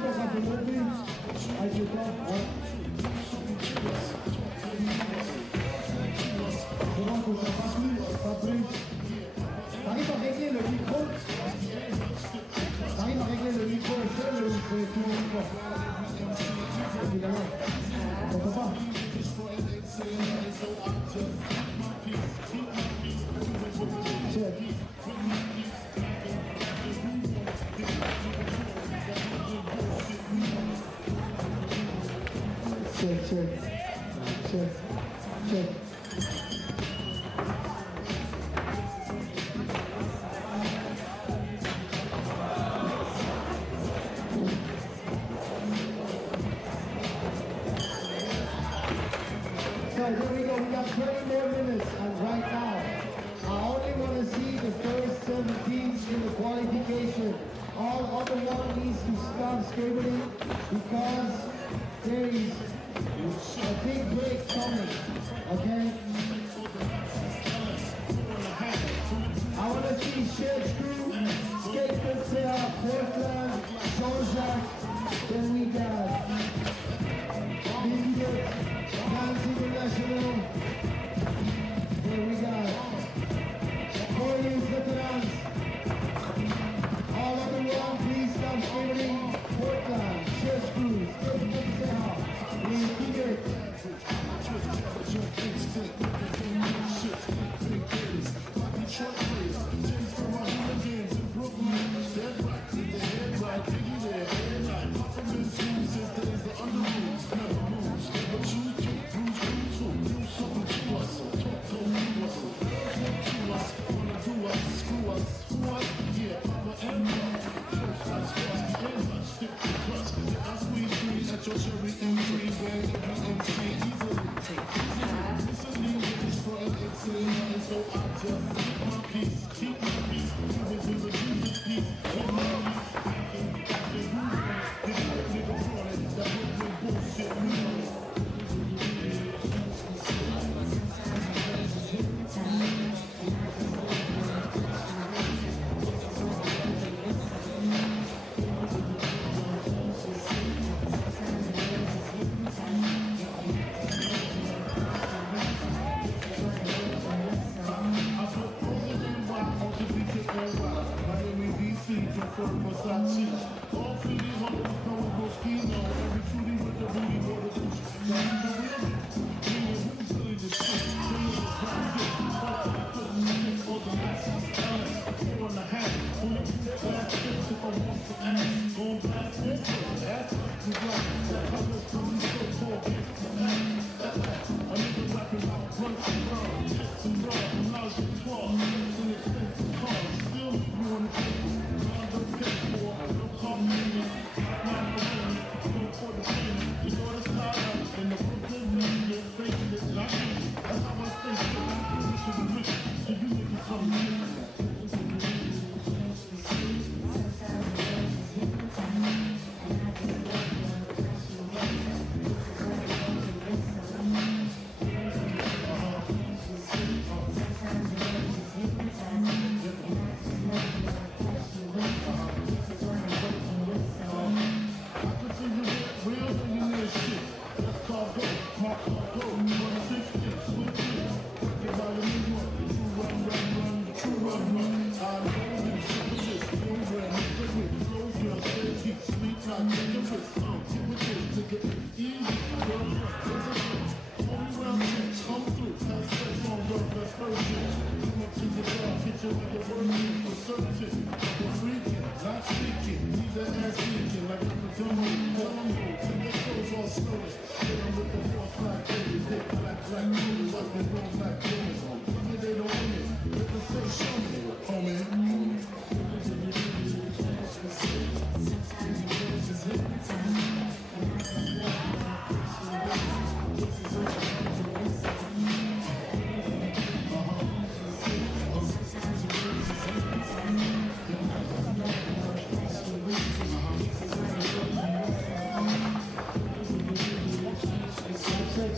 pas ça peut monter. Avec le temps, ouais. C'est bon, faut faire pas plus, pas plus. T'arrives à régler le micro. T'arrives à régler le micro seul ou c'est tout le monde? Évidemment. On peut pas. Check. Check, check. Check. Check. So here we go, we got 20 more minutes, and right now, I only want to see the first 7 teams in the qualification. All other one needs to stop skateboarding because there is a big break coming, okay? I want to see SchetgGru, Skate.ch, Portland, JeanJac, then we got International. Here we got Koreans, veterans. All of the world, please stop skating. Portland, SchetgGru, Skate.ch. We need it.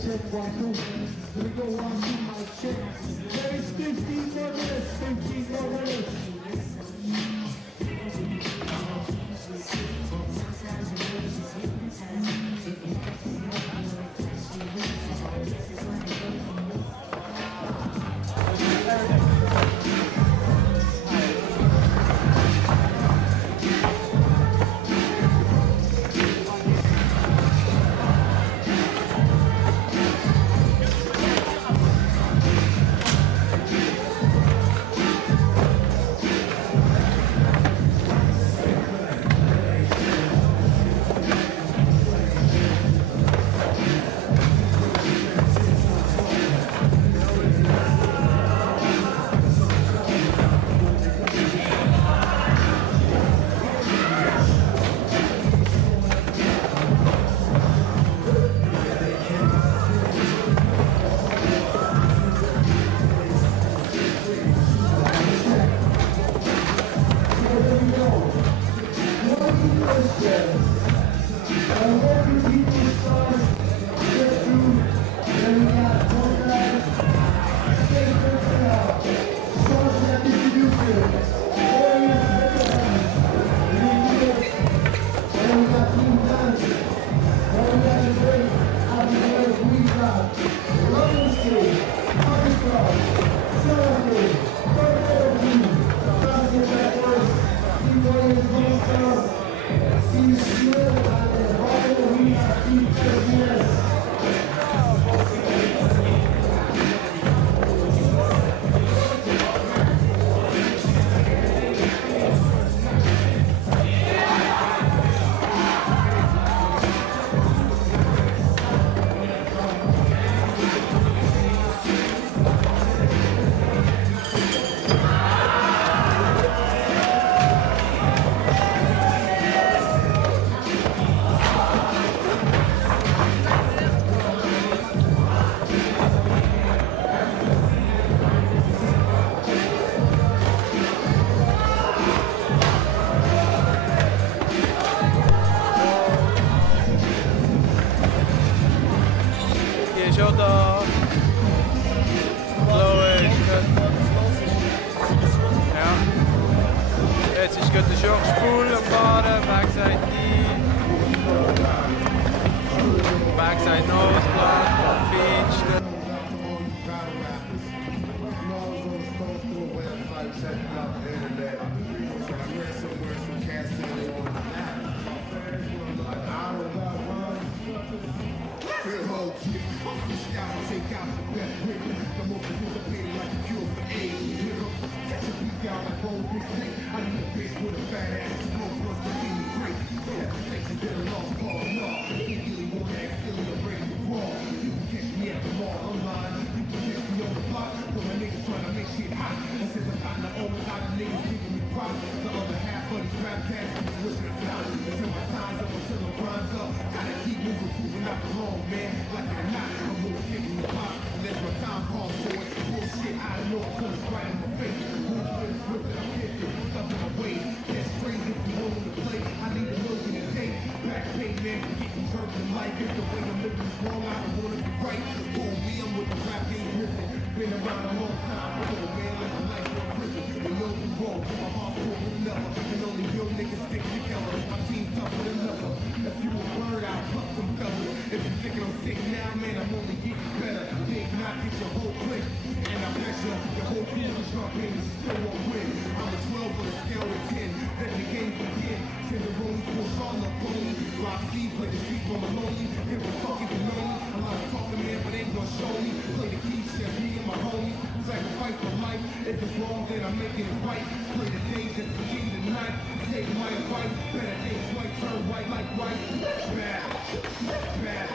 Check, 1, 2. Here we go, 1, 2, my check. There is 15 more minutes, 15 more minutes. thinking I'm sick now, man, I'm only getting better. Big knock, get your whole clique. And I bet you your whole crew is jumping and still won't win. I'm a 12 on a scale of 10. Let the game begin. Send the rollies, push on the pony. Rock C, play the street from a lonely. Give a fucking lonely. A lot of talking, man, but ain't gonna show me. Play the keys, just me and my homie. Sacrifice for life. If it's wrong, then I'm making it right. Play the days at the beginning of the night. Take my advice. Better things white, turn white like white. Bad. Bad.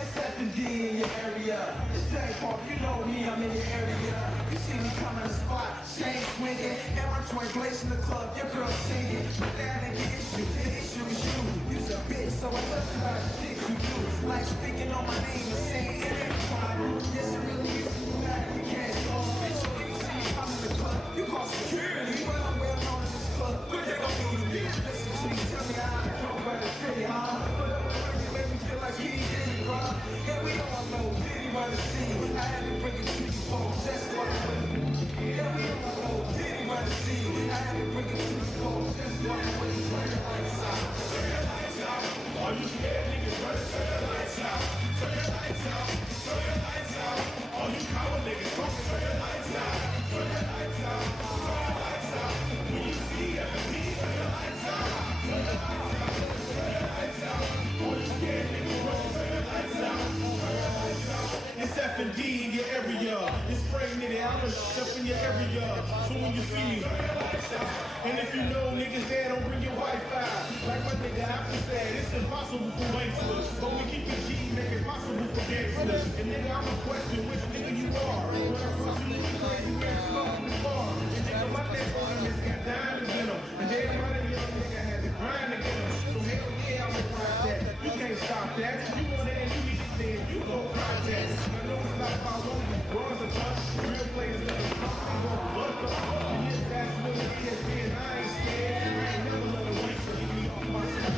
It's F&D in your area. It's J-Pop, you know me, I'm in your area. You see me coming to the spot, chain swinging, and my joint blazing the club, your girl singing. But that ain't the issue, the issue is you. You's a bitch, so I touch you like the shit you do. Like speaking on my name and saying it ain't trouble. Yes, it really is. You can't show a bitch, so when you see me coming to the club, you call security. Well, I'm well known in this club. What they gon' do to me? Listen to me, tell me how I go by the city, huh? Put up a ring and make me feel like he did it, bro. Yeah, we all know Diddy by the scene. I had to bring it to you folks, that's what I'm with. Yeah, we all know Diddy by the scene. I had to bring it to you folks, that's what I'm with. Turn your lights out. Turn your lights out. All you scared niggas, turn your lights out. Turn your lights out. Turn your lights out. All you coward niggas, turn your lights out. Turn your lights out. Turn your lights out. When you see F&D, turn your lights out. Turn your lights out. Turn your lights out. All you scared niggas, turn your lights out. Turn your lights out. It's F&D in your area. It's pregnant and I'm a up in your area. So when you see me, turn your lights out. And if you know niggas there, don't bring your Wi-Fi. Like my nigga after said, it's impossible for wanksters. But we keep it G, make it possible for gangsters. And nigga, I'ma question which nigga you are. When I cross you, you crazy, man, slow in the bar. And nigga, my neck on him is got diamonds in him. And damn, my young nigga had to grind to get him. So hell yeah, I'ma ride that. You can't stop that. You want that and you need to say you gon' cry that. I know it's not about one of these bars a bunch. Real players let them talk, they gon' look up. And yes, that's what it is, man. I ain't scared. I ain't never let a waste to leave me off my side.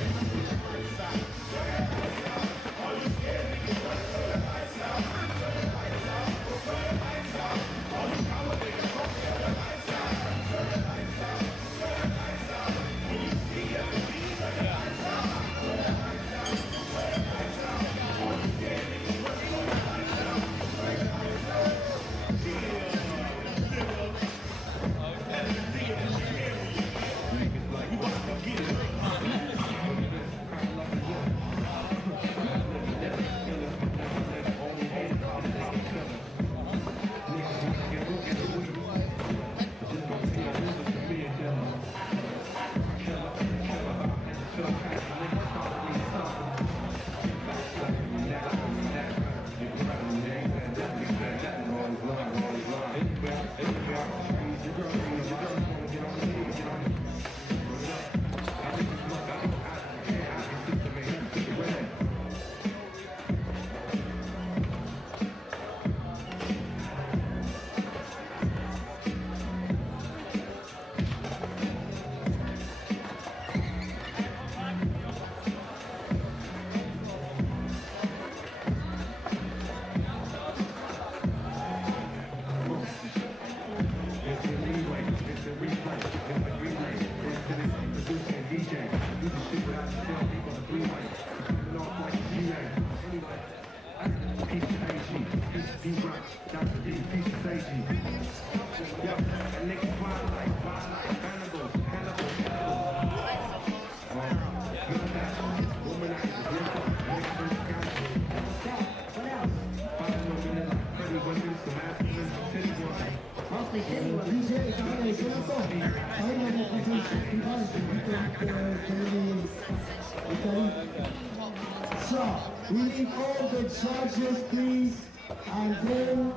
All you scared niggas, turn your lights out. Turn your lights out. Turn your lights out. All you coward niggas, turn your lights out. Turn your lights out. Turn your lights out. When you see F&D, turn your lights out. Turn your lights out. Turn your lights out. All you scared niggas, turn your lights out. Turn your lights out. F&D in the area. You about to get it. So, we need all the judges, please, and then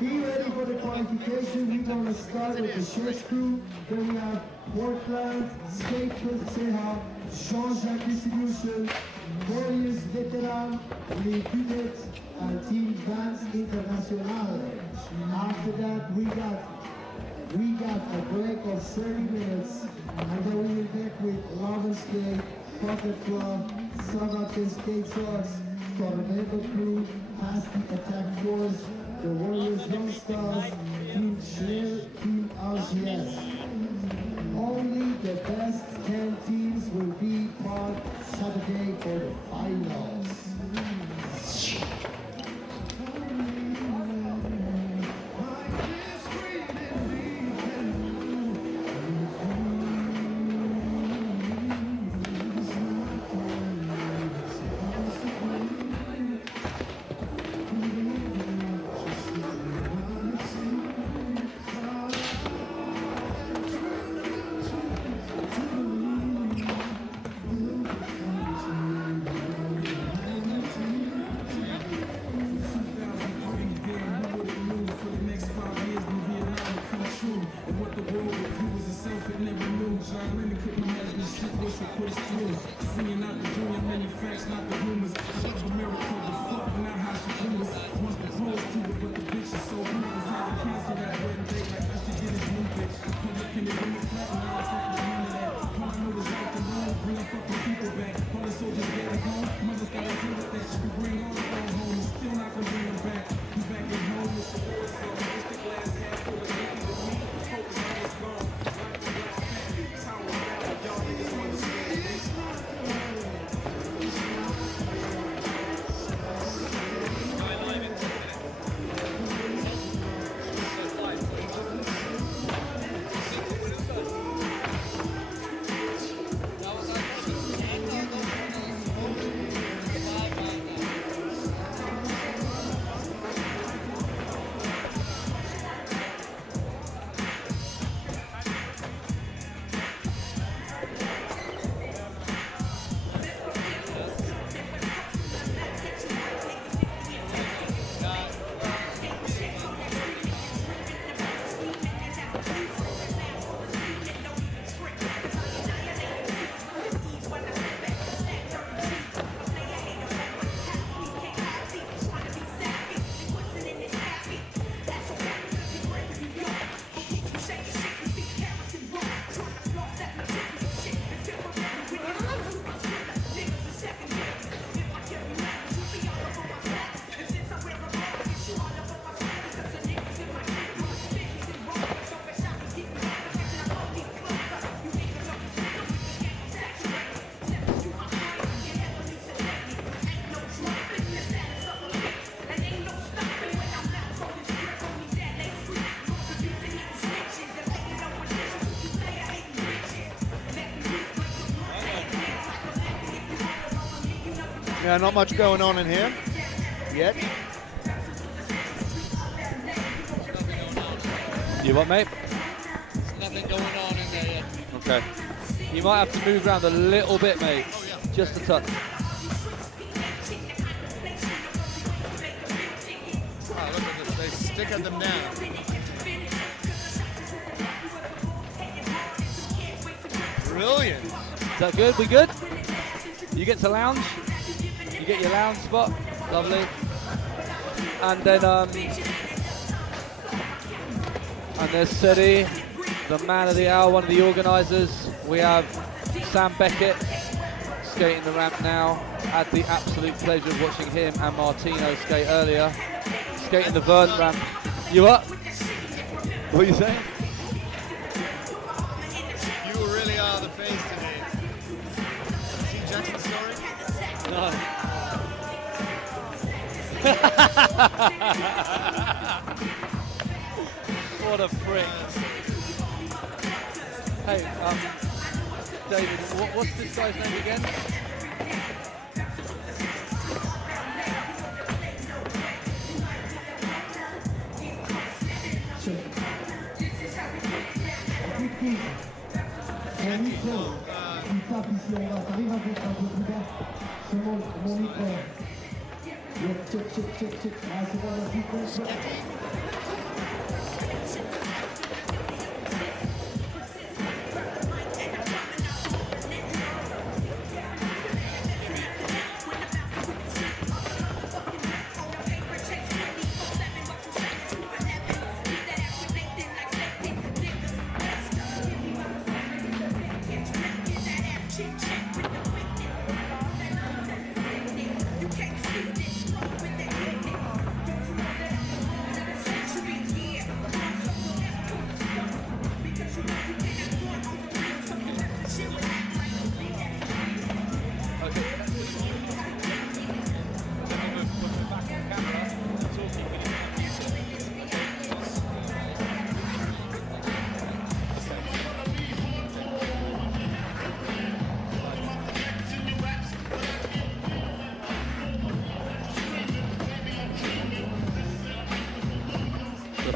be ready for the qualification. We're going to start with the SchetgGru. Then we have Portland, Skate.ch, JeanJac Distribution, Warriors Veteran, les Dudets, and Team Dance International. After that, we got we got a break of 30 minutes, and then we will be back with LoveNSkate, Fluff, Savate, Skate.ch, Torpedo Crew, Pasty Attack Force, the Warriors Youngstaaaaas, Team Shell, Team RGS. Only the best 10 teams will be part Saturday for the finals. Yeah, not much going on in here yet. You what, mate? There's nothing going on in there yet. Okay. You might have to move around a little bit, mate. Oh, yeah. Just a touch. Wow, look at this. They stick at them now. Brilliant. Is that good? We good? You get to lounge. You get your lounge spot. Lovely. And then, and there's Seti, the man of the hour, one of the organisers. We have Sam Beckett skating the ramp now. Had the absolute pleasure of watching him and Martino skate earlier. Skating the Vert ramp. You up? What are you saying? You really are the face today. See Jackson's story? No. What a prick. Hey, David, what's this guy's name again?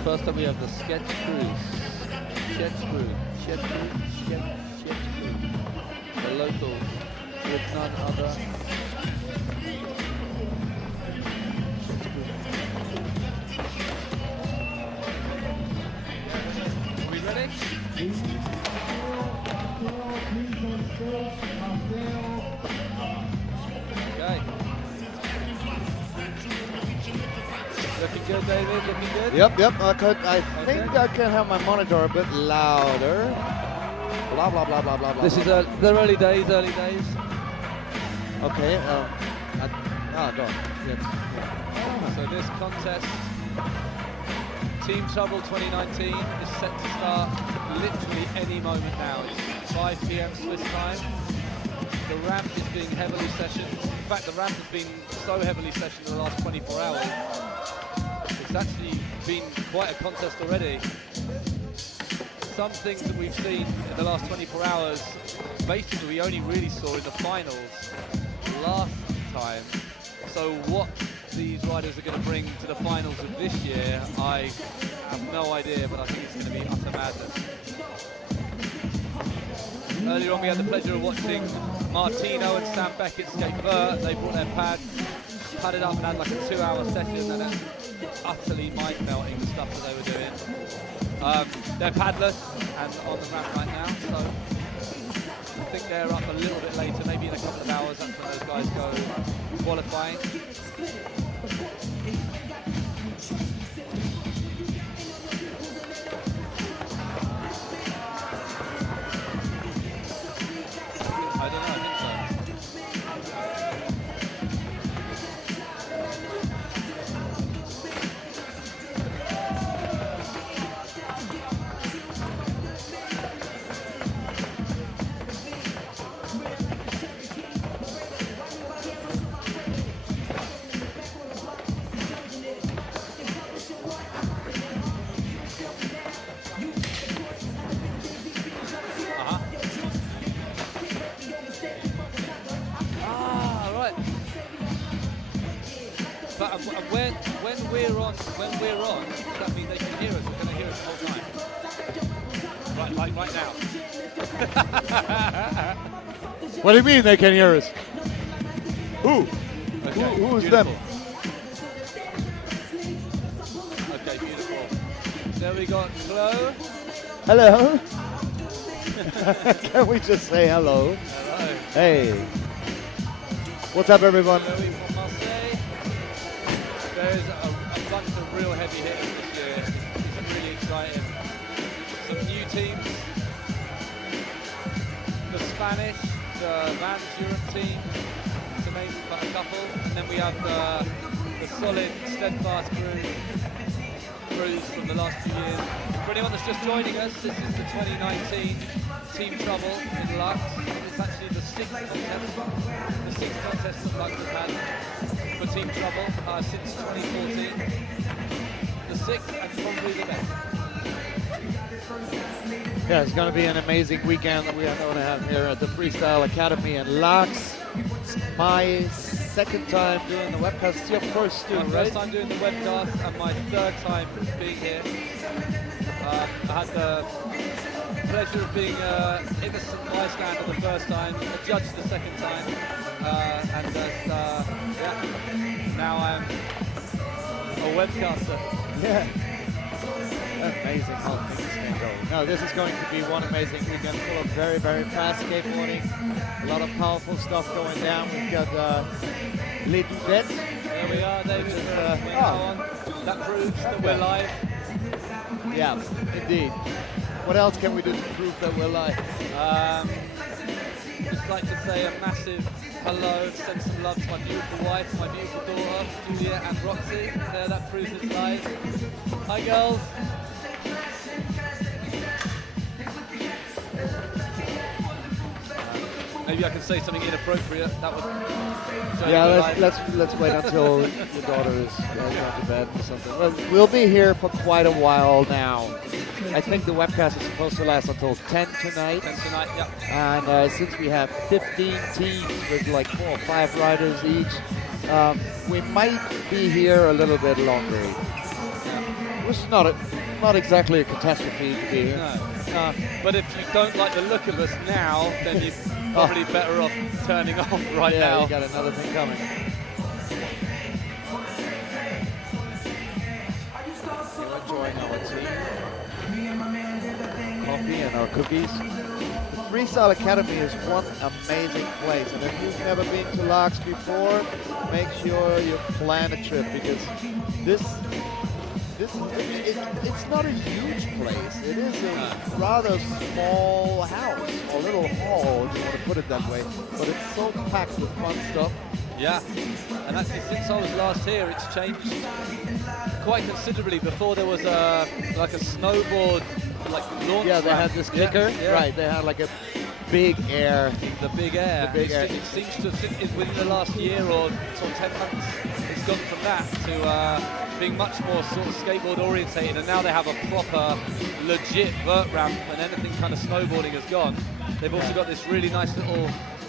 First up we have the SchetgGru. SchetgGru. The local with none other. Are we ready? Okay. Looking good, David, looking good? Yep. I think I can have my monitor a bit louder. Blah, blah, blah, blah, blah, blah. This is the early days. Okay, go on. Yes. So this contest, Team Trouble 2019, is set to start literally any moment now. It's 5 p.m. Swiss time. The ramp is being heavily sessioned. In fact, the ramp has been so heavily sessioned in the last 24 hours. It's actually been quite a contest already. Some things that we've seen in the last 24 hours, basically we only really saw in the finals last time. So what these riders are going to bring to the finals of this year, I have no idea, but I think it's going to be utter madness. Earlier on we had the pleasure of watching Martino and Sam Beckett skate Vert. They brought their pads, padded up and had like a 2-hour session, and it's utterly mind-melting the stuff that they were doing. They're padless and on the ramp right now, so I think they're up a little bit later, maybe in a couple of hours. That's when those guys go qualifying. I don't know, I think so. When we're on, does that mean they can hear us? They're going to hear us the whole time. Right now. What do you mean they can hear us? Who? Okay, Who is beautiful. them? Okay, beautiful. There we got Chloe. Hello. Can we just say hello? Hello. Hey. What's up, everyone? Chloe from Marseille. There's a bunch of real heavy hitters this year. It's really exciting. Some new teams. The Spanish, the Vans Europe team, to name but a couple. And then we have the solid, steadfast crews from the last few years. For anyone that's just joining us, this is the 2019 Team Trouble in LAAX. It's actually the sixth contest that LAAX has had for Team Trouble since 2014. The sixth and probably the best. Yeah, it's going to be an amazing weekend that we are going to have here at the Freestyle Academy in LAAX. It's my second time doing the webcast. It's your first too, My right? first time doing the webcast and my third time being here. I had the pleasure of being innocent bystander the first time, a judge the second time, and now I'm a webcaster. Yeah. Amazing how things can go. No, this is going to be one amazing weekend full of very, very fast skateboarding. A lot of powerful stuff going down. We've got Les Dudets. There we are, David. We're now on. That proves that we're live. Yeah, indeed. What else can we do to prove that we're live? Just like to say a massive hello, send some love to my beautiful wife, my beautiful daughter, Julia and Roxy. There, that proves it's live. Hi, girls. Maybe I can say something inappropriate. That would. Yeah, let's wait until your daughter is gone to bed or something. Well, we'll be here for quite a while now. I think the webcast is supposed to last until 10 tonight. 10 tonight, yeah. And since we have 15 teams with like 4 or 5 riders each, we might be here a little bit longer. Yeah. was not exactly a catastrophe to be here. No. But if you don't like the look of us now, then you're probably better off turning off right now. Yeah, you got another thing coming. We're enjoying our tea, coffee, and our cookies. The Freestyle Academy is one amazing place, and if you've never been to LAAX before, make sure you plan a trip, because it's not a huge place. It is a rather small house, or little hall, if you want to put it that way. But it's so packed with fun stuff. Yeah, and actually since I was last here, it's changed quite considerably. Before there was like a snowboard launch. Yeah, they had this kicker. Yeah. Right, they had like a big air. The big air. The big air. It seems to have, within the last year or sort of 10 months, it's gone from that to being much more sort of skateboard orientated, and now they have a proper, legit vert ramp, and anything kind of snowboarding has gone. They've also got this really nice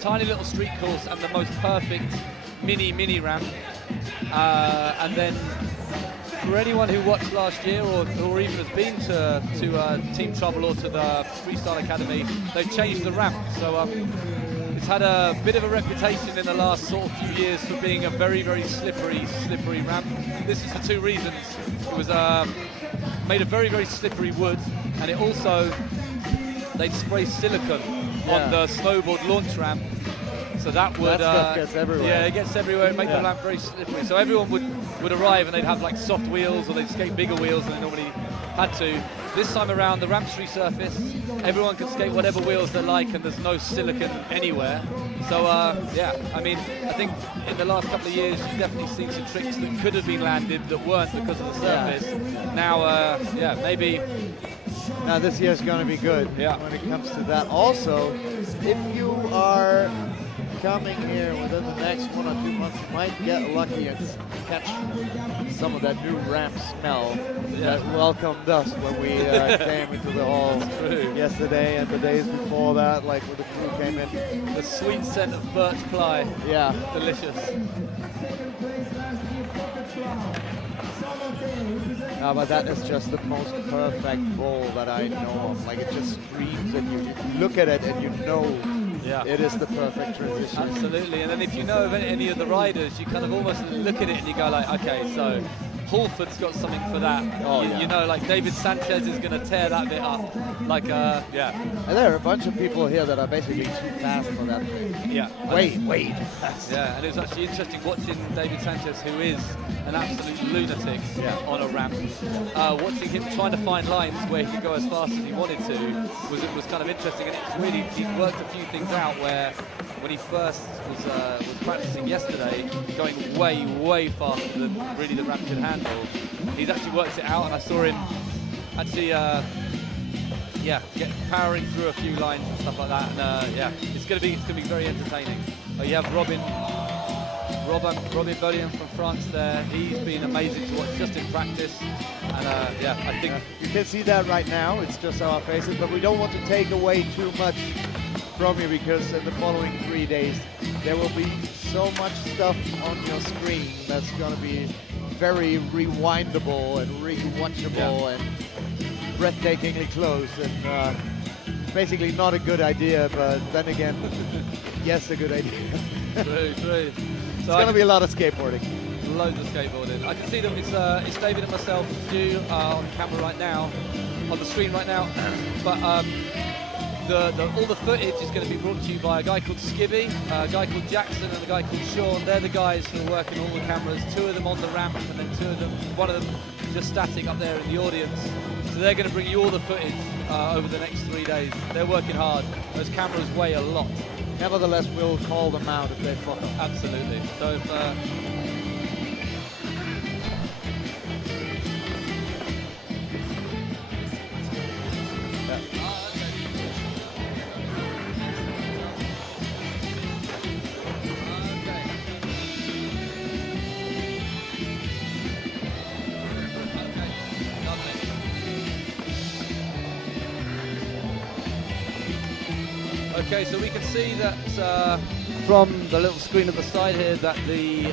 tiny little street course and the most perfect mini ramp. And then for anyone who watched last year or even has been to Team Trouble or to the Freestyle Academy, they've changed the ramp. So it's had a bit of a reputation in the last sort of few years for being a very, very slippery ramp. This is for two reasons. It was made of very, very slippery wood, and it also, they'd spray silicone on the snowboard launch ramp. So that would stuff gets everywhere. Yeah, it gets everywhere. It made the ramp very slippery. So everyone would arrive and they'd have like soft wheels, or they'd skate bigger wheels than they normally had to. This time around, the ramp's resurfaced. Everyone can skate whatever wheels they like, and there's no silicone anywhere. So yeah, I mean, I think in the last couple of years you've definitely seen some tricks that could have been landed that weren't because of the surface. Now, yeah, maybe. Now this year's going to be good when it comes to that. Also, if you are coming here within the next 1 or 2 months, you might get lucky and catch some of that new ramp smell that welcomed us when we came into the hall yesterday and the days before that, like when the crew came in. The sweet scent of birch ply. Yeah. Delicious. But that is just the most perfect bowl that I know of. Like, it just screams at you. You look at it and you know it is the perfect transition. Absolutely. And then if you know of any of the riders, you kind of almost look at it and you go like, okay, so Halford's got something for that. You know, like David Sanchez is going to tear that bit up. Like, yeah. And there are a bunch of people here that are basically too fast for that thing. Yeah. Wait. Yeah, and it was actually interesting watching David Sanchez, who is an absolute lunatic on a ramp. Watching him trying to find lines where he could go as fast as he wanted to was kind of interesting, and it's really, he's worked a few things out where when he first was practicing yesterday, going way faster than really the ramp could handle. He's actually worked it out, and I saw him actually powering through a few lines and stuff like that. And yeah, it's gonna be very entertaining. You have Robin Bodian from France there. He's been amazing to watch just in practice. And yeah, I think you can see that right now. It's just our faces, but we don't want to take away too much from you, because in the following 3 days there will be so much stuff on your screen that's going to be very rewindable and rewatchable and breathtakingly close, and basically not a good idea, but then again, yes, a good idea. True. It's going to be a lot of skateboarding. Loads of skateboarding. I can see them. It's David and myself, Stu, on camera right now, on the screen right now. But all the footage is going to be brought to you by a guy called Skibby, a guy called Jackson, and a guy called Sean. They're the guys who are working all the cameras. 2 of them on the ramp, and then 2 of them, one of them just static up there in the audience. So they're going to bring you all the footage over the next 3 days. They're working hard. Those cameras weigh a lot. Nevertheless, we'll call them out if they fuck up. Absolutely. So if okay, so we can see that from the little screen at the side here that the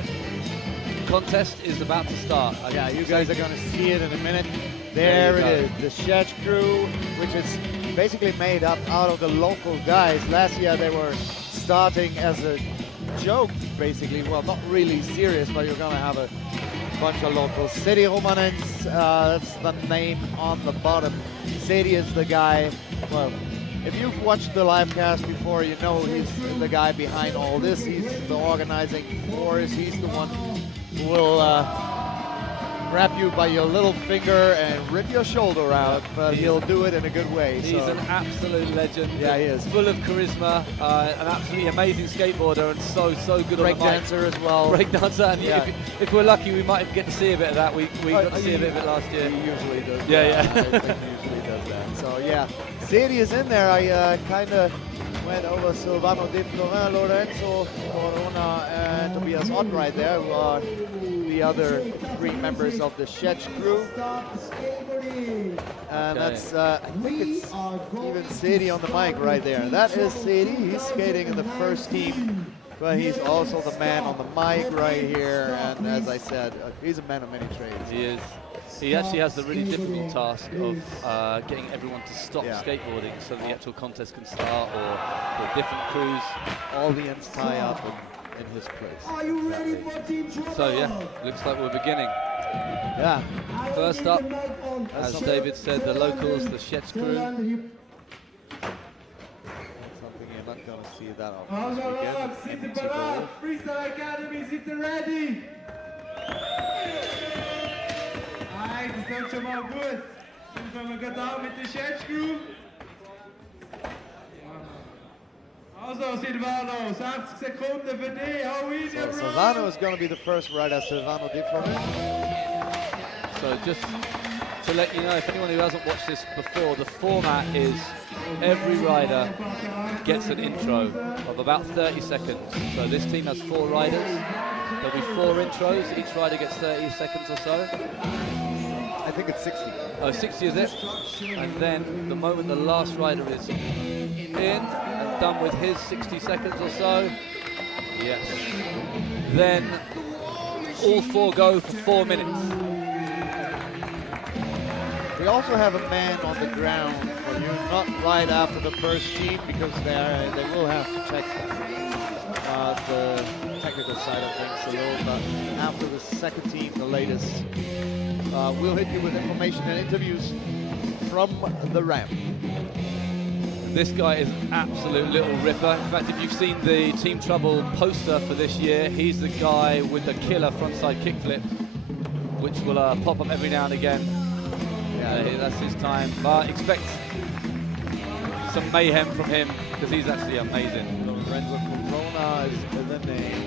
contest is about to start. Yeah, you guys are going to see it in a minute. There it is, the SchetgGru, which is basically made up out of the local guys. Last year they were starting as a joke, basically. Well, not really serious, but you're gonna have a bunch of locals. City Romanens, that's the name on the bottom. City is the guy, well, if you've watched the live cast before, you know he's the guy behind all this. He's the organizing force. He's the one who will grab you by your little finger and rip your shoulder out, but he'll do it in a good way. He's an absolute legend. Yeah, he is. Full of charisma, an absolutely amazing skateboarder, and so good break on the mic. dancer as well. Break dancer, and yeah. if we're lucky, we might get to see a bit of that. We got to see a bit of it last year. He usually does. Yeah. I think he usually does that. So yeah, Sadie is in there. I kind of went over Silvano Di Florin, Lorenzo Corona, and Tobias Ott right there, who are the other 3 members of the SchetgGru. And that's, I think it's even Sadie on the mic right there. That is Sadie. He's skating in the first team, but he's also the man on the mic right here. And as I said, he's a man of many trades. He is. He actually has the really difficult task of getting everyone to stop skateboarding so the actual contest can start, or different crews. All the ends tie up in his place. Are you ready for Team Trouble? So yeah, looks like we're beginning. Yeah. First up, as David said, the locals, the SchetgGru. Something you're not going to see that often. Freestyle Academy, sit ready. Alright, das läuft schon mal gut. Dann fangen wir gerade an mit der SchetgGru. Also, Silvano, 60 Sekunden für dich. Hau in, so Silvano is going to be the first rider, Silvano Di Florin. So just to let you know, if anyone who hasn't watched this before, the format is every rider gets an intro of about 30 seconds. So this team has 4 riders. There'll be 4 intros. Each rider gets 30 seconds or so. I think it's 60. Oh, 60 is it? And then the moment the last rider is in and done with his 60 seconds or so, yes, then all 4 go for 4 minutes. We also have a man on the ground for you, not right after the first team, because they will have to check the technical side of things a little, but after the second team, the latest, we'll hit you with information and interviews from the ramp. This guy is an absolute little ripper. In fact, if you've seen the Team Trouble poster for this year, he's the guy with the killer frontside kickflip, which will pop up every now and again. Yeah, that's his time. But expect some mayhem from him, because he's actually amazing. Lorenzo Corona is the name.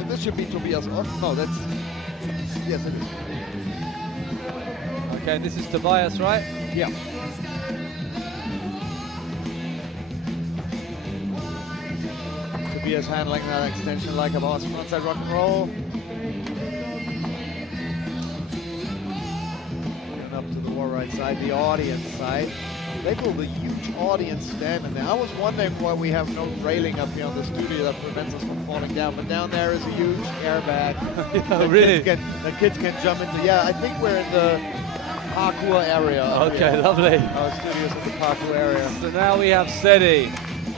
And this should be Tobias Ott. No, that's... Yes, it is. Okay, and this is Tobias, right? Yeah. Tobias handling that extension like a boss. Frontside rock and roll. And up to the war right side, the audience side. They built a huge audience stand in there. I was wondering why we have no railing up here on the studio that prevents us from falling down, but down there is a huge airbag. Oh, really? The kids can jump into. Yeah, I think we're in the parkour area. Okay, lovely. Our studio's in the parkour area. So now we have Seti.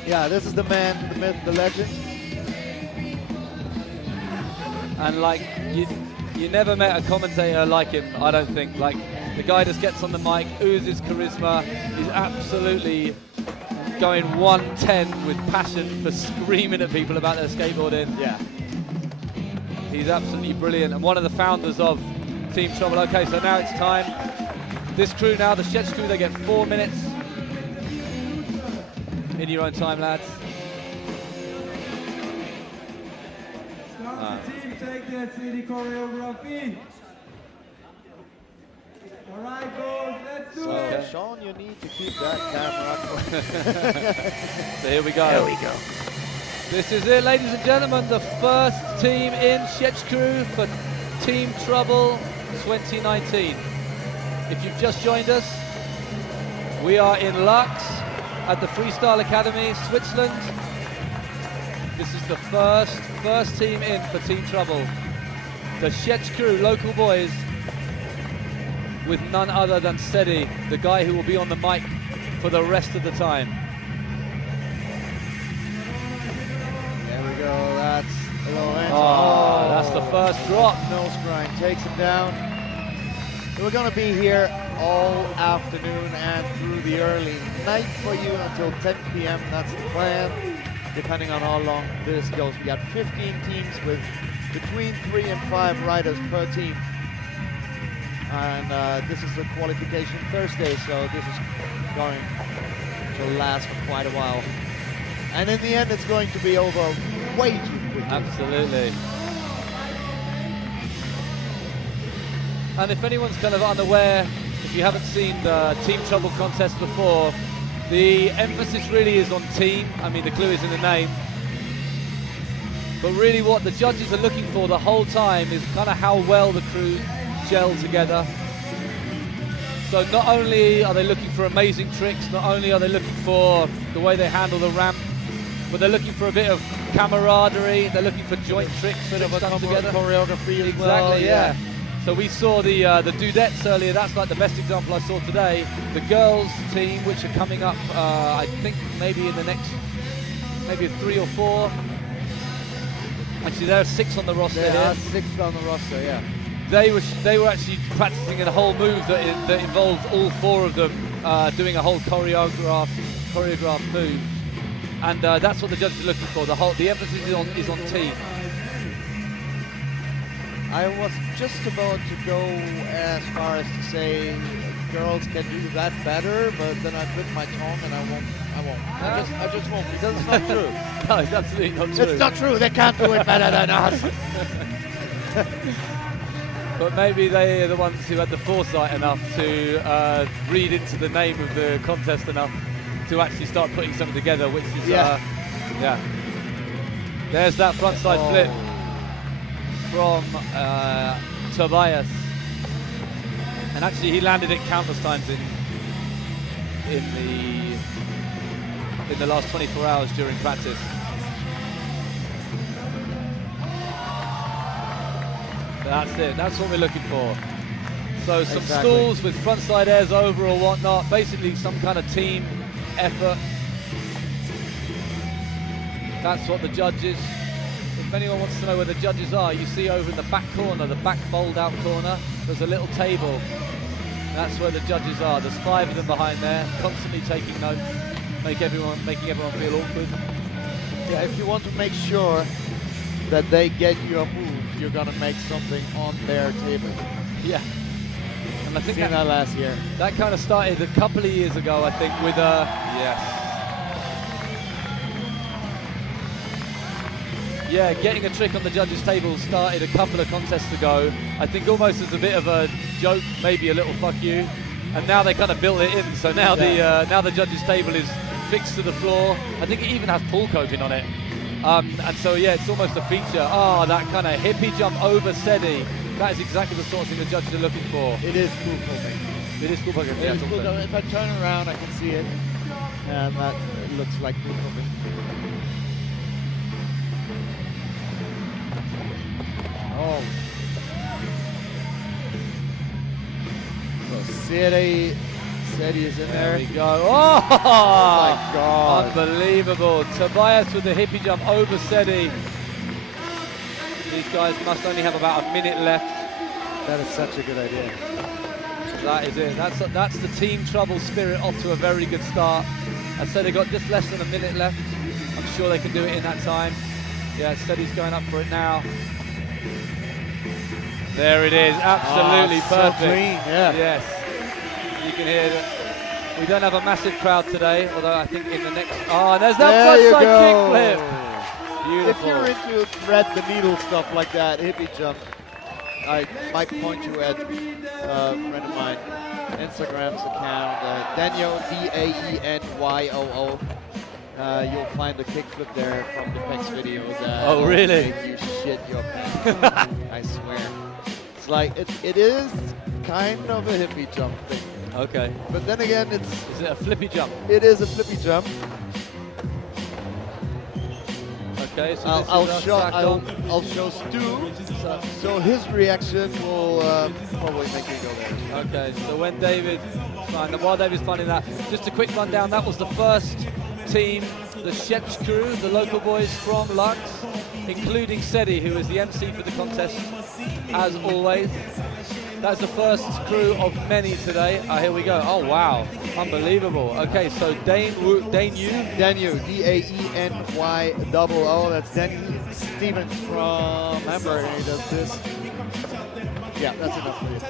Yeah, this is the man, the myth, the legend. And like, you never met a commentator like him, I don't think. Like, the guy just gets on the mic, oozes charisma. He's absolutely going 110 with passion for screaming at people about their skateboarding. Yeah. He's absolutely brilliant, and one of the founders of Team Trouble. Okay, so now it's time. This crew now, the SchetgGru, they get 4 minutes. In your own time, lads. Team, take that city choreography. All right, boys, let's do it. Sean, you need to keep that camera. So here we go. There we go. This is it, ladies and gentlemen, the first team in SchetgGru for Team Trouble 2019. If you've just joined us, we are in LAAX at the Freestyle Academy, Switzerland. This is the first team in for Team Trouble. The SchetgGru local boys with none other than Seti, the guy who will be on the mic for the rest of the time. There we go, that's LoveNskate. Oh, that's the first drop. Nose grind takes him down. We're gonna be here all afternoon and through the early night for you until 10 p.m. That's the plan, depending on how long this goes. We got 15 teams with between 3 and 5 riders per team. And this is the qualification Thursday, so this is going to last for quite a while. And in the end, it's going to be over way too quickly. Absolutely. And if anyone's kind of unaware, if you haven't seen the Team Trouble contest before, the emphasis really is on team. I mean, the clue is in the name. But really what the judges are looking for the whole time is kind of how well the crew gel together. So not only are they looking for amazing tricks, not only are they looking for the way they handle the ramp, but they're looking for a bit of camaraderie, they're looking for joint tricks that have done together. Choreography as exactly, well. yeah. So we saw the Dudettes earlier. That's like the best example I saw today. The girls team, which are coming up, I think maybe in the next, maybe 3 or 4. Actually, there are 6 on the roster here. Yeah, 6 on the roster, yeah. They were actually practicing a whole move that involved all 4 of them doing a whole choreographed move, and that's what the judges are looking for. The emphasis is on team. I was just about to go as far as to say girls can do that better, but then I bit my tongue and I won't. I just won't, because it's not true. No, it's absolutely not true. It's not true. They can't do it better than us. But maybe they are the ones who had the foresight enough to read into the name of the contest enough to actually start putting something together, which is yeah. There's that frontside flip from Tobias, and actually he landed it countless times in the last 24 hours during practice. That's it, that's what we're looking for. So some stalls with frontside airs over or whatnot, basically some kind of team effort. That's what the judges, if anyone wants to know where the judges are, you see over in the back corner, the back bowled out corner, there's a little table. That's where the judges are. There's 5 of them behind there, constantly taking notes, making everyone feel awkward. Yeah, if you want to make sure that they get your move, you're gonna make something on their table. Yeah. And I think that last year. That kind of started a couple of years ago, I think, with yes. Yeah, getting a trick on the judges' table started a couple of contests ago. I think almost as a bit of a joke, maybe a little fuck you. And now they kind of built it in. So now now the judges' table is fixed to the floor. I think it even has pool coping on it. And so yeah, it's almost a feature. Oh, that kind of hippie jump over Seti. That is exactly the sort of thing the judges are looking for. It is pool coping. It is pool coping. Yeah, cool. If I turn around, I can see it. And that looks like pool coping. Oh. So Seti is in there. There we go. Oh my God. Unbelievable. Tobias with the hippie jump over Seti. These guys must only have about a minute left. That is such a good idea. That is it. That's the Team Trouble spirit off to a very good start. I said they got just less than a minute left. I'm sure they can do it in that time. Yeah, Seti's going up for it now. There it is. Absolutely perfect. So clean, yeah. Yes. You can hear that. We don't have a massive crowd today, although I think in the next... Oh, and there's that frontside kickflip. Beautiful. If you're into thread the needle stuff like that, hippie jump, I might point you at a friend of mine, Instagram's account, Daniel, D-A-E-N-Y-O-O. You'll find the kickflip there from the Pex video that oh, really? make you shit your pants. I swear. It's like, it is kind of a hippie jump thing. Okay. But then again, Is it a flippy jump? it is a flippy jump. Okay, so I'll show Stu. So his reaction will probably make me go there. Okay, so when David, while David's finding that, just a quick rundown. That was the first team, the SchetgGru, the local boys from LAAX, including Sedi, who was the MC for the contest, as always. That's the first crew of many today. Here we go. Oh, wow. Unbelievable. Okay, so Daenyu, D-A-E-N-Y-O-O. That's Danny Stevens from Hamburg. He does this. Yeah, that's enough for you.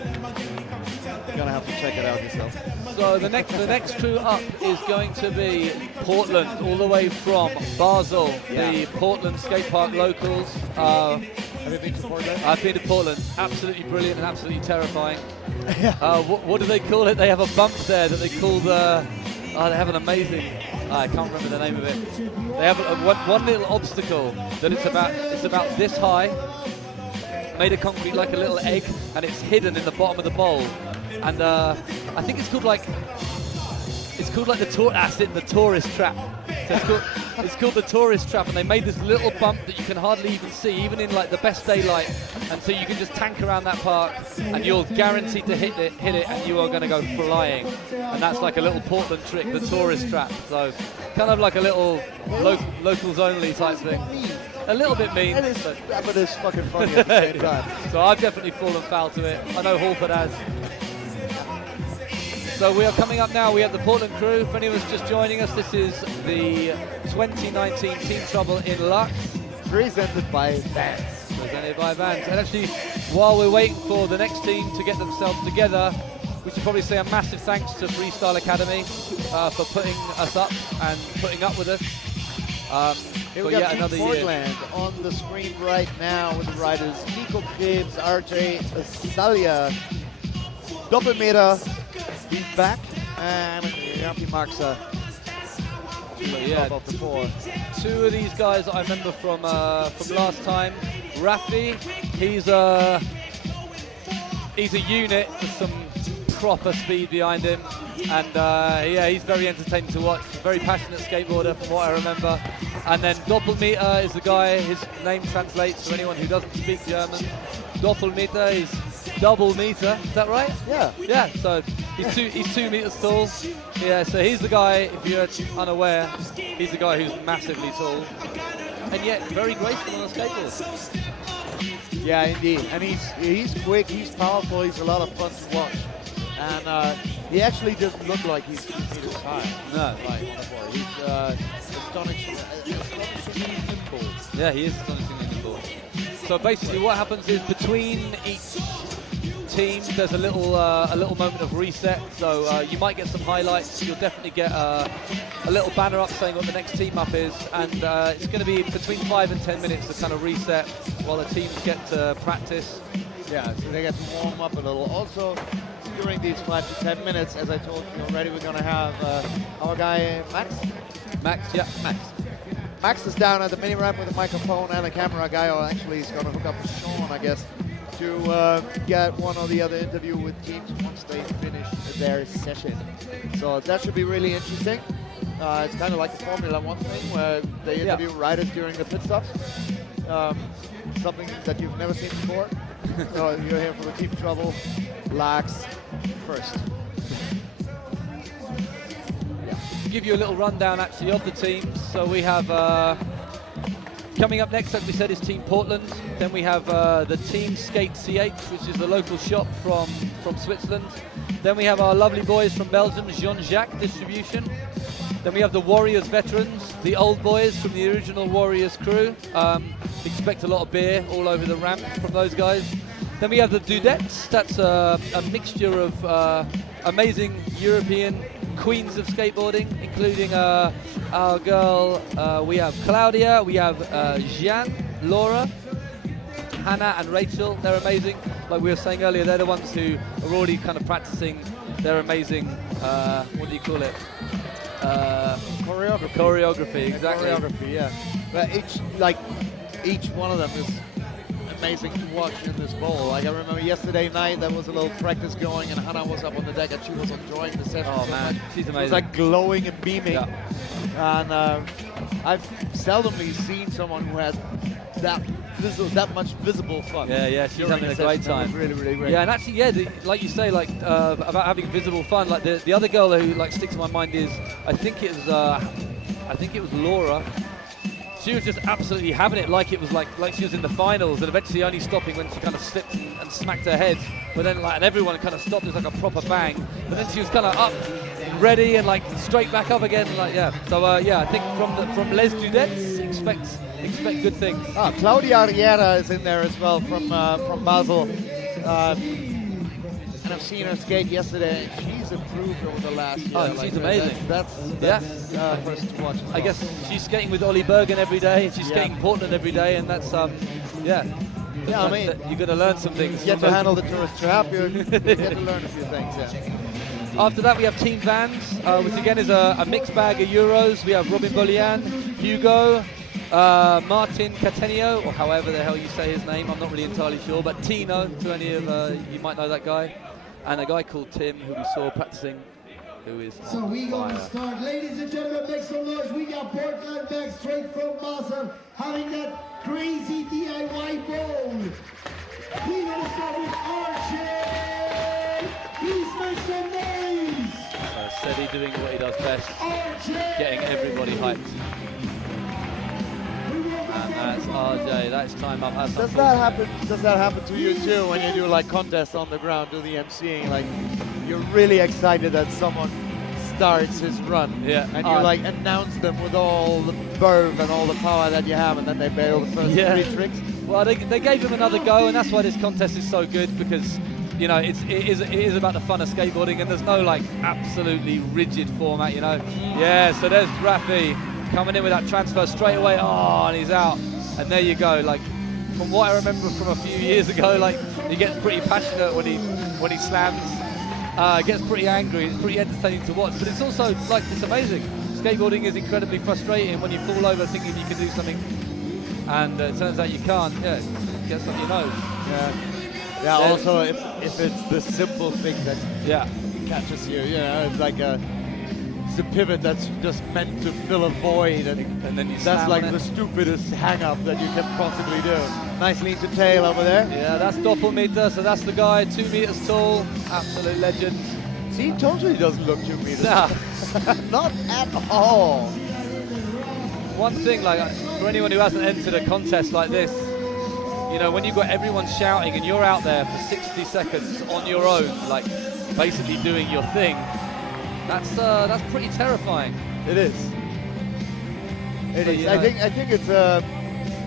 You're going to have to check it out yourself. So the next crew up is going to be Portland, all the way from Basel, the Portland skate park locals. Have you been to Portland? I've been to Portland. Absolutely brilliant and absolutely terrifying. What do they call it? They have a bump there that they call the... they have an amazing... I can't remember the name of it. They have one little obstacle that it's about this high, made of concrete like a little egg, and it's hidden in the bottom of the bowl. And I think it's called like the tourist trap. So it's called the tourist trap, and they made this little bump that you can hardly even see, even in like the best daylight. And so you can just tank around that park, and you're guaranteed to hit it, and you are going to go flying. And that's like a little Portland trick, the tourist trap. So kind of like a little locals only type thing. A little bit mean, but it's fucking funny at the same time. So I've definitely fallen foul to it. I know Halford has. So we are coming up now. We have the Portland crew. If anyone's just joining us, this is the 2019 Team Trouble in LAAX. Presented by Vans. Presented by Vans. And actually, while we're waiting for the next team to get themselves together, we should probably say a massive thanks to Freestyle Academy for putting us up and putting up with us. Here we got Team Portland on the screen right now with the riders Nico Gibbs, RJ Salia, Doppelmeter, he's back, and Rafi Marxa. Of the four. Two of these guys I remember from last time. Rafi, he's a unit with some proper speed behind him, and yeah, he's very entertaining to watch. Very passionate skateboarder from what I remember. And then Doppelmeter is the guy. His name translates for anyone who doesn't speak German. Doppelmeter is double meter. Is that right? Yeah. Yeah. So he's 2 meters tall. Yeah. So he's the guy. If you're unaware, he's the guy who's massively tall, and yet very graceful on a skateboard. Yeah, indeed. And he's quick. He's powerful. He's a lot of fun to watch. And he actually doesn't look like he's 2 meters high. No. Like, he's astonishingly nimble. Yeah, he is astonishingly nimble. So basically what happens is between each team there's a little moment of reset. So you might get some highlights. You'll definitely get a little banner up saying what the next team up is. And it's going to be between 5 and 10 minutes to kind of reset while the teams get to practice. Yeah, so they get to warm up a little. Also, during these 5 to 10 minutes, as I told you already, we're going to have our guy Max. Max is down at the mini ramp with a microphone and a camera guy, or actually he's going to hook up with Sean, I guess, to get one or the other interview with teams once they finish their session. So that should be really interesting. It's kind of like the Formula 1 thing where they interview riders during the pit stops. Something that you've never seen before. So you're here for the Team Trouble, LAAX first. To give you a little rundown actually of the teams. So we have coming up next, like we said, is Team Portland. Then we have the Team Skate.ch, which is the local shop from Switzerland. Then we have our lovely boys from Belgium, JeanJac Distribution. Then we have the Warriors veterans, the old boys from the original Warriors crew. Expect a lot of beer all over the ramp from those guys. Then we have the Dudets. That's a mixture of amazing European queens of skateboarding, including our girl, we have Claudia, we have Jean, Laura, Hannah and Rachel. They're amazing. Like we were saying earlier, they're the ones who are already kind of practicing their amazing, what do you call it? Choreography, exactly. Choreography, yeah. But each one of them is amazing to watch in this bowl. Like I remember yesterday night, there was a little practice going, and Hannah was up on the deck, and she was enjoying the session. Oh man, she's amazing. It was like glowing and beaming. Yeah. And I've seldomly seen someone who had that much visible fun. Yeah, she's having a great time. Really, really great. Yeah, and actually, yeah, like you say, like about having visible fun. Like the other girl who like sticks in my mind is, I think it was Laura. She was just absolutely having it, like it was like she was in the finals, and eventually only stopping when she kind of slipped and smacked her head. But then and everyone kind of stopped. It was like a proper bang. But then she was kind of up, ready, and like straight back up again. Like So yeah, I think from Les Dudets, expect good things. Claudia Riera is in there as well from Basel. And I've seen her skate yesterday, and she's improved over the last year. Oh, she's amazing. That's first to watch as well. I guess she's skating with Ollie Bergen every day, and she's skating Portland every day, and that's Yeah, I mean, you're going to learn some things. You get to handle the tourist trap, you get to learn a few things, yeah. After that, we have Team Vans, which again is a mixed bag of Euros. We have Robin Bolian, Hugo, Martin Catenio, or however the hell you say his name, I'm not really entirely sure, but Tino, to any of you might know that guy, and a guy called Tim, who we saw practicing, who is So we gonna start. Ladies and gentlemen, make some noise. We got Portland back straight from Basel, having that crazy DIY bowl. We gonna start with Archie. Please make some noise. Seti doing what he does best, Archie. getting everybody hyped. And that's RJ, that's time up. Does that happen to you too when you do like contests on the ground, do the emceeing? Like you're really excited that someone starts his run, and you like announce them with all the verve and all the power that you have, and then they bail the first 3 tricks. Well, they gave him another go, and that's why this contest is so good, because you know it is about the fun of skateboarding, and there's no like absolutely rigid format, you know. Yeah, so there's Rafi coming in with that transfer straight away. Oh, and he's out. And there you go. Like from what I remember from a few years ago, like he gets pretty passionate when he slams. Gets pretty angry. It's pretty entertaining to watch. But it's also like it's amazing. Skateboarding is incredibly frustrating when you fall over thinking you can do something, and it turns out you can't. Yeah, gets on your nose. Yeah. Also, if it's the simple thing that catches you, you know, it's like a pivot that's just meant to fill a void, and then that's like the stupidest hang-up that you can possibly do. Nice lean to tail over there. Yeah, that's Doppelmeter, so that's the guy, 2 meters tall, absolute legend. See, he totally doesn't look 2 meters. Nah. Not at all. One thing, like for anyone who hasn't entered a contest like this, you know, when you've got everyone shouting and you're out there for 60 seconds on your own, like basically doing your thing, that's pretty terrifying. It is. It is. I think it's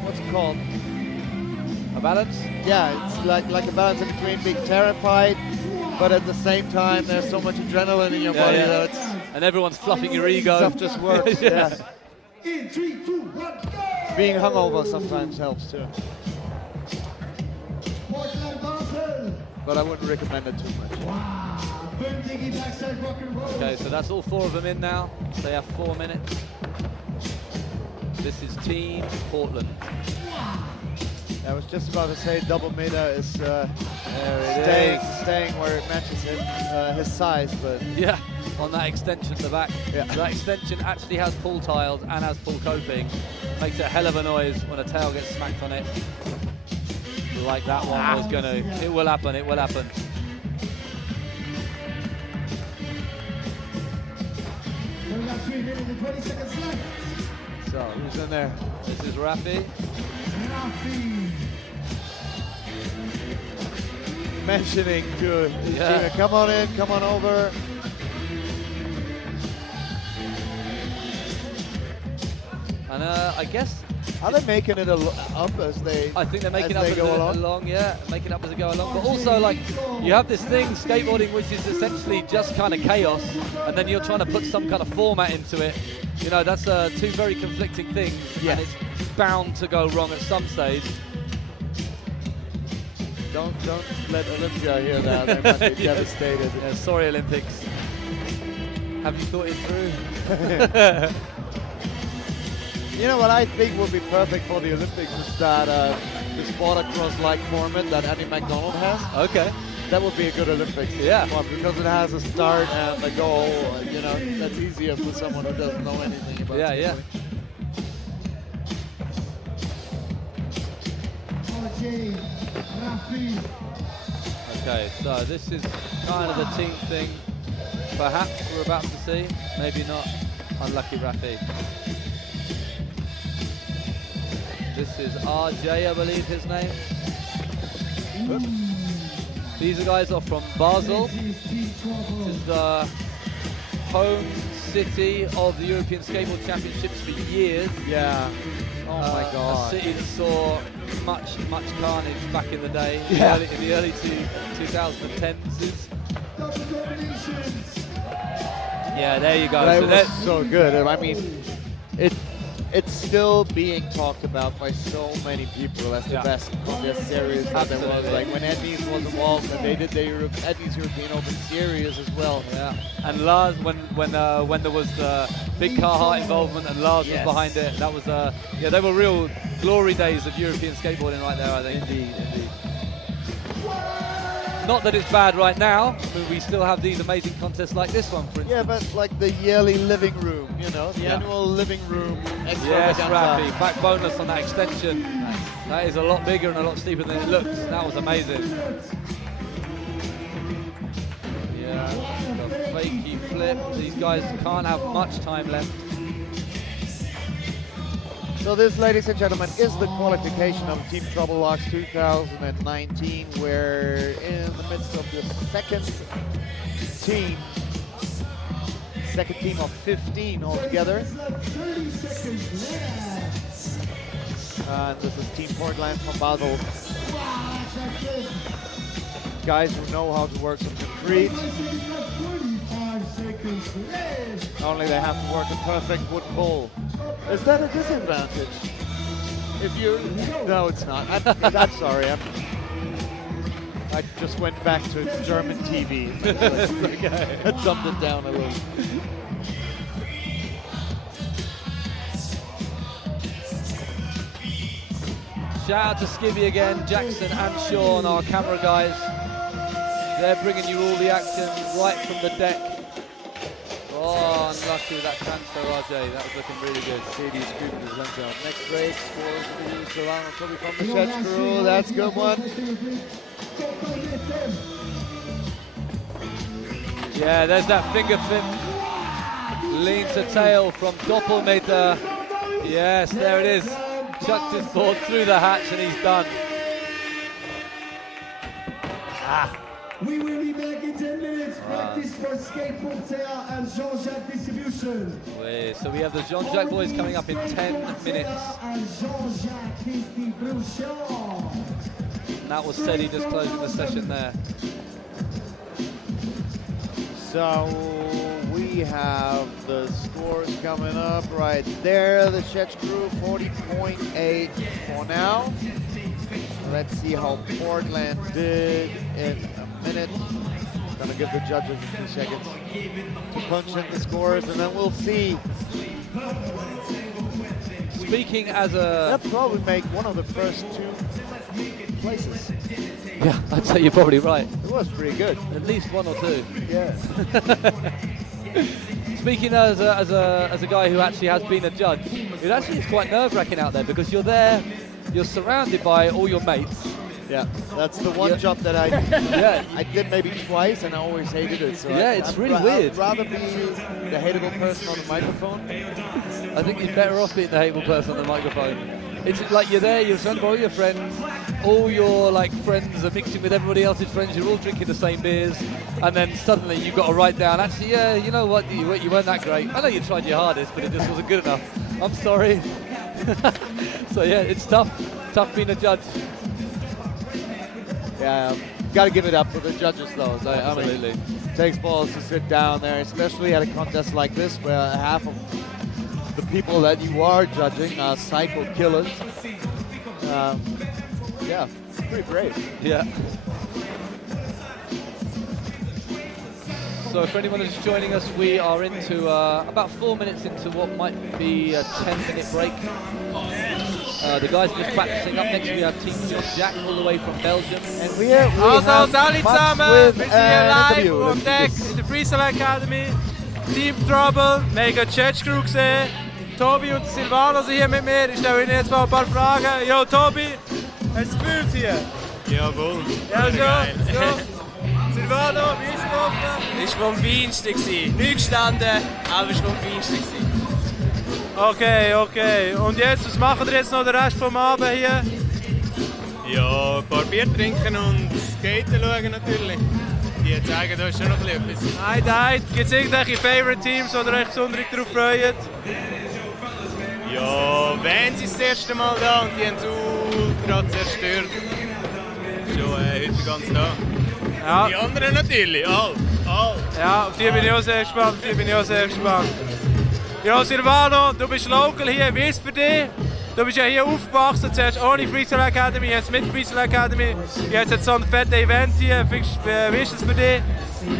what's it called? A balance? Yeah, it's like a balance in between being terrified, but at the same time there's so much adrenaline in your body that it's and everyone's fluffing your ego. Stuff just works. Yeah. In 3, 2, 1, go! Being hungover sometimes helps too. Portland Basel. But I wouldn't recommend it too much. Wow. Boom diggy backside rock and roll. Okay, so that's all 4 of them in now. They have 4 minutes. This is Team Portland. I was just about to say double meta is staying where it matches his size, but yeah, on that extension at the back. Yeah. So that extension actually has pull tiles and has pull coping. Makes a hell of a noise when a tail gets smacked on it. Like that one was gonna. It will happen. It will happen. We got 3 minutes and 20 seconds left. So who's in there? This is Rafi. Mentioning good. Yeah. Come on in, come on over. And I guess are they making it up as they? I think they're making up as as they they go go along. along. Yeah, making up as they go along. But also, like, you have this thing, skateboarding, which is essentially just kind of chaos, and then you're trying to put some kind of format into it. You know, that's 2 very conflicting things, and it's bound to go wrong at some stage. Don't let Olympia hear that. They might be devastated. Yeah, sorry, Olympics. Have you thought it through? You know what I think would be perfect for the Olympics is that this motocross-like format that Andy McDonald has. Okay. That would be a good Olympics. Yeah. One, because it has a start and a goal. You know, that's easier for someone who doesn't know anything about skateboarding. Jay, Rafi. Okay, so this is kind of the team thing. Perhaps we're about to see. Maybe not. Unlucky Rafi. This is RJ, I believe his name. Oops. These guys are from Basel. This is the home city of the European Skateboard Championships for years. Yeah. Oh my God. A city that saw much carnage back in the day, in the early 2010s. Yeah, there you go. That was so good. I mean, it's still being talked about by so many people as the best contest series that there was. Like when Ednies was involved, and they did the Ednies European Open Series as well. Yeah, and Lars, when there was big Carhartt involvement and Lars was behind it, that was yeah, they were real glory days of European skateboarding right there, I think. Indeed. Not that it's bad right now, but we still have these amazing contests like this one, for instance. Yeah, but like the yearly living room, you know, the annual living room. Yes, Rafi, back bonus on that extension. That is a lot bigger and a lot steeper than it looks. That was amazing. Yeah, the fakey flip. These guys can't have much time left. So this, ladies and gentlemen, is the qualification of Team Trouble LAAX 2019. We're in the midst of the second team of 15 altogether. And this is Team Portland from Basel. Guys who know how to work some concrete. Only they have to work a perfect wood pole. Is that a disadvantage? If you... No, it's not. I'm sorry. I just went back to German TV. Okay. I dumbed it down a little. Shout out to Skibby again, Jackson and Sean, our camera guys. They're bringing you all the action right from the deck. Oh, unlucky with that transfer, RJ. That was looking really good. CD Scoopers went down. Next break, scores for the Solano probably from the SchetgGru. That's a good one. Yeah, there's that finger flip. Lean to tail from Doppelmeter. Yes, there it is. Chucked his board through the hatch and he's done. We will be back in 10 minutes. Practice for Skate.ch and JeanJac distribution. So we have the JeanJac boys coming up in 10 minutes. And JeanJac distribution. And that was Seti just closing the session there. So we have the scores coming up right there. The SchetgGru 40.8 for now. Let's see how Portland did in a minute. Gonna give the judges a few seconds to punch in the scores, and then we'll see. Speaking as a... They'll probably make one of the first two places. Yeah, I'd say you're probably right. It was pretty good. At least one or two. Yeah. Speaking as a guy who actually has been a judge, it actually is quite nerve-wracking out there because you're there, you're surrounded by all your mates. Yeah, that's the one job that I did maybe twice, and I always hated it. So yeah, it's really weird. I'd rather be the hateable person on the microphone. I think you're better off being the hateable person on the microphone. It's like you're there, you're surrounded by all your friends, all your like friends are mixing with everybody else's friends, you're all drinking the same beers, and then suddenly you've got to write down, actually, yeah, you know what, you weren't that great. I know you tried your hardest, but it just wasn't good enough. I'm sorry. So yeah, it's tough being a judge. Yeah, got to give it up for the judges though. Absolutely. I mean, it takes balls to sit down there, especially at a contest like this where half of the people that you are judging are psycho killers. Yeah, it's pretty brave. Yeah. So for anyone who's joining us, we are into about 4 minutes into what might be a 10-minute break. The guys are just practicing. Up next we have Team JeanJac all the way from Belgium. And we have salut samen, we zijn hier live op deck in de Freestyle Academy. Team Trouble, mega SchetgGru gesehen. Tobi und Silvano sind hier mit mir. Ich stelle Ihnen jetzt mal ein paar Fragen. Yo Tobi, Hast du es gefühlt hier? Jawohl. Ja, schon. Silvano, wie ist es gelaufen? Es war vom Feinsten gewesen. Nicht gestanden, aber es war vom Feinsten gewesen. Okay, okay. Und jetzt, was machen wir jetzt noch den Rest vom Abend hier? Ja, ein paar Bier trinken und Skaten schauen natürlich. Die zeigen uns schon noch etwas. Gibt es irgendwelche Favorite Teams, die ihr euch besonders darauf freut? Ja, wenn sie das erste Mal da und die haben es ultra zerstört. Schon heute ganz da. Ja. Die anderen natürlich, all. Ja, auf die bin ich auch sehr gespannt. Ja, Silvano, du bist local hier. Wie ist es für dich? Du bist ja hier aufgewachsen, zuerst ohne Freestyle Academy, jetzt mit Freestyle Academy. Jetzt so ein fettes Event hier. Wie ist es für dich?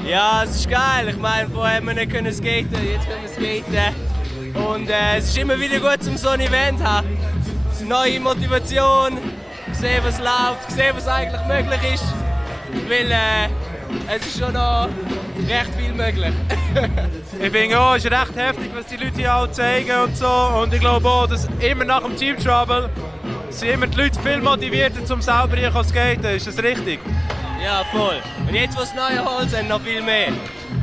Ja, es ist geil. Ich meine, vorher haben wir nicht können skaten, jetzt können wir skaten. Und es ist immer wieder gut, um so ein Event zu haben. Neue Motivation, sehen, was läuft, sehen, was eigentlich möglich ist. Weil es ist schon noch recht viel möglich. Ich finde auch, es ist recht heftig, was die Leute hier auch zeigen und so. Und ich glaube auch, dass immer nach dem Team Trouble sind immer die Leute viel motivierter, um selber hier zu skaten. Ist das richtig? Ja, voll. Und jetzt, wo es neue Holen sind, noch viel mehr.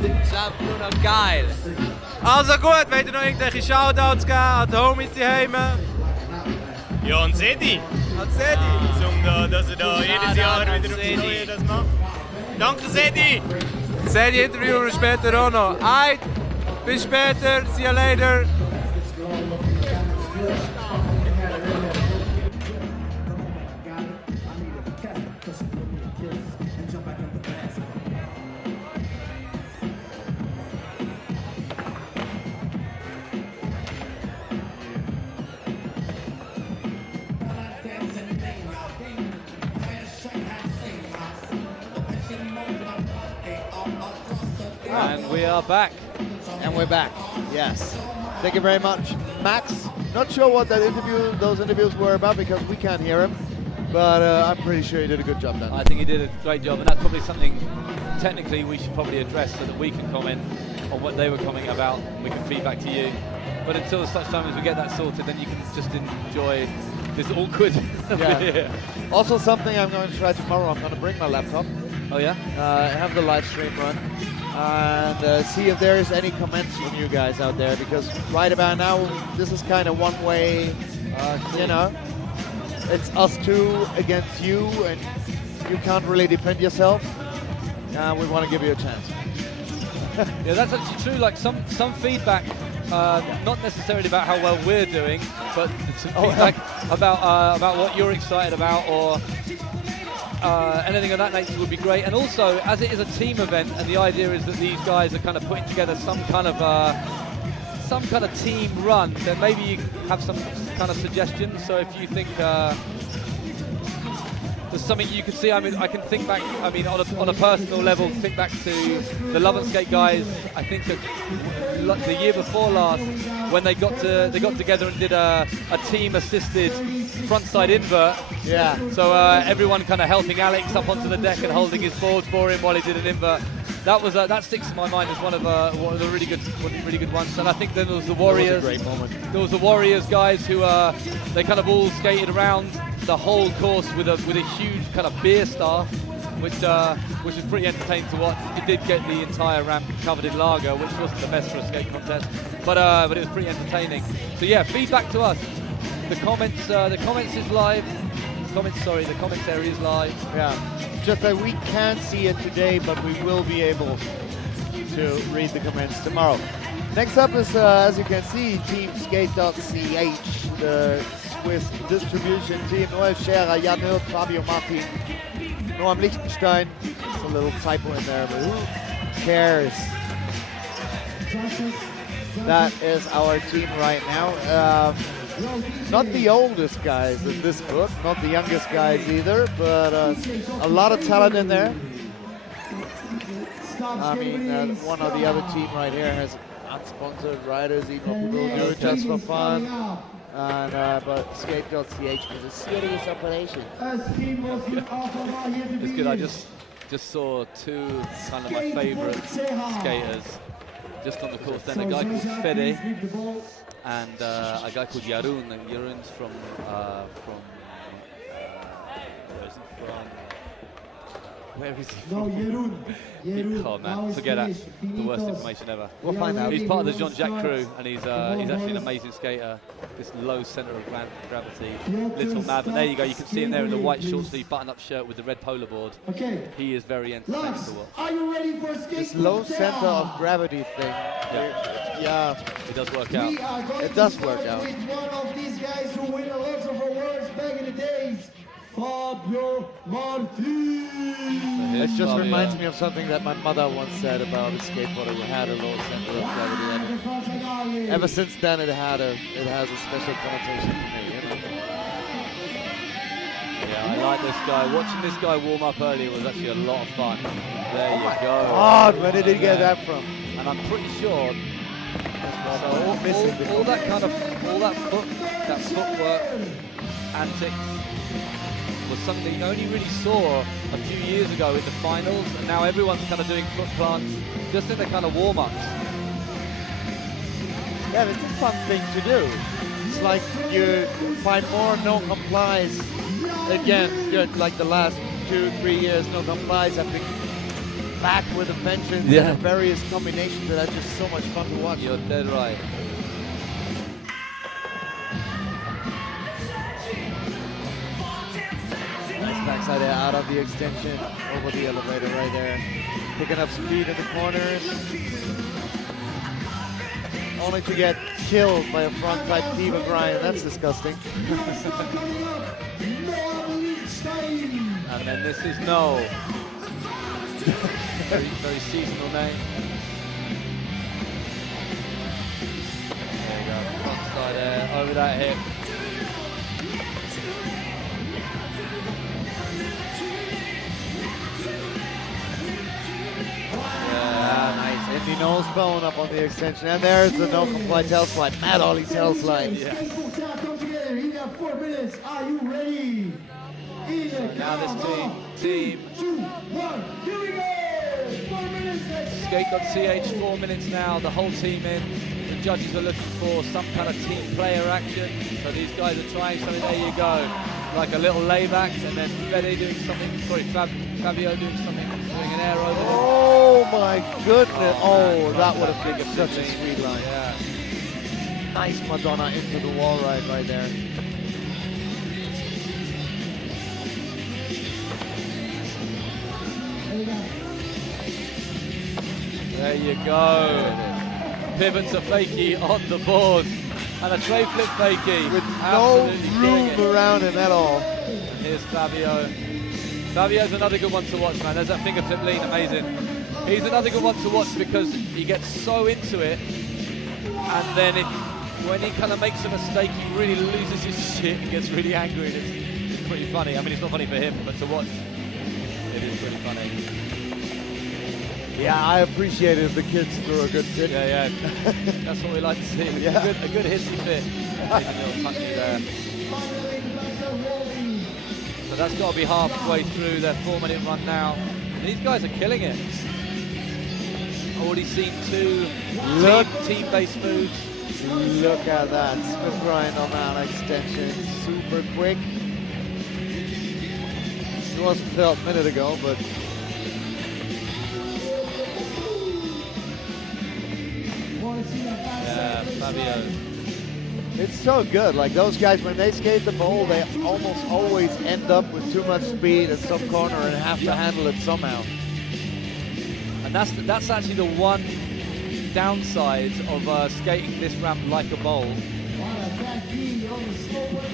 Das ist einfach nur noch geil. Also gut, wollt ihr noch irgendwelche Shoutouts geben an die Homies daheim? Ja, und Sedi. An Sedi? Dass er da jedes Jahr wieder aufs Neue das macht. Danke, Sedi! Sedi interviewen wir später auch noch. Alright, bis später, see you later. And we are back. And we're back, yes. Thank you very much, Max. Not sure what those interviews were about because we can't hear him, but I'm pretty sure he did a good job then. I think he did a great job, and that's probably something technically we should probably address so that we can comment on what they were commenting about and we can feed back to you. But until such time as we get that sorted, then you can just enjoy this awkward Yeah. Also something I'm going to try tomorrow, I'm going to bring my laptop. Oh yeah? Have the live stream run and see if there is any comments from you guys out there, because right about now this is kind of one way, you know, it's us two against you and you can't really defend yourself. We want to give you a chance. Yeah, that's actually true. Like some feedback, not necessarily about how well we're doing, but some feedback about what you're excited about or anything of that nature would be great. And also, as it is a team event, and the idea is that these guys are kind of putting together some kind of team run, then maybe you have some kind of suggestions. So if you think there's something you can see, I mean, I can think back, I mean, on a personal level, think back to the LoveNSkate guys, I think the year before last, when they got together and did a team-assisted frontside invert. Yeah. So everyone kind of helping Alex up onto the deck and holding his board for him while he did an invert. That sticks in my mind as one of the really good ones. And I think then there was the Warriors. That was a great moment. There was the Warriors guys who they kind of all skated around the whole course with a huge kind of beer staff, which was pretty entertaining to watch. It did get the entire ramp covered in lager, which wasn't the best for a skate contest, but it was pretty entertaining. So yeah, feedback to us. The comments is live. The comments area is live. Yeah, just that we can't see it today, but we will be able to read the comments tomorrow. Next up is, as you can see, Team Skate.ch, the Swiss distribution team. Noel Scherer, Jan Hirt, Fabio Martin, Noam Lichtenstein. It's a little typo in there, but who cares? That is our team right now. Not the oldest guys in this book, not the youngest guys either, but a lot of talent in there. I mean, one or the other team right here has unsponsored riders, even though people do it just for fun. And, but Skate.ch is a serious operation. It's good. I just saw two kind of my favourite skaters just on the course. Then a guy called Fede and a guy called Yarun. And Yarun's from Where is he No, from? Jerun. Oh man, forget that. The worst information ever. We'll find out. He's part of the JeanJac crew, and he's actually an amazing skater. This low centre of gravity, little mad. And there you go, you can see him there in the white short sleeve button-up shirt with the red polar board. Okay. He is very entertaining to watch. Are you ready for skate? This low center of gravity thing. Yeah. It does work out. It does work out. With one of these guys who win lots of awards back in the days, Fabio Martin. It just reminds me of something that my mother once said about a skateboarder who had a low center of gravity. And ever since then, it has a special connotation for me. You know? Yeah, I like this guy. Watching this guy warm up earlier was actually a lot of fun. There you go. God, where did he get that from? And I'm pretty sure all that footwork, antics, was something that you only really saw a few years ago in the finals, and now everyone's kind of doing foot plants just in the kind of warm-ups. Yeah, it's a fun thing to do. It's like you find more no complies. Again, like the last 2-3 years, no complies have been back with a vengeance and various combinations that are just so much fun to watch. You're dead right. Nice backside air out of the extension, over the elevator right there. Picking up speed in the corners. Only to get killed by a front type diva grind. That's disgusting. And then this is No. very seasonal name. There you go, front side air, over that hip. Yeah, nice. Indy nose bone up on the extension. And there's the no comply tail slide. Mad Ollie tail slide. Yeah. Come together. You got 4 minutes. Are you ready? Now this team. 2, 1, here we go! 4 minutes. Skate.ch, 4 minutes now, the whole team in. The judges are looking for some kind of team player action. So these guys are trying something, there you go. Like a little LAAX, and then Fede doing something, sorry, Fabio doing something, doing an air over there. Oh my goodness. Oh, that would have been big such a sweet line. Yeah. Nice Madonna into the wall ride right there. There you go. Pivot to fakie on the board. And a tray flip fakie. With Absolutely no room around him at all. And here's Fabio. Fabio's another good one to watch, man. There's that finger flip lean, amazing. He's another good one to watch because he gets so into it. And then when he kind of makes a mistake, he really loses his shit and gets really angry. And it's pretty funny. I mean, it's not funny for him, but to watch, it is pretty funny. Yeah, I appreciate it if the kids threw a good fit. Yeah. That's what we like to see. Yeah. A good hissy fit. Amazing little touchy there. So that's got to be halfway through their 4-minute run now. And these guys are killing it. Already seen 2 team-based moves. Look at that. Smith grind on that extension. Super quick. It wasn't felt a minute ago, but Yeah, Fabio. it's so good. Like those guys, when they skate the bowl, they almost always end up with too much speed at some corner and have to handle it somehow. And that's actually the one downside of skating this ramp like a bowl.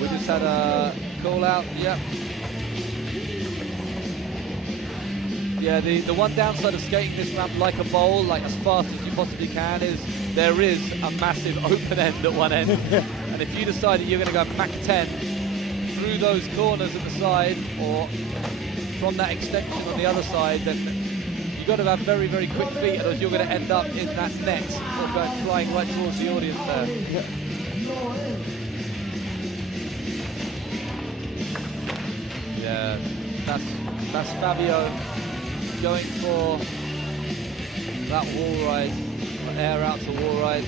We just had a call out. Yep. Yeah, the one downside of skating this ramp like a bowl, like as fast as you possibly can, is there is a massive open end at one end. And if you decide that you're going to go Mach 10 through those corners at the side, or from that extension on the other side, then you've got to have very, very quick feet, otherwise you're going to end up in that net or going flying right towards the audience there. Yeah, that's Fabio going for that wall ride, air out to wall ride.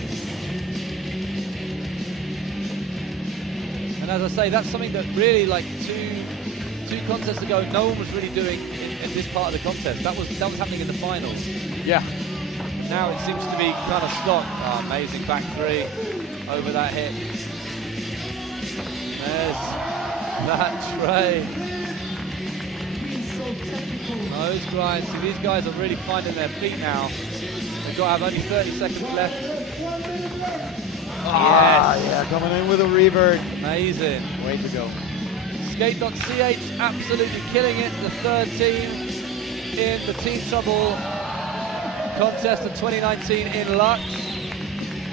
And as I say, that's something that really, like 2 2 contests ago, no one was really doing in this part of the contest. That was happening in the finals. Yeah. Now it seems to be kind of stock. Oh, amazing back 3 over that hit. There's that tray. Nose grind. See, these guys are really finding their feet now. They've got to have only 30 seconds left. Ah, yeah, coming in with a revert. Amazing. Way to go. Skate.ch absolutely killing it. The 3rd team in the Team Trouble contest of 2019 in LAAX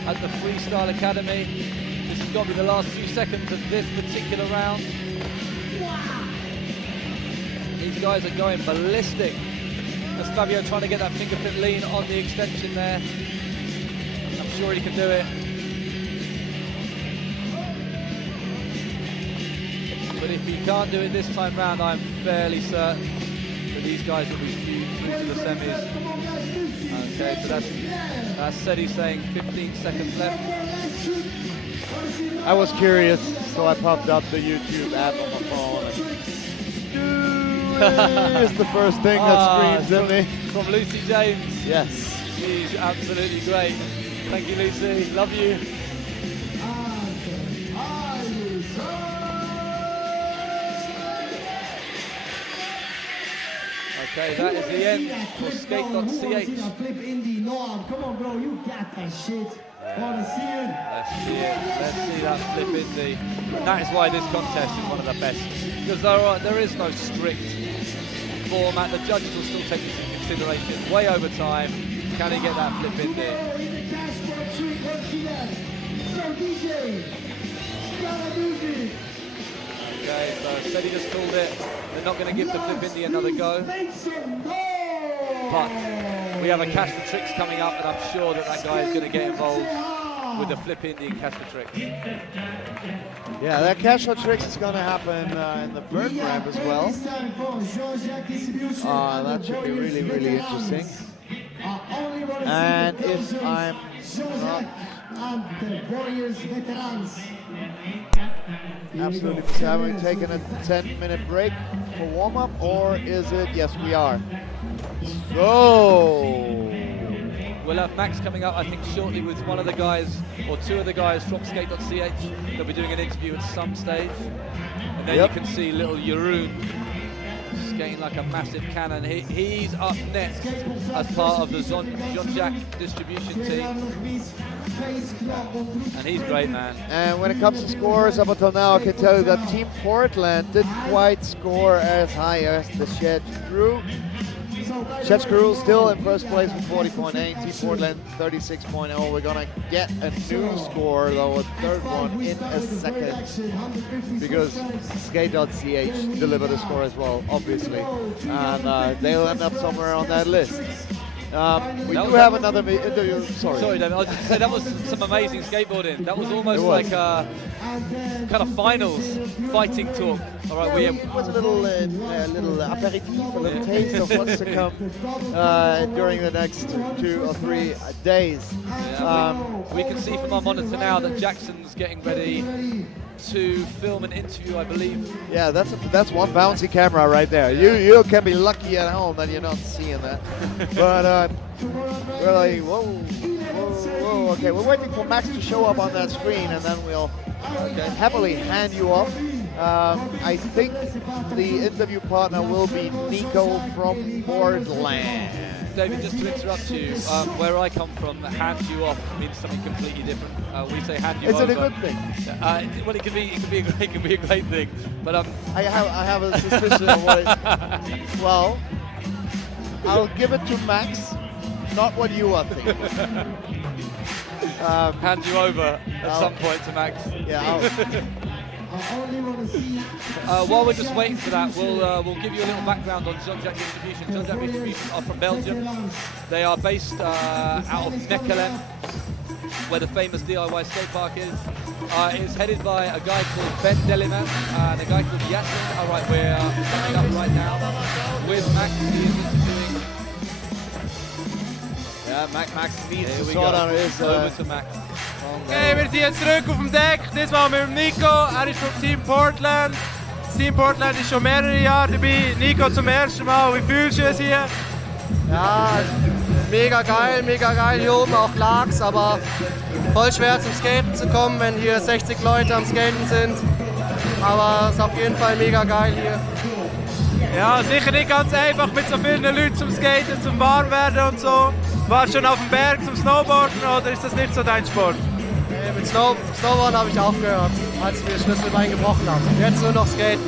at the Freestyle Academy. This has got to be the last few seconds of this particular round. These guys are going ballistic. That's Fabio trying to get that finger flip lean on the extension there. I'm sure he can do it. But if he can't do it this time round, I'm fairly certain that these guys will be through to the semis. Okay, so that's Seti saying 15 seconds left. I was curious, so I popped up the YouTube app on my phone. It's the first thing that screams at me. From Lucy James. Yes. She's absolutely great. Thank you, Lucy. Love you. Okay, that is the end for Skate.ch. Come on, bro, you got that shit. Wanna see it? Let's see it. Let's see that flip indie. And that is why this contest is one of the best. Because there is no strict format. The judges will still take this into consideration. Way over time. Can he get that flip indie? Okay, so Seti just called it. They're not going to give the flip indie another go. But we have a cash for tricks coming up, and I'm sure that guy is going to get involved with the flip indie and cash for tricks. Yeah, that cash for tricks is going to happen in the Vert ramp as well. That should be really, really interesting. And if I'm not absolutely, have we taken a 10-minute break for warm-up, or is it? Yes, we are. So we'll have Max coming up, I think, shortly with one of the guys, or 2 of the guys from Skate.ch. They'll be doing an interview at some stage. And then you can see little Jeroen skating like a massive cannon. He's up next as part of the JeanJac distribution team. And he's great, man. And when it comes to scores up until now, I can tell you that Team Portland didn't quite score as high as the SchetgGru. SchetgGru still in first place with 40.8, Team Portland 36.0. We're gonna get a new score though, a 3rd one in a second, because Skate.ch delivered a score as well, obviously, and they'll end up somewhere on that list. We do have another interview. Sorry, David. I was just saying, that was some amazing skateboarding. That was almost like a kind of finals fighting talk. All right, it was a little aperitif, a little taste of what's to come during the next 2 or 3 days. Yeah, we can see from our monitor now that Jackson's getting ready to film an interview, I believe. Yeah, that's one bouncy camera right there. You can be lucky at home that you're not seeing that. But we're like, whoa, okay, we're waiting for Max to show up on that screen, and then we'll happily hand you off. I think the interview partner will be Nico from Portland. David, just to interrupt you, where I come from, hand you off means something completely different. We say hand you over. Is it a good thing? Well, it can be a great thing. But I have a suspicion of what it. Well, I'll give it to Max, not what you are thinking. Hand you over at some point to Max. Yeah. While we're just waiting for that, we'll give you a little background on JeanJac Distribution. JeanJac Distribution are from Belgium. They are based out of Mechelen, where the famous DIY skate park is. It's headed by a guy called Ben Deliman and a guy called Jaques. All right, we're coming up right now with Max. He is interviewing. Ja, Max needs to sort out his... Over to Max. Okay, wir sind jetzt zurück auf dem Deck. Diesmal mit dem Nico. Er ist vom Team Portland. das Team Portland ist schon mehrere Jahre dabei. Nico zum ersten Mal, wie fühlst du es hier? Ja, mega geil hier oben, auch LAAX, aber voll schwer zum Skaten zu kommen, wenn hier 60 Leute am Skaten sind. Aber es ist auf jeden Fall mega geil hier. Ja, sicher nicht ganz einfach mit so vielen Leuten zum Skaten, zum Warmwerden und so. Warst du schon auf dem Berg zum Snowboarden oder ist das nicht so dein Sport? Nee, mit Snowboarden habe ich aufgehört, als ich mir das Schlüsselbein gebrochen habe. Jetzt nur noch Skaten.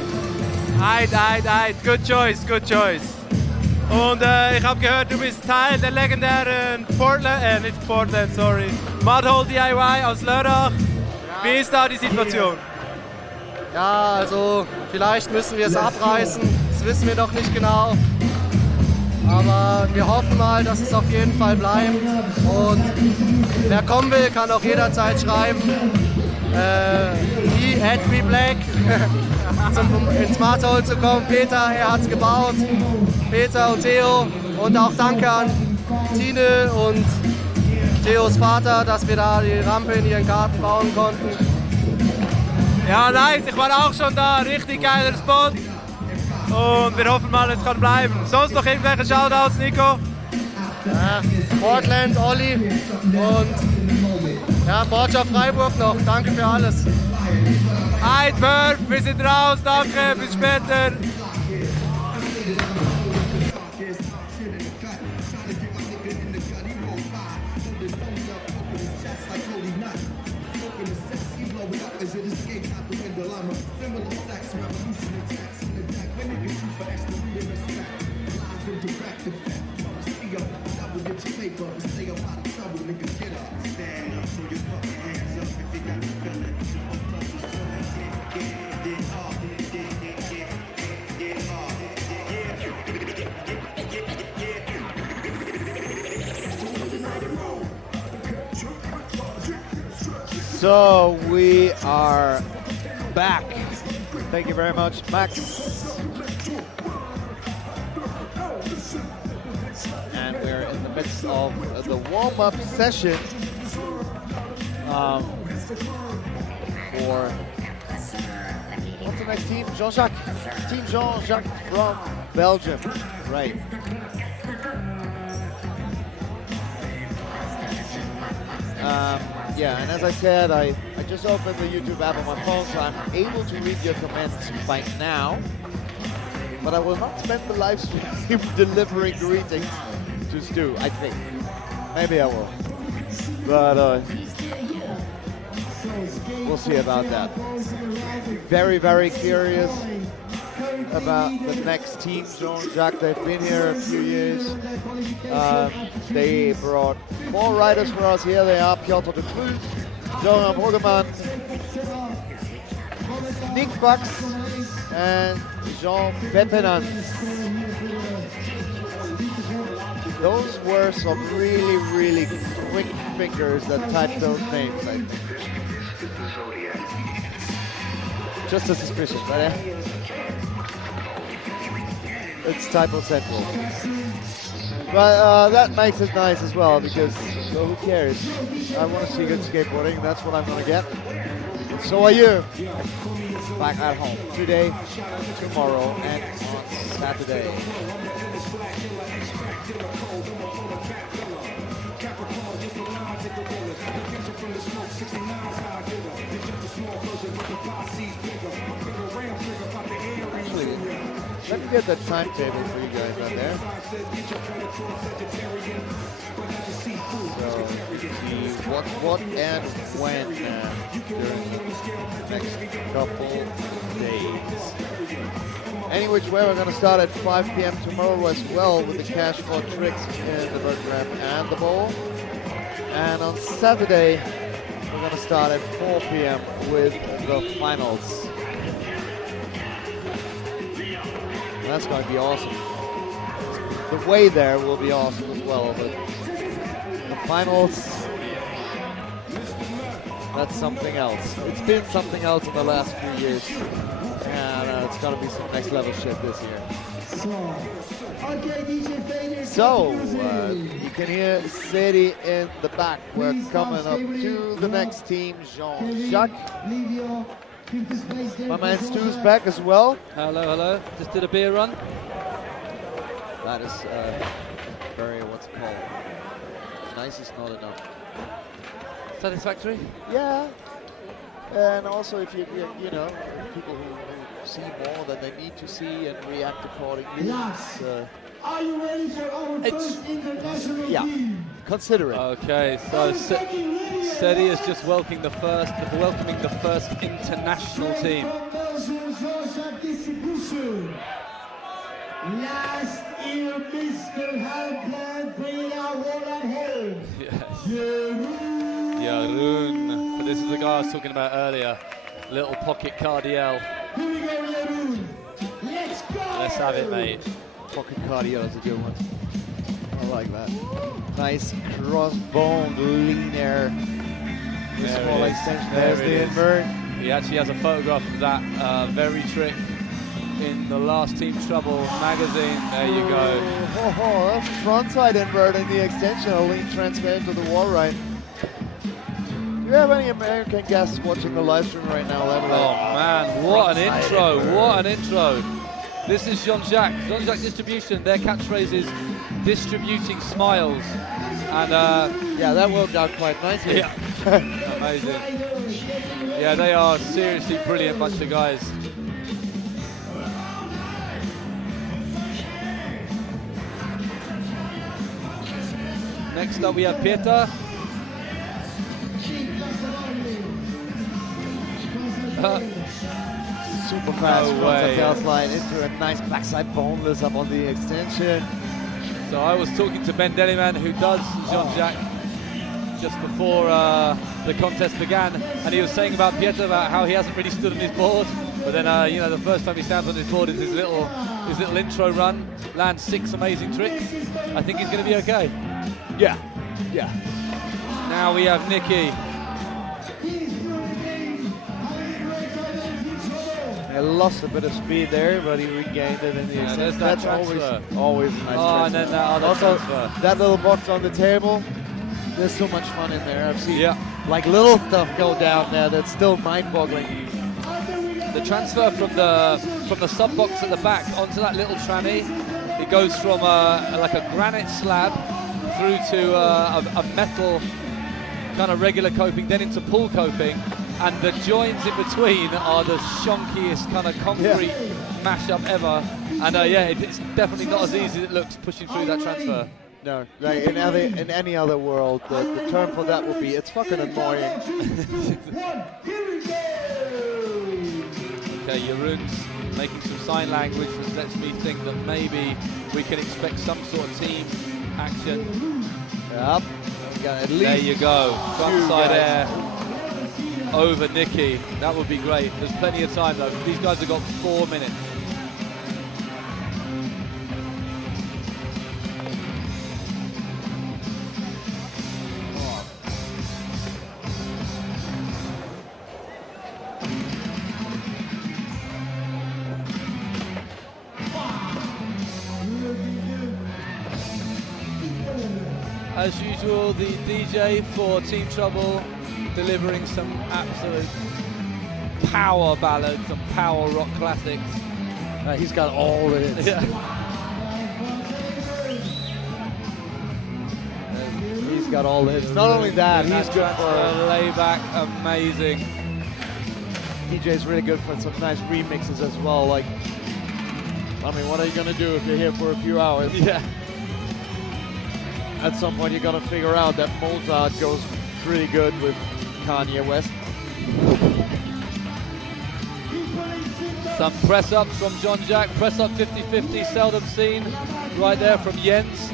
Good choice, good choice. Und ich habe gehört, du bist Teil der legendären Mudhole DIY aus Lörrach. Wie ist da die Situation? Ja, also vielleicht müssen wir es abreißen, das wissen wir noch nicht genau. Aber wir hoffen mal, dass es auf jeden Fall bleibt. Und wer kommen will, kann auch jederzeit schreiben. @BeBlack ins Mudhole zu kommen. Peter, er hat es gebaut. Peter und Theo. Und auch danke an Tine und Theos Vater, dass wir da die Rampe in ihren Garten bauen konnten. Ja, nice. Ich war auch schon da. Richtig geiler Spot. Und wir hoffen mal, es kann bleiben. Sonst noch irgendwelche Shoutouts, Nico? Ja, Portland, Olli und ja, Bordschaft Freiburg noch. Danke für alles. Vert, wir sind raus. Danke. Bis später. So we are back. Thank you very much, Max. And we're in the midst of the warm-up session for what's the next team? JeanJac. Team JeanJac from Belgium. Right. Yeah, and as I said, I just opened the YouTube app on my phone, so I'm able to read your comments by now. But I will not spend the live stream delivering greetings to Stu, I think. Maybe I will. But we'll see about that. Very, very curious about the next team, JeanJac. They've been here a few years. They brought 4 riders for us. Here they are: Torpedo Crew, Joram Hogemann, Nick Bucks, and Jean Pepinans. Those were some really, really quick fingers that typed those names, I think. Just a suspicion, but it's typo central. But that makes it nice as well, because well, who cares? I want to see good skateboarding, that's what I'm going to get. And so are you. Back at home today, tomorrow, and on Saturday. Actually, let me get the timetable for you guys out there. So, see what and when during the next couple days. Any which way, we're going to start at 5 p.m. tomorrow as well with the cash for tricks in the Vert ramp and the bowl. And on Saturday, we're going to start at 4 p.m. with the finals. That's going to be awesome. The way there will be awesome as well, but the finals, that's something else. It's been something else in the last few years, and it's going to be some next level shit this year. So, you can hear Sadie in the back. We're coming up to the next team, JeanJac. My man Stu's back as well. Hello, hello. Just did a beer run. That is very, what's it called? Nice is not enough. Satisfactory? Yeah. And also if you know, people who see more than they need to see and react accordingly. Are you ready for our first international team? Consider it. Okay, so Seti is just welcoming the first international team. Last year, Mr. Halplan bringing our world at home. Yes. Jeroen. But this is the guy I was talking about earlier. Little pocket cardiel. Here we go, Jeroen. Let's go. Let's have it, mate. Pocket cardio is a good one. I like that. Nice crossbone lean air. With small extension. There's the invert. He actually has a photograph of that very trick in the last Team Trouble magazine. There you go. Oh, that's frontside invert in the extension. A lean transfer into the wall right. Do you have any American guests watching the live stream right now? Oh man, what an intro! What an intro! This is JeanJac. JeanJac Distribution. Their catchphrase is distributing smiles. And yeah, that worked out quite nicely. Yeah. Amazing. Yeah, they are seriously brilliant bunch of guys. Next up we have Peter. Super fast No frontside way. tail slide into a nice backside boneless up on the extension. So I was talking to Ben Deliman, who does JeanJac, just before the contest began, and he was saying about Pieter, about how he hasn't really stood on his board, but then you know, the first time he stands on his board is his little intro run, lands 6 amazing tricks. I think he's going to be okay. Yeah, yeah. Now we have Nicky. He lost a bit of speed there, but he regained it in the extension. There's that That's transfer. always a nice transfer. And then that other also, transfer. that little box on the table, there's so much fun in there. I've seen like little stuff go down there that's still mind-boggling. The transfer from the sub box at the back onto that little tranny, it goes from like a granite slab through to a metal kind of regular coping, then into pool coping, and the joins in between are the shonkiest kind of concrete mashup ever. And yeah, it's definitely not as easy as it looks pushing through that transfer. No, like in any other world, the term for that would be, it's fucking annoying. Okay, Jeroen's making some sign language, which lets me think that maybe we can expect some sort of team action. Yep. At least there you go, front side air over Nicky. That would be great. There's plenty of time though. These guys have got 4 minutes. As usual, the DJ for Team Trouble delivering some absolute power ballads and power rock classics. He's got all the hits. Yeah. He's got all the hits. Not only that, he's good for layback, amazing. DJ's really good for some nice remixes as well. Like, I mean, what are you gonna do if you're here for a few hours? Yeah. At some point, you're gonna figure out that Mozart goes pretty good with Kanye West. Some press ups from JeanJac, press up 50-50, seldom seen. Right there from Jens.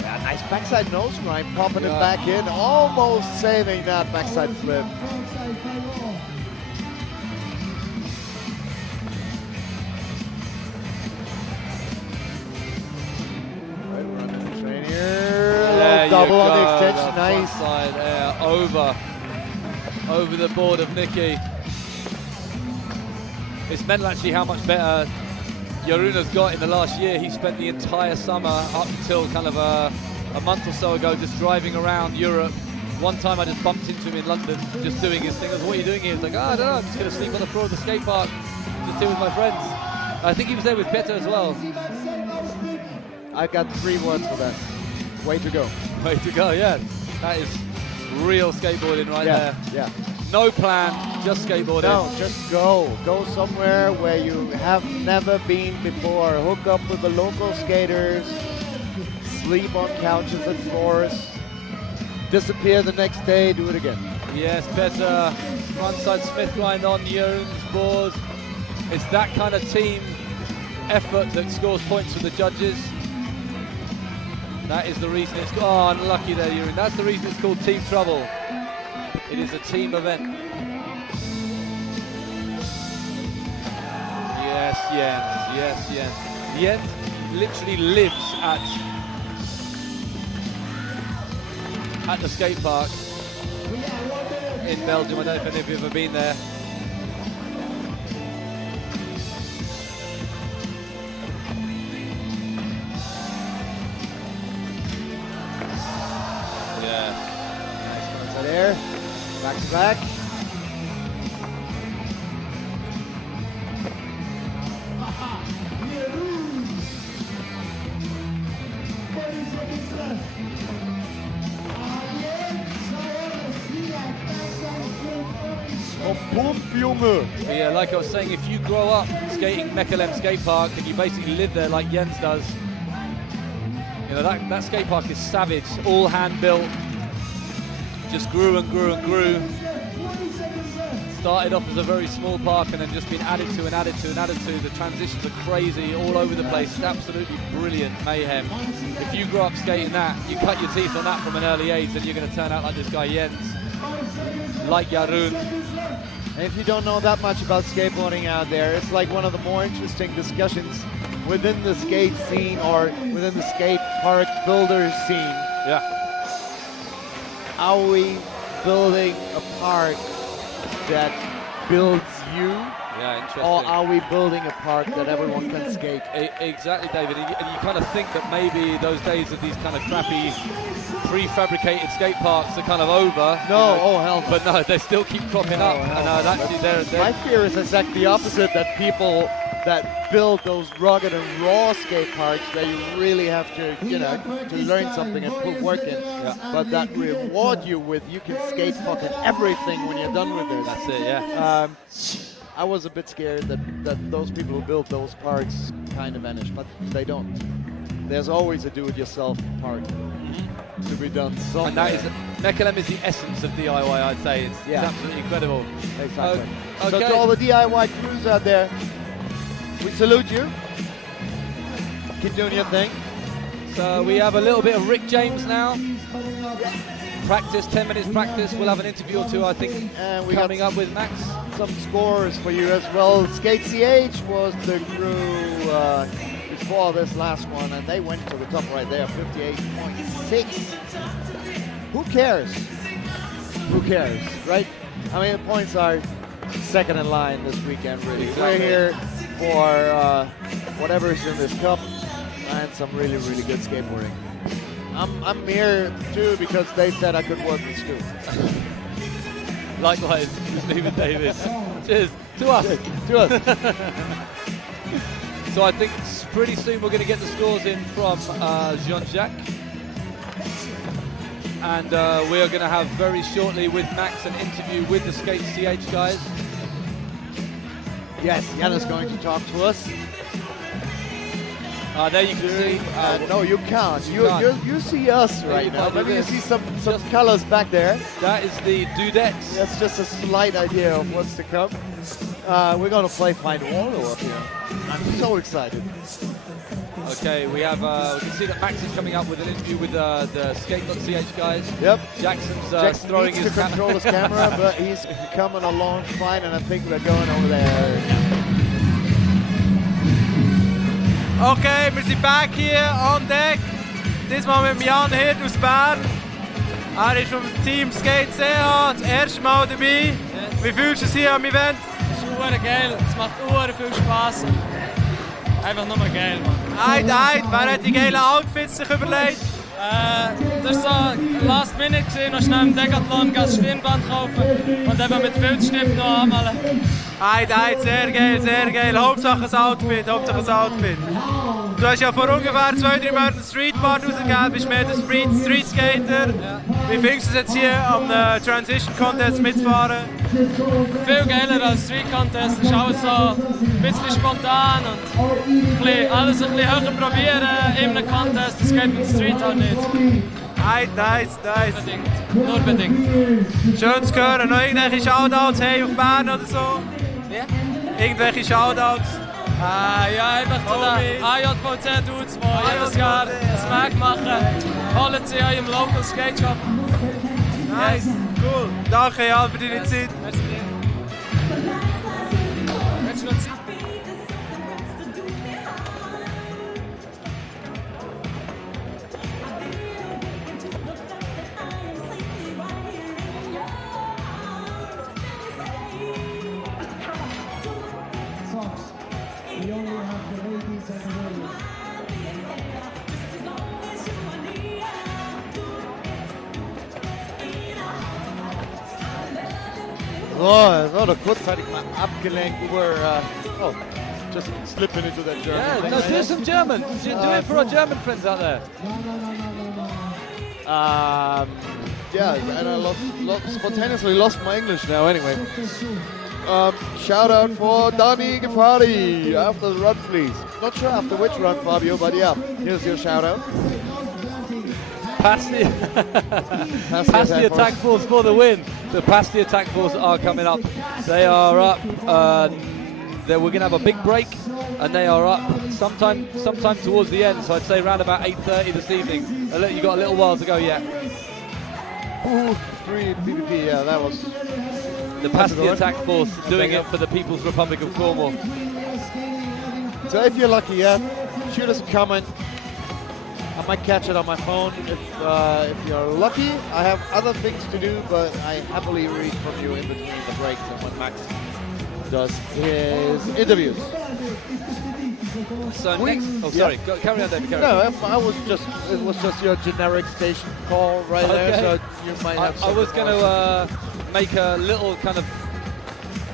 Yeah, nice backside nose grind, popping it back in, almost saving that backside flip. Double on the extension, nice. Side air over the board of Nicky. It's mental actually how much better Jeroen has got in the last year. He spent the entire summer up until kind of a month or so ago just driving around Europe, One time I just bumped into him in London, just doing his thing. I was, what are you doing here? He's like, I don't know, I'm just going to sleep on the floor of the skate park, just here with my friends. I think he was there with Peter as well. I've got 3 words for that. Way to go. Way to go, yeah. That is real skateboarding right there. Yeah. No plan, just skateboarding. No, just go. Go somewhere where you have never been before. Hook up with the local skaters. Sleep on couches and floors. Disappear the next day, do it again. Yes, Peter, frontside Smith grind on Jeroen's board. It's that kind of team effort that scores points for the judges. That is the reason it's called, oh, unlucky there, Jeroen. That's the reason it's called Team Trouble. It is a team event. Yes, Jens, yes, Jens. Jens literally lives at the skate park in Belgium. I don't know if any of you have ever been there. Yeah. Nice ones there. Back to back. But yeah, like I was saying, if you grow up skating Mechelen skate park and you basically live there like Jens does, you know, that skate park is savage, all hand built, just grew and grew and grew. Started off as a very small park and then just been added to and added to and added to. The transitions are crazy all over the place. It's absolutely brilliant mayhem. If you grow up skating that, you cut your teeth on that from an early age, then you're going to turn out like this guy Jens, like Jeroen. And if you don't know that much about skateboarding out there, it's like one of the more interesting discussions within the skate scene or within the skate park builders scene. Yeah. Are we building a park that builds you? Yeah, interesting. Or are we building a park that everyone can skate? Exactly, David. And you kind of think that maybe those days of these kind of crappy prefabricated skate parks are kind of over. No, you know, oh hell no. But no, they still keep cropping up. And actually they're my fear is exactly the opposite, that people that build those rugged and raw skate parks where you really have to, you know, to learn something and put work in, but that reward you with, you can skate fucking everything when you're done with it. That's it, yeah. I was a bit scared that those people who build those parks kind of vanish, but they don't. There's always a do-it-yourself park to be done somewhere. And that is, Mechelen is the essence of DIY, I'd say. It's absolutely incredible. Exactly. Okay. So to all the DIY crews out there, we salute you. Keep doing your thing. So we have a little bit of Rick James now. Practice, 10 minutes practice. We'll have an interview or two, I think, coming up with Max. Some scores for you as well. Skate.ch was the crew before this last one, and they went to the top right there, 58.6. Who cares? Who cares, right? I mean, the points are second in line this weekend, really. We're here for whatever's in this cup and some really, really good skateboarding. I'm here too because they said I could work with Stu. Likewise, Stephen Davis. Cheers to us. To us. So I think pretty soon we're going to get the scores in from JeanJac. And we are going to have very shortly with Max an interview with the Skate.ch guys. Yes, Jan is going to talk to us. There you can see. No, you can't. You see us right now. Maybe you see some colors back there. That is the Dudets. That's just a slight idea of what's to come. We're going to play Find Waldo up here. I'm so excited. Okay, we have. We can see that Max is coming up with an interview with the Skate.ch guys. Yep. Jackson's throwing his to control his camera, but he's coming along fine, and I think we're going over there. Okay, wir sind back hier on deck. Diesmal mit Jan Hirt aus Bern. Er ist vom Team Skate.ch das erste Mal dabei. Wie fühlst du es hier am Event? Es ist super geil, es macht viel Spaß. Einfach nur geil, Mann. Wer hat die geilen Outfits sich überlegt? Das ist so Last Minute gewesen, noch schnell im Decathlon das Stirnband kaufen und eben mit Filzstift noch anmalen. Sehr geil, sehr geil. Hauptsache das Outfit, Hauptsache das Outfit. Du hast ja vor ungefähr 2-3 Monaten Streetboard rausgegeben, bist mehr der Street Skater. Ja. Wie findest du es jetzt hier am Transition Contest mitzufahren? Viel geiler als Street Contest, es ist alles so ein bisschen spontan und alles ein bisschen höher probieren in einem Contest, das geht mit der Street halt nicht. Nice. Bedingt, nur bedingt. Schön zu hören. Noch irgendwelche Shoutouts hey, auf Bern oder so? Ja? Irgendwelche Shoutouts? Ja, einfach zu den AJVC-Dudes, die jedes Jahr das Mag machen. Holen sie in im Local Skate Shop. Nice, cool. Danke Jan für deine Zeit. Merci dir. Willst du noch Zeit? We only have the ladies and the women. So, wurde kurzzeitig mal abgelenkt. We were just slipping into that German. Yeah, no, do some German. Do it for our German friends out there. Yeah, and I spontaneously lost my English now anyway. Shout out for Dani Gefari after the run, please. Not sure after which run, Fabio, but yeah, here's your shout out. Pasty attack force for the win. The Pasty attack force are coming up. They are up. We're going to have a big break, and they are up sometime towards the end. So I'd say around about 8:30 this evening. You got a little while to go yet. Ooh, 3 PvP. Yeah, that was. The Pasty attack force doing it for the People's Republic of Cornwall. So if you're lucky, yeah, shoot us a comment. I might catch it on my phone. If you're lucky, I have other things to do, but I happily read from you in between the breaks and when Max does his interviews. So sorry, carry on, David. Carry on. No, it was just your generic station call right there, so you might have. I was going to make a little kind of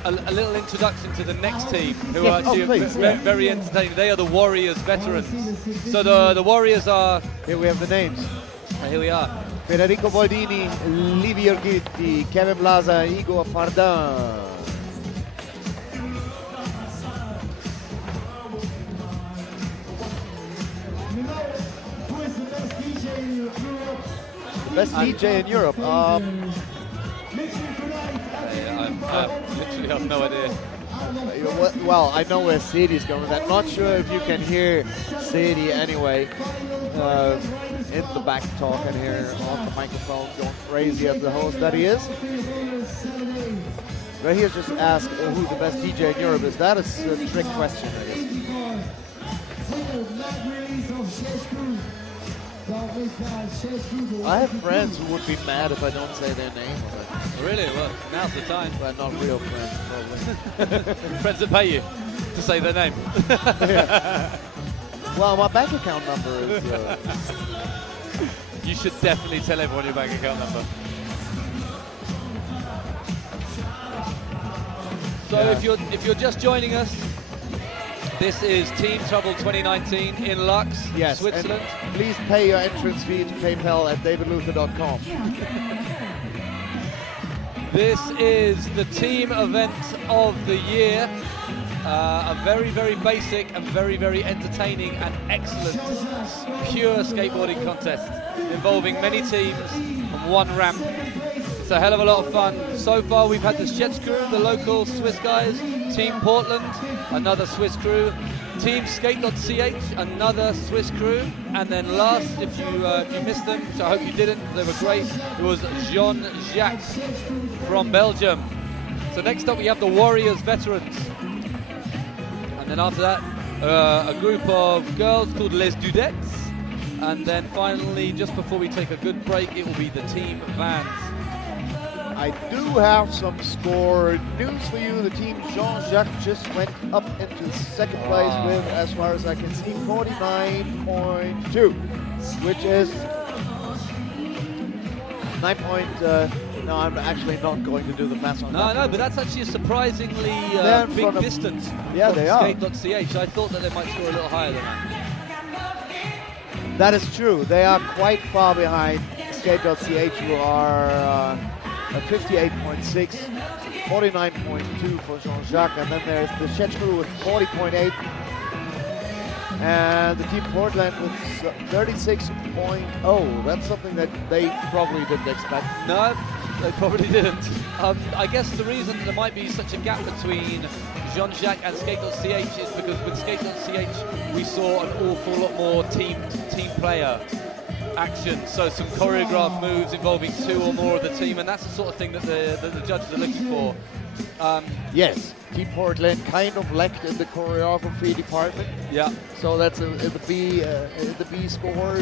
a little introduction to the next team, who are actually very entertaining. They are the Warriors veterans. So the Warriors are. Here we have the names. Here we are. Federico Boldini, Livio Urghitti, Kevin Blaza, Igor Fardin. Best DJ in Europe. I literally have no idea. Well, I know where Sadie's going with that. Not sure if you can hear Sadie anyway. In the back talking here on the microphone, going crazy as the host that he is. Right here, just ask who the best DJ in Europe is. That is a trick question, I guess. I have friends who would be mad if I don't say their name. Really? Well, now's the time. But not real friends, probably. Friends that pay you to say their name. Well, my bank account number is... You should definitely tell everyone your bank account number. So if you're just joining us, this is Team Trouble 2019 in LAAX, Switzerland. And please pay your entrance fee to PayPal at davidluther.com. This is the team event of the year. A very, very basic and very, very entertaining and excellent pure skateboarding contest involving many teams and one ramp. It's a hell of a lot of fun. So far we've had the SchetgGru, the local Swiss guys, Team Portland, another Swiss crew, Team Skate.ch, another Swiss crew, and then last, if you missed them, which I hope you didn't, they were great, it was JeanJac from Belgium. So next up we have the Warriors veterans. And then after that, a group of girls called Les Dudets. And then finally, just before we take a good break, it will be the Team Vans. I do have some score news for you. The Team JeanJac just went up into second place with, as far as I can see, 49.2, which is 9 point. No, I'm actually not going to do the math on that. No, but that's actually a surprisingly big distance. Yeah, they are. Skate.ch. I thought that they might score a little higher than that. That is true. They are quite far behind Skate.ch, who are at 58.6, 49.2 for JeanJac, and then there's the SchetgGru with 40.8, and the Team Portland with 36.0. That's something that they probably didn't expect. No, they probably didn't. I guess the reason there might be such a gap between JeanJac and Skate.ch is because with Skate.ch we saw an awful lot more team player action, so some choreographed moves involving 2 or more of the team, and that's the sort of thing that the judges are looking for. Yes, Team Portland kind of lacked in the choreography department. Yeah. So that's in the B score.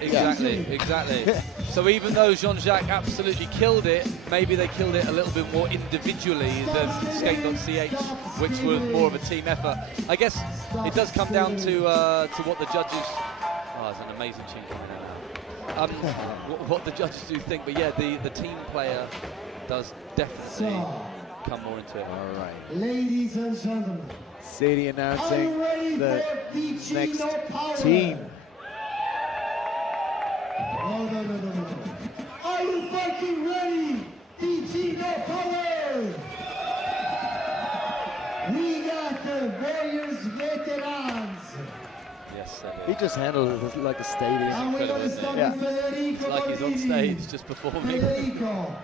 Exactly. So even though JeanJac absolutely killed it, maybe they killed it a little bit more individually than Skate.ch, which was more of a team effort. I guess it does come down to what the judges. Oh, it's an amazing cheat coming out. What the judges do think, but yeah, the team player does definitely come more into it. All right. Ladies and gentlemen, Sadie announcing the next team. No. Are you fucking ready? DG No Power! We got the Warriors veterans. Yes, he just handled it like a stadium. And we're going to start with Federico. It's like he's on stage just performing. Federico,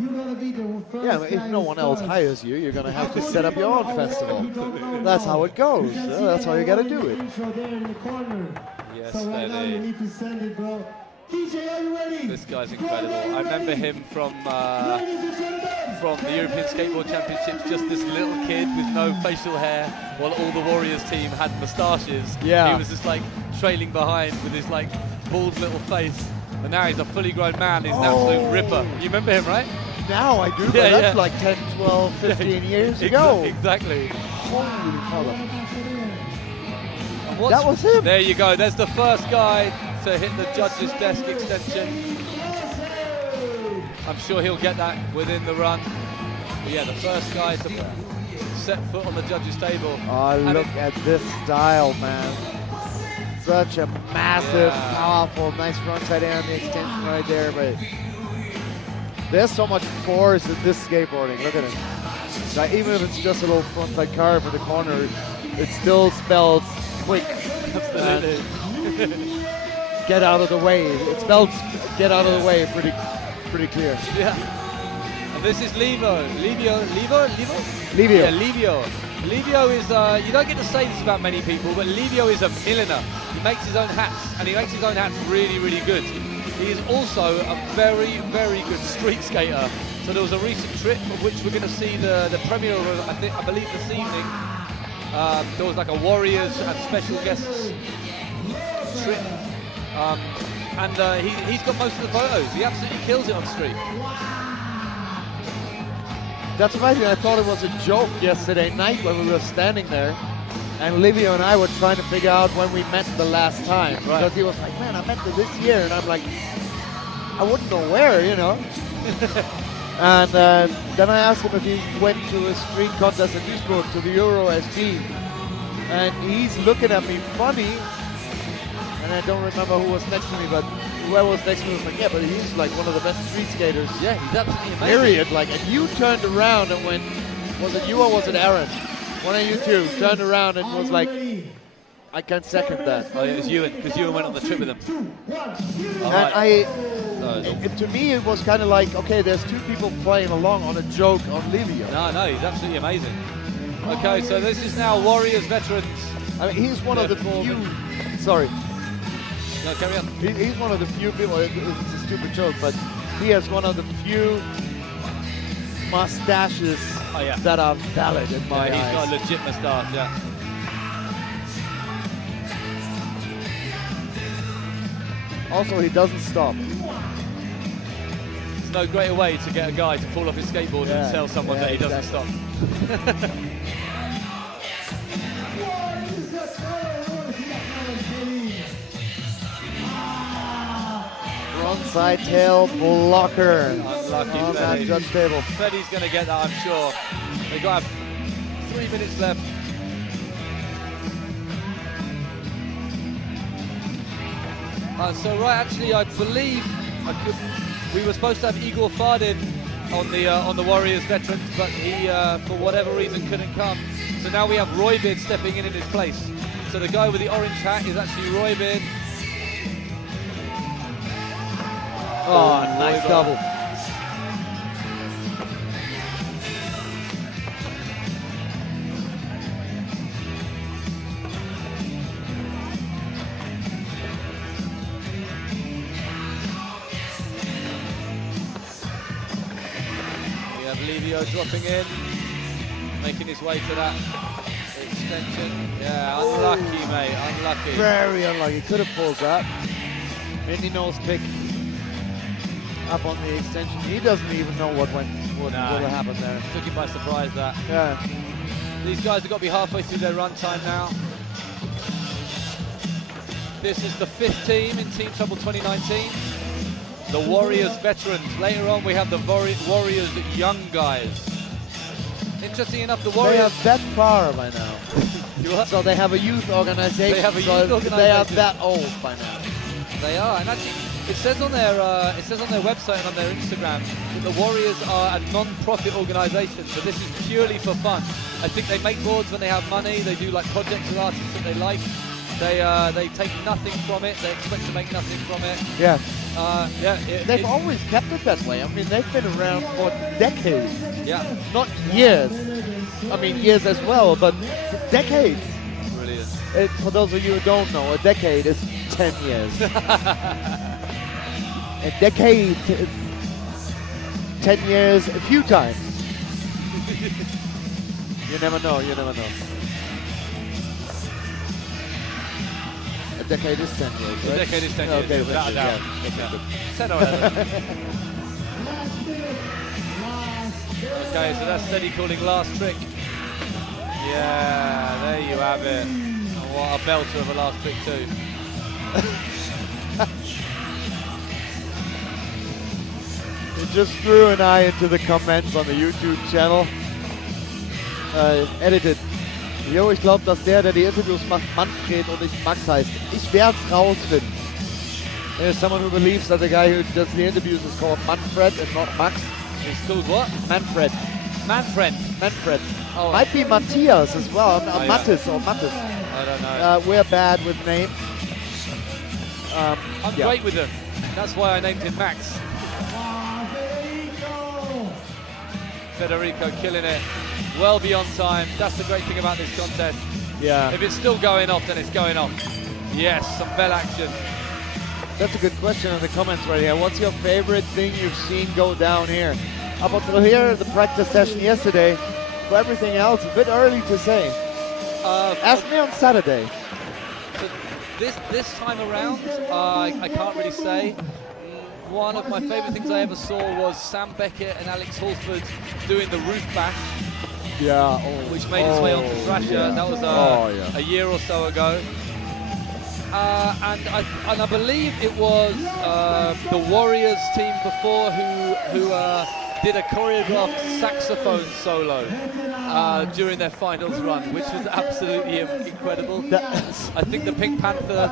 you're going to be the first. Yeah, but if no one else hires you, you're going to have to set up your own festival. That's how it goes. That's how you got to do it. Yes, so right now you need to send it, bro. DJ, are you ready? This guy's incredible. I remember him from the European Skateboard Championships, just this little kid with no facial hair, while all the Warriors team had moustaches. Yeah. He was just like trailing behind with his like bald little face. And now he's a fully grown man. He's an absolute ripper. You remember him, right? Now I do, but that's like 10, 12, 15 years ago. Exactly. Holy mother. That was him. There you go. There's the first guy to hit the judge's desk extension. I'm sure he'll get that within the run. But yeah, the first guy to set foot on the judge's table. Oh, look at this style, man. Such a massive, powerful, nice frontside air on the extension right there. But there's so much force in this skateboarding. Look at it. Like, even if it's just a little frontside carve in the corner, it still spells quick. Get out of the way. It spells get out of the way pretty clear. Yeah. And this is Livio. Livio. Yeah, Livio. Livio is, you don't get to say this about many people, but Livio is a milliner. He makes his own hats, and he makes his own hats really, really good. He is also a very, very good street skater. So there was a recent trip of which we're going to see the premiere of, I believe this evening. There was like a Warriors and special guests trip. And he's got most of the photos. He absolutely kills it on street. That's amazing. I thought it was a joke yesterday night when we were standing there, and Livio and I were trying to figure out when we met the last time. Right. Because he was like, man, I met you this year, and I'm like, I wouldn't know where, you know. And then I asked him if he went to a street contest in Duisburg, to the Euro SB, and he's looking at me funny, and I don't remember who was next to me, but whoever was next to me was like, yeah, but he's like one of the best street skaters. Yeah, he's absolutely amazing. Period. Like, and you turned around and went, was it you or was it Aaron? One of you two turned around and was like, I can second that. Oh, yeah, it was Ewan, because Ewan went on the trip with him. And to me, it was kind of like, okay, there's two people playing along on a joke on Livio. No, he's absolutely amazing. Okay, so this is now Warriors veterans. I mean, he's one of the few. Sorry. No, carry on. He's one of the few people. It's a stupid joke, but he has one of the few mustaches that are valid in my eyes. He's got a legit mustache. Yeah. Also, he doesn't stop. There's no greater way to get a guy to fall off his skateboard and tell someone that he doesn't stop. side tail blocker Unlucky on that Fetty. judge table. Fetty's going to get that, I'm sure. They've got 3 minutes left. So right, actually, I believe we were supposed to have Igor Fardin on the Warriors veterans, but he, for whatever reason, couldn't come. So now we have Roybid stepping in his place. So the guy with the orange hat is actually Roybid. Oh, nice Roybid. double. Levio dropping in, making his way to that extension. Yeah, unlucky, mate, unlucky. Very unlucky. Could have pulled that. Mini nose pick up on the extension. He doesn't even know what would have happened there. Took him by surprise, that. Yeah. These guys have got to be halfway through their run time now. This is the 5th team in Team Trouble 2019. The Warriors veterans. Later on, we have the Warriors young guys. Interesting enough, the Warriors... They are that far by now. So they have a youth organization. They have a youth organization. They are that old by now. They are, and actually, it says on their website and on their Instagram that the Warriors are a non-profit organization. So this is purely for fun. I think they make boards when they have money. They do like projects with artists that they like. They take nothing from it. They expect to make nothing from it. Yeah. They've always kept it that way. I mean, they've been around for decades. Yeah. Not years. I mean, years as well, but decades. Brilliant. For those of you who don't know, a decade is 10 years. A decade is 10 years a few times. You never know, you never know. A decade is 10 years, right? A decade is 10 years, okay, without a doubt. Yeah. 10 or 11. Okay, so that's Steady calling last trick. Yeah, there you have it. Oh, what a belter of a last trick too. He just threw an eye into the comments on the YouTube channel. Edited. Jo, ich glaube, dass der die Interviews macht, Manfred und nicht Max heißt. Ich werde es rausfinden. There's someone who believes that the guy who does the interviews is called Manfred and not Max. He's called what? Manfred. Manfred. Manfred. Oh. Might be Matthias as well. Mattis or Mattis. I don't know. We're bad with names. I'm great with them. That's why I named him Max. Federico killing it. Well beyond time. That's the great thing about this contest. Yeah. If it's still going off, then it's going off. Yes, some bell action. That's a good question in the comments right here. What's your favorite thing you've seen go down here? Up until here, the practice session yesterday. For everything else, a bit early to say. Ask me on Saturday. So this time around, I can't really say. One of my favorite things I ever saw was Sam Beckett and Alex Halford doing the roof bash. Yeah. Which made its way onto Thrasher. Yeah. That was a year or so ago. And I believe it was the Warriors team before who did a choreographed saxophone solo during their finals run, which was absolutely incredible. I think the Pink Panther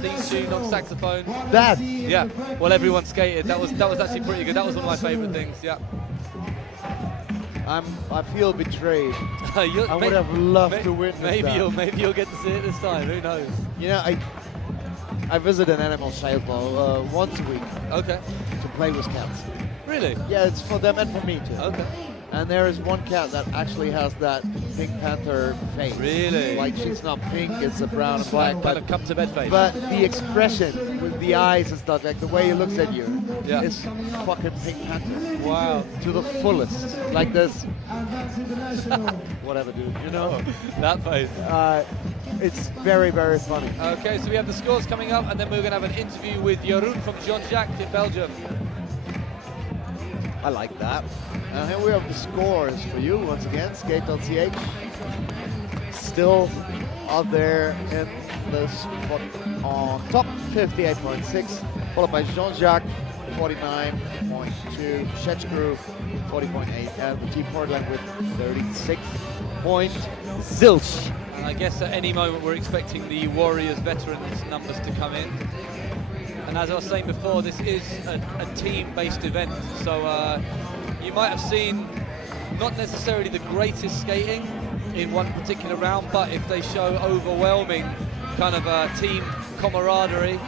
theme tune on saxophone. Yeah. Well, everyone skated. That was actually pretty good. That was one of my favorite things. Yeah. I feel betrayed. I would have loved to witness that. Maybe you'll get to see it this time. Who knows? You know, I visit an animal shelter once a week. Okay. To play with cats. Really? Yeah, it's for them and for me too. Okay. And there is one cat that actually has that Pink Panther face. Really? Like she's not pink, it's a brown and black. Kind of come to bed face. But the expression with the eyes and stuff, like the way he looks at you, is fucking Pink Panther. Wow. To the fullest. Like this. Whatever, dude. You know? That face. It's very, very funny. Okay, so we have the scores coming up, and then we're going to have an interview with Jeroen from JeanJac in Belgium. I like that. And here we have the scores for you once again. Skate.ch still up there in the spot on top, 58.6. followed by JeanJac, 49.2, SchetgGru, 40.8, and Team Portland with 36 point zilch. And I guess at any moment we're expecting the Warriors veterans numbers to come in. And as I was saying before, this is a team-based event, so you might have seen not necessarily the greatest skating in one particular round, but if they show overwhelming kind of team camaraderie,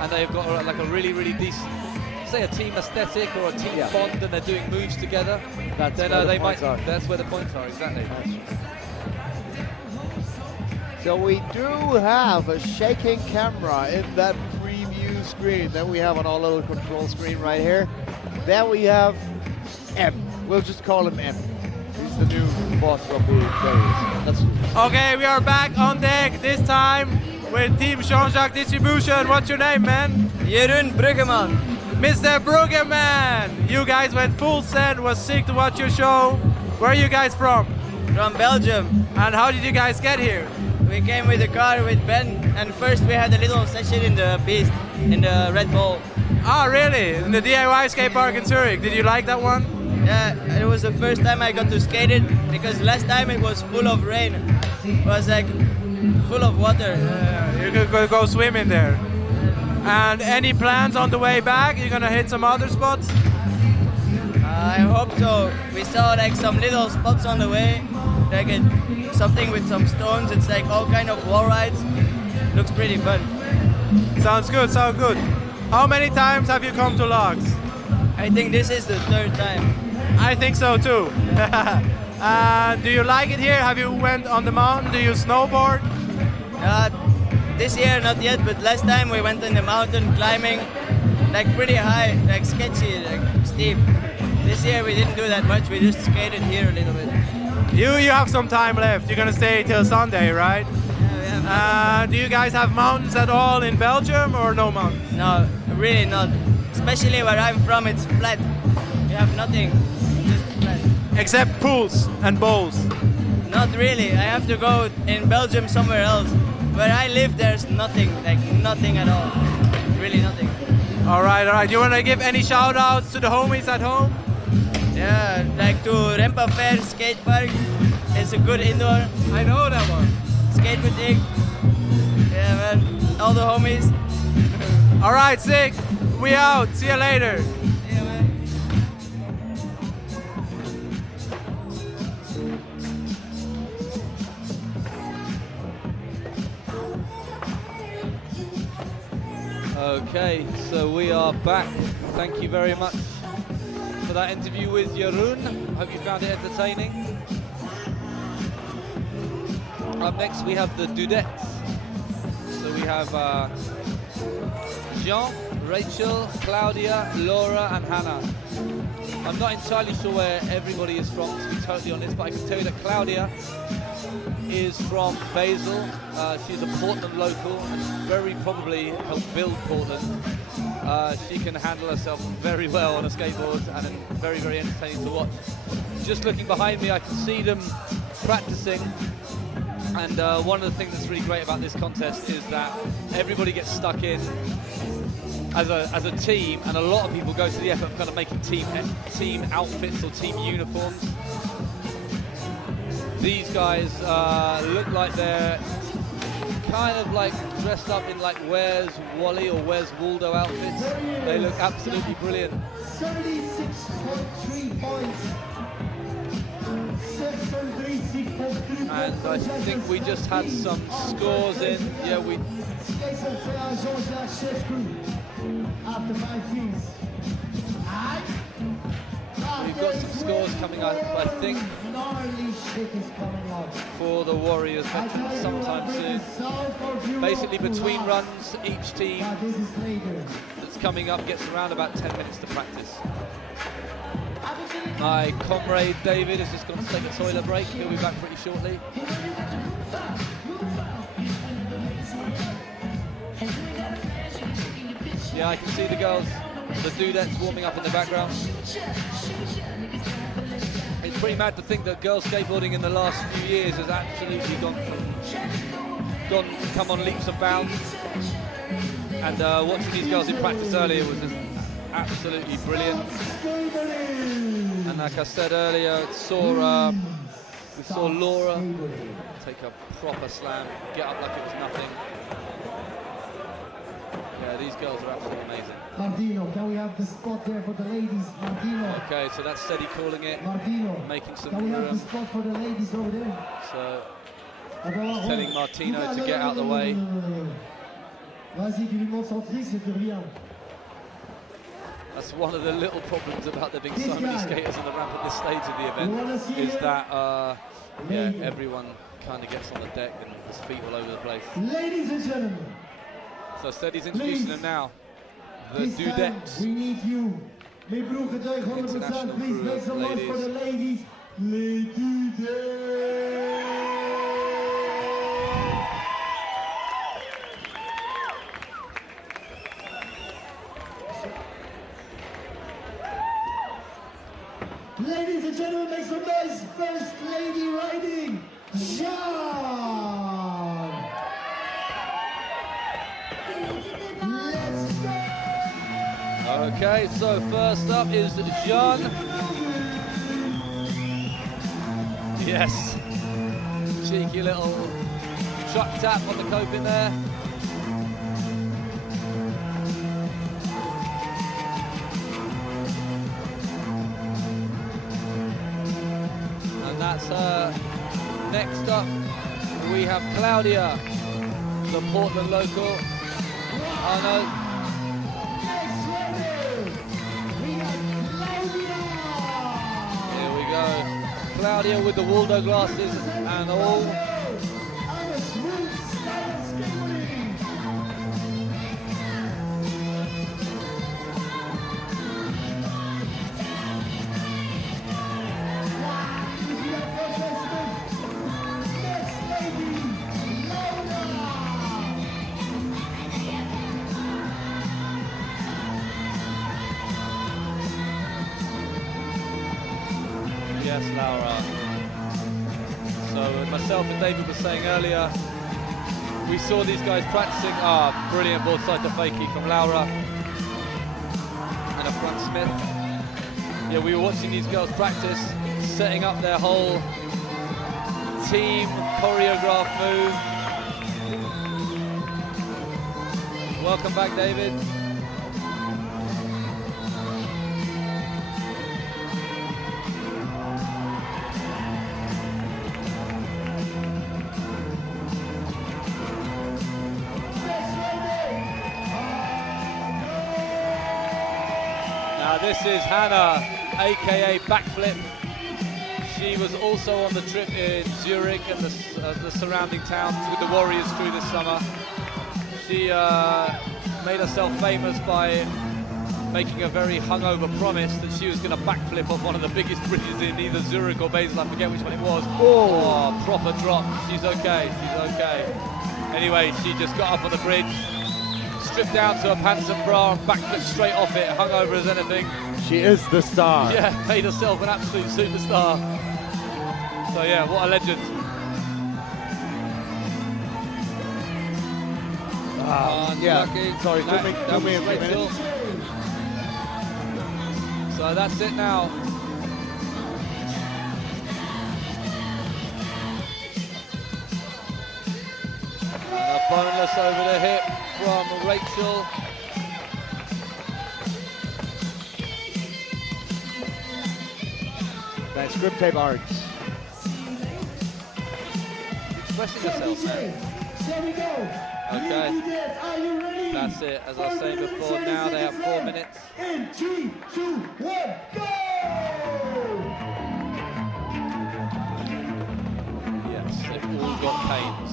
and they've got like a really, really decent, say a team aesthetic or a team bond, and they're doing moves together, That's then where the they points might. are. That's where the points are, exactly. So we do have a shaking camera in that preview screen that we have on our little control screen right here. Then we have M. We'll just call him M. He's the new boss of the series. Okay, we are back on deck this time with Team JeanJac Distribution. What's your name, man? Jeroen Bruggeman. Mr. Bruggeman! You guys went full send, was sick to watch your show. Where are you guys from? From Belgium. And how did you guys get here? We came with a car with Ben, and first we had a little session in the Beast, in the Red Bull. Ah, really? In the DIY skate park in Zurich. Did you like that one? Yeah, it was the first time I got to skate it, because last time it was full of rain. It was like full of water. You could go swim in there. And any plans on the way back? You're gonna hit some other spots? I hope so. We saw like some little spots on the way, like something with some stones. It's like all kind of wall rides. Looks pretty fun. Sounds good, sounds good. How many times have you come to LAAX? I think this is the third time. I think so too. Do you like it here? Have you went on the mountain? Do you snowboard? This year not yet, but last time we went on the mountain climbing, like pretty high, like sketchy, like steep. This year we didn't do that much, we just skated here a little bit. You have some time left. You're gonna stay till Sunday, right? Yeah, do you guys have mountains at all in Belgium or no mountains? No, really not. Especially where I'm from, it's flat. You have nothing, just flat. Except pools and bowls. Not really, I have to go in Belgium somewhere else. Where I live, there's nothing, like nothing at all. Really nothing. All right. You want to give any shout outs to the homies at home? Yeah, like to Rempa Fair Skate Park. It's a good indoor. I know that one. Skate boutique. Yeah, man. All the homies. All right, sick. We out. See you later. Yeah, man. Okay, so we are back. Thank you very much for that interview with Jeroen. Hope you found it entertaining. Up next we have the Dudettes. So we have Jean, Rachel, Claudia, Laura and Hannah. I'm not entirely sure where everybody is from, to be totally honest, but I can tell you that Claudia is from Basel. She's a Portland local and very probably helped build Portland. She can handle herself very well on a skateboard and very, very entertaining to watch. Just looking behind me, I can see them practicing. And one of the things that's really great about this contest is that everybody gets stuck in as a team, and a lot of people go to the effort of kind of making team outfits or team uniforms. These guys look like they're kind of like dressed up in like Where's Wally or Where's Waldo outfits. They look absolutely brilliant. 76.3 points. And I think we just had some scores in. Yeah, we. After 5 teams. We've got some scores coming up, I think, for the Warriors sometime soon. Basically, between runs, each team that's coming up gets around about 10 minutes to practice. My comrade David has just gone to take a toilet break. He'll be back pretty shortly. Yeah, I can see the girls, the Dudets, warming up in the background. It's pretty mad to think that girls skateboarding in the last few years has absolutely come on leaps and bounds. And watching these girls in practice earlier was just absolutely brilliant. And like I said earlier, we saw Laura take a proper slam, get up like it was nothing. Yeah, these girls are absolutely amazing. Martino, can we have the spot there for the ladies? Martino. Okay, so that's Steady calling it. Martino, making some can we have the room. spot for the ladies over there? So he's telling Martino to get out of the way. Vas-y, tu lui montres son trick, c'est rien. That's one of the little problems about there being so many skaters on the ramp at this stage of the event, is that yeah, everyone kind of gets on the deck and his feet all over the place. Ladies and gentlemen. So Steady's introducing them now. The Dudets. We need you. Mes broers getuig 100%. Please make some noise for the ladies. Les Dudets. Ladies and gentlemen, make some noise. First lady riding, Jean. Let's go. Okay, so first up is Jean. Yes. Cheeky little truck tap on the coping there. That's her. Next up, we have Claudia, the Portland local. Oh no. Here we go. Claudia with the Waldo glasses and all. Yes, Laura. So myself and David were saying earlier, we saw these guys practicing. Brilliant broadside to fakie from Laura and a front Smith. Yeah, we were watching these girls practice, setting up their whole team choreographed move. Welcome back, David. This is Hannah, aka Backflip. She was also on the trip in Zurich and the surrounding towns with the Warriors crew this summer. She made herself famous by making a very hungover promise that she was going to backflip off one of the biggest bridges in either Zurich or Basel. I forget which one it was. Oh, proper drop. She's okay. She's okay. Anyway, she just got up on the bridge, stripped down to a pants and bra and backflipped straight off it, hungover as anything. She is the star. Yeah, made herself an absolute superstar. So yeah, what a legend. Yeah, sorry, took me a few minutes. So that's it now. And a boneless over the hip from Rachel. Nice grip tape arcs. Expressing herself there. Okay. That's it. As I was saying before, now they have 4 minutes. In 3, 2, 1, go! Yes, they've all got pains.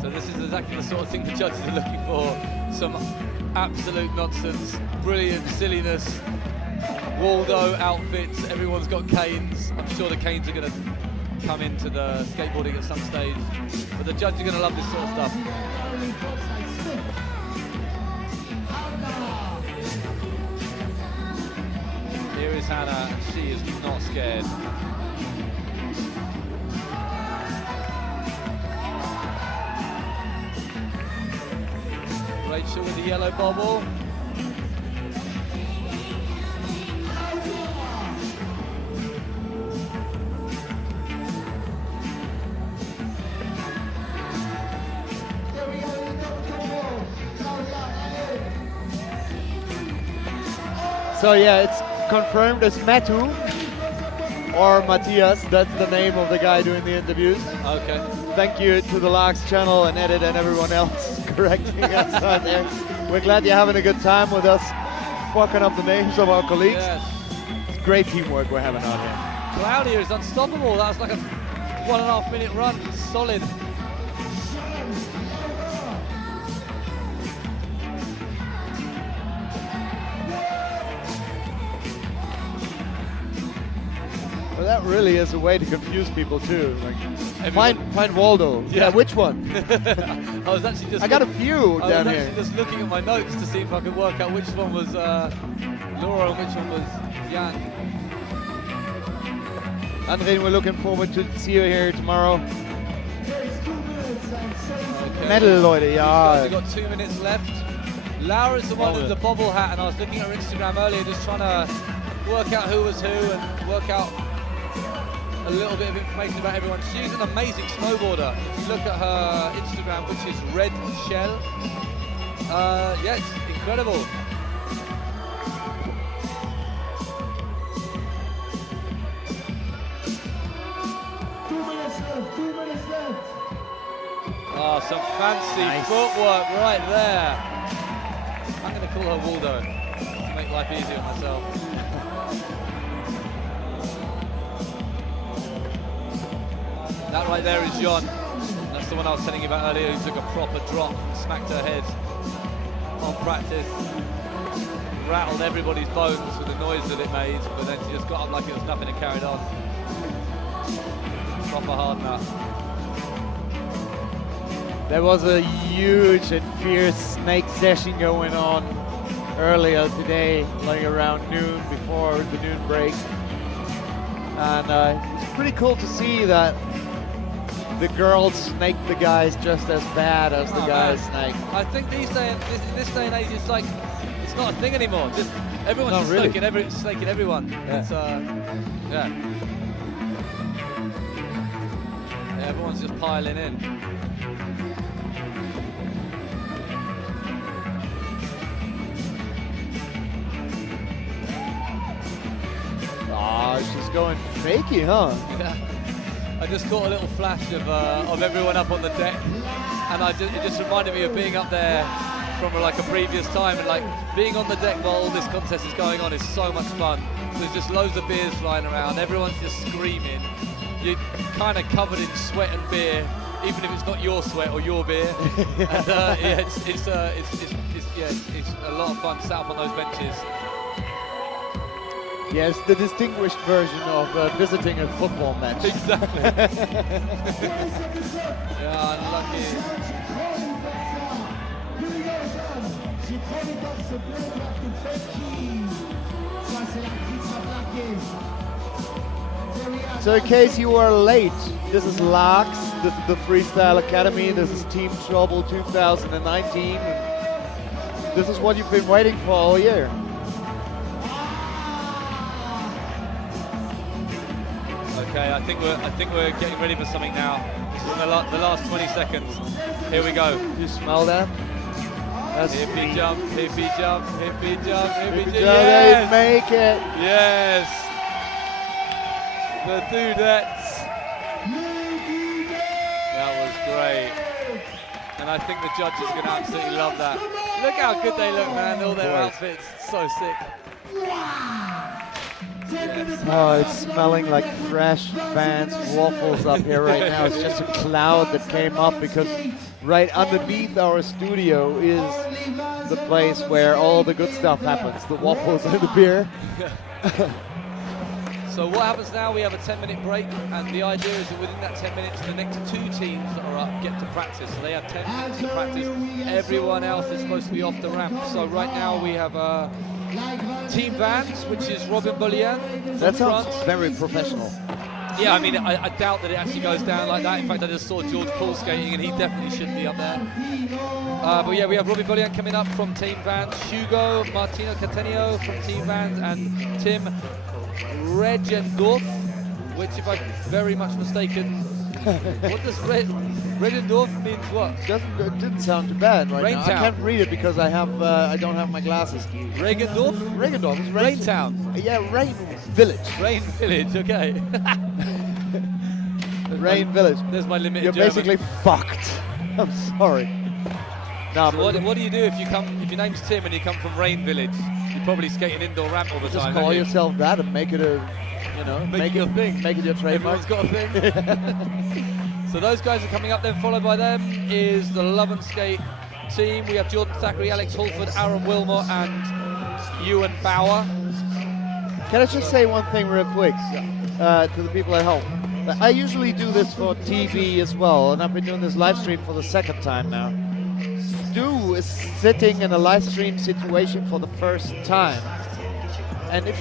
So this is exactly the sort of thing the judges are looking for. Some absolute nonsense, brilliant silliness, Waldo outfits, everyone's got canes. I'm sure the canes are going to come into the skateboarding at some stage, but the judges are going to love this sort of stuff. Here is Hannah, and she is not scared. Rachel with the yellow bobble. So yeah, it's confirmed as Mäthu or Matthias. That's the name of the guy doing the interviews. Okay. Thank you to the LAAX channel and Edit and everyone else correcting us out there. We're glad you're having a good time with us, fucking up the names of our colleagues. Yes. It's great teamwork we're having out here. Claudia is unstoppable. That was like a 1.5 minute run, solid. Well, that really is a way to confuse people too. Like, find Waldo. Yeah, which one? I was actually just. I got a few down here. I was actually just looking at my notes to see if I could work out which one was Laura and which one was Jan. André, we're looking forward to see you here tomorrow. Okay. Medal, Leute, ja. We've got 2 minutes left. Laura's the one with the bobble hat, and I was looking at her Instagram earlier, just trying to work out who was who and work out a little bit of information about everyone. She's an amazing snowboarder. If you look at her Instagram, which is Red Shell, yeah, it's incredible. Oh, some fancy footwork right there. I'm going to call her Waldo to make life easier on myself. That right there is John. That's the one I was telling you about earlier, who took a proper drop and smacked her head on practice. Rattled everybody's bones with the noise that it made, but then she just got up like it was nothing and carried on. Proper hard nut. There was a huge and fierce snake session going on earlier today, like around noon, before the noon break. And it's pretty cool to see that the girls snake the guys just as bad as the guys snake. I think this day and age, it's like, it's not a thing anymore. Just everyone's just really. snaking everyone. Yeah. It's, yeah, everyone's just piling in. Ah, she's going fakey, huh? Yeah. I just caught a little flash of everyone up on the deck, and it just reminded me of being up there from like a previous time, and like being on the deck while all this contest is going on is so much fun. There's just loads of beers flying around, everyone's just screaming. You're kind of covered in sweat and beer, even if it's not your sweat or your beer. And yeah, it's a lot of fun. Sat up on those benches. Yes, the distinguished version of visiting a football match. Exactly. Yeah, unlucky. So in case you are late, this is LAAX, this is the Freestyle Academy, this is Team Trouble 2019. This is what you've been waiting for all year. Okay, I think we're getting ready for something now. In the last 20 seconds. Here we go. You smell that? That's hippie jump, hippie jump, hippie jump, hippie jump. Yes! They make it. Yes. The Dudets. That was great. And I think the judges are going to absolutely love that. Look how good they look, man. All their outfits, so sick. Yes. Oh, it's smelling like fresh Vans waffles up here right now. It's just a cloud that came up because right underneath our studio is the place where all the good stuff happens, the waffles and the beer. So what happens now, we have a 10-minute break, and the idea is that within that 10 minutes, the next two teams that are up get to practice. So they have 10 minutes to practice. Everyone else is supposed to be off the ramp. So right now we have Team Vans, which is Robin Bullion. That sounds very professional. Yeah, I mean, I doubt that it actually goes down like that. In fact, I just saw George Paul skating, and he definitely shouldn't be up there. But yeah, we have Robbie Bullion coming up from Team Vans, Hugo Martino Catenio from Team Vans, and Tim Regendorf, which, if I'm very much mistaken, what does Regendorf means what? It didn't sound too bad right now. Raintown. I can't read it because I don't have my glasses. Regendorf? Regendorf is Raintown. Yeah, Rain Village. Rain Village, okay. Rain Village. There's my limit. You're basically fucked. I'm sorry. No, so what do you do if your name's Tim and you come from Rain Village? You probably skate an indoor ramp all the time. Just call yourself that and make it a, make it your thing. Make it your trademark. Everyone's got a thing. So those guys are coming up. Then followed by them is the LoveNSkate team. We have Jordan Thackeray, Alex Hulford, Aaron Wilmot, and Ewan Bauer. Can I just say one thing real quick to the people at home? I usually do this for TV as well, and I've been doing this live stream for the second time now. Stu is sitting in a live stream situation for the first time. And if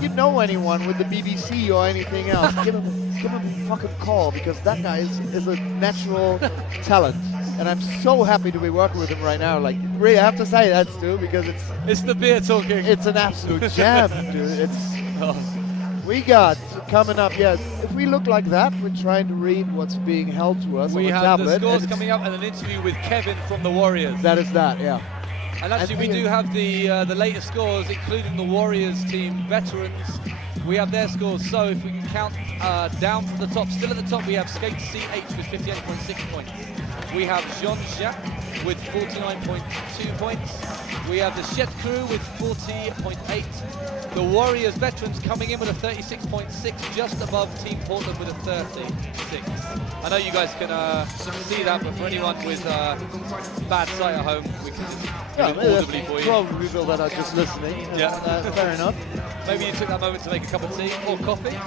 you know anyone with the BBC or anything else, give him a fucking call, because that guy is a natural talent. And I'm so happy to be working with him right now. Like, really, I have to say that, Stu, because it's the beer talking. It's an absolute jam, dude. We got coming up. Yeah, if we look like that, we're trying to read what's being held to us on the tablet. We have the scores coming up and an interview with Kevin from the Warriors. That is that, yeah. And actually, we do have the latest scores, including the Warriors team veterans. We have their scores. So if we can count down from the top, still at the top, we have Skate.ch with 58.6 points. We have JeanJac with 49.2 points. We have the SchetgGru with 40.8. The Warriors veterans coming in with a 36.6, just above Team Portland with a 36. I know you guys can see that, but for anyone with bad sight at home, we can just audibly for you. Probably people that are just listening. Yeah, fair enough. Maybe you took that moment to make a cup of tea or coffee.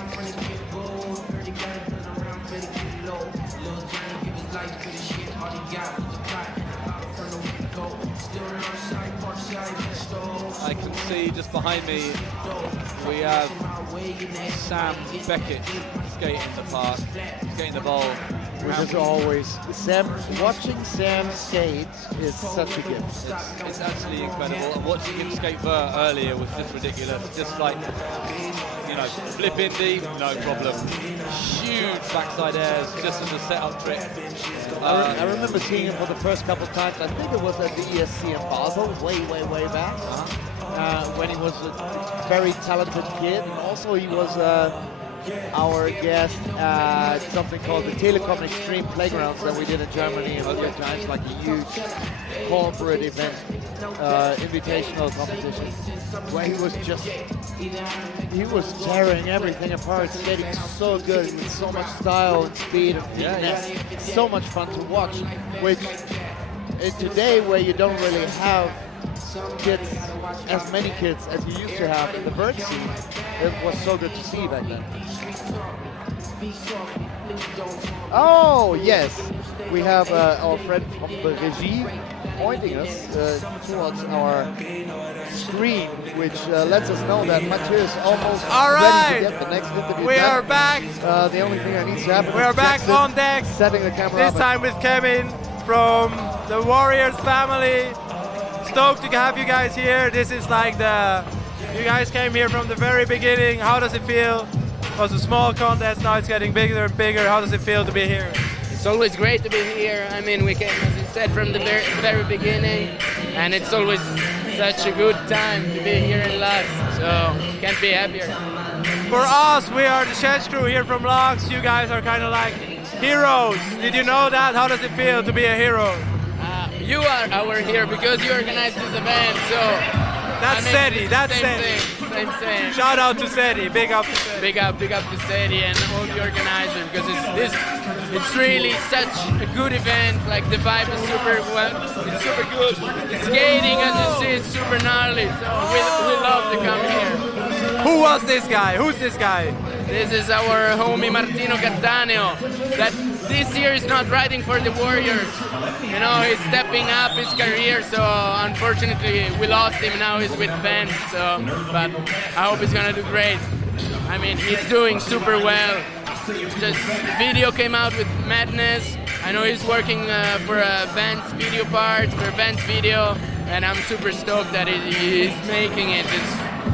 I can see just behind me we have Sam Beckett skating the park, skating the bowl. Which is always, watching Sam skate is such a gift. It's absolutely incredible, and watching him skate Vert earlier was just ridiculous. Just like, flip indie, no problem. Huge backside airs, just as a setup trick. I remember seeing him for the first couple of times. I think it was at the ESC in Basel, way back, when he was a very talented kid. And also he was our guest at something called the Telekom Extreme Playgrounds that we did in Germany a few times, like a huge corporate event, invitational competition, where he was tearing everything apart, skating so good with so much style and speed and finesse. It's so much fun to watch, which in today where you don't really have kids, as many kids as you used to have in the Vert scene, it was so good to see back then. Oh yes, we have our friend from the regie pointing us towards our screen, which lets us know that Mäthu is almost ready to get the next interview. We are back. The only thing that needs to happen we are back Jackson on deck. Setting the camera this up time with Kevin from the Warriors family. Stoked to have you guys here. This is like you guys came here from the very beginning. How does it feel? It was a small contest, now it's getting bigger and bigger. How does it feel to be here? It's always great to be here. I mean, we came, as you said, from the very beginning, and it's always such a good time to be here in LAAX, so can't be happier. For us, we are the SchetgGru here from LAAX. You guys are kind of like heroes. Did you know that? How does it feel to be a hero? You are our hero because you organized this event, so... That's Seti, that's Seti. Same. Shout out to Seti, big up to Seti. Big up to Seti and all the organizers, because it's really such a good event. Like the vibe is super good. The skating, as you see, is super gnarly. So we love to come here. Who was this guy? Who's this guy? This is our homie Martino Cattaneo. That this year is not riding for the Warriors. You know, he's stepping up his career, so unfortunately we lost him. Now he's with Ben, but I hope he's gonna do great. I mean, he's doing super well. just video came out with Madness. I know he's working for Vent's video part, for Vent's video, and I'm super stoked that he's making it.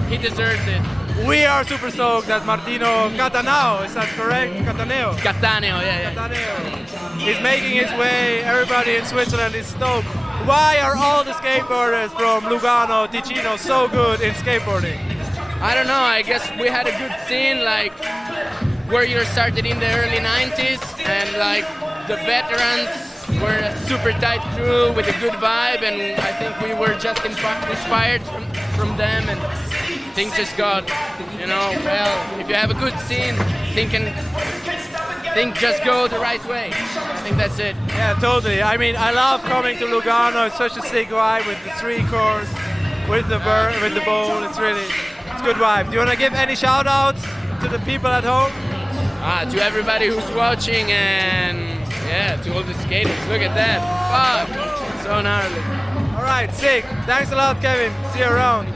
He deserves it. We are super stoked that Martino Cataneo, is that correct? Cataneo? Cataneo, yeah. Cataneo. He's making his way. Everybody in Switzerland is stoked. Why are all the skateboarders from Lugano, Ticino so good in skateboarding? I don't know, I guess we had a good scene, like where you started in the early 90s, and like the veterans were a super tight crew with a good vibe, and I think we were just inspired from them, and things just got, you know, well, if you have a good scene, things just go the right way. I think that's it. Yeah, totally. I mean, I love coming to Lugano. It's such a sick vibe with the 3 course, with the Vert, with the bowl. It's a good vibe. Do you want to give any shout outs to the people at home? To everybody who's watching, and yeah, to all the skaters. Look at that. Fuck. So gnarly. All right, sick. Thanks a lot, Kevin. See you around.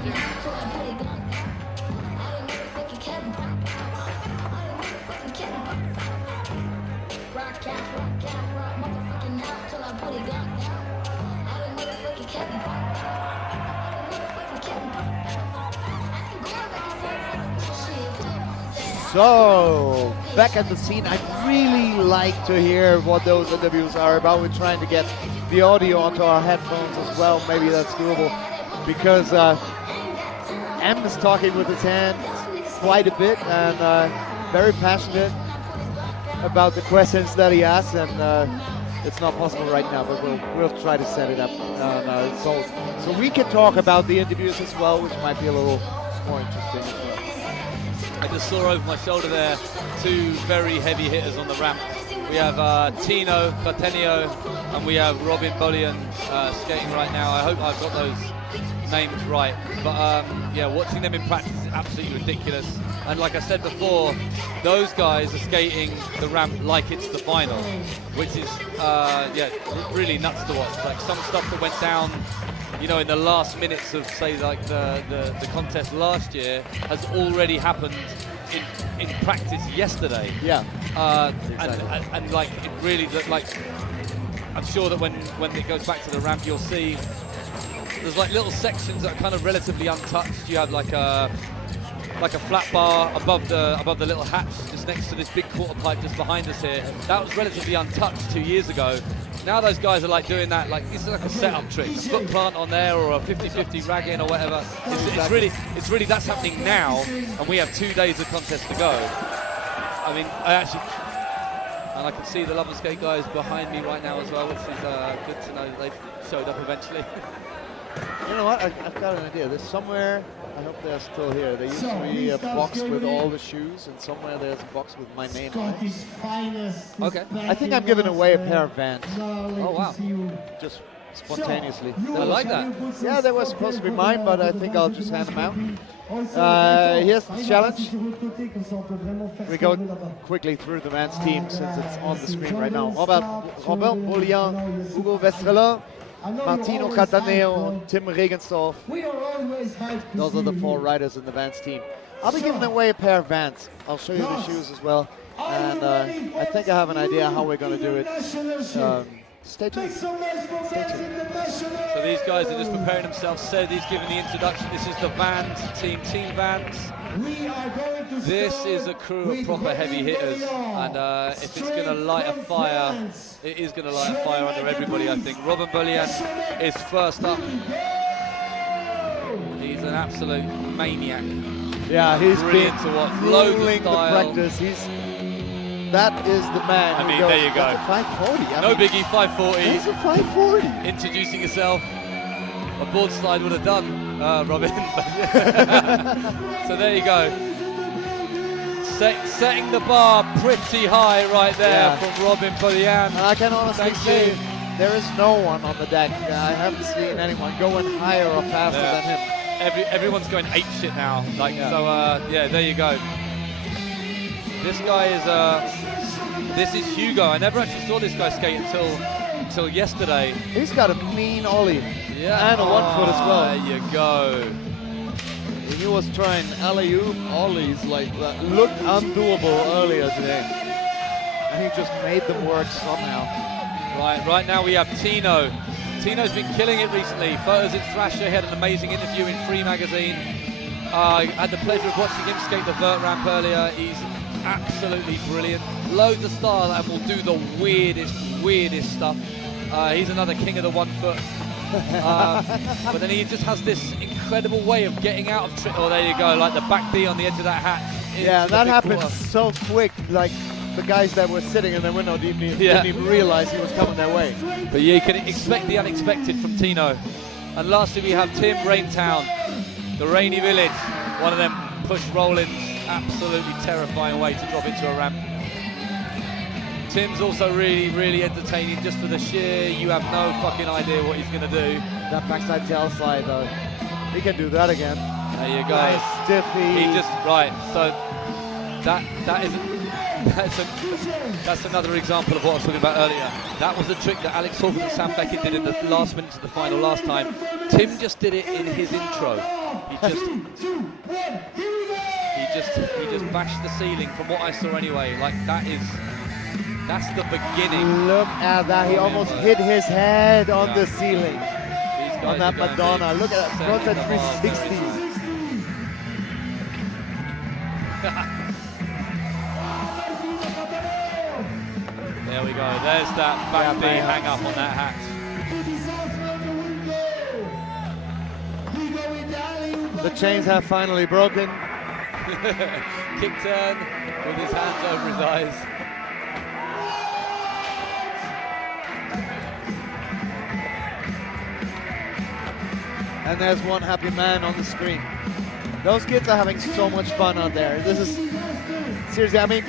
So, back at the scene, I'd really like to hear what those interviews are about. We're trying to get the audio onto our headphones as well. Maybe that's doable, because M is talking with his hand quite a bit and very passionate about the questions that he asks, and it's not possible right now, but we'll try to set it up. So we can talk about the interviews as well, which might be a little more interesting as well. I just saw over my shoulder there 2 very heavy hitters on the ramp. We have Tino Cataneo and we have Robin Bullion skating right now. I hope I've got those names right. But yeah, watching them in practice is absolutely ridiculous. And like I said before, those guys are skating the ramp like it's the final, which is yeah, really nuts to watch. Like some stuff that went down, you know, in the last minutes of, say, like the contest last year has already happened in practice yesterday. Yeah. Exactly. And like it really, like, I'm sure that when it goes back to the ramp, you'll see there's like little sections that are kind of relatively untouched. You have like a flat bar above the little hatch just next to this big quarter pipe just behind us here. That was relatively untouched 2 years ago. Now those guys are like doing that, like it's like a setup trick, a foot plant on there or a 50-50 rag in or whatever. It's really that's happening now, and we have 2 days of contest to go. I mean, and I can see the LoveNSkate guys behind me right now as well, which is good to know that they've showed up eventually. You know what? I've got an idea. There's somewhere, I hope they're still here. There used to be a box with all the shoes, and somewhere there's a box with my name on it. Okay. I think I'm giving away a pair of Vans. Oh, wow. Just spontaneously. I like that. Yeah, they were supposed to be mine, but I think I'll just hand them out. Here's the challenge. We go quickly through the Vans team since it's on the screen right now. Robin Bullion, Hugo Westrelin, Martino Cataneo and Tim Regensdorf. Those are the 4 riders in the Vans team. I'll be giving away a pair of Vans. I'll show you the shoes as well. And I think I have an idea how we're going to do it. Stay tuned. Stay tuned. So these guys are just preparing themselves. Said he's giving the introduction. This is the Vans team, Team Vans. This is a crew of proper heavy hitters, and if it's going to light a fire, it is going to light a fire under everybody, I think. Robin Bullion is first up. He's an absolute maniac. Yeah, he's brilliant to watch. Loads of style. The practice. That is the man. I mean, goes, there you go. That's a 540. No biggie, 540. That's a 540. Introducing yourself. A board slide would have done, Robin. So there you go. Setting the bar pretty high right there from Robin Bullion. And I can honestly say there is no one on the deck. I haven't seen anyone going higher or faster than him. Everyone's going ape shit now. Like so. Yeah, there you go. This guy is. This is Hugo. I never actually saw this guy skate until yesterday. He's got a mean ollie. Yeah. And a 1 foot as well. There you go. He was trying alley-oop ollies like that. Looked undoable earlier today. And he just made them work somehow. Right now we have Tino. Tino's been killing it recently. Photos in Thrasher. He had an amazing interview in Free Magazine. I had the pleasure of watching him skate the Vert ramp earlier. He's absolutely brilliant. Loads of style and will do the weirdest stuff. He's another king of the 1 foot. But then he just has this incredible way of getting out of trick. Oh, there you go, like the back D on the edge of that hat. Yeah, that happened so quick. Like the guys that were sitting in the window didn't even realize he was coming their way. But yeah, you can expect the unexpected from Tino. And lastly, we have Tim Raintown, the Rainy Village. One of them push roll-ins, absolutely terrifying way to drop into a ramp. Tim's also really entertaining just for the sheer, you have no fucking idea what he's gonna do. That backside tail slide though, he can do that again. There you go. Nice stiffy. He just, right, so that's another example of what I was talking about earlier. That was a trick that Alex Hawkins and Sam Beckett did in the last minutes of the final last time. Tim just did it in his intro. He just bashed the ceiling from what I saw anyway. Like that's the beginning. Look at that, he almost hit his head on the ceiling. On that Madonna, look at that, frontside 360. There we go, there's that back D hang up on that hat. The chains have finally broken. Kick turn with his hands over his eyes. And there's one happy man on the screen. Those kids are having so much fun out there. This is, seriously, I mean,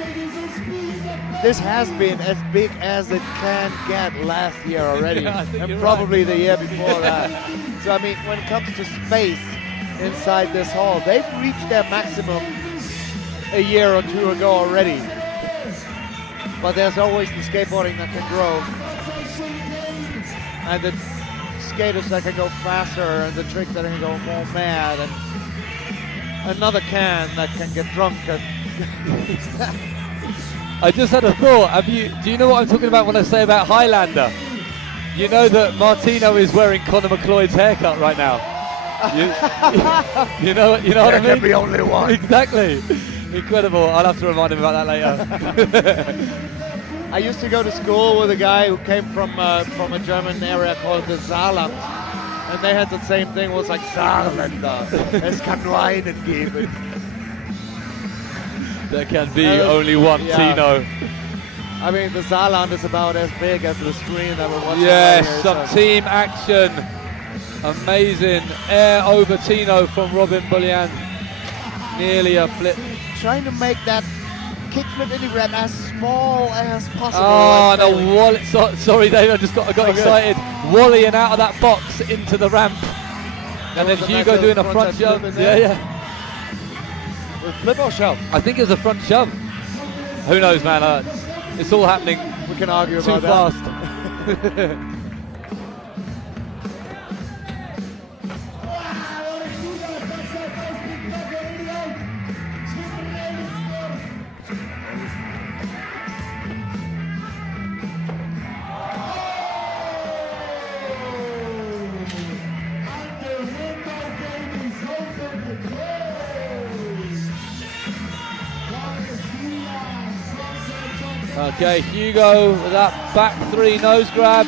this has been as big as it can get last year already. Yeah, and probably the year before that. So, I mean, when it comes to space inside this hall, they've reached their maximum a year or two ago already. But there's always the skateboarding that can grow. And the skaters that can go faster, and the tricks that can go more mad, and another can that can get drunk. I just had a thought. Do you know what I'm talking about when I say about Highlander? You know that Martino is wearing Conor McLeod's haircut right now. You know what I mean? There can be only one. Exactly. Incredible. I'll have to remind him about that later. I used to go to school with a guy who came from a German area called the Saarland, and they had the same thing. It was like Saarländer. Es kann nur einen geben. There can be only one Tino. I mean, the Saarland is about as big as the screen that we're watching. Yes, right here, some team action. Amazing air over Tino from Robin Bullion. Nearly a flip. Trying to make that kickflip indie ramp as small as possible. Oh, and a wall. Sorry, Dave, I got excited. Volleying out of that box into the ramp. And then Hugo doing a front shove. Yeah. With flip or shove? I think it was a front shove. Who knows, man? It's all happening. We can argue too about fast. that. Okay, Hugo with that back three nose grab.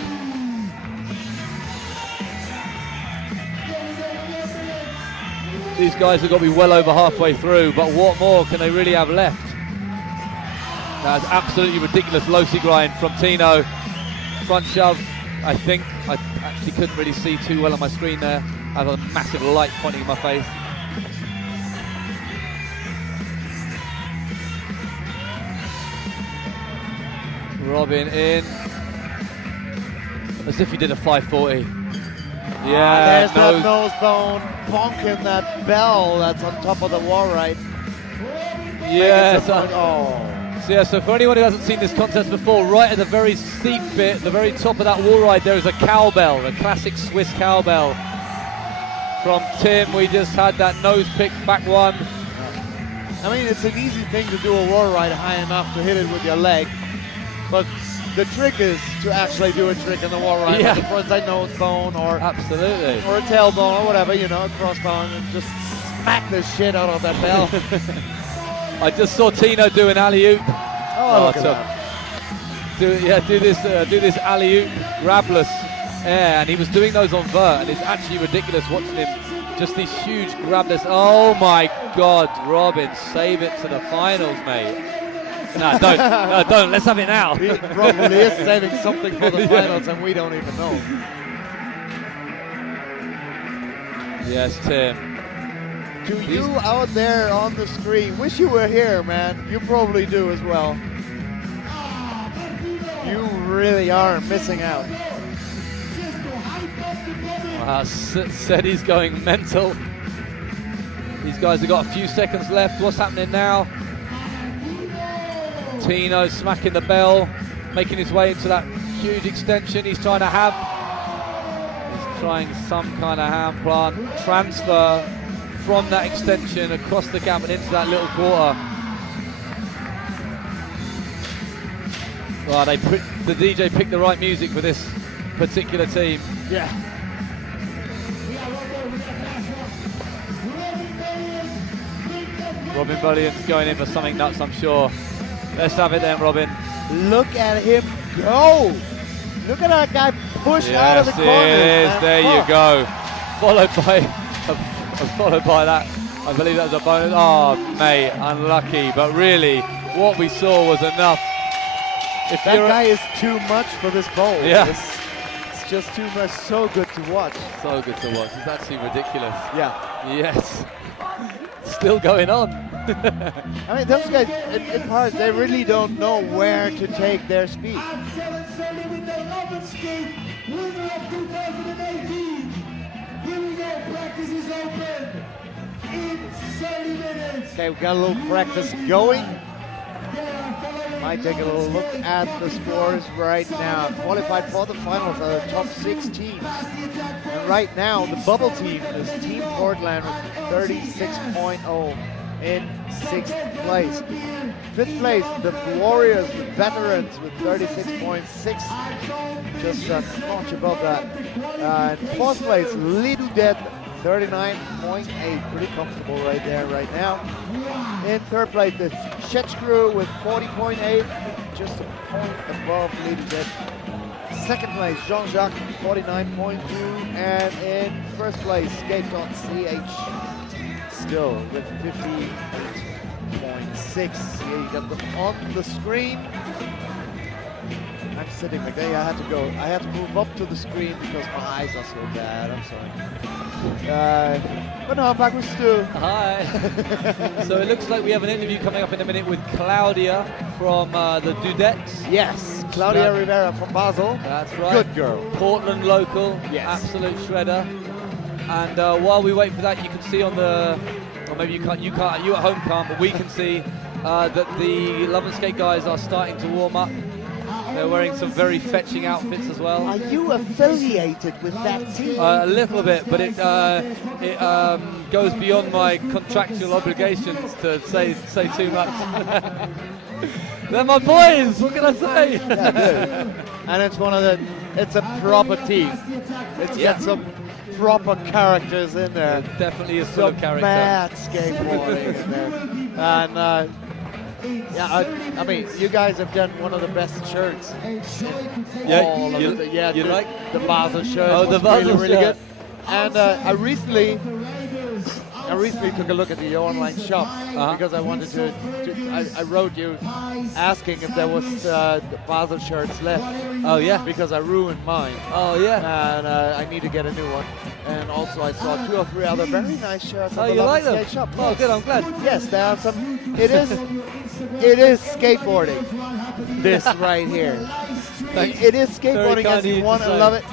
These guys have got to be well over halfway through, but what more can they really have left? That's absolutely ridiculous low-C grind from Tino. Front shove, I think. I actually couldn't really see too well on my screen there. I have a massive light pointing in my face. Robin in, as if he did a 540. Yeah, there's that nose bone bonking that bell that's on top of the wall right. Yeah, so for anyone who hasn't seen this contest before, right at the very steep bit, the very top of that wall ride, there is a cowbell, a classic Swiss cowbell. From Tim, we just had that nose pick back one. I mean, it's an easy thing to do a wall ride high enough to hit it with your leg. But the trick is to actually do a trick in the wall ride, like a frontside nose bone or a tailbone or whatever, you know, a crossbone, and just smack the shit out of that bell. I just saw Tino do an alley-oop. Oh, look at that. Do this alley-oop grabless air, and he was doing those on vert, and it's actually ridiculous watching him. Just these huge grabless. Oh my God, Robin, save it to the finals, mate. No, don't. No, don't. Let's have it now. He probably is saving something for the finals, and we don't even know. Yes, Tim. To you out there on the screen, wish you were here, man. You probably do as well. You really are missing out. Wow, said he's going mental. These guys have got a few seconds left. What's happening now? Tino smacking the bell, making his way into that huge extension. He's trying some kind of hand plant transfer from that extension across the gap and into that little quarter. Well, the DJ picked the right music for this particular team. Yeah. Robin Bullion's going in for something nuts, I'm sure. Let's have it then, Robin. Look at him go! Look at that guy push out of the corner. Yes, there you go. Followed by that. I believe that was a bonus. Oh, mate, unlucky. But really, what we saw was enough. If that guy is too much for this bowl. Yeah. It's just too much. So good to watch. So good to watch. It's actually ridiculous. Yeah. Yes. Still going on. I mean, those guys, in part, they really don't know where to take their speed. With the LoveNSkate winner of 2018. Here we go, practice is open in 30 minutes. Okay, we've got a little practice going. Might take a little look at the scores right now. Qualified for the finals are the top 6 teams. And right now, the bubble team is Team Portland with 36.0 in 6th place. 5th place, the Warriors, the veterans with 36.6, just a notch above that. And 4th place, Dudets, 39.8, pretty comfortable right there right now. In 3rd place, the SchetgGru with 40.8, just a point above Dudets. 2nd place, JeanJac, 49.2, and in 1st place, Skate.ch, still with 50.6. Here you got them on the screen. I'm sitting like that. I had to move up to the screen because my eyes are so bad. I'm sorry. But no, I'm back with Stu. Hi. So it looks like we have an interview coming up in a minute with Claudia from the Dudets. Yes, Claudia Rivera from Basel. That's right. Good girl. Portland local. Yes. Absolute shredder. And while we wait for that, you can see on the, or maybe you can't, you at home can't, but we can see that the LoveNSkate guys are starting to warm up. They're wearing some very fetching outfits as well. Are you affiliated with that team? A little bit, but it goes beyond my contractual obligations to say too much. They're my boys. What can I say? Yeah, dude. And it's it's a proper team. It's got some proper characters in there. It definitely is full of character. Mad skateboarding in there. And yeah, I mean, you guys have done one of the best shirts. Yeah, you the, like the Basel shirt? Oh, the Basel really shirt. Good. And I recently took a look at the online shop because I wanted to I wrote you asking if there was Basel shirts left. Oh yeah. Because I ruined mine. Oh yeah. And I need to get a new one. And also I saw 2 or 3 other very nice shirts. Oh, on the you like them? Shop. Oh, good. I'm glad. Yes, there are some. It is skateboarding. This right here. It is skateboarding as you want to love it.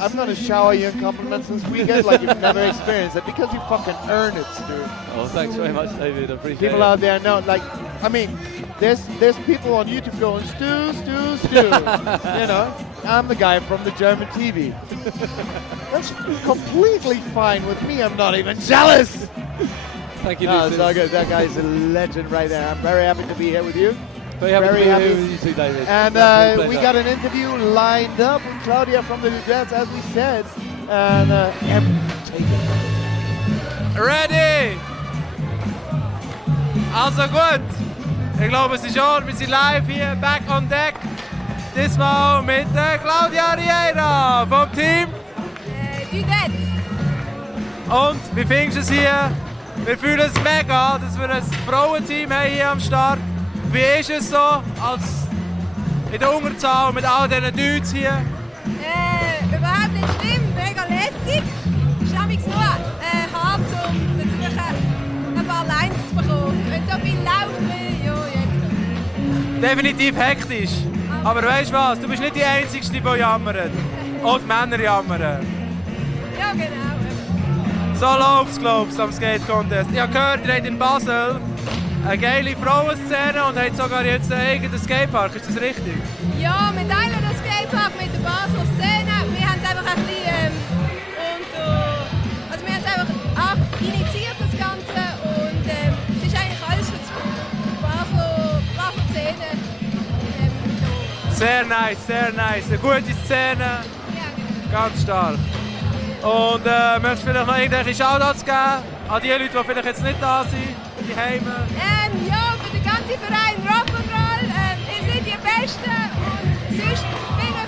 I'm going to shower you in compliments this weekend like you've never experienced it because you fucking earn it, Stu. Oh, thanks very much, David. I appreciate it. People out there know, like, I mean, there's people on YouTube going, Stu. You know, I'm the guy from the German TV. That's completely fine with me. I'm not even jealous. Thank you, no, it's all good. That guy's a legend right there. I'm very happy to be here with you. Very happy. You too, David. And we got an interview lined up with Claudia from the Dudets, as we said. And take it. Ready? Also gut. Ich glaube, es ist schon. Wir sind live hier, back on deck. Diesmal mit Claudia Riera vom Team Dudets. Und wie findest du es hier? Wir fühlen es mega, dass wir ein Frauenteam haben hier am Start. Wie ist es so, als in der Unterzahl mit all diesen Dudes hier? Überhaupt nicht schlimm, mega lässig. Es ist nämlich nur hart, um natürlich ein paar Lines zu bekommen. Wenn so viel läuft, ja, jetzt. Definitiv hektisch. Aber weißt du was, du bist nicht die Einzige, die jammert. Auch die Männer jammern. Ja, genau. So läuft es, glaubst du, am Skate Contest. Ich habe gehört, ihr habt in Basel eine geile Frauenszene und habt sogar jetzt einen eigenen Skatepark. Ist das richtig? Ja, wir teilen den Skatepark mit der Basler Szene. Wir haben es einfach ein bisschen also wir haben es einfach initiiert, das Ganze. Und es ist eigentlich alles für die Basler Szene. Sehr nice, sehr nice. Eine gute Szene. Ja, genau. Ganz stark. Und möchtest du vielleicht noch irgendwelche Shoutouts geben an die Leute, die vielleicht jetzt nicht da sind, die Heime? Ja, für den ganzen Verein Rock'n'Roll. Ihr seid die Besten. Und sonst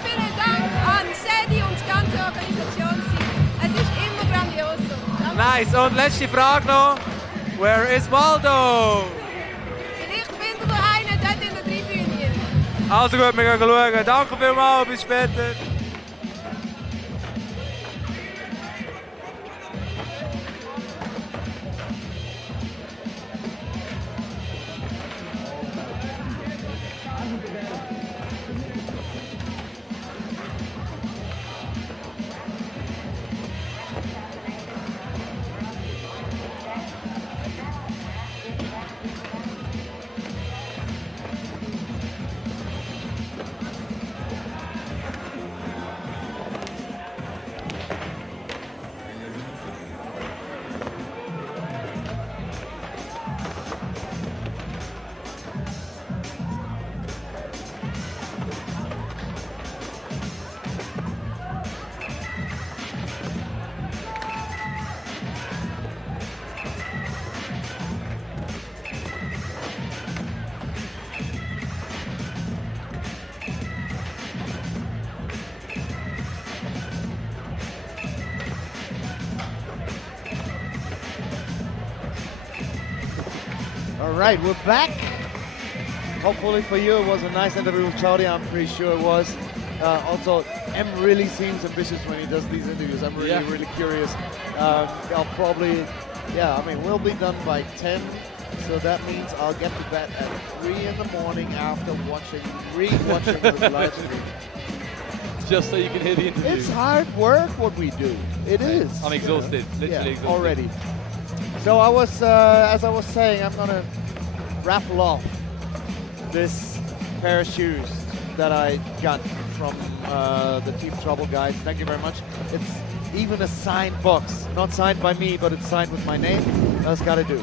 vielen Dank an Sedi und das ganze Organisationsteam. Es ist immer grandios. Nice. Und letzte Frage noch. Where is Waldo? Vielleicht findet ihr einen dort in der Tribüne. Also gut, wir gehen schauen. Danke vielmals, bis später. All right, we're back. Hopefully for you it was a nice interview with Claudia. I'm pretty sure it was. Also, M really seems ambitious when he does these interviews. I'm really curious. I'll probably, I mean, we'll be done by 10. So that means I'll get to bed at 3 in the morning after re-watching this live stream. Just so you can hear the interview. It's hard work what we do. It is. I'm exhausted, literally exhausted. Already. So I was, as I was saying, I'm gonna raffle off this pair of shoes that I got from the Team Trouble guys. Thank you very much. It's even a signed box, not signed by me, but it's signed with my name. That's gotta do.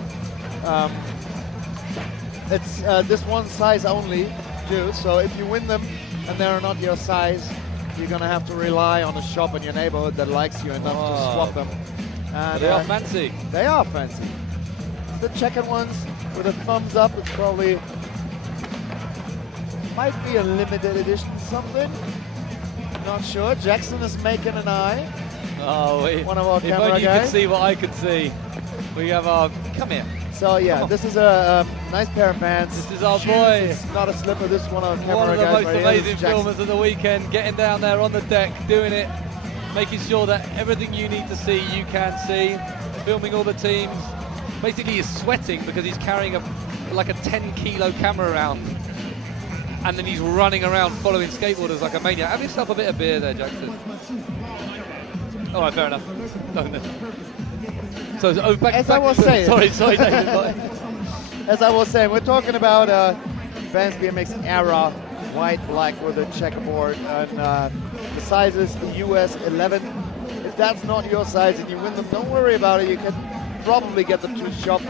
It's this one size only, too. So if you win them and they're not your size, you're gonna have to rely on a shop in your neighborhood that likes you enough to swap them. And, they are fancy. They are fancy. The checkered ones with a thumbs up, it's probably, might be a limited edition something. Not sure. Jackson is making an eye. Oh, one of our camera only guys. you could see what I could see. We have our, come here. So yeah, this is a nice pair of pants. This is our Shoes. boy. It's not a slipper, this is one of our camera One of the guys. most amazing filmers of the weekend, getting down there on the deck, doing it, making sure that everything you need to see, you can see, filming all the teams. Basically he's sweating because he's carrying like a 10 kilo camera around. And then he's running around following skateboarders like a maniac. Have yourself a bit of beer there, Jackson. All right, fair enough. So back, as I was saying. Sorry, David. As I was saying, we're talking about Vans BMX era, white, black with a checkerboard, and the size is US 11. If that's not your size and you win them, don't worry about it. You can probably get them to shop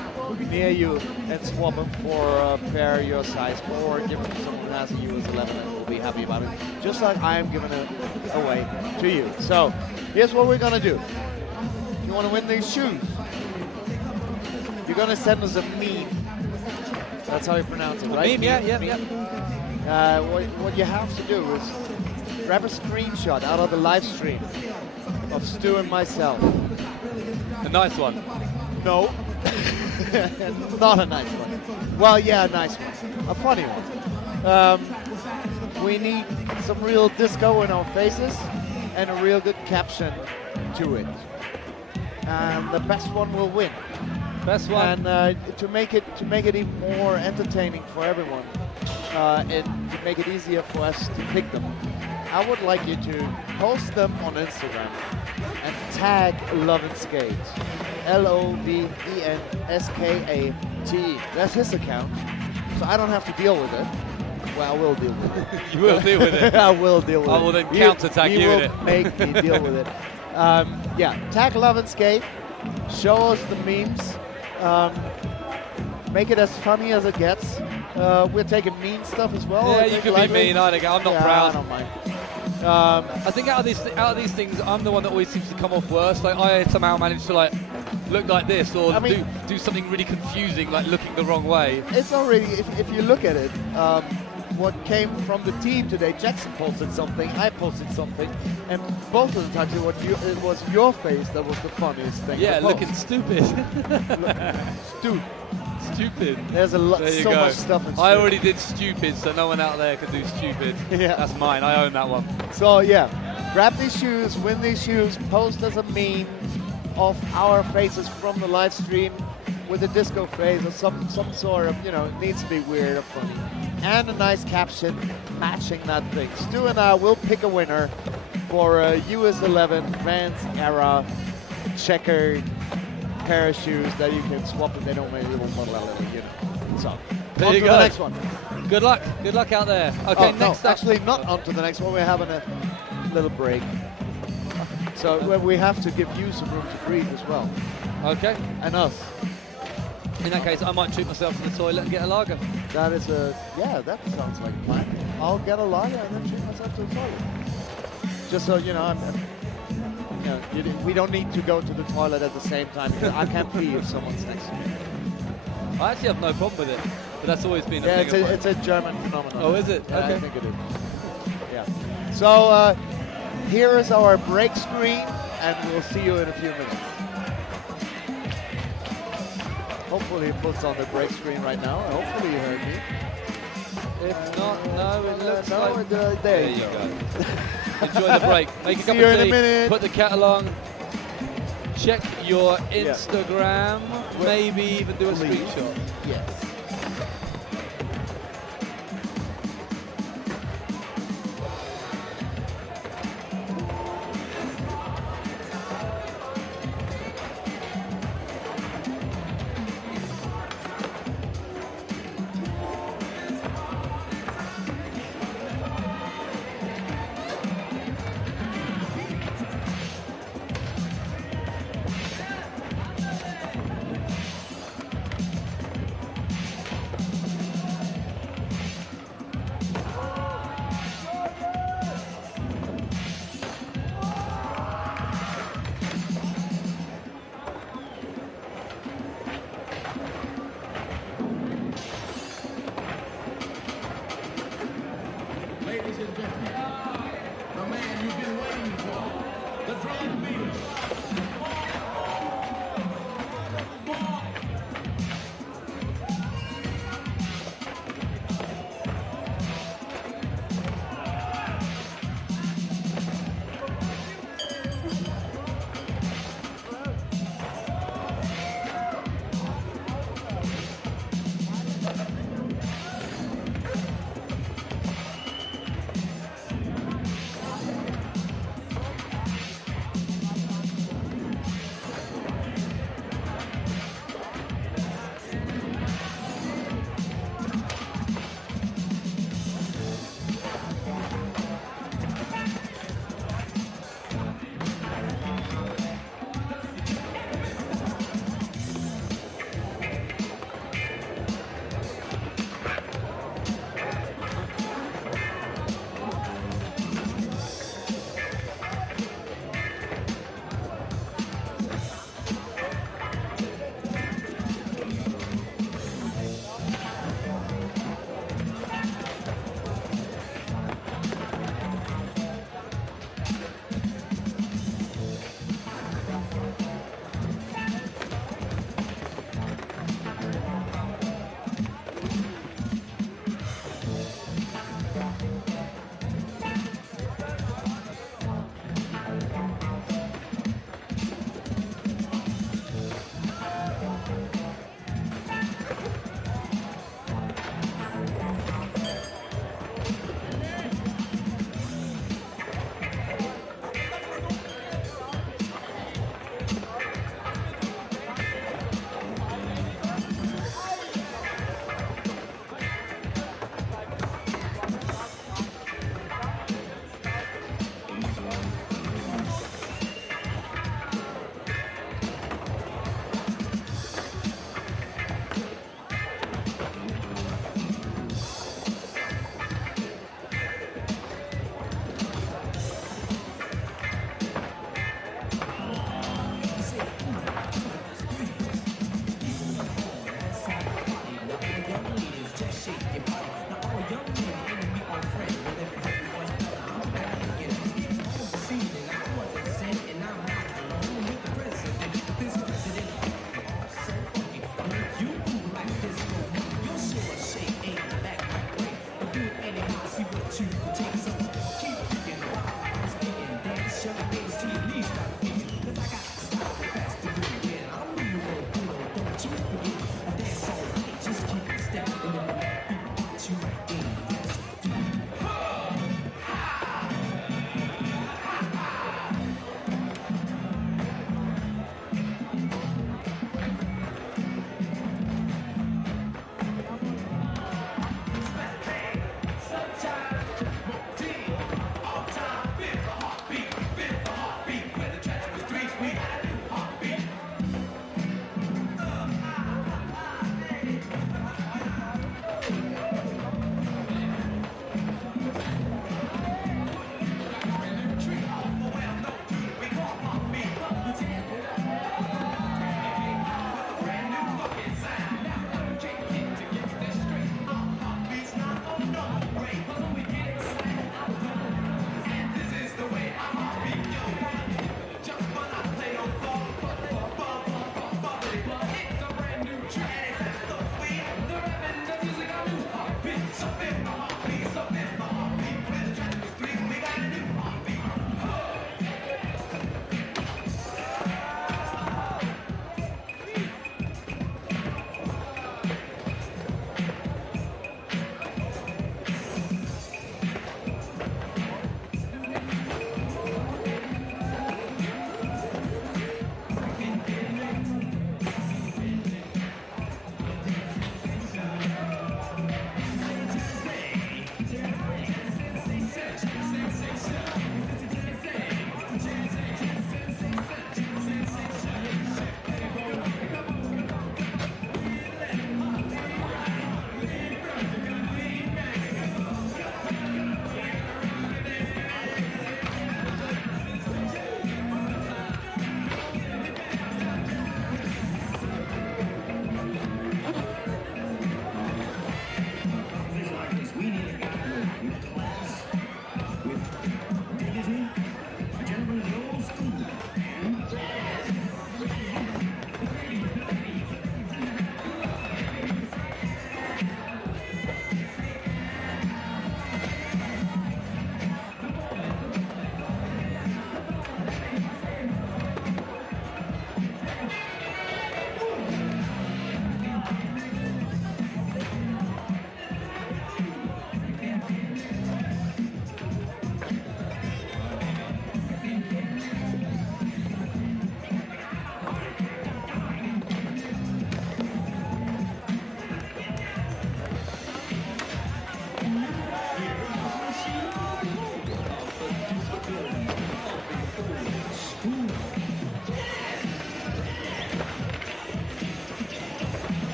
near you and swap them for a pair your size, or give them to someone who has a US 11 and will be happy about it, just like I am giving it away to you. So here's what we're gonna do. You wanna win these shoes? You're gonna send us a meme. That's how you pronounce it, right? Meme, yeah. What you have to do is grab a screenshot out of the live stream of Stu and myself. A nice one. No. Not a nice one. Well, yeah, a nice one. A funny one. We need some real disco in our faces and a real good caption to it. And the best one will win. Best one. And to make it even more entertaining for everyone, and to make it easier for us to pick them, I would like you to post them on Instagram and tag LoveNSkate. LoveNSkate. That's his account, so I don't have to deal with it. Well, I will deal with it. You will deal with it. I will deal with it. I will then counter-tag you with it. He will make me deal with it. Yeah, tag LoveNSkate. Show us the memes. Make it as funny as it gets. We're taking mean stuff as well. Yeah, you can be mean. I'm not proud. I don't mind. I think out of these things, I'm the one that always seems to come off worst. Like I somehow manage to like look like this, or do something really confusing, like looking the wrong way. It's already, if you look at it, what came from the team today, Jackson posted something, I posted something, and both of the times it was your face that was the funniest thing. Yeah, looking stupid. Stupid. There's so much stuff in stupid. I already did stupid, so no one out there can do stupid. Yeah. That's mine. I own that one. So yeah, grab these shoes, win these shoes, post as a meme of our faces from the live stream with a disco face or some sort of, you know, it needs to be weird or funny. And a nice caption matching that thing. Stu and I will pick a winner for a US 11 Vans era checkered pair of shoes that you can swap and they don't make a little model out of it, you know. So, there on you to go. the next one. Good luck. Good luck out there. Okay, next up. Actually, not on to the next one. We're having a little break. So we have to give you some room to breathe as well. Okay. And us. In that case, I might treat myself to the toilet and get a lager. That is yeah, that sounds like a plan. I'll get a lager and then treat myself to the toilet. Just so, you know, we don't need to go to the toilet at the same time. I can't pee if someone's next to me. I actually have no problem with it, but that's always been a thing. It's a German phenomenon. Oh, is it? Yeah, okay. I think it is. Yeah. So here is our break screen, and we'll see you in a few minutes. Hopefully it puts on the break screen right now. Hopefully you heard me. If not, no, it looks like... there you go. Enjoy the break. Make a cup of tea. Put the kettle on. Check your Instagram. Maybe even do a screenshot. Yes.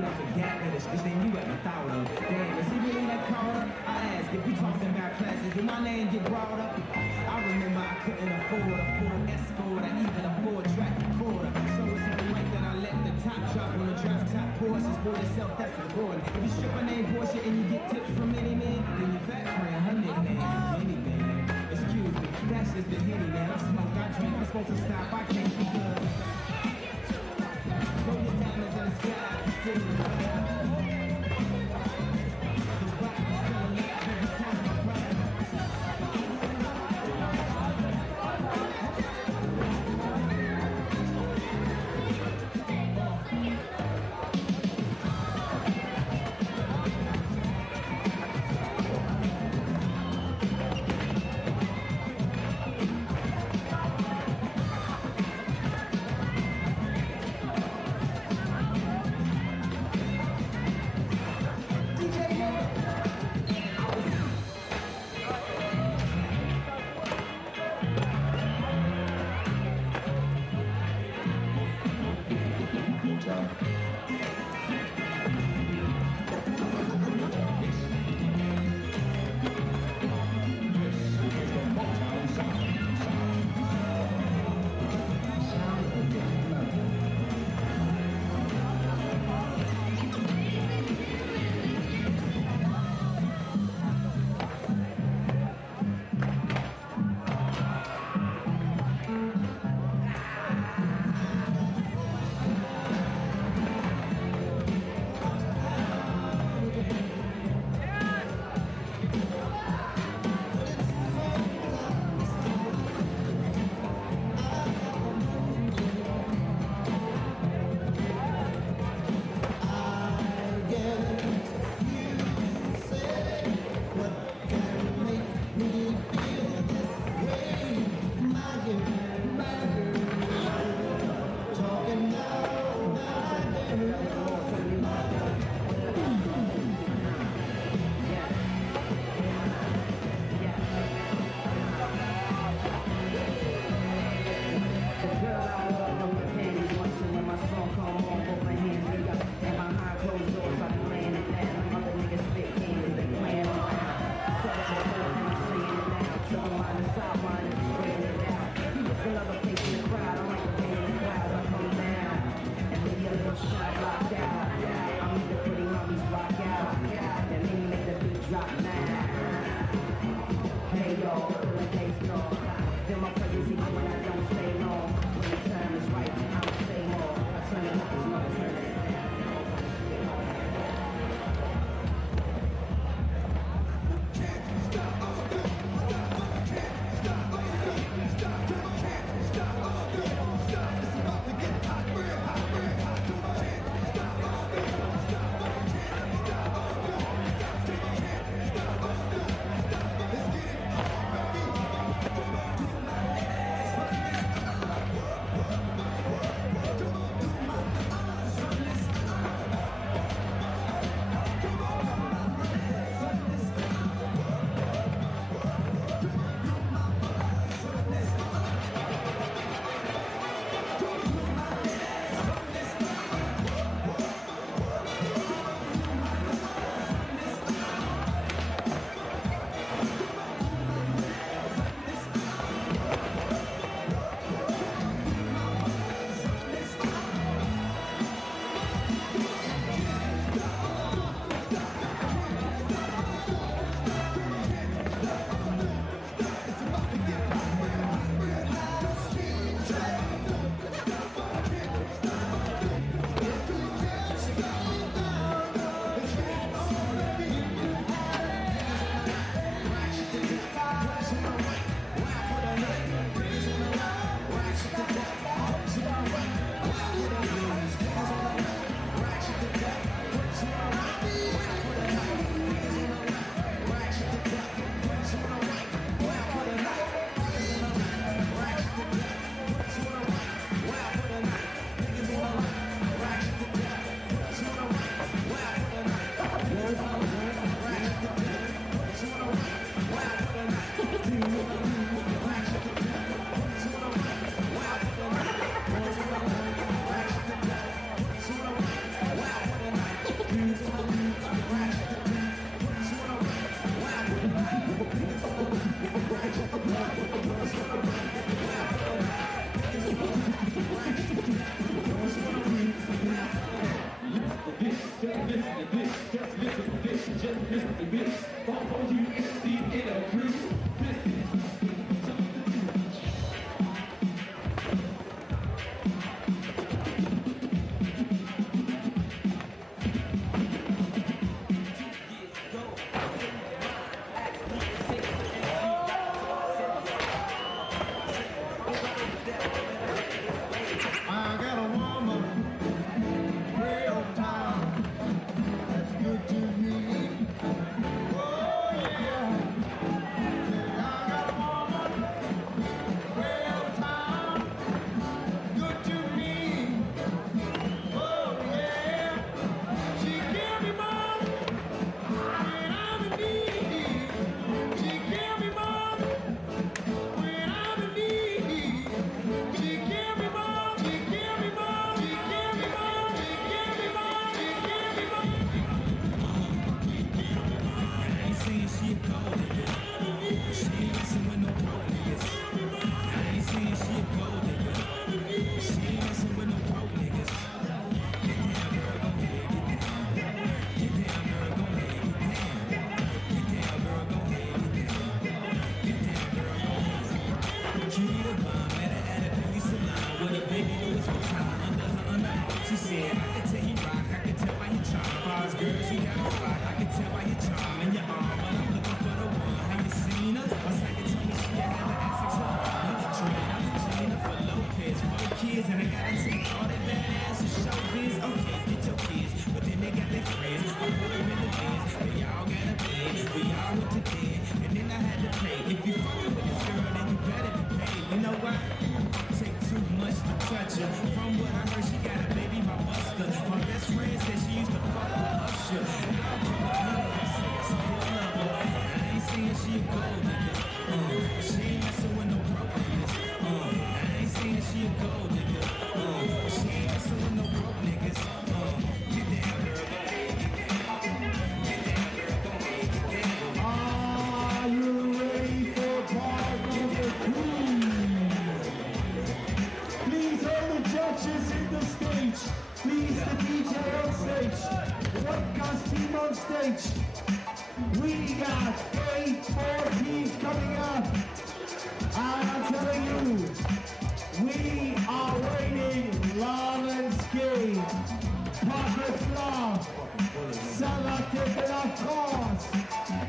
clean up the gap that it's they knew at the thought of. Damn, is he really that caught up? I ask if we talking about classes, did my name get brought up? I remember I couldn't afford a full escort or even a four-track recorder. So it's only right that I let the top drop on the drop top Porsches for yourself, that's important. If you strip a name Porsche and you get tips from any man, then your fat friend, her nickname is Mini Man. Excuse me, that's just the Henny man. I smoke, I drink, I'm supposed to stop, I can't because throw your diamonds in the sky, sit in the fire. The rock is still alive every time I ride.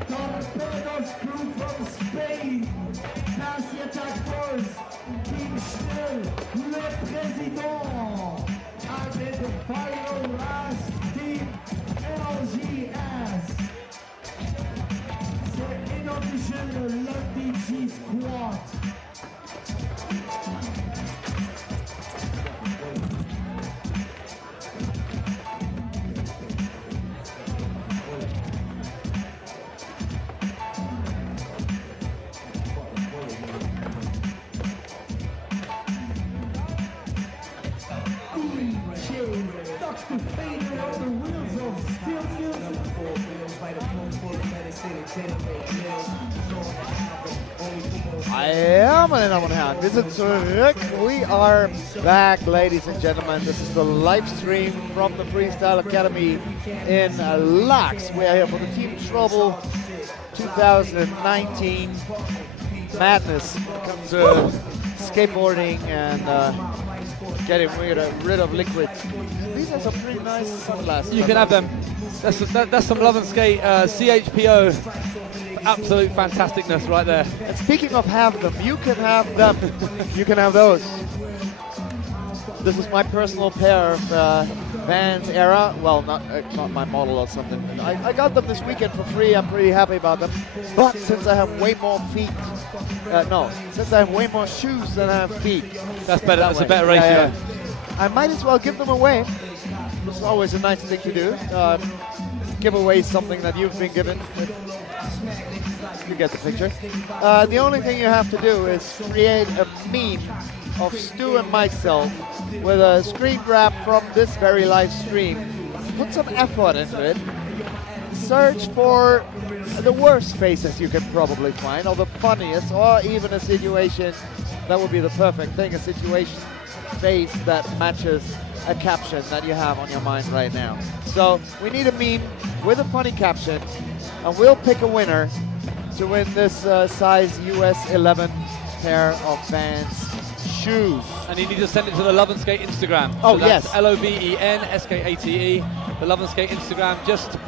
Torpedo Crew from Spain, Pasty attack first, Team Still, Le Président, and in the final last team, LAAX. C'est inofficiel le DJ Squad. Ja, meine Damen und Herren, wir sind zurück. We are back, ladies and gentlemen. This is the live stream from the Freestyle Academy in LAAX. We are here for the Team Trouble 2019 madness. When it comes to skateboarding and getting rid of liquid. These are some pretty nice sunglasses. You can have them. That's some LoveNSkate CHPO. Absolute fantasticness right there. And speaking of have them, you can have them. You can have those. This is my personal pair of Vans Era. Well, not my model or something. I got them this weekend for free. I'm pretty happy about them. But since I have way more feet, since I have way more shoes than I have feet. That's better. That's a better ratio. Yeah. I might as well give them away. It's always a nice thing to do. Give away something that you've been given. You get the picture. The only thing you have to do is create a meme of Stu and myself with a screen grab from this very live stream. Put some effort into it. Search for the worst faces you can probably find, or the funniest, or even a situation that would be the perfect thing, a situation face that matches a caption that you have on your mind right now. So we need a meme with a funny caption. and we'll pick a winner to win this size US 11 pair of Vans shoes. And you need to send it to the LoveNSkate Instagram. Oh, so that's yes. LoveNSkate, the LoveNSkate Instagram. Just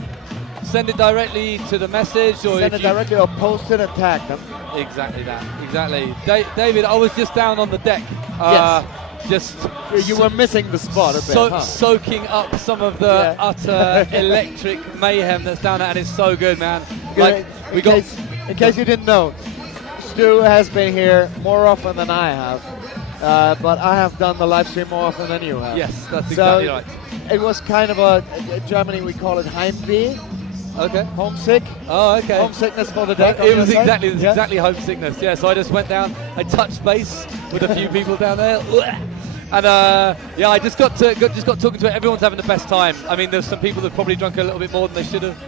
send it directly to the message, or send it directly or post it and tag them. Exactly that. Exactly. David, I was just down on the deck. Yes. Just you were missing the spot a bit, huh? Soaking up some of the utter electric mayhem that's down there, and it's so good, man. Like in case you didn't know, Stu has been here more often than I have, but I have done the live stream more often than you have. Yes, that's exactly right. It was kind of in Germany we call it Heimweh. Okay. Homesick. Oh, okay. Homesickness for the deck. It was exactly homesickness. Yeah. So I just went down. I touched base with a few people down there, and yeah, I just got talking to it. Everyone's having the best time. I mean, there's some people that probably drunk a little bit more than they should have,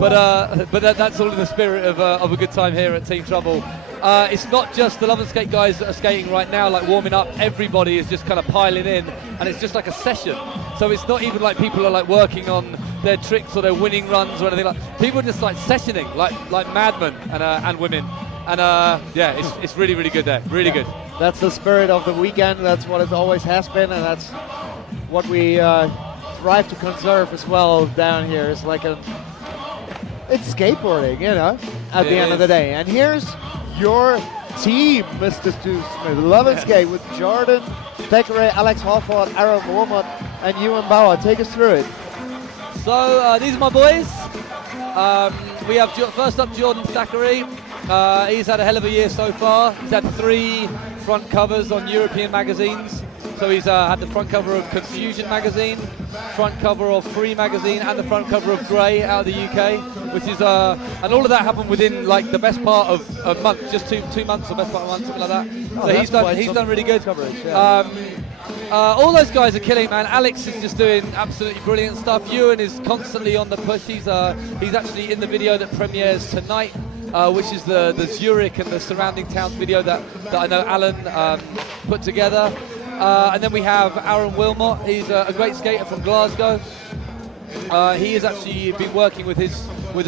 but that's all in the spirit of a good time here at Team Trouble. It's not just the LoveNSkate guys that are skating right now, like warming up. Everybody is just kind of piling in, and it's just like a session. So it's not even like people are like working on their tricks or their winning runs or anything like. People are just like sessioning, like madmen and women. And yeah, it's really, really good there. Really good. That's the spirit of the weekend. That's what it always has been, and that's what we strive to conserve as well down here. It's like it's skateboarding, you know, at the end of the day. And here's your team, Mr. Stu Smith. LoveNSkate with Jordan, Thackeray, Alex Halford, Aaron Wilmot, and Ewan Bauer. Take us through it. So these are my boys. We have first up Jordan Thackeray. He's had a hell of a year so far. He's had 3 front covers on European magazines. So he's had the front cover of Confusion magazine, front cover of Free magazine, and the front cover of Grey out of the UK, which is and all of that happened within like the best part of a month, just two months or best part of a month, something like that. Oh, so he's done really good coverage. Yeah. All those guys are killing, man. Alex is just doing absolutely brilliant stuff. Ewan is constantly on the push. He's actually in the video that premieres tonight, which is the Zurich and the surrounding towns video that I know Alan put together. And then we have Aaron Wilmot. He's a great skater from Glasgow. He has actually been working with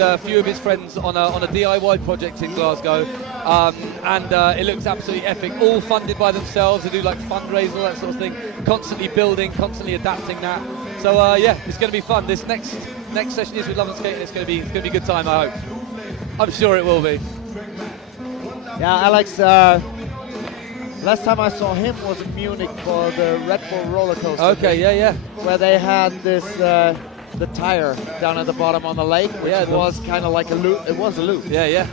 a few of his friends on a DIY project in Glasgow, and it looks absolutely epic. All funded by themselves. They do like fundraising, all that sort of thing. Constantly building, constantly adapting that. So yeah, it's going to be fun. This next session is with LoveNSkate, and it's going to be a good time. I hope. I'm sure it will be. Yeah, Alex. Last time I saw him was in Munich for the Red Bull roller coaster. Okay, yeah. Where they had this the tire down at the bottom on the lake, which was kind of like a loop. It was a loop. Yeah.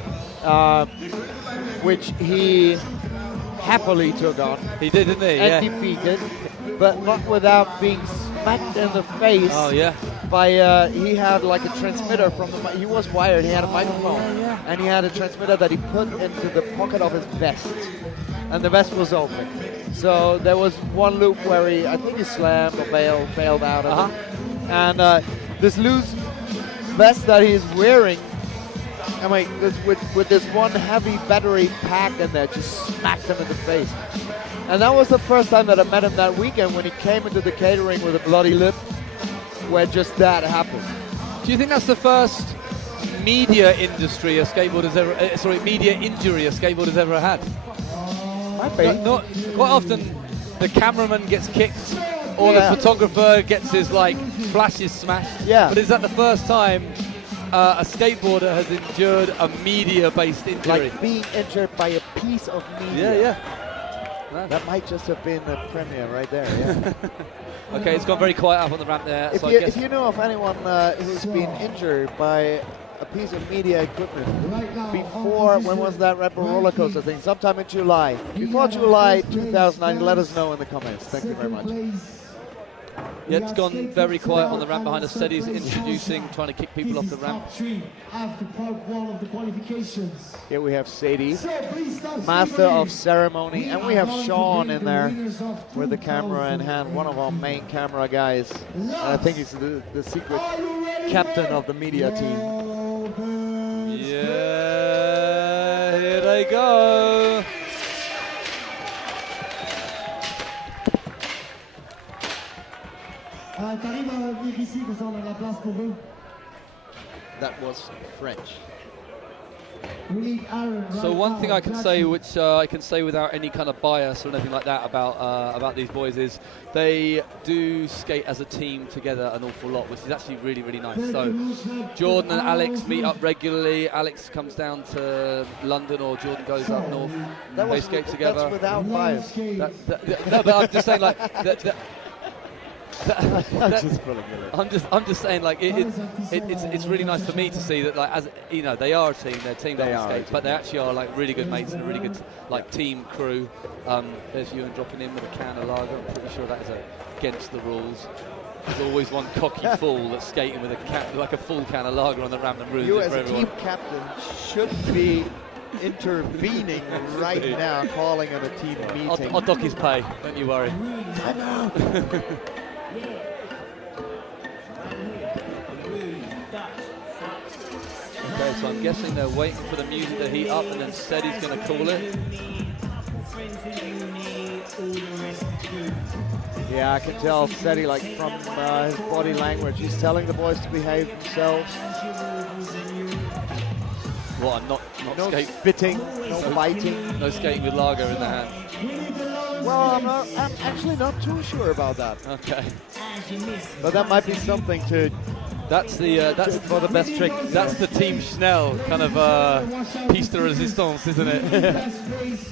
Which he happily took on. He did, didn't he? And defeated, but not without being smacked in the face. Oh yeah. By he had like a transmitter from the. He was wired. He had a microphone, and he had a transmitter that he put into the pocket of his vest. And the vest was open. So there was one loop where I think he slammed or bailed out of it. And this loose vest that he's wearing, I mean, with this one heavy battery pack in there, just smacked him in the face. And that was the first time that I met him that weekend when he came into the catering with a bloody lip, where just that happened. Do you think that's the first media injury a skateboarder's ever had? Not quite often the cameraman gets kicked or the photographer gets his like flashes smashed. Yeah. But is that the first time a skateboarder has endured a media-based injury? Like being injured by a piece of media. Yeah. That might just have been the premiere right there. Yeah. Okay, it's gone very quiet up on the ramp there. If you know of anyone who's been injured by a piece of media equipment before, when was that Red Bull roller coaster thing? Sometime in July. Before July 2009, let us know in the comments. Thank you very much. Yeah, it's gone very quiet on the ramp behind us. Sadie's introducing, trying to kick people off the ramp. After part 1 of the qualifications. Here we have Sadie, master of ceremony, and we have Sean in there with the camera in hand, one of our main camera guys. And I think he's the secret captain of the media team. Yeah, here they go. T'arrives à venir ici, comme ça on a la place pour eux. that was French. So one thing I can say, which I can say without any kind of bias or anything like that about these boys, is they do skate as a team together an awful lot, which is actually really, really nice. So Jordan and Alex meet up regularly. Alex comes down to London, or Jordan goes up north. They skate together. That's without bias. No, but I'm just saying, like, I'm just saying, like, it's really nice for me to see that, like, as you know, they are a team. They're a team that skates, but they actually are like really good mates and a really good like team crew. There's Ewan dropping in with a can of lager. I'm pretty sure that is against the rules. There's always one cocky fool that's skating with a full can of lager on the ramp and ruins You it as for a everyone. team captain should be intervening right now, calling on a team meeting. I'll dock his pay. Don't you worry. Okay, so I'm guessing they're waiting for the music to heat up, and then Sedi's going to call it. Yeah, I can tell Sedi, like, from his body language, he's telling the boys to behave themselves. What, not no skate? spitting, no biting. No skating with lager in the hand. Well, I'm actually not too sure about that. Okay. But that might be something to... That's for the best trick. That's the Team Schnell kind of piece de resistance, isn't it?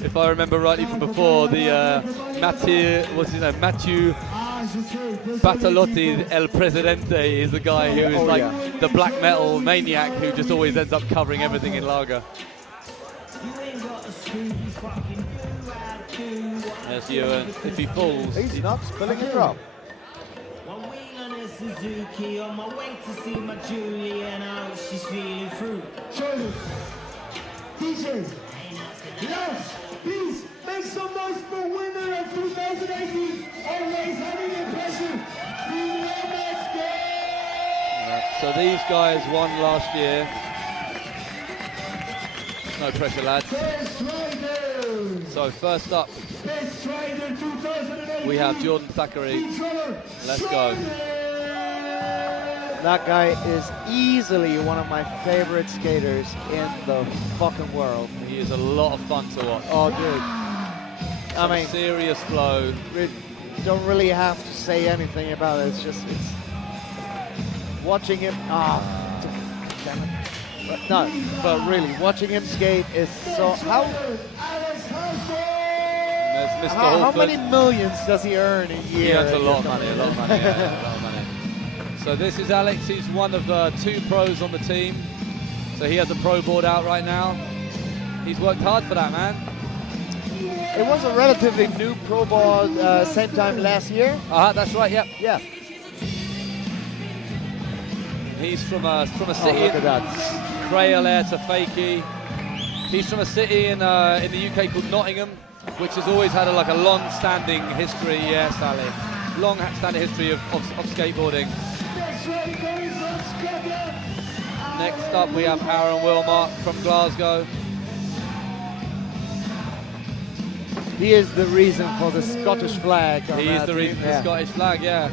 If I remember rightly from before, the Mäthu Battalotti El Presidente is the guy who is the black metal maniac who just always ends up covering everything in lager. There's Ewan. If he falls, he's not spilling a drop. Suzuki on my way to see my Julie, and how she's feeling through. Shoulders. DJs. Yes, please make some noise for winner of 2018. Always having a pleasure. So these guys won last year. No pressure, lads. So first up, we have Jordan Thackeray. Let's go. That guy is easily one of my favorite skaters in the fucking world. He is a lot of fun to watch. Oh, dude. I mean, serious flow. We don't really have to say anything about it. It's just, it's watching him. Damn it. No, but really, watching him skate is so. How many millions does he earn a year? He earns a lot of money, a lot of money. Yeah, a lot of money. So this is Alex. He's one of the 2 pros on the team. So he has a pro board out right now. He's worked hard for that, man. It was a relatively new pro board same time last year. That's right. Yep. Yeah. He's from a city. Look at that. Crail to Fakey. He's from a city in the UK called Nottingham, which has always had a long-standing history. Yes, Ali. Long-standing history of skateboarding. Next up, we have Aaron Wilmark from Glasgow. He is the reason for the Scottish flag. He is the reason for the Scottish flag, yeah.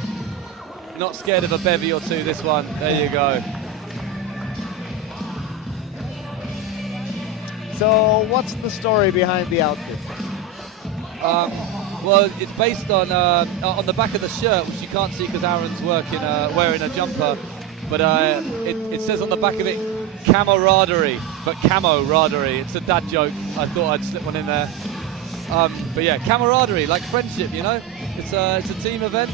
Not scared of a bevy or two, this one. There you go. So, what's the story behind the outfit? Well, it's based on the back of the shirt, which you can't see because Aaron's wearing a jumper. But it says on the back of it, camaraderie, but camaraderie. It's a dad joke. I thought I'd slip one in there. But yeah, camaraderie, like friendship, you know? It's a team event.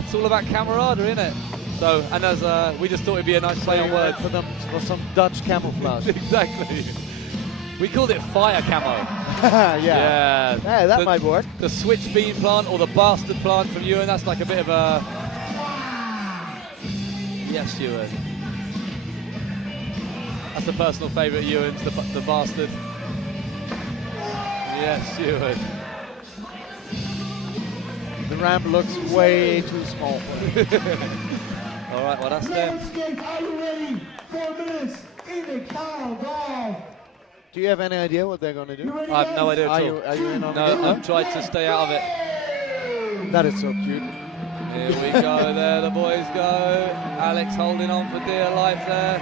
It's all about camaraderie, isn't it? So, and as we just thought it'd be a nice play on words for some Dutch camouflage. Exactly. We called it fire camo. Yeah. Hey, that might work. The switch bean plant or the bastard plant from Ewan, that's like a bit of a... Yes, Ewan. That's a personal favourite of Ewan's, the bastard. Yes, Ewan. The ramp looks way too small for him. All right, well, that's them. Are you ready? 4 minutes in the countdown. Do you have any idea what they're going to do? I have no idea at all. Are you in on it? No, I've tried to stay out of it. That is so cute. Here we go, there the boys go. Alex holding on for dear life there.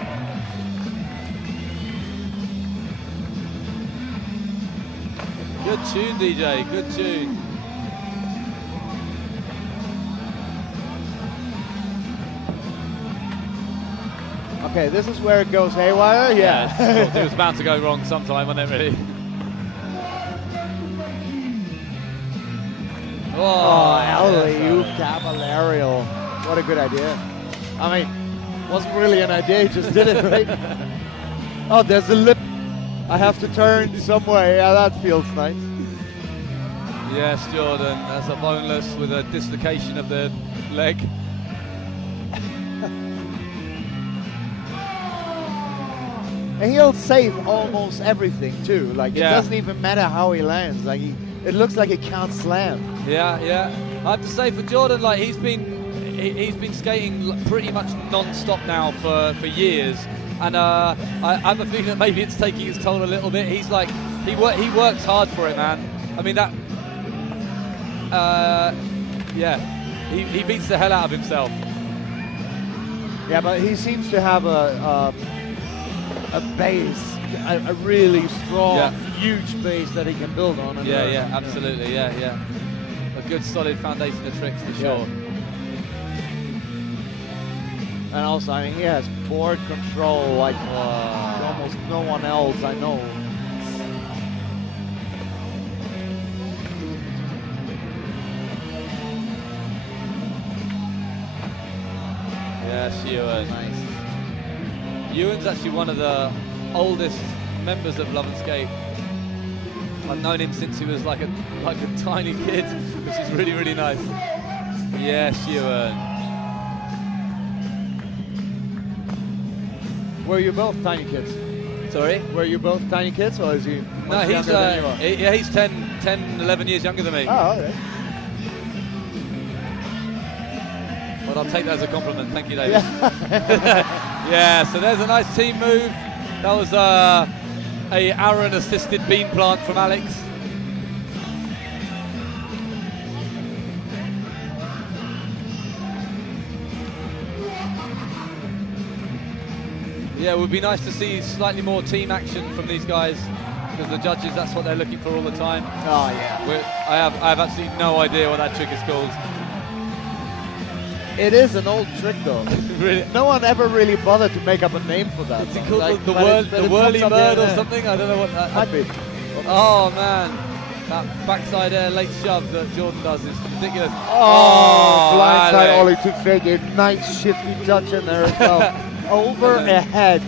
Good tune, DJ, good tune. Okay, this is where it goes haywire, yeah. It was bound to go wrong sometime, wasn't it, really? Oh, alley-oop Caballero. What a good idea. I mean, wasn't really an idea, he just did it, right? Oh, there's a lip. I have to turn somewhere. Yeah, that feels nice. Yes, Jordan, that's a boneless with a dislocation of the leg. And he'll save almost everything too. Like it doesn't even matter how he lands. Like it looks like he can't slam. Yeah, yeah. I have to say for Jordan, like he's been skating pretty much non-stop now for years, and I have a feeling that maybe it's taking its toll a little bit. He's like he works hard for it, man. I mean that. Yeah, he beats the hell out of himself. Yeah, but he seems to have a base, a really strong, huge base that he can build on. And Yeah, absolutely, yeah. A good solid foundation of tricks for sure. And also, I mean, he has board control like almost no one else I know. Yes, Ewan. Nice. Ewan's actually one of the oldest members of LoveNSkate. I've known him since he was like a tiny kid, which is really, really nice. Yes, Ewan. Were you both tiny kids? Sorry? Were you both tiny kids, or is he No, he's younger than you are? yeah, he's 10, 11 years younger than me. Oh, okay. But I'll take that as a compliment. Thank you, David. Yeah, so there's a nice team move. That was a Aaron-assisted bean plant from Alex. Yeah, it would be nice to see slightly more team action from these guys, because the judges, that's what they're looking for all the time. Oh, yeah. I have absolutely no idea what that trick is called. It is an old trick, though. Really? No one ever really bothered to make up a name for that. Is it called the whirly bird or something? I don't know what that might be. Oh man, that backside air late shove that Jordan does is ridiculous. Oh, blindside ollie to fake it. Nice shifty touch in there as well. Over a head.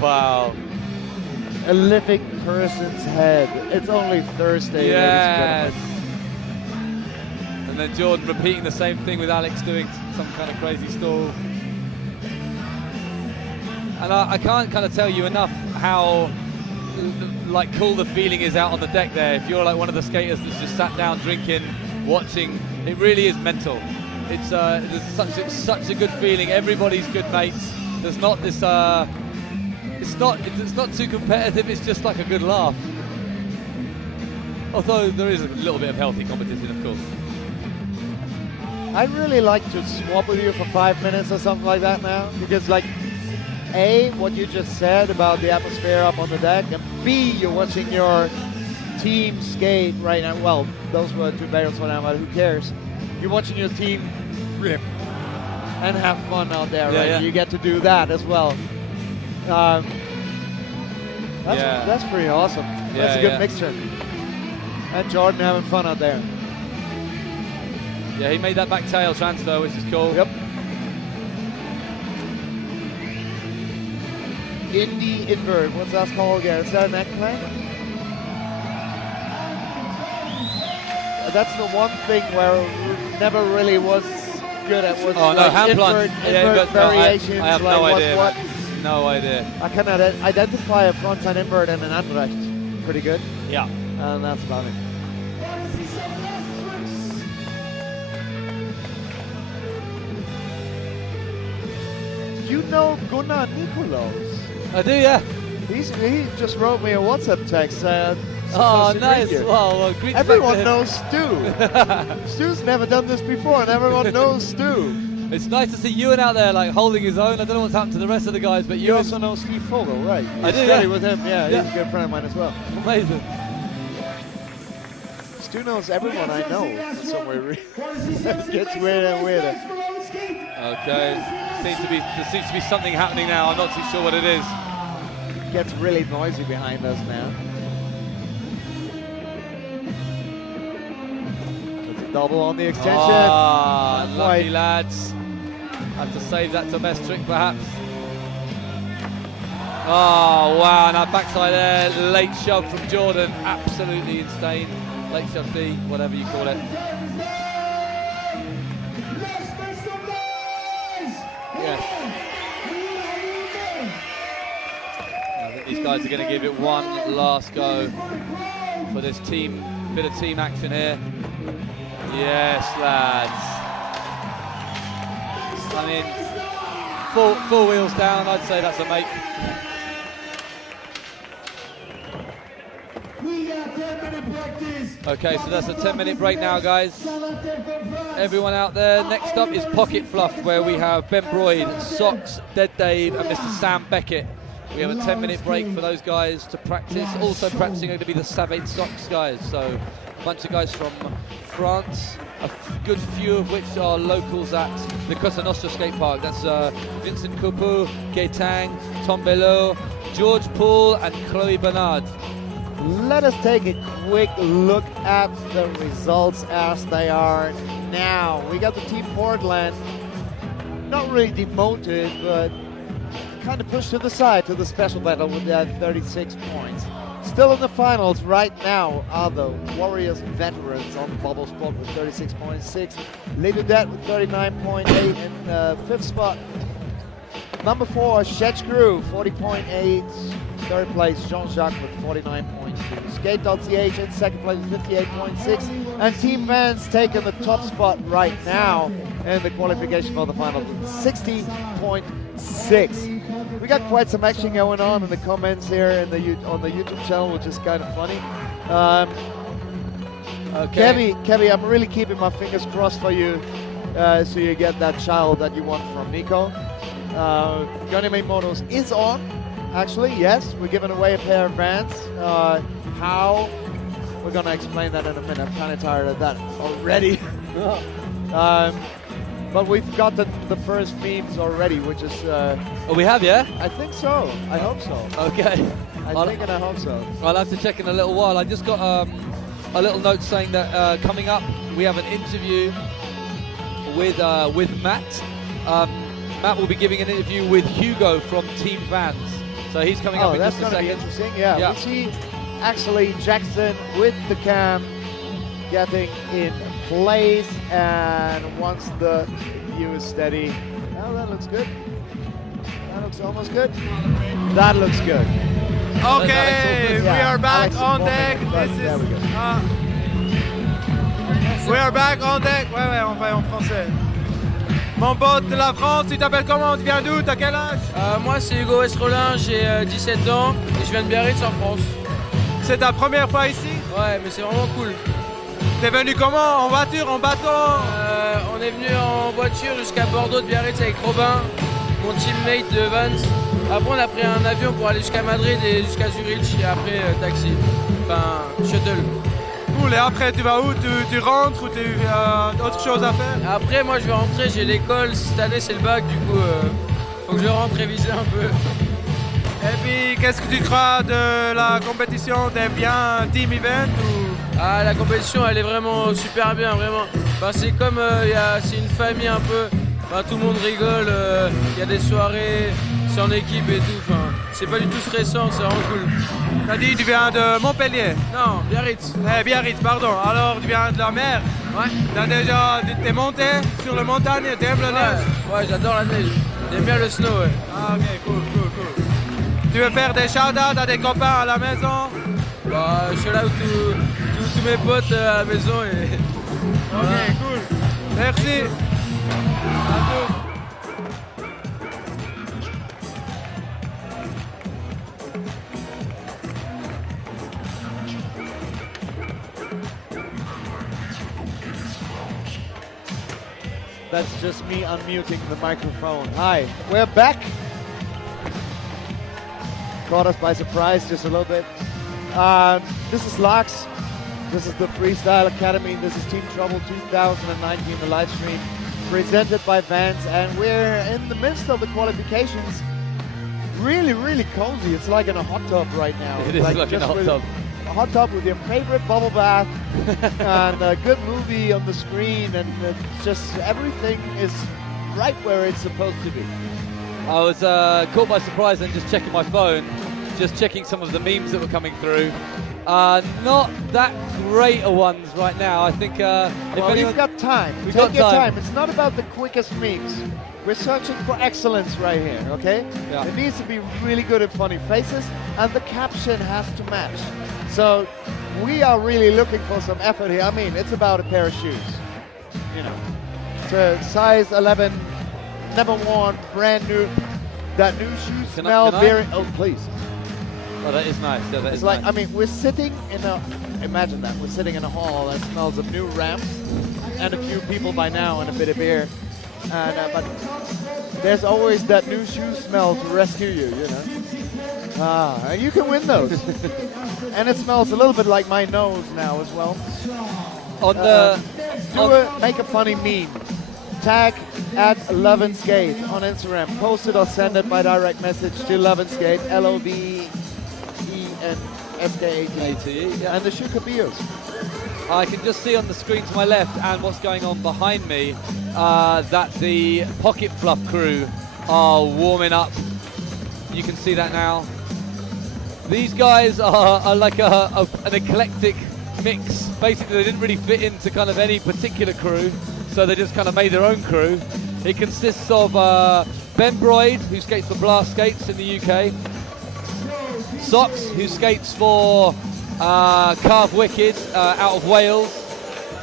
Wow. A living person's head. It's only Thursday. Yes. And then Jordan repeating the same thing with Alex doing some kind of crazy stall. And I can't kind of tell you enough how like cool the feeling is out on the deck there. If you're like one of the skaters that's just sat down drinking, watching, it really is mental. It's there's such a good feeling. Everybody's good mates. There's not this it's not too competitive. It's just like a good laugh. Although there is a little bit of healthy competition, of course. I'd really like to swap with you for 5 minutes or something like that now, because like A, what you just said about the atmosphere up on the deck, and B, you're watching your team skate right now. Well, those were two barrels for now, but who cares? You're watching your team rip and have fun out there, right? Yeah. You get to do that as well. That's pretty awesome. That's a good mixture. And Jordan having fun out there. Yeah, he made that back tail transfer, which is cool. Yep. Indie invert, what's that called again? Is that an eggplant? That's the one thing where never really was good at. Was hand plant. Invert variations. I have like no idea. What? No idea. I can identify a frontside invert and an Anderlecht pretty good. Yeah. And that's about it. You know Gunnar Nikolaus? I do, yeah. He just wrote me a WhatsApp text supposed to nice. greet you. Well, greet Everyone knows Stu. Stu's never done this before, and everyone knows Stu. It's nice to see Ewan out there, like holding his own. I don't know what's happened to the rest of the guys, but You Ewan. also know Steve Fogel, right? I do, study yeah. with him. Yeah, Yeah. he's a good friend of mine as well. Amazing. Stu knows everyone I know for some weird reason. It gets weirder and weirder. Okay, there seems to be something happening now. I'm not too sure what it is. It gets really noisy behind us now. It's a double on the extension. Ah, Not lucky quite. lads. Have to save that to best trick perhaps. Oh wow, now backside there, late shove from Jordan, absolutely insane. Late shove D, whatever you call it. Yes. I think these guys are going to give it one last go for this bit of team action here. Yes, lads. I mean, full wheels down, I'd say that's a make. Okay, so that's a 10-minute break now, guys. Everyone out there, next up is Pocket Fluff, where we have Ben Broyd, Socks, Dead Dave, and Mr. Sam Beckett. We have a 10-minute break for those guys to practice. Also practicing are going to be the Savate Socks guys, so a bunch of guys from France, a good few of which are locals at the Cosa Nostra skate park. That's Vincent Coupeau, Gaetang, Tom Belot, George Poole, and Chloe Bernard. Let us take a quick look at the results as they are now. We got the Team Portland, not really demoted, but kind of pushed to the side to the special battle with their 36 points. Still in the finals right now are the Warriors Veterans on the bubble spot with 36.6. Les Dudets with 39.8 in fifth spot. Number 4, SchetgGru, 40.8. Third place, JeanJac with 49.2. Skate.ch in second place with 58.6. And Team Vans taking the top spot right now in the qualification for the final with 60.6. We got quite some action going on in the comments here on the YouTube channel, which is kind of funny. Okay. Kevy, I'm really keeping my fingers crossed for you, so you get that child that you want from Nico. Ganymede Motos is on, actually, yes. We're giving away a pair of Vans. How? We're gonna explain that in a minute. I'm kind of tired of that already. But we've got the first memes already, which is... oh, we have, yeah? I think so. I hope so. Okay. I think and I hope so. I'll have to check in a little while. I just got a little note saying that coming up, we have an interview with Matt. Matt will be giving an interview with Hugo from Team Vans. So he's coming up in just a second. That's going to be interesting, yeah. We'll see actually Jackson with the cam getting in place, and once the view is steady, oh, that looks good. That looks almost good. That looks good. Okay, we are back on deck. We are back on deck. Ouais, on va en français. Mon pote de la France, tu t'appelles comment? Tu viens d'où? T'as quel âge? Moi, c'est Hugo Esrolin, j'ai 17 ans et je viens de Biarritz en France. C'est ta première fois ici? Ouais, mais c'est vraiment cool. T'es venu comment? En voiture, en bateau? On est venu en voiture jusqu'à Bordeaux de Biarritz avec Robin, mon teammate de Vans. Après, on a pris un avion pour aller jusqu'à Madrid et jusqu'à Zurich, et après taxi, enfin shuttle. Cool, et après tu vas où? Tu rentres ou tu as autre chose à faire? Après, moi je vais rentrer, j'ai l'école, cette année c'est le bac, du coup faut que je rentre réviser un peu. Et puis, qu'est-ce que tu crois de la compétition? T'aimes bien Team Event ou... Ah, la compétition elle est vraiment super bien, vraiment. Enfin, c'est comme, c'est une famille un peu, enfin, tout le monde rigole, il y a des soirées, c'est en équipe et tout, enfin, c'est pas du tout stressant, c'est vraiment cool. T'as dit tu viens de Montpellier? Non, Biarritz. Biarritz, pardon. Alors tu viens de la mer? Ouais. T'es monté sur la montagne, t'aimes la neige? Ouais, j'adore la neige. J'aime bien le snow, ouais. Ah, ok, cool. Tu veux faire des shout-outs à des copains à la maison? Bah, shout-out tous mes potes à la maison et... Ok, cool. Merci. À tous. That's just me unmuting the microphone. Hi, we're back. Caught us by surprise just a little bit. This is LAAX. This is the Freestyle Academy. This is Team Trouble 2019, the live stream presented by Vans, and we're in the midst of the qualifications. Really, really cozy. It's like in a hot tub right now. It is like in a hot tub. A hot tub with your favorite bubble bath and a good movie on the screen, and it's just everything is right where it's supposed to be. I was caught by surprise and just checking my phone, just checking some of the memes that were coming through. Not that great ones right now. I think well, we've got time. Take your time. It's not about the quickest memes. We're searching for excellence right here, okay? Yeah. It needs to be really good and funny faces, and the caption has to match. So we are really looking for some effort here. I mean, it's about a pair of shoes. You know, it's a size 11, never worn, brand new. That new shoe smell very. Oh, please. Oh, that is nice. Yeah, that it's is like, nice. I mean, we're sitting in a. Imagine that we're sitting in a hall that smells of new ramps and a few people by now and a bit of beer. And but there's always that new shoe smell to rescue you, you know. And you can win those. And it smells a little bit like my nose now as well. On make a funny meme. Tag at LoveNSkate on Instagram. Post it or send it by direct message to LoveNSkate, LoveNSkate. Yeah. And the shoe could be yours. I can just see on the screen to my left and what's going on behind me that the Pocket Fluff crew are warming up. You can see that now. These guys are like an eclectic mix. Basically, they didn't really fit into kind of any particular crew, so they just kind of made their own crew. It consists of Ben Broyd, who skates for Blast Skates in the UK, Socks, who skates for Carve Wicked out of Wales,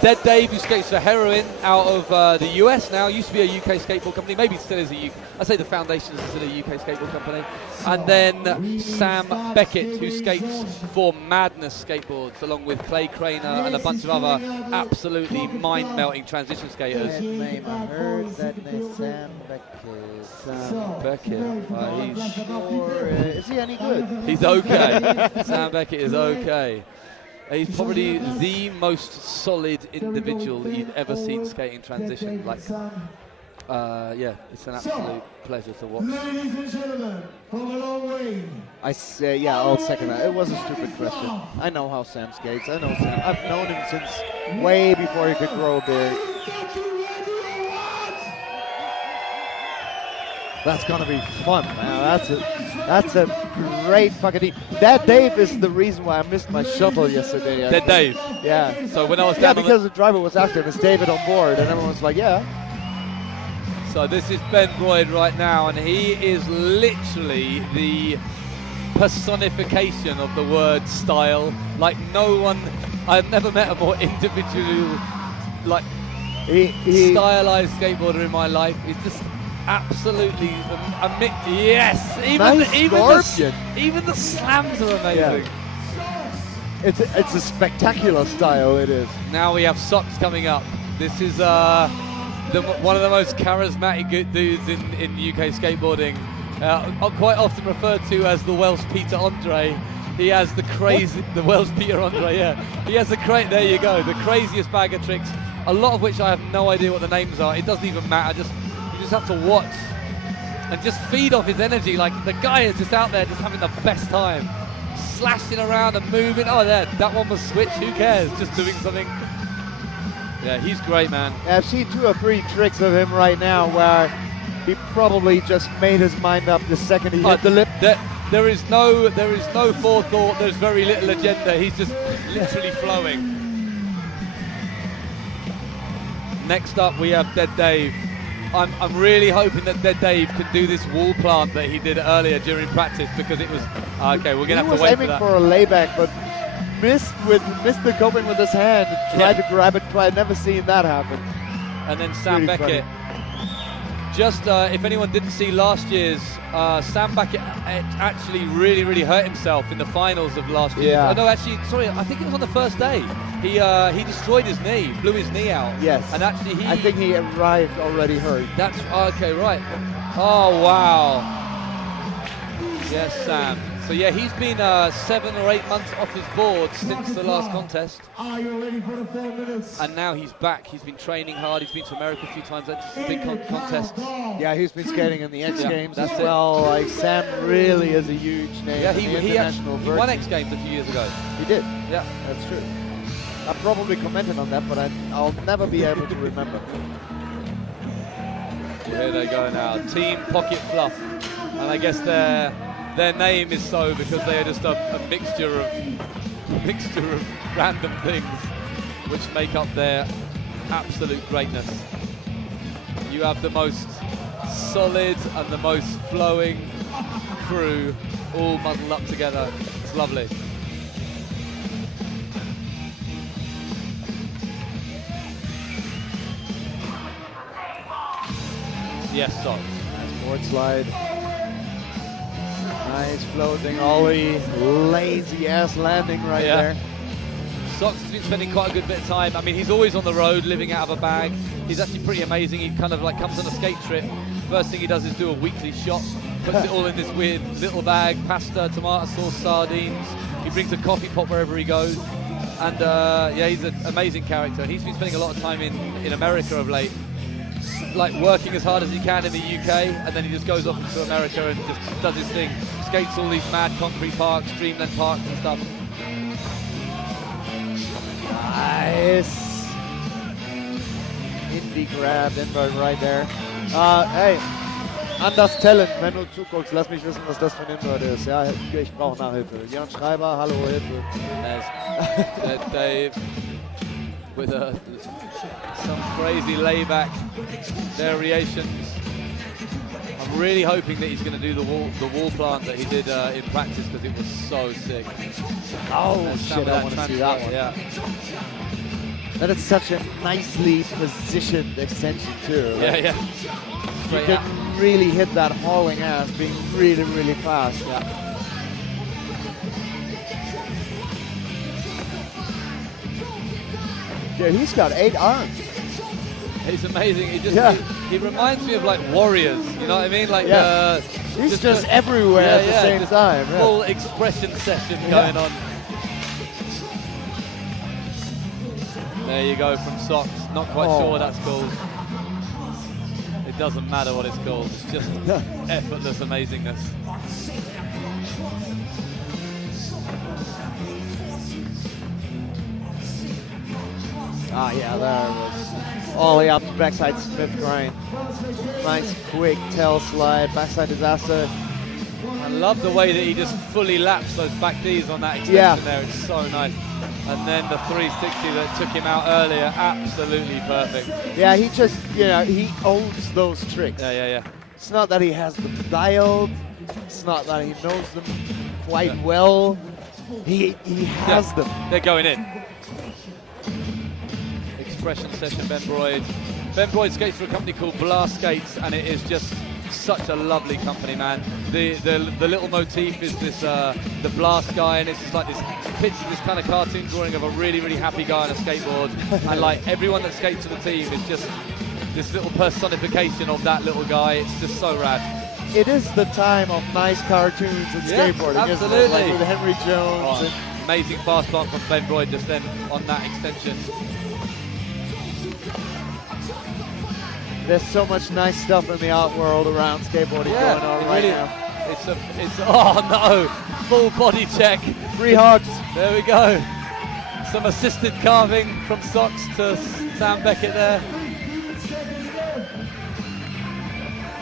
Dead Dave, who skates for Heroin out of the US now, used to be a UK skateboard company, maybe still is a UK, I say the foundation is still a UK skateboard company, and then Sam Beckett, who skates for Madness Skateboards, along with Clay Craner and a bunch of other absolutely mind-melting transition skaters. That name, I heard that name, Sam Beckett. Sam Beckett. He's sure, is he any good? He's okay. Sam Beckett is okay. He's probably the most solid individual that you've ever seen skating transition. Like, yeah, it's an absolute pleasure to watch. Ladies and gentlemen, from a long way. I say, yeah, I'll second that. It was a stupid question. I know how Sam skates. I know Sam. I've known him since way before he could grow a beard. That's gonna be fun, man. That's a great fucking team. That Dave is the reason why I missed my shuttle yesterday. That Dave? Yeah. So when I was down because the driver was after him, it's David on board, and everyone's like, yeah. So this is Ben Broyd right now, and he is literally the personification of the word style. Like no one, I've never met a more individual, like stylized skateboarder in my life. He's just absolutely yes. Even the slams are amazing. Yeah. It's a spectacular style. It is. Now we have Socks coming up. This is one of the most charismatic dudes in UK skateboarding. Quite often referred to as the Welsh Peter Andre. He has the Welsh Peter Andre. Yeah. He has the there you go. The craziest bag of tricks. A lot of which I have no idea what the names are. It doesn't even matter. You just have to watch and just feed off his energy. Like the guy is just out there just having the best time, slashing around and moving. Oh, there, that one was switch. Who cares? Just doing something. Yeah, he's great, man. Yeah, I've seen 2 or 3 tricks of him right now where he probably just made his mind up the second he hit the lip. There is no forethought. There's very little agenda. He's just literally flowing. Next up, we have Dead Dave. I'm really hoping that Dead Dave can do this wall plant that he did earlier during practice, because it was okay. We're gonna have to wait for that. He was aiming for a layback, but missed the coping with his hand and tried to grab it. I've never seen that happen. And then Sam Beckett just if anyone didn't see last year's, Sam Beckett actually really hurt himself in the finals of last year. Yeah. Oh, no, actually, sorry, I think it was on the first day. He destroyed his knee, blew his knee out. Yes. And actually I think he arrived already hurt. That's okay, right. Oh wow. Yes, Sam. So yeah, he's been 7 or 8 months off his board since the last contest. Are you ready for the 4 minutes? And now he's back. He's been training hard. He's been to America a few times. That's big contests. Yeah, he's been skating in the X Games as that's well. Like Sam really is a huge name. Yeah, in the he international actually won X Games a few years ago. He did. Yeah, that's true. I probably commented on that, but I'll never be able to remember. Here they go now. Team Pocket Fluff, and I guess their name is so because they are just a mixture of random things which make up their absolute greatness. You have the most solid and the most flowing crew all muddled up together. It's lovely. Yes, Sock. Board slide. Nice floating ollie. Lazy ass landing right there. Socks has been spending quite a good bit of time. I mean, he's always on the road, living out of a bag. He's actually pretty amazing. He kind of like comes on a skate trip. First thing he does is do a weekly shot. Puts it all in this weird little bag. Pasta, tomato sauce, sardines. He brings a coffee pot wherever he goes. And yeah, he's an amazing character. He's been spending a lot of time in America of late, like working as hard as he can in the UK, and then he just goes off into America and just does his thing. Skates all these mad concrete parks, dreamland parks and stuff. Nice. Indie grab, invert right there. Hey, Anders Tellen, wenn du zuguckst, lass mich wissen, was das für ein Invert ist. Ja, ich brauche Nachhilfe. Jan Schreiber, hallo, Hilfe. There's Dave with some crazy layback variations. I'm really hoping that he's going to do the wall plant that he did in practice because it was so sick. Oh shit, I want to see that one. Yeah. That is such a nicely positioned extension too. Yeah, yeah. You can really hit that hauling ass being really fast. Yeah. Yeah, he's got 8 arms. He's amazing. He reminds me of like warriors. You know what I mean? Like he's just everywhere at the same time. Yeah. Full expression session going on. There you go from Socks. Not quite sure what that's called. It doesn't matter what it's called. It's just effortless amazingness. Ah, yeah, there it was. Ollie up to backside Smith grind. Nice quick tail slide, backside disaster. I love the way that he just fully laps those back Ds on that extension there. It's so nice. And then the 360 that took him out earlier, absolutely perfect. Yeah, he just, he owns those tricks. Yeah. It's not that he has them dialed. It's not that he knows them quite well. He has them. They're going in. Expression session, Ben Broyd. Ben Broyd skates for a company called Blast Skates, and it is just such a lovely company, man. The little motif is this the Blast guy, and it's just like this picture, this kind of cartoon drawing of a really happy guy on a skateboard, and like everyone that skates for the team is just this little personification of that little guy. It's just so rad. It is the time of nice cartoons and skateboarding, absolutely. isn't it? Like with Henry Jones. Oh, amazing fast plant from Ben Broyd just then on that extension. There's so much nice stuff in the art world around skateboarding going on right now. It's oh no, full body check. 3 hogs. There we go. Some assisted carving from Socks to Sam Beckett there.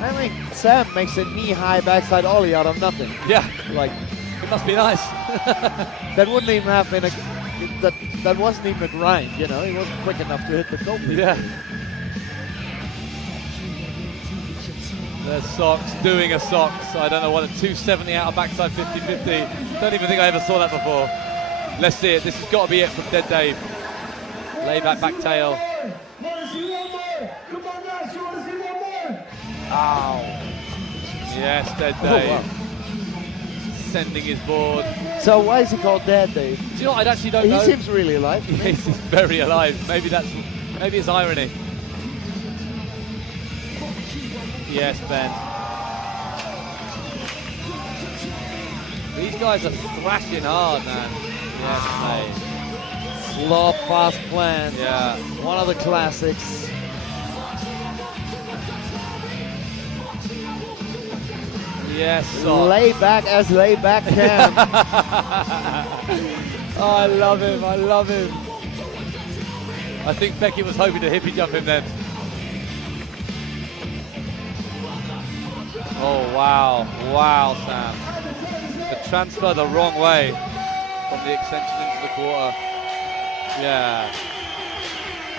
I think Sam makes a knee-high backside ollie out of nothing. Yeah, like it must be nice. That wouldn't even have been that wasn't even a grind, He wasn't quick enough to hit the goal. Yeah. There's Socks doing a Socks. I don't know what, a 270 out of backside 50-50. Don't even think I ever saw that before. Let's see it. This has got to be it from Dead Dave. Lay back tail. Ow. Yes, Dead Dave. wow. Sending his board. So why is he called Dead Dave? Do you know what? I actually don't know. He seems really alive. He's very alive. Maybe it's irony. Yes, Ben. These guys are thrashing hard, man. Yes, mate. Slop fast plan. Yeah. One of the classics. Yes, lay back as lay back can. Oh, I love him. I love him. I think Beckett was hoping to hippie jump him then. Oh, wow. Wow, Sam. The transfer the wrong way from the extension into the quarter. Yeah.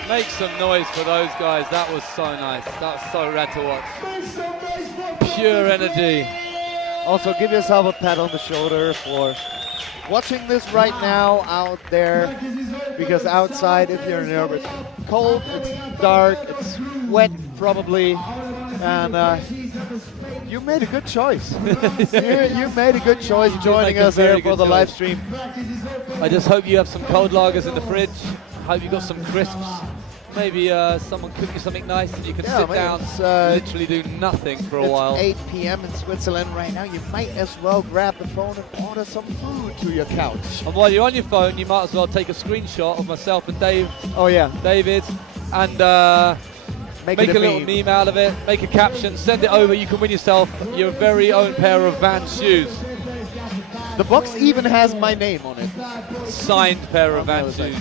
Make some noise for those guys. That was so nice. That was so rad to watch. Pure energy. Also, give yourself a pat on the shoulder for watching this right now out there, because outside, if you're nervous, it's cold, it's dark, it's wet probably, and you made a good choice. you made a good choice joining us here for the live stream. I just hope you have some cold lagers in the fridge. Hope you got some crisps. Maybe someone cook you something nice and you can sit down, literally do nothing for a while. It's 8 p.m. in Switzerland right now. You might as well grab the phone and order some food to your couch. And while you're on your phone, you might as well take a screenshot of myself and Dave. Oh yeah, David, and make a little meme out of it. Make a caption, send it over. You can win yourself your very own pair of Vans shoes. The box even has my name on it. Signed pair of Vans shoes.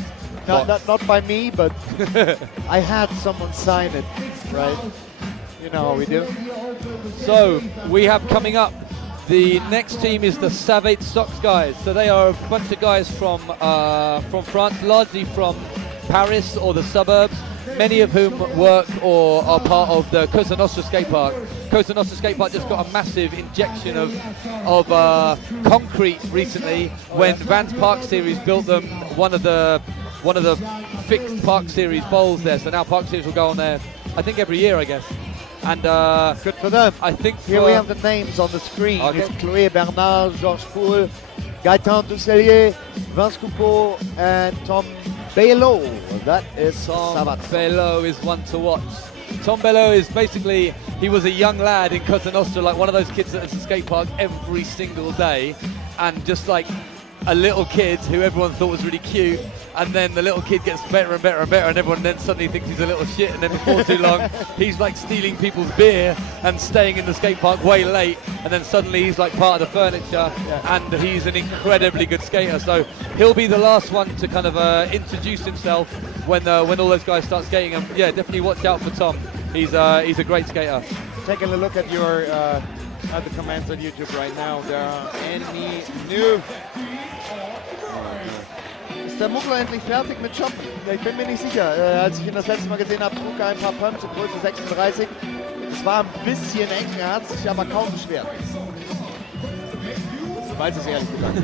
Not by me, but I had someone sign it, right? You know how we do. So we have coming up, the next team is the Savate Socks guys. So they are a bunch of guys from France, largely from Paris or the suburbs, many of whom work or are part of the Cosa Nostra skate park. Cosa Nostra skate park just got a massive injection of concrete recently when Vans Park Series built them one of the fixed Park Series bowls there. So now Park Series will go on there, I think every year, I guess. And good for them. I think here we have the names on the screen. Okay. It's Chloé Bernard, Georges Poul, Gaëtan Dusselier, Vince Coupeau, and Tom Bello. That is Savate. Bello is one to watch. Tom Bello is basically, he was a young lad in Cosa Nostra, like one of those kids at the skate park every single day, and just like a little kid who everyone thought was really cute, and then the little kid gets better and better and better, and everyone then suddenly thinks he's a little shit, and then before too long he's like stealing people's beer and staying in the skate park way late, and then suddenly he's like part of the furniture, and he's an incredibly good skater. So he'll be the last one to kind of introduce himself when all those guys start skating, and yeah, definitely watch out for Tom. He's a great skater. Taking a look at your at the comments on YouTube right now. There are enemy new. Ist der Muggler endlich fertig mit Shoppen? Ich bin mir nicht sicher. Als ich ihn das letzte Mal gesehen habe, trug er ein paar Pumps in Größe 36. Es war ein bisschen eng, er hat sich aber kaum beschwert. Weiß es ehrlich gesagt.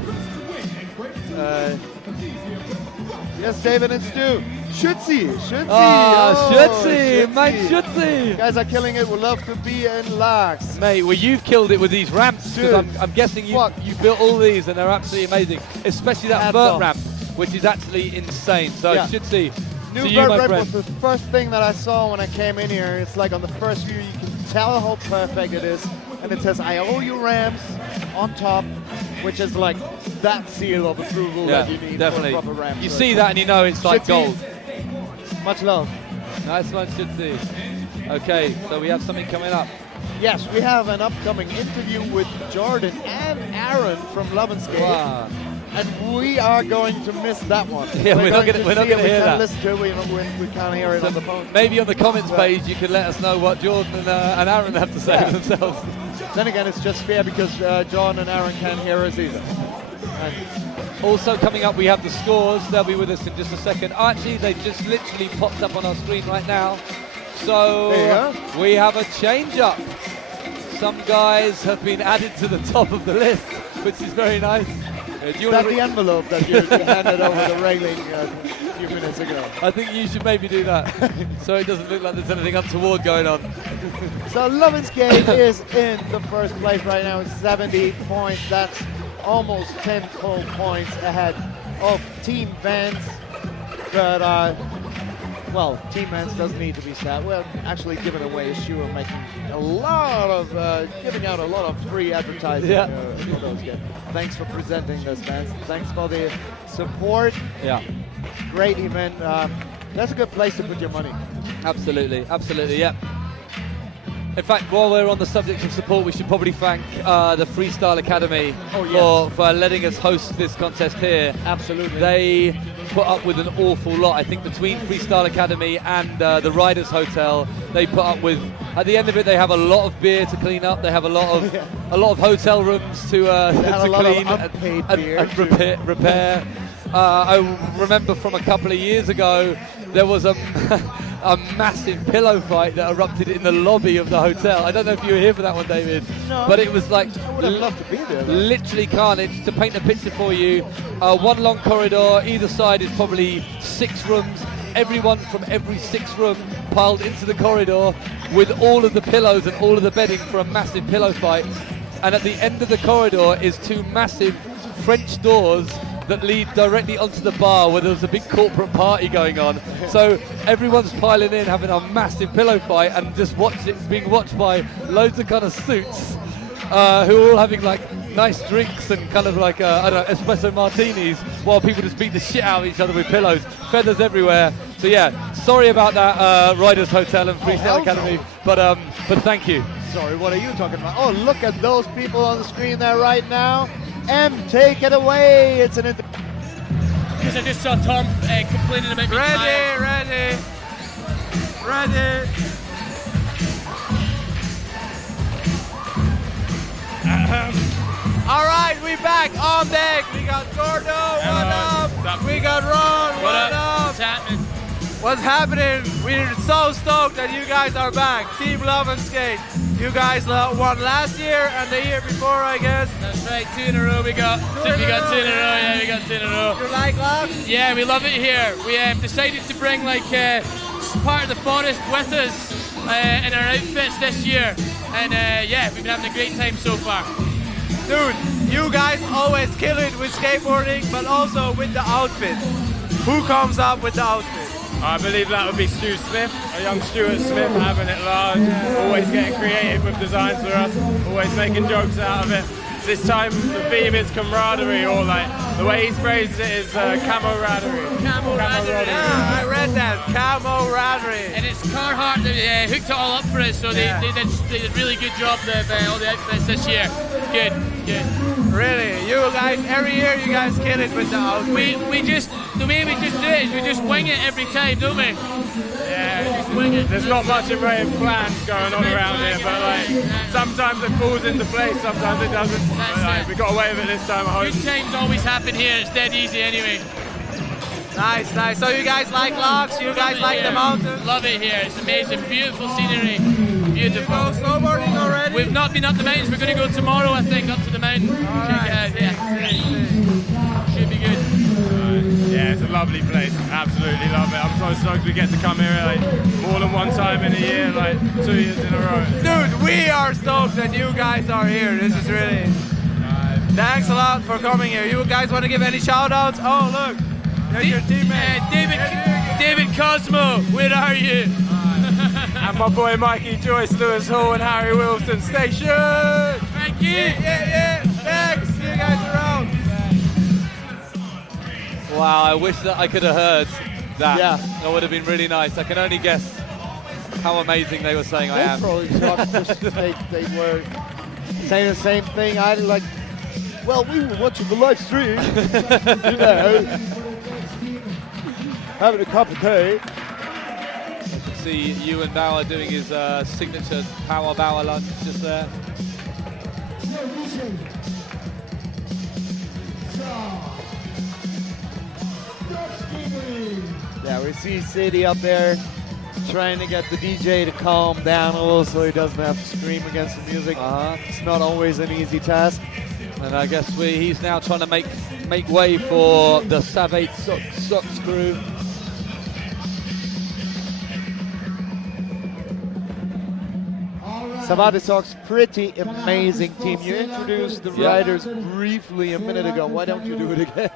Yes, David and Stu. Schützi! Schützi! Mein Schützi! Guys are killing it. We'd love to be in LAAX. Mate, well, you've killed it with these ramps. I'm guessing you built all these and they're absolutely amazing. Especially that Vert ramp, which is actually insane. So, Schützi, new Vert ramp was the first thing that I saw when I came in here. It's like on the first view, you can tell how perfect it is. And it says, I owe you ramps on top, which is like that seal of approval that you need for a proper ramp. You see that and you know it's like gold. Much love. Nice one, Schützi. Okay, so we have something coming up. Yes, we have an upcoming interview with Jordan and Aaron from LoveNSkate. Wow. And we are going to miss that one. Yeah, we're not going to hear that. Listen to it, we can't hear it on the phone. Maybe on the comments page you can let us know what Jordan and Aaron have to say themselves. Then again, it's just fair because John and Aaron can't hear us either. And also coming up, we have the scores. They'll be with us in just a second. Actually, they just literally popped up on our screen right now. So we have a change-up. Some guys have been added to the top of the list, which is very nice. Is that the envelope that you handed over the railing a few minutes ago? I think you should maybe do that, so it doesn't look like there's anything untoward going on. So LoveNSkate is in the first place right now with 70 points. That's almost 10 full points ahead of Team Vans. But, well, Team Vans doesn't need to be sad. We're actually giving away a shoe and making a lot of, giving out a lot of free advertising for those guys. Thanks for presenting this, Vans. Thanks for the support. Yeah. Great event. That's a good place to put your money. Absolutely, absolutely, yeah. In fact, while we're on the subject of support, we should probably thank the Freestyle Academy for letting us host this contest here. Absolutely. They put up with an awful lot. I think between Freestyle Academy and the Riders Hotel, they put up with, at the end of it, they have a lot of beer to clean up. They have a lot of hotel rooms to clean and repair. I remember from a couple of years ago, there was a massive pillow fight that erupted in the lobby of the hotel. I don't know if you were here for that one, David, but it was like I would have loved to be there. Literally carnage. To paint a picture for you, one long corridor, either side is probably 6 rooms. Everyone from every 6 room piled into the corridor with all of the pillows and all of the bedding for a massive pillow fight. And at the end of the corridor is 2 massive French doors that lead directly onto the bar where there was a big corporate party going on. So everyone's piling in, having a massive pillow fight, and just being watched by loads of kind of suits who are all having like nice drinks and kind of like, I don't know, espresso martinis, while people just beat the shit out of each other with pillows. Feathers everywhere. So yeah, sorry about that, Riders Hotel and Freestyle Academy, but thank you. Sorry, what are you talking about? Oh, look at those people on the screen there right now. Take it away. It's an because I just saw Tom complaining about me. Ready. All right, we back on deck. We got Gordo, what up? We got Ron, what up? What's happening? What's happening? We're so stoked that you guys are back. Team LoveNSkate. You guys won last year and the year before, I guess. That's right, 2 in a row we got. We got 2 in a row, yeah, we got 2 in a row. You like LAAX? Yeah, we love it here. We decided to bring like part of the forest with us in our outfits this year. And yeah, we've been having a great time so far. Dude, you guys always kill it with skateboarding, but also with the outfit. Who comes up with the outfit? I believe that would be Stu Smith, a young Stuart Smith, having it large, always getting creative with designs for us, always making jokes out of it. This time the theme is camaraderie, or like the way he's phrased it is camaraderie. Camaraderie. Yeah, I read that, camaraderie. And it's Carhartt that hooked it all up for us, so they did a really good job of all the outfits this year. Good. Really? You guys, every year you guys kill it with the outfit. The way we just do it is we just wing it every time, don't we? Yeah, we just wing it. There's not much of a plans going on around here, but like sometimes it falls into place, sometimes it doesn't. But, we got away with it this time, I hope. Good times always happen here. It's dead easy anyway. Nice. So you guys like LAAX? You guys like the mountains? Love it here. It's amazing. Beautiful scenery. Beautiful. You go snowboarding already? We've not been up the mountains. We're going to go tomorrow, I think, up to the mountain. Alright. Should be good. Yeah, it's a lovely place. Absolutely love it. I'm so stoked we get to come here like more than one time in a year, like 2 years in a row. Dude, we are stoked that you guys are here. This is really... Thanks a lot for coming here. You guys want to give any shout outs? Oh, look. There's your teammate. David Cosmo, where are you? And my boy Mikey Joyce, Lewis Hall and Harry Wilson Station. Thank you. Yeah. Thanks. See you guys around. Wow, I wish that I could have heard that. Yeah. That would have been really nice. I can only guess how amazing they were saying I am. Probably they were saying the same thing. I like, well, we were watching the live stream, you know, having a cup of tea. I can see Ewan Bauer doing his signature Power Bauer lunge just there. Yeah, we see City up there trying to get the DJ to calm down a little so he doesn't have to scream against the music. It's not always an easy task. And I guess he's now trying to make way for the Savate Socks crew. Savate Socks, pretty amazing team. You introduced the riders briefly a minute ago. Why don't you do it again?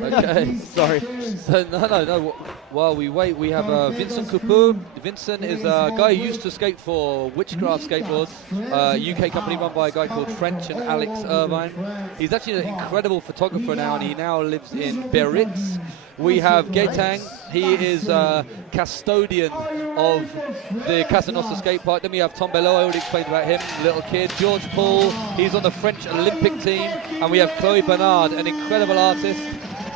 Okay, sorry. So no. While we wait, we have Vincent Coupeau. Vincent is a guy who used to skate for Witchcraft Skateboards, UK company run by a guy called French and Alex Irvine. He's actually an incredible photographer now, and he now lives in Biarritz. We have Gaetang. He is custodian of the Casa Nostra skate park. Then we have Tom Bello, I already explained about him, little kid. George Paul, he's on the French Olympic team. And we have Chloe Bernard, an incredible artist,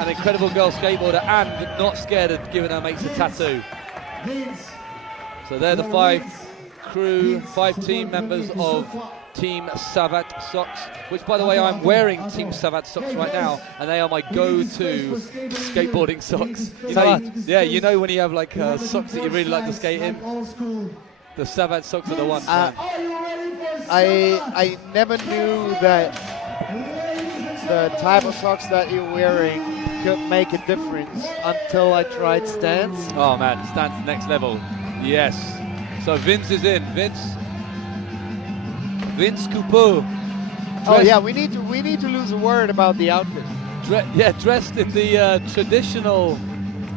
an incredible girl skateboarder, and not scared of giving her mates a tattoo. So they're the 5 team members of Team Savate Socks, which, by the way, I'm wearing Team Savate Socks right now, and they are my go-to skateboarding socks. You know, yeah, you know when you have like socks that you really like to skate in? The Savate Socks are the ones. I never knew that the type of socks that you're wearing could make a difference until I tried Stance. Oh man, Stance next level. Yes. So Vince is in. Vince Coupeau. Oh yeah, we need to lose a word about the outfit. Dressed in the traditional.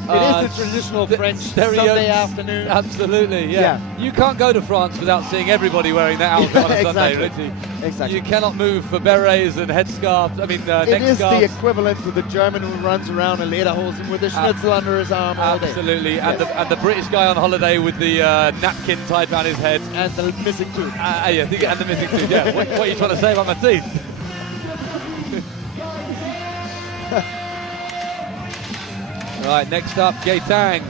It is the traditional French Sunday afternoon. Absolutely, yeah. You can't go to France without seeing everybody wearing that outfit on a Sunday. Really. Exactly. You cannot move for berets and headscarves. I mean, neck it is scarves. the equivalent to the German who runs around in lederhosen with a schnitzel under his arm all day. Absolutely, and the British guy on holiday with the napkin tied around his head and the missing tooth. And the missing tooth. Yeah. What are you trying to say about my teeth? Right, next up, Gaetang.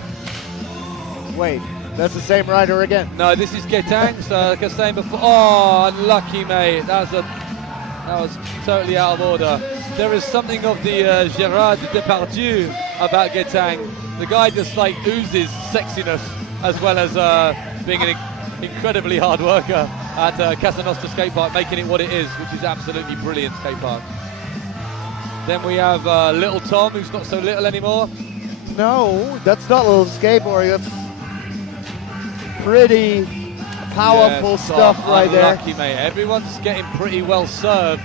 Wait, that's the same rider again. No, this is Gaetang. So like I was saying before, oh, unlucky mate. That was totally out of order. There is something of the Gérard Depardieu about Gaetang. The guy just like oozes sexiness as well as being an incredibly hard worker at Casa Nostra skate park, making it what it is, which is absolutely brilliant skate park. Then we have little Tom, who's not so little anymore. No, that's not a little skateboarding. That's pretty powerful stuff right there. Unlucky, mate. Everyone's getting pretty well served,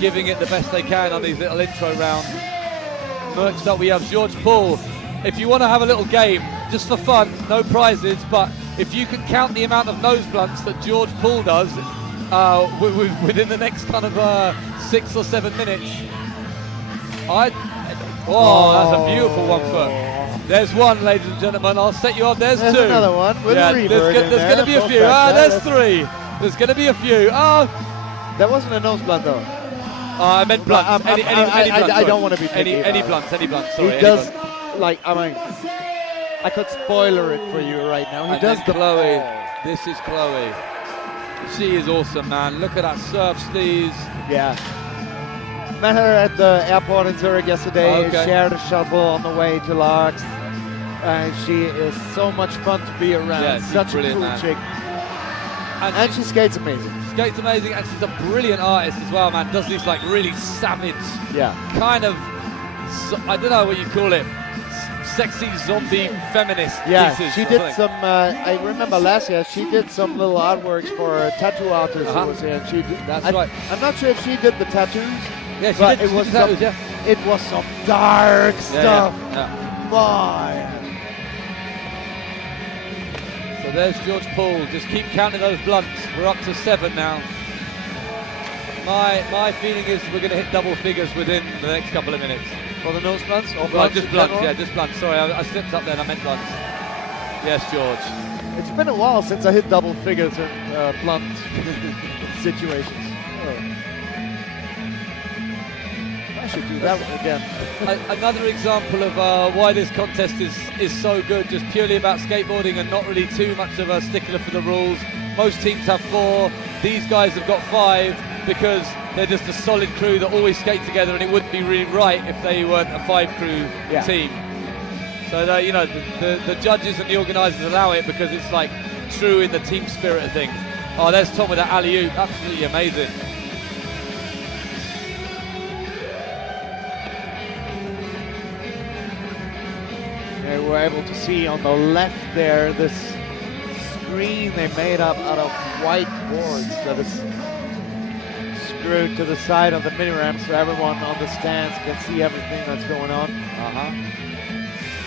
giving it the best they can on these little intro rounds. Next up, we have George Paul. If you want to have a little game, just for fun, no prizes, but if you can count the amount of nose blunts that George Paul does within the next kind of 6 or 7 minutes, that's a beautiful 1 foot. There's one, ladies and gentlemen. I'll set you up. There's two. Another one with a reverb. There's going to be a few. There's 3. There's going to be a few. That wasn't a nose blunt though. I meant blunts. Any blunts. I don't want to be picky. Any blunts. Sorry. He does like I could spoiler it for you right now. He does the Chloe. This is Chloe. She is awesome, man. Look at that surf sleeves. Yeah. Met her at the airport in Zurich yesterday. Shared a shuttle on the way to LAAX. She is so much fun to be around. Yeah, such a cool chick. And she skates amazing. Skates amazing, and she's a brilliant artist as well, man. Does these like really savage, kind of, I don't know what you call it, sexy zombie feminist pieces. She did some, I remember last year, she did some little artworks for a tattoo artist who was here. And That's right. I'm not sure if she did the tattoos. Yeah, she but did. It was some dark stuff. Boy. So there's George Paul. Just keep counting those blunts. We're up to 7 now. My feeling is we're going to hit double figures within the next couple of minutes. For the nose blunts? Or blunts? Just blunts, just blunts. Sorry, I slipped up there and I meant blunts. Yes, George. It's been a while since I hit double figures in blunt situations. I should do that again. Another example of why this contest is so good, just purely about skateboarding and not really too much of a stickler for the rules. Most teams have 4. These guys have got 5 because they're just a solid crew that always skate together, and it wouldn't be really right if they weren't a 5-crew team. So the judges and the organisers allow it because it's like true in the team spirit of things. Oh, there's Tom with that alley-oop, absolutely amazing. were able to see on the left there this screen they made up out of white boards that is screwed to the side of the mini ramp so everyone on the stands can see everything that's going on.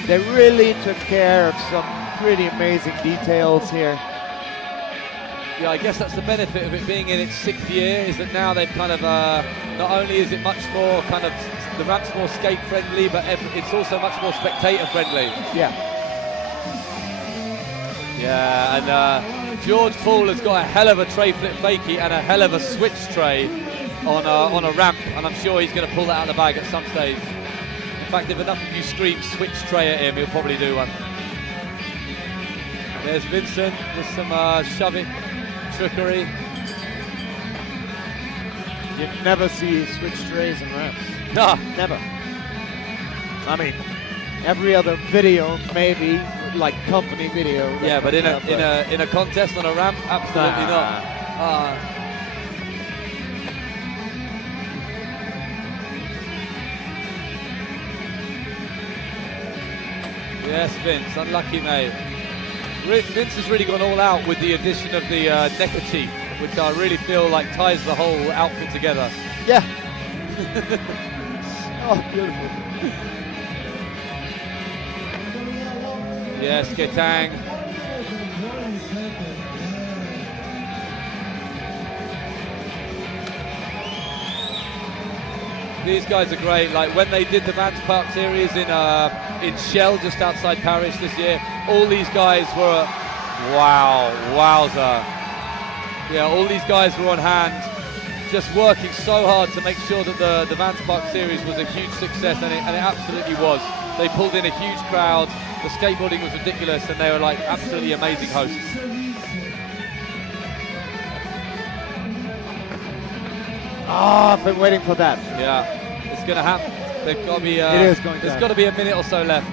They really took care of some pretty amazing details here. Yeah, I guess that's the benefit of it being in its 6th year, is that now they've kind of, not only is it much more kind of, the ramp's more skate friendly, but it's also much more spectator friendly. Yeah. Yeah, and George Paul has got a hell of a tray flip fakie and a hell of a switch tray on a ramp, and I'm sure he's going to pull that out of the bag at some stage. In fact, if enough of you scream switch tray at him, he'll probably do one. There's Vincent with some shove-it trickery. You never see switch trays and ramps. No, never. I mean, every other video, maybe, like company video. Yeah, but in a contest on a ramp, absolutely not. Yes, Vince, unlucky mate. Vince has really gone all out with the addition of the neckerchief, which I really feel like ties the whole outfit together. Yeah. Oh, beautiful. Yes, Getang. These guys are great. Like when they did the Vans Park series in Shell, just outside Paris this year, all these guys were, wowza. Yeah, all these guys were on hand, just working so hard to make sure that the Vans Park series was a huge success, and it absolutely was. They pulled in a huge crowd, the skateboarding was ridiculous, and they were like absolutely amazing hosts. Oh, I've been waiting for that. Yeah, it's going to happen. They've got to be. It is going to. There's got to be a minute or so left.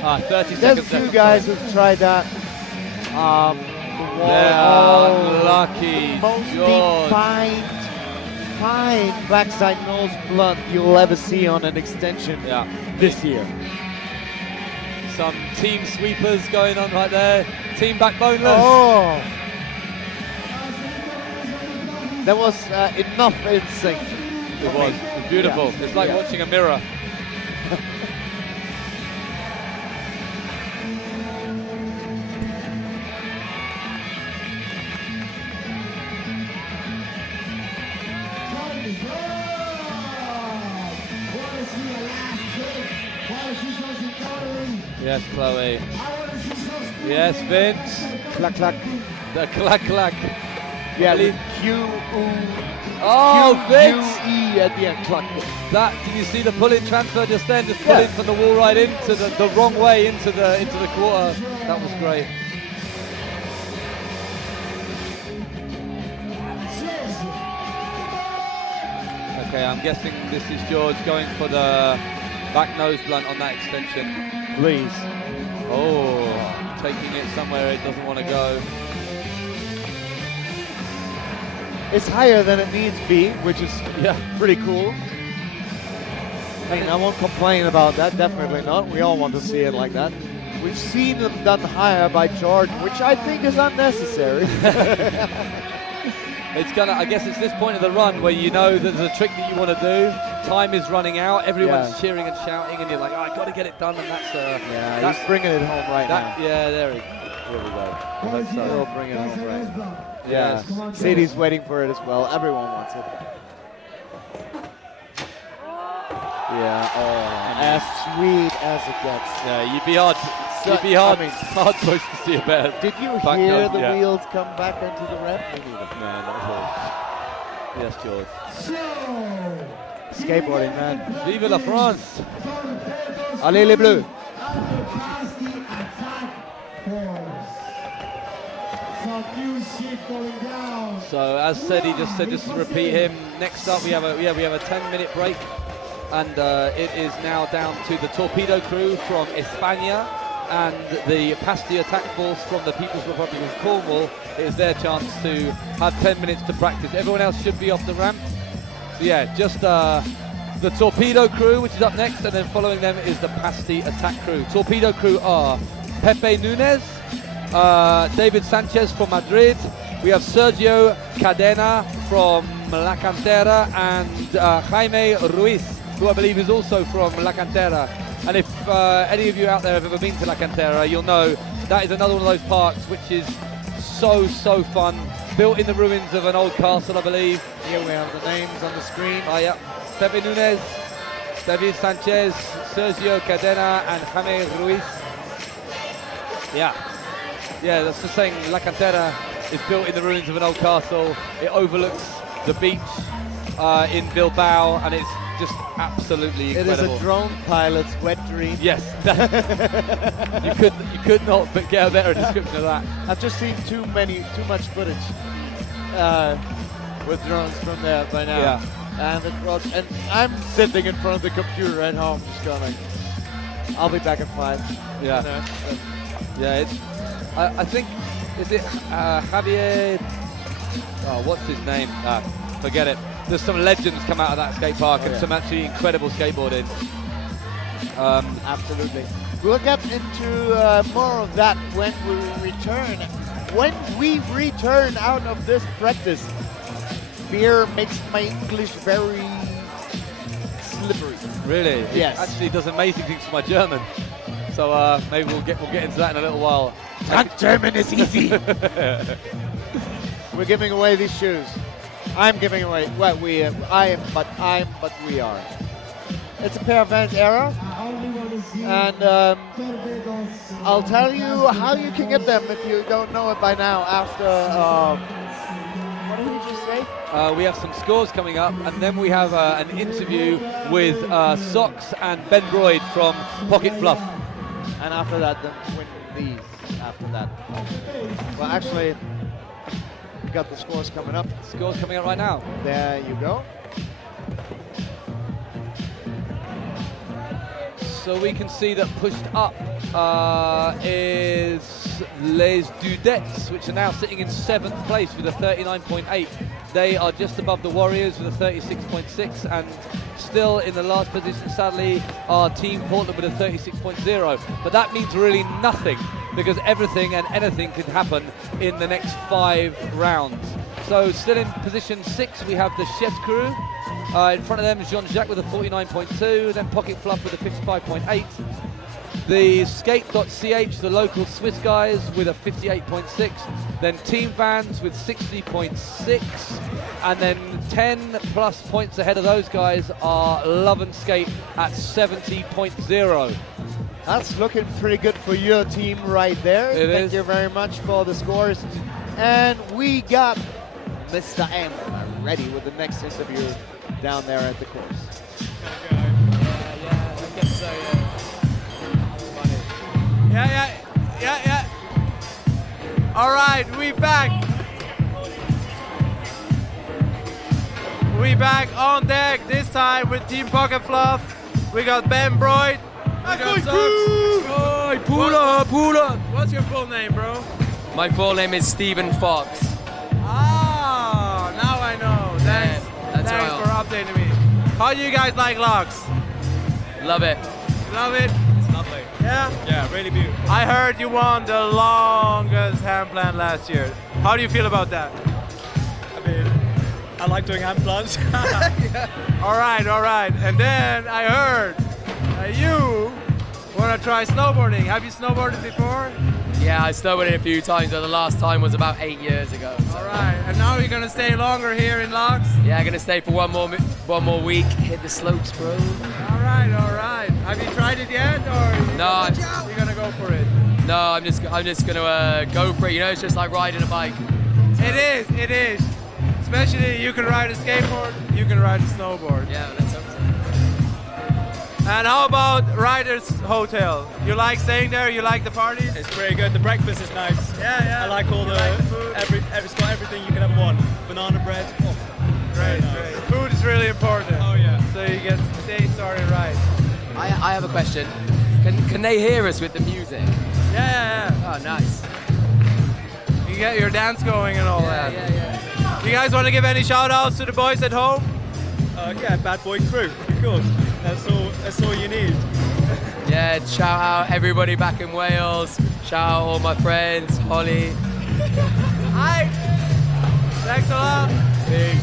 30 There's seconds. There's two guys who've tried that. They're unlucky. Most George. fine backside nose blunt you'll ever see on an extension this year. Some team sweepers going on right there. Team backboneless. Oh. There was enough in sync. It was beautiful. Yeah. It's like watching a mirror. Yes, Chloe. Yes, Vince. Clack, clack. The clack, clack. Yeah, with Vince! Q-E at the end, clack. That, did you see the pull-in transfer just then? Just pull in from the wall right into the wrong way into the quarter. That was great. Okay, I'm guessing this is George going for the back nose blunt on that extension. Please. Oh, taking it somewhere it doesn't want to go. It's higher than it needs to be, which is pretty cool. I mean, I won't complain about that, definitely not. We all want to see it like that. We've seen them done higher by George, which I think is unnecessary. It's gonna, I guess it's this point of the run where you know that there's a trick that you want to do. Time is running out, everyone's cheering and shouting, and you're like, oh, I got to get it done, and that's he's bringing it home right now. Yeah, there we go. We'll bring it home right now. Yeah, Sadie's waiting for it as well. Everyone wants it. Yeah, as sweet as it gets. Yeah, you'd be hard supposed to see a better. Did you hear the wheels come back into the ramp? Me neither. No, not at all. Yes, George. Skateboarding, man. Vive la France! Allez les Bleus! So as said, he just said, just to repeat him. Next up, we have a 10-minute break, and it is now down to the Torpedo Crew from España and the Pasty attack force from the People's Republic of Cornwall. It is their chance to have 10 minutes to practice. Everyone else should be off the ramp. So yeah, just the Torpedo Crew, which is up next, and then following them is the Pasty Attack Crew. Torpedo Crew are Pepe Nunez, David Sanchez from Madrid. We have Sergio Cadena from La Cantera, and Jaime Ruiz, who I believe is also from La Cantera. And if any of you out there have ever been to La Cantera, you'll know that is another one of those parks which is so fun. Built in the ruins of an old castle, I believe. Here we have the names on the screen. Yeah. Pepe Nunez, David Sanchez, Sergio Cadena, and Jaime Ruiz. Yeah, that's just saying La Cantera is built in the ruins of an old castle. It overlooks the beach in Bilbao, and it's just absolutely incredible. It is a drone pilot's wet dream. Yes. you could not but get a better description of that. I've just seen too much footage with drones from there by now. Yeah. And I'm sitting in front of the computer at home, just going, I'll be back at 5. Yeah. It's. I think, is it Javier? Oh, what's his name? Forget it. There's some legends come out of that skate park and some actually incredible skateboarding. Absolutely. We'll get into more of that when we return. When we return out of this practice, beer makes my English very slippery. Really? Yes. It actually does amazing things for my German. So maybe we'll get into that in a little while. German is easy. We're giving away these shoes. I'm giving away. Well, we are. But we are. It's a pair of Vert era, and I'll tell you how you can get them if you don't know it by now. After what did we just say? We have some scores coming up, and then we have an interview with Socks and Ben Broyd from Pocket Fluff. And after that, then win these. After that. Well, actually, we got the scores coming up. Scores coming up right now. There you go. So we can see that pushed up is Les Dudets, which are now sitting in 7th place with a 39.8. They are just above the Warriors with a 36.6, and still in the last position, sadly, our team Portland with a 36.0. But that means really nothing, because everything and anything could happen in the next 5 rounds. So still in position 6, we have the SchetgGru. In front of them is JeanJac with a 49.2, then Pocket Fluff with a 55.8. The Skate.ch, the local Swiss guys, with a 58.6. Then Team Vans with 60.6. And then 10 plus points ahead of those guys are LoveNSkate at 70.0. That's looking pretty good for your team right there. Thank you very much for the scores. And we got Mr. M ready with the next interview down there at the course. I guess so, yeah. Yeah. All right, we back. We back on deck, this time with Team Pocket Fluff. We got Ben Broyd. We got Socks. Pull up. What's your full name, bro? My full name is Stephen Fox. Ah, now I know. Thanks for updating me. How do you guys like LAAX? Love it. Love it? It's lovely. Yeah? Yeah, really beautiful. I heard you won the longest hand plan last year. How do you feel about that? I mean, I like doing hand plans. All right. And then I heard that you want to try snowboarding. Have you snowboarded before? Yeah, I snowboarded a few times, but the last time was about 8 years ago. So. All right, and now you're going to stay longer here in LAAX? Yeah, I'm going to stay for one more week. Hit the slopes, bro. All right. Have you tried it yet, or No. you're going to go for it? No, I'm just going to go for it. You know, it's just like riding a bike. So. It is. Especially you can ride a skateboard, you can ride a snowboard. Yeah, that's something. And how about Riders Hotel? You like staying there? You like the party? It's pretty good. The breakfast is nice. Yeah. I like all the food. It's got everything you can ever want. Banana bread. Oh, Great. Food is really important. Oh yeah. So you get the day started right. I have a question. Can they hear us with the music? Yeah. Oh, nice. You get your dance going and all that. Yeah. You guys want to give any shout outs to the boys at home? Yeah, bad boy crew, of course. That's all you need. Yeah, shout out everybody back in Wales. Shout out all my friends, Holly. Hi! Thanks a lot! Big.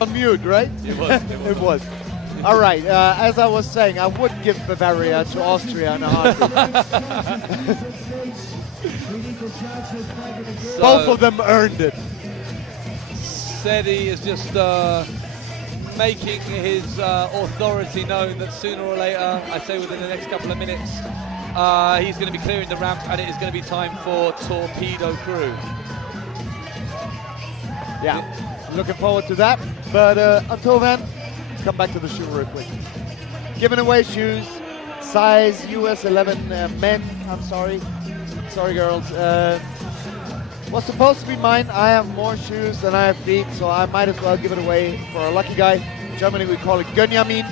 On mute, right? It was. It was. All right, as I was saying, I would give Bavaria to Austria in a heartbeat. Both of them earned it. Seti is just making his authority known that sooner or later, I say within the next couple of minutes, he's going to be clearing the ramp and it is going to be time for Torpedo Crew. Yeah, looking forward to that. But until then, come back to the shoe real quick. Giving away shoes, size US 11 men. I'm sorry. Sorry, girls. Was supposed to be mine. I have more shoes than I have feet, so I might as well give it away for a lucky guy. In Germany, we call it Gönjamin.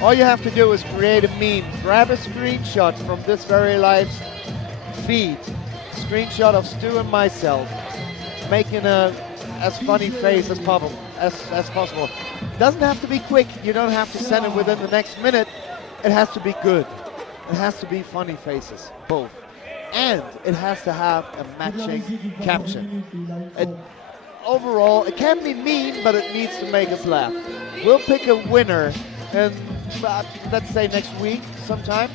All you have to do is create a meme. Grab a screenshot from this very live feed. Screenshot of Stu and myself making a as funny face as possible. It doesn't have to be quick. You don't have to send it within the next minute. It has to be good. It has to be funny faces, both. And it has to have a matching caption. Overall, it can be mean, but it needs to make us laugh. We'll pick a winner, and let's say next week sometime.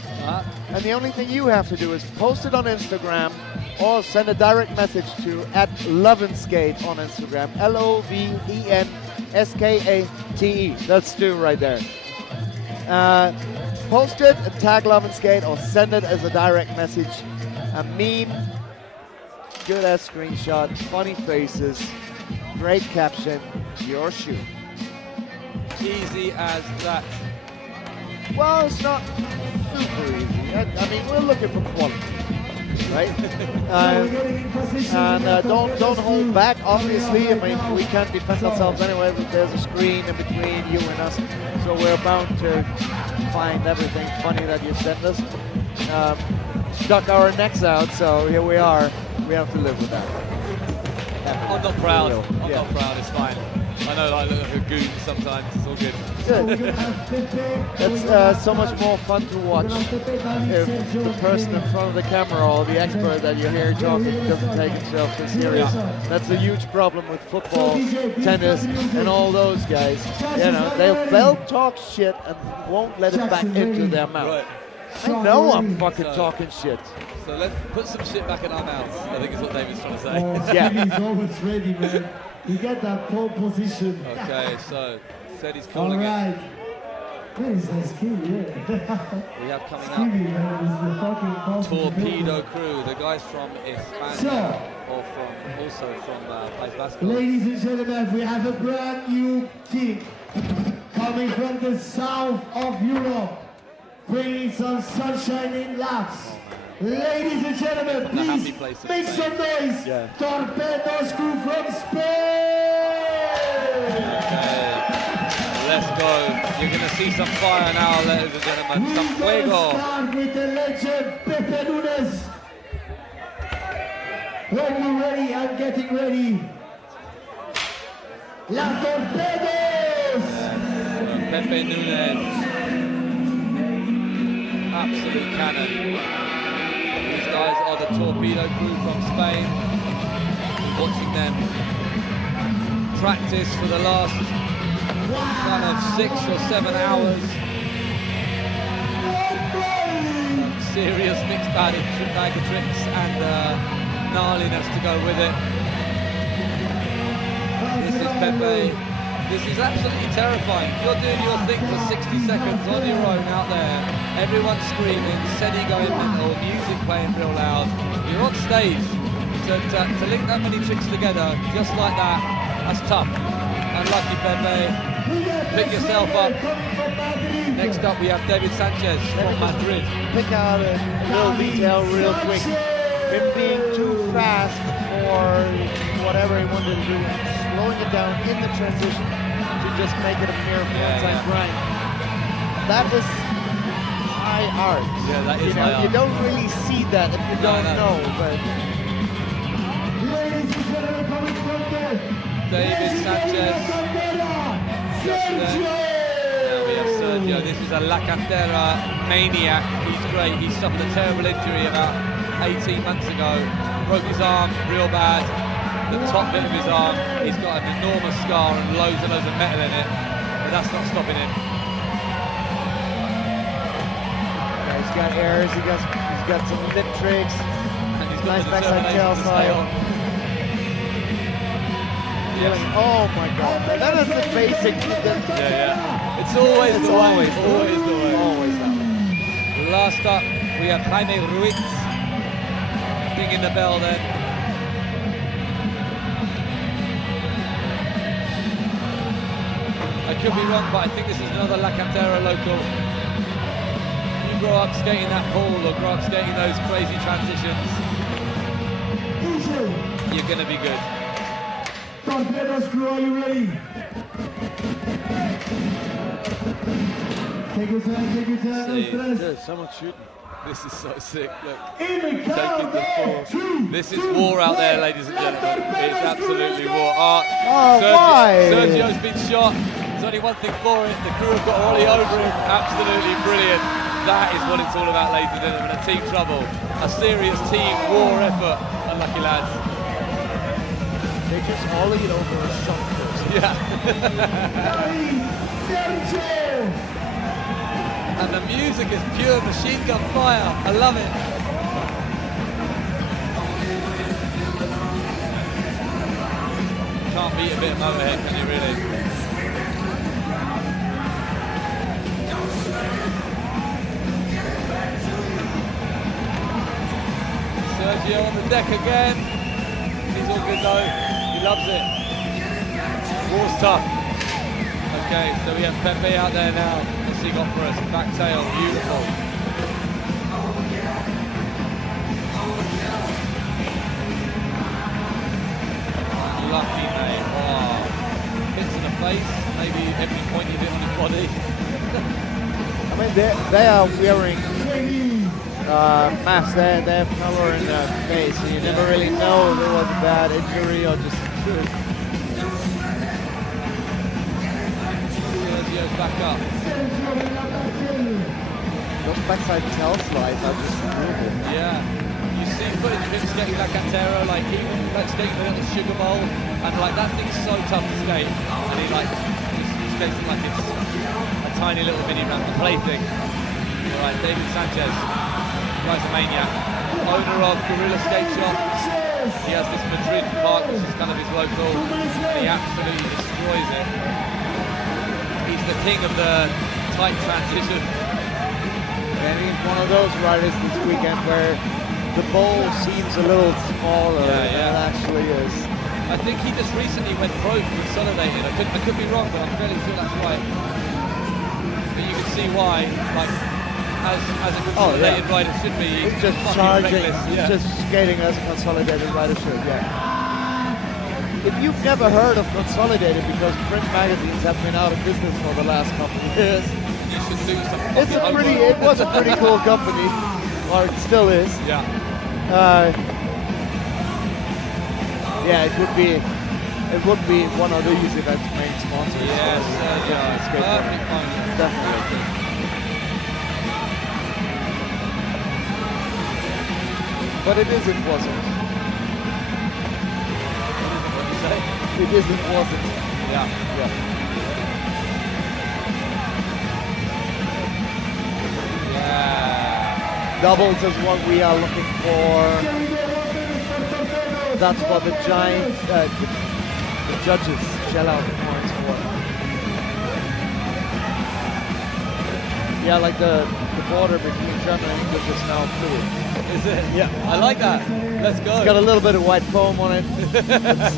And the only thing you have to do is post it on Instagram or send a direct message to @LoveNSkate on Instagram. LoveNSkate. That's Stu right there. Post it and tag LoveNSkate or send it as a direct message. A meme, good ass screenshot, funny faces, great caption, your shoe. Easy as that. Well, it's not super easy. I mean, we're looking for quality, right? Don't hold back. Obviously, I mean, we can't defend ourselves anyway. There's a screen in between you and us, so we're bound to find everything funny that you send us. Stuck our necks out, so here we are. We have to live with that. I'm not proud. I'm not proud. It's fine. I know I look like a goon sometimes. It's all good. It's so much more fun to watch if the person in front of the camera or the expert that you hear talking doesn't take himself too serious. That's a huge problem with football, tennis, and all those guys. You know, they'll talk shit and won't let it back into their mouth. Right. I know I'm fucking talking shit. So let's put some shit back in our mouths, I think is what David's trying to say. He's always ready, man. You get that pole position. Okay, so Seti's calling it. We have coming up Torpedo Crew, the guys from España, or also from País Vasco. Ladies and gentlemen, we have a brand new team coming from the south of Europe, bringing some sunshine in LAAX. Ladies and gentlemen, please make some noise. Torpedo Crew from Spain. Okay, let's go. You're going to see some fire now, ladies and gentlemen. Some fuego. Start with the legend Pepe Dudets. When you're ready, I'm getting ready. La Torpedos. Pepe Nunes. Absolute cannon. These guys are the Torpedo Crew from Spain. Watching them practice for the last kind of 6 or 7 hours. Some serious mixed bag of tricks and gnarliness to go with it. This is Pepe. This is absolutely terrifying. You're doing your thing for 60 seconds on your own out there. Everyone's screaming, Seti going mental, music playing real loud. You're on stage. To link that many tricks together, just like that, that's tough. Unlucky Pepe. Pick yourself up. Next up we have David Sanchez from Madrid. Pick out a little detail real quick. Him being too fast for whatever he wanted to do, slowing it down in the transition to just make it a mere frontside grind. That was, I high art. Yeah, that is You know, high art. you don't really see that if you don't know, but Ladies and gentlemen, coming from there. David Sanchez. Now we have Sergio. This is a La Cantera maniac. He's great. He suffered a terrible injury about 18 months ago. Broke his arm real bad. The top bit of his arm. He's got an enormous scar and loads and loads of metal in it. But that's not stopping him. yeah, he's got airs, he's got some lip tricks, And he's got nice the backside determination tail to stay slide. on. Oh my god, that is the basic. Yeah. It's always the way. Always the way. Always that way. Last up, we have Jaime Ruiz ringing the bell then. I could be wrong, but I think this is another La Cantera local. You grow up skating that pool or grow up skating those crazy transitions, you're going to be good. Torpedo Crew, are you ready? Take your time, take your time. See, no stress. there's someone shooting. This is so sick, look. In the Taking the count, fall. This is war out there, ladies and gentlemen. It's absolutely war. Oh, why? Sergio's been shot. There's only one thing for it. The crew have got Ollie over him. Absolutely brilliant. That is what it's all about, ladies and gentlemen. A team trouble. A serious team war effort. Unlucky lads. They just ollied over a shot first. Yeah. And the music is pure machine gun fire. I love it. Can't beat a bit of Motorhead, can you really? Sergio on the deck again. He's all good though. He loves it. War's tough. Okay, so we have Pepe out there now. What's he got for us? Back tail, beautiful. Lucky mate. Wow. Hits in the face. Maybe every point he hit on his body. I mean, they are wearing masks. They have color in their face, so you never really know if it was a bad injury or just. Sergio's back up. Those backside tail slides are just brutal. Yeah. You see footage of him skating that Cantero, like he like skating the little sugar bowl, and like that thing's so tough to skate, and he skates it like it's a tiny little mini ramp, a plaything. All right, David Sanchez, guy's a maniac, owner of Gorilla Skate Shop. He has this Madrid park, which is kind of his local, and he absolutely destroys it. He's the king of the tight transition. And he's one of those riders this weekend where the bowl seems a little smaller than it actually is. I think he just recently went pro for Consolidated. I could be wrong, but I'm fairly sure that's right. But you can see why, like, as a Consolidated rider should be, He's just fucking charging, reckless. he's just skating as a Consolidated rider should, If you've never heard of Consolidated because print magazines have been out of business for the last couple of years, you should do some it was a pretty cool company, or it still is. Yeah. It would be one of these events' main sponsors. Yes, perfect moment. Definitely. But it wasn't. What did you say? It wasn't. Yeah. Doubles is what we are looking for. That's what the judges shell out the points for. Yeah, like the border between German and English is now fluid. Is it? Yeah. I like that. Let's go. It's got a little bit of white foam on it. It's,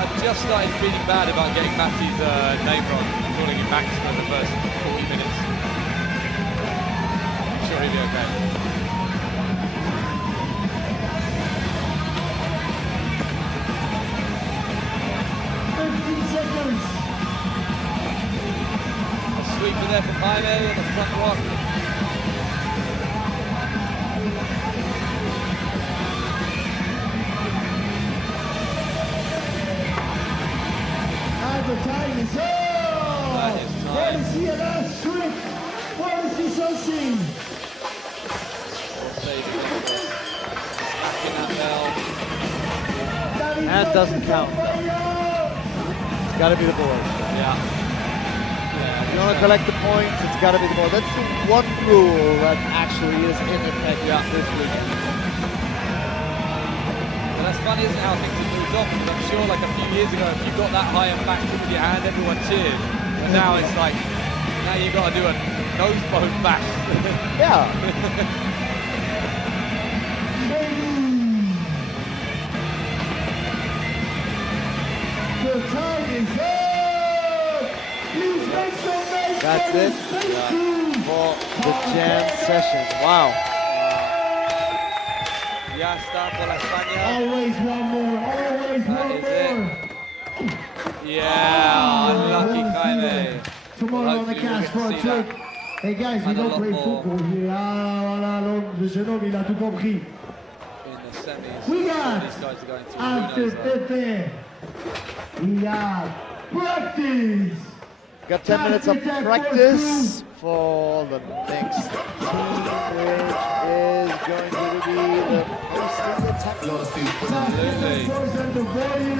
I've just started feeling bad about getting Mäthu's name wrong, calling him Max for the first 40 minutes. I'm sure he'll be okay. Sweeper there from Jaime on the front rock. And the time is up! Want to see a last trick? Want to see something? And doesn't count. It's got to be the board. Yeah. If you want to collect the points, it's got to be the board. That's the one rule that actually is in effect this week. Well, that's funny, isn't it, how things have moved on? Because I'm sure like a few years ago, if you got that high and back with your hand, everyone cheered. And now it's like, now you've got to do a nose bone back. Yeah. The time is up! Please make some noise! That's it for the jam session. Wow. Ya está por la España. Always one more, always one more! Yeah, unlucky Jaime. Tomorrow on the cast for a trick. Hey guys, we don't play football here. Ah, voilà, le jeune homme, il a tout compris. We got, after 50, we got practice. Got 10 minutes of practice for the next team, which is going to be the Pasty attack. Absolutely.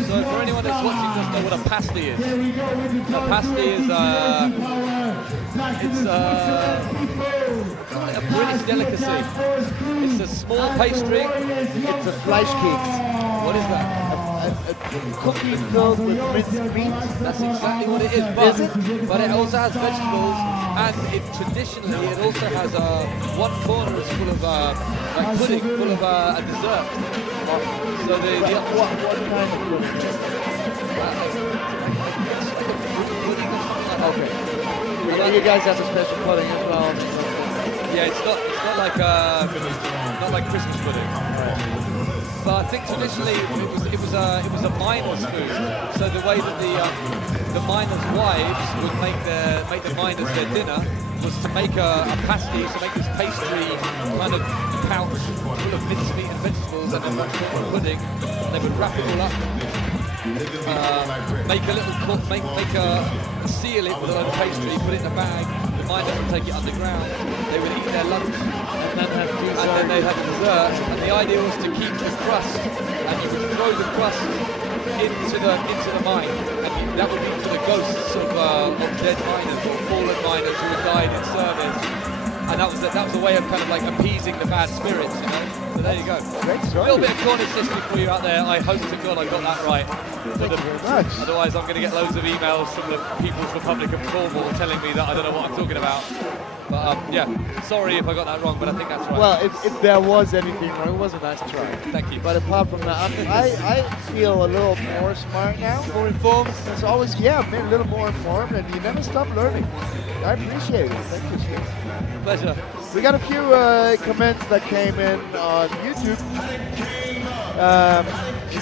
So for anyone that's watching, just know what a pasty is. A pasty is it's a British delicacy. It's a small pastry. It's a Fleischkeks. What is that? A cookie filled with minced meat. That's exactly what it is. But it also has vegetables, and traditionally it also has one corner is full of like pudding, full of a dessert. So what kind of pudding? Okay. You guys have a special pudding as well. Yeah, it's not like Christmas pudding. But I think traditionally it was a miner's food. So the way that the miners' wives would make the miners their dinner was to make a pasty, to make this pastry kind of pouch full of mincemeat and vegetables, and then one pudding. And they would wrap it all up, seal it with a load of pastry, put it in a bag. The miners would take it underground. They would eat their lunch, and then they'd have dessert. And the idea was to keep the crust, and you would throw the crust into the mine, and that would be to the ghosts of dead miners or fallen miners who had died in service. And that was a way of kind of like appeasing the bad spirits, you know. So there you go. Great story. A little bit of Cornish history for you out there. I hope to God I got that right. Thank you very much. Otherwise, I'm going to get loads of emails from the People's Republic of Cornwall telling me that I don't know what I'm talking about. But yeah, sorry if I got that wrong, but I think that's right. Well, if there was anything wrong, it was a nice try. Thank you. But apart from that, I feel a little more smart now. More informed? It's always, yeah, I'm a little more informed, and you never stop learning. I appreciate it. Thank you, Steve. Pleasure. We got a few comments that came in on YouTube.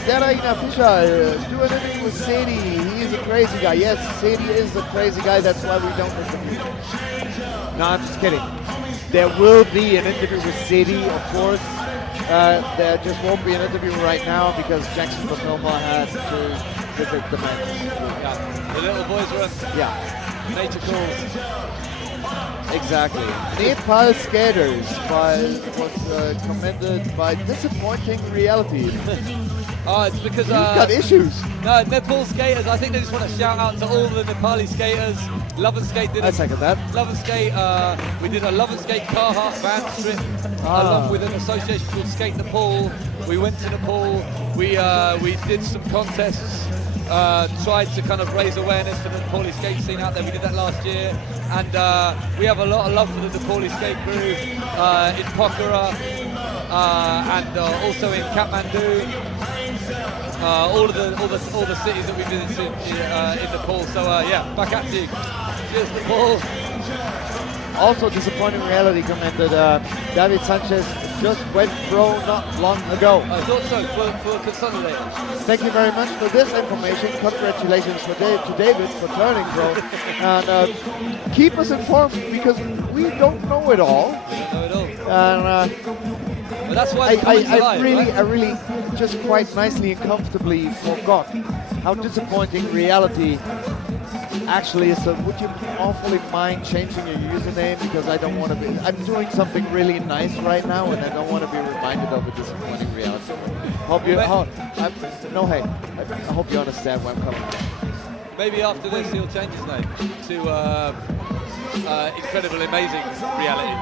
Zeraina Fischer, do anything with Sadie. He is a crazy guy. Yes, Sadie is a crazy guy. That's why we don't interview. No, I'm just kidding. There will be an interview with Sadie, of course. There just won't be an interview right now because Jackson Papilma had to visit the match. Yeah, the little boys run. Yeah. Nature calls. Exactly. Nepal skaters was commended by disappointing reality. Oh, it's because you've got issues. No, Nepal skaters. I think they just want to shout out to all the Nepali skaters. LoveNSkate did. I second that. LoveNSkate. We did a LoveNSkate Carhartt van trip along with an association called Skate Nepal. We went to Nepal. We did some contests. Tried to kind of raise awareness for the Nepali skate scene out there. We did that last year, and we have a lot of love for the Nepali SchetgGru in Pokhara and also in Kathmandu. all the cities that we visited in Nepal. So yeah, back at you. Cheers, Nepal. Also disappointing reality commented, David Sanchez just went pro not long ago. I thought so, for Consolidated. Thank you very much for this information. Congratulations to David for turning pro. And keep us informed because we don't know it all. We don't know it all. And but that's why I really just quite nicely and comfortably forgot how disappointing reality actually is. So would you awfully mind changing your username, because I don't want to be, I'm doing something really nice right now and I don't want to be reminded of a disappointing reality. Hope you, I hope you understand where I'm coming from. Maybe after this he'll change his name to Incredible Amazing Reality.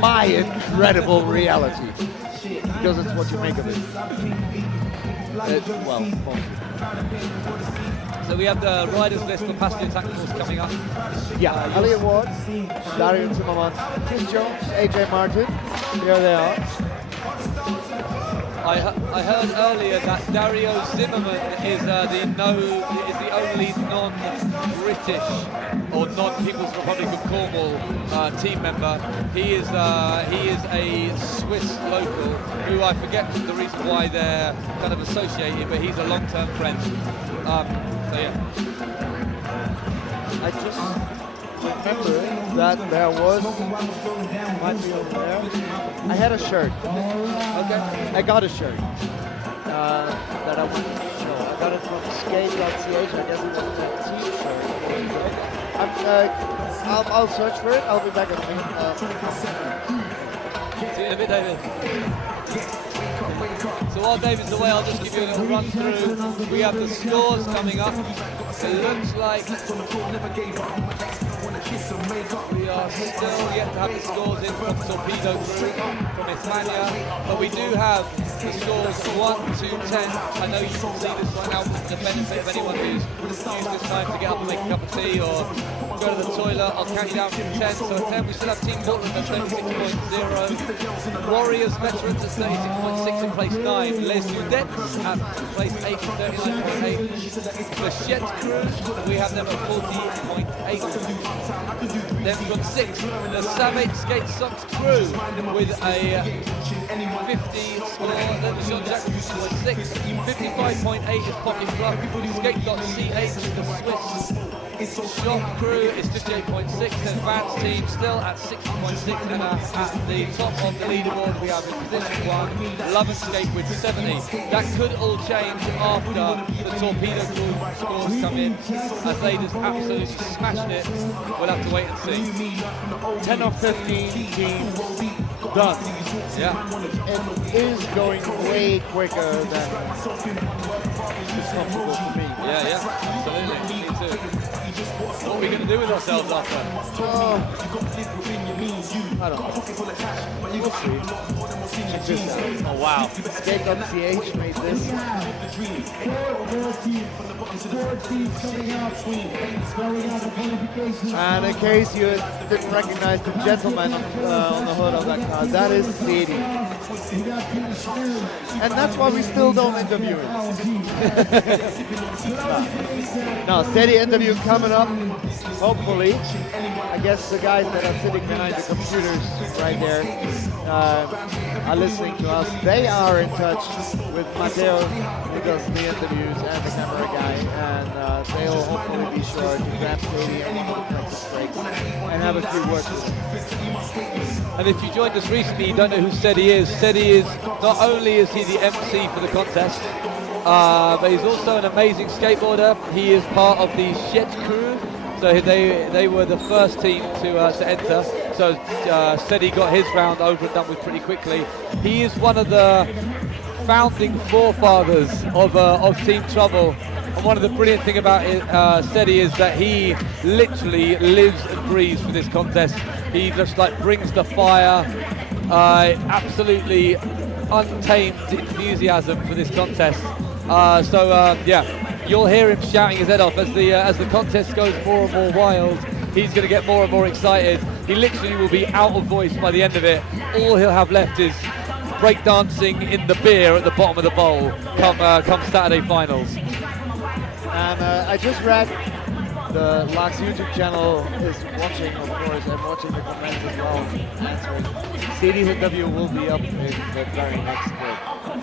My incredible reality, because it's what you make of it. Well, so we have the riders list for Pasty Attack Force coming up. Yeah, Elliot Ward, Dario Zimmerman, Chris Jones, AJ Martin. Here they are. I heard earlier that Dario Zimmerman is the only non-British or non-People's Republic of Cornwall team member. He is a Swiss local who I forget the reason why they're kind of associated, but he's a long-term friend. So yeah. I just remember that there was, might be over there. I had a shirt. Okay. I got a shirt that I wanted to show. I got it from Skate.ch. I guess it was a t-shirt. I'll search for it. I'll be back in a minute. See you in a bit, David. So while David's away, I'll just give you a little run through. We have the scores coming up. It looks like we are still yet to have the scores in from Torpedo Crew, from Italia, but we do have the scores 1 to 10. I know you can see this right now for the benefit of anyone who's used this time to get up and make a cup of tea or go to the toilet. I'll count you down from 10. So at 10 we still have Team Portland at 36.0, Warriors Veterans at 36.6 in place 9, Les Dudets at place 8 at 39.8, the SchetgGru, we have them at 40.8. Then from 6, the Savate Skate Socks Crew with a 50 score, then the JeanJac 56, 55.8 is Pocket Fluff, Skate.ch, the Swiss Shop Crew is 58.6, then Vert's team still at 60.6, and at the top of the leaderboard we have in position 1, LoveNSkate with 70. That could all change after the Torpedo Crew scores come in, as they just absolutely smashed it. We'll have to wait and see. 10 or 15 teams done. Yeah. It is going way quicker than it's comfortable for me. Yeah, absolutely. Me too. What are we going to do with ourselves after? I don't know. We'll see. Check this out. Oh wow. Skate.ch made this. And in case you didn't recognize the gentleman on the hood of that car, that is Sadie. And that's why we still don't interview him. No, Sadie interview coming up, hopefully. I guess the guys that are sitting behind the computers right there are listening to us. They are in touch with Mäthu, who does the interviews, and the camera guy, and they'll hopefully be sure to grab Sadie and one of the practice breaks and have a few words with him. And if you joined us recently, you don't know who Sadie is, not only is he the MC for the contest, but he's also an amazing skateboarder. He is part of the SchetgGru, so they were the first team to enter. So Sadie got his round over and done with pretty quickly. He is one of the founding forefathers of Team Trouble. And one of the brilliant thing about Sadie is that he literally lives and breathes for this contest. He just like brings the fire, absolutely untamed enthusiasm for this contest. Yeah, you'll hear him shouting his head off as the contest goes more and more wild. He's going to get more and more excited. He literally will be out of voice by the end of it. All he'll have left is breakdancing in the beer at the bottom of the bowl come Saturday finals. And I just read the LAAX YouTube channel is watching, of course, and watching the comments as well. Answering. CDW will be up in the very next week.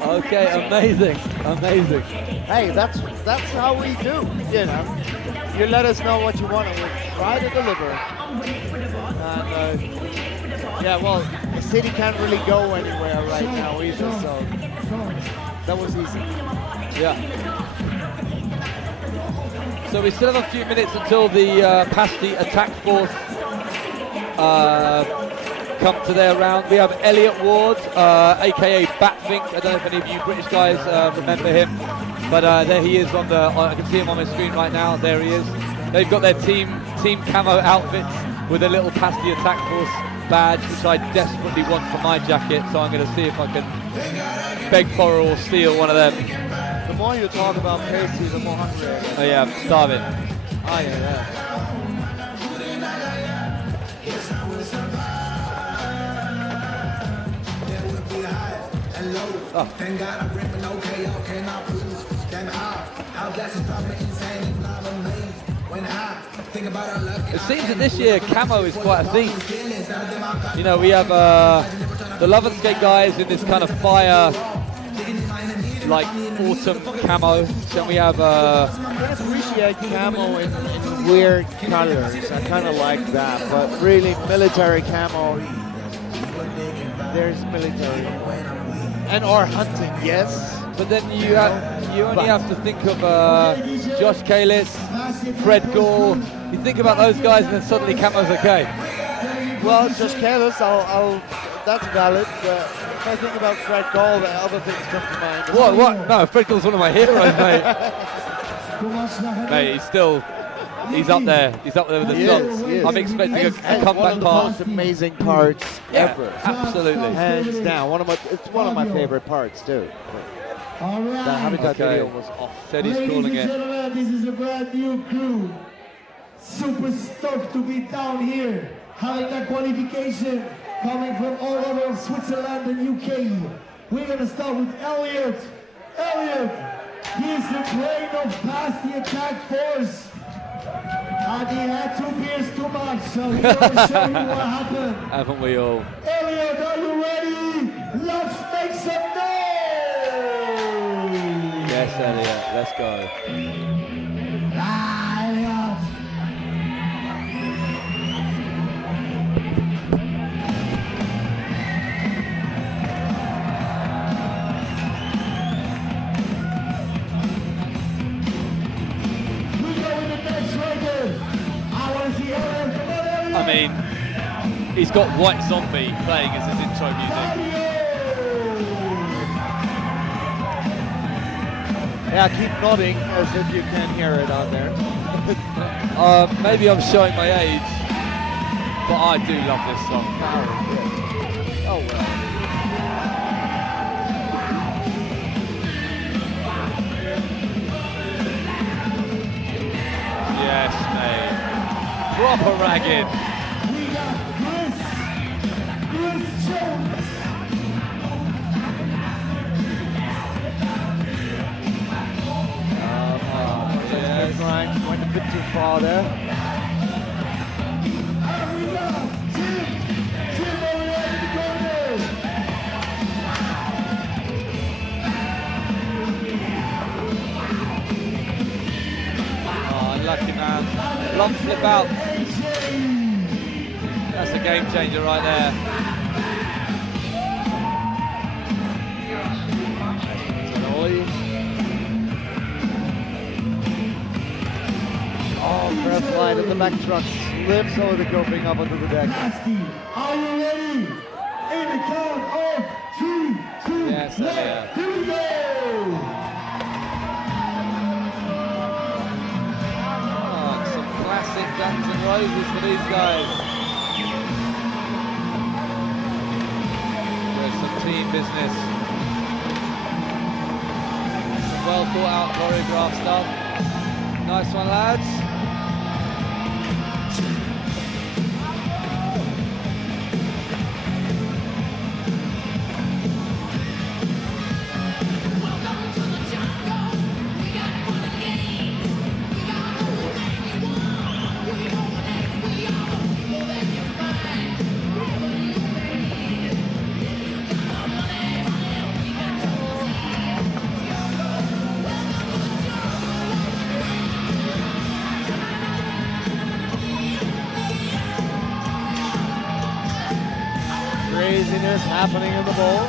Okay, amazing, amazing. Hey, that's how we do, you know. You let us know what you want and we'll try to deliver. And yeah, well, the city can't really go anywhere right now either, so that was easy. Yeah. So we still have a few minutes until the Pasty attack force come to their round. We have Elliot Ward, aka Batfink. I don't know if any of you British guys remember him, but there he is on the. I can see him on my screen right now. There he is. They've got their team camo outfits with a little Pasty attack force badge, which I desperately want for my jacket. So I'm going to see if I can beg, borrow, or steal one of them. The more you talk about Pasty, the more hungry I am. Oh yeah, I'm starving. Oh yeah. Oh. It seems that this year camo is quite a theme. You know, we have the LoveNSkate guys in this kind of fire, like autumn camo. Then we have. I appreciate camo in weird colors. I kind of like that, but really military camo. There's military. And or hunting, yes. But then you only have to think of Josh Kalis, Fred Gall. You think about those guys, and then suddenly camo's okay. Well, Josh Kalis, that's valid. If I think about Fred Gall, then other things come to mind. What? No, Fred Gall's one of my heroes, mate. Mate, he's up there. He's up there with the shots. I'm expecting a comeback one of the part. most amazing parts ever. Absolutely. Hands down. It's one of my favorite parts too. All right. That Habitat video was off. Said he's Ladies calling and it. gentlemen, this is a brand new crew. Super stoked to be down here, having that qualification coming from all over Switzerland and UK. We're gonna start with Elliot. Elliot, he's the brain of Pasty attack force. And he had 2 beers too much, so he's gonna show you what happened. Haven't we all? Elliot, are you ready? Let's make some noise! Yes, Elliot, let's go. Elliot! We go with the next record. I want to see Elliot. Come on, Elliot! I mean, he's got White Zombie playing as his intro music. Yeah, keep nodding as if you can hear it out there. Maybe I'm showing my age, but I do love this song. Oh well. Yes, mate. Proper ragged. We got Chris Jones. Yes. Went a bit too far there. And we got Jim over there in the corner. Oh, unlucky man. Long flip out. That's a game changer right there. Oh, press line at the back truck slips over the coping up onto the deck. Pasty, are you ready? In the count of 3, 2, Yes, 1, yeah. here we go! Oh, some classic Guns N' Roses for these guys. There's some team business. Some well thought out choreographed stuff. Nice one, lads. craziness happening in the bowl.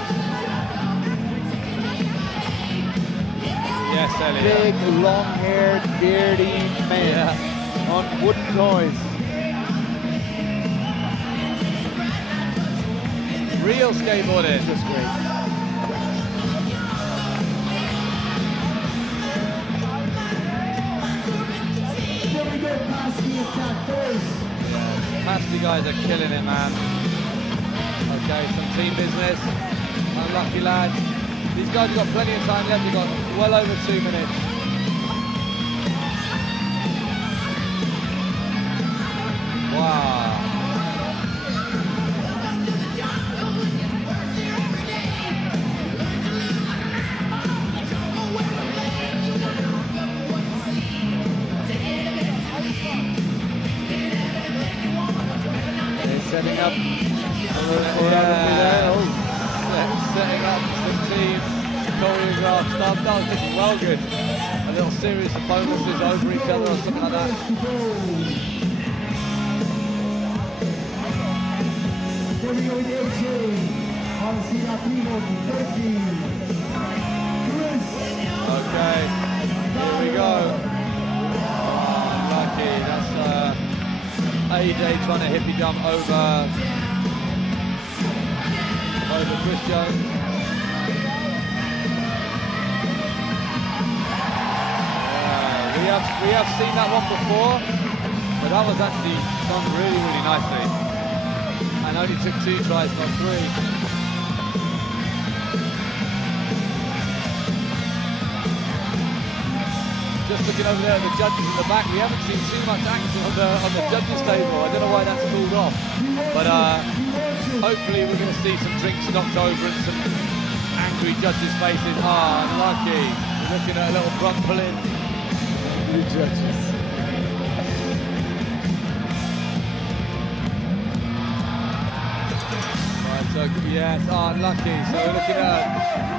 Yes, Elliot. Big, long-haired, beardy man on wooden toys. Real skateboarding. This is great. Pasty guys are killing it, man. Okay, some team business. Unlucky lads. These guys have got plenty of time left. They've got well over 2 minutes. Wow. Setting up. Setting up the team choreograph stuff. That was looking well good. A little series of bonuses over each other or something like that. Okay, here we go. Lucky, that's AJ trying to hippie dump over Chris Jones. We have seen that one before, but that was actually done really, really nicely. And only took 2 tries, not 3. Just looking over there at the judges in the back, we haven't seen too much action on the judges table. I don't know why that's cooled off, but hopefully we're going to see some drinks knocked over and some angry judges' faces. Ah, unlucky. We're looking at a little rumbling. Angry judges. Right, so yes, unlucky. So we're looking at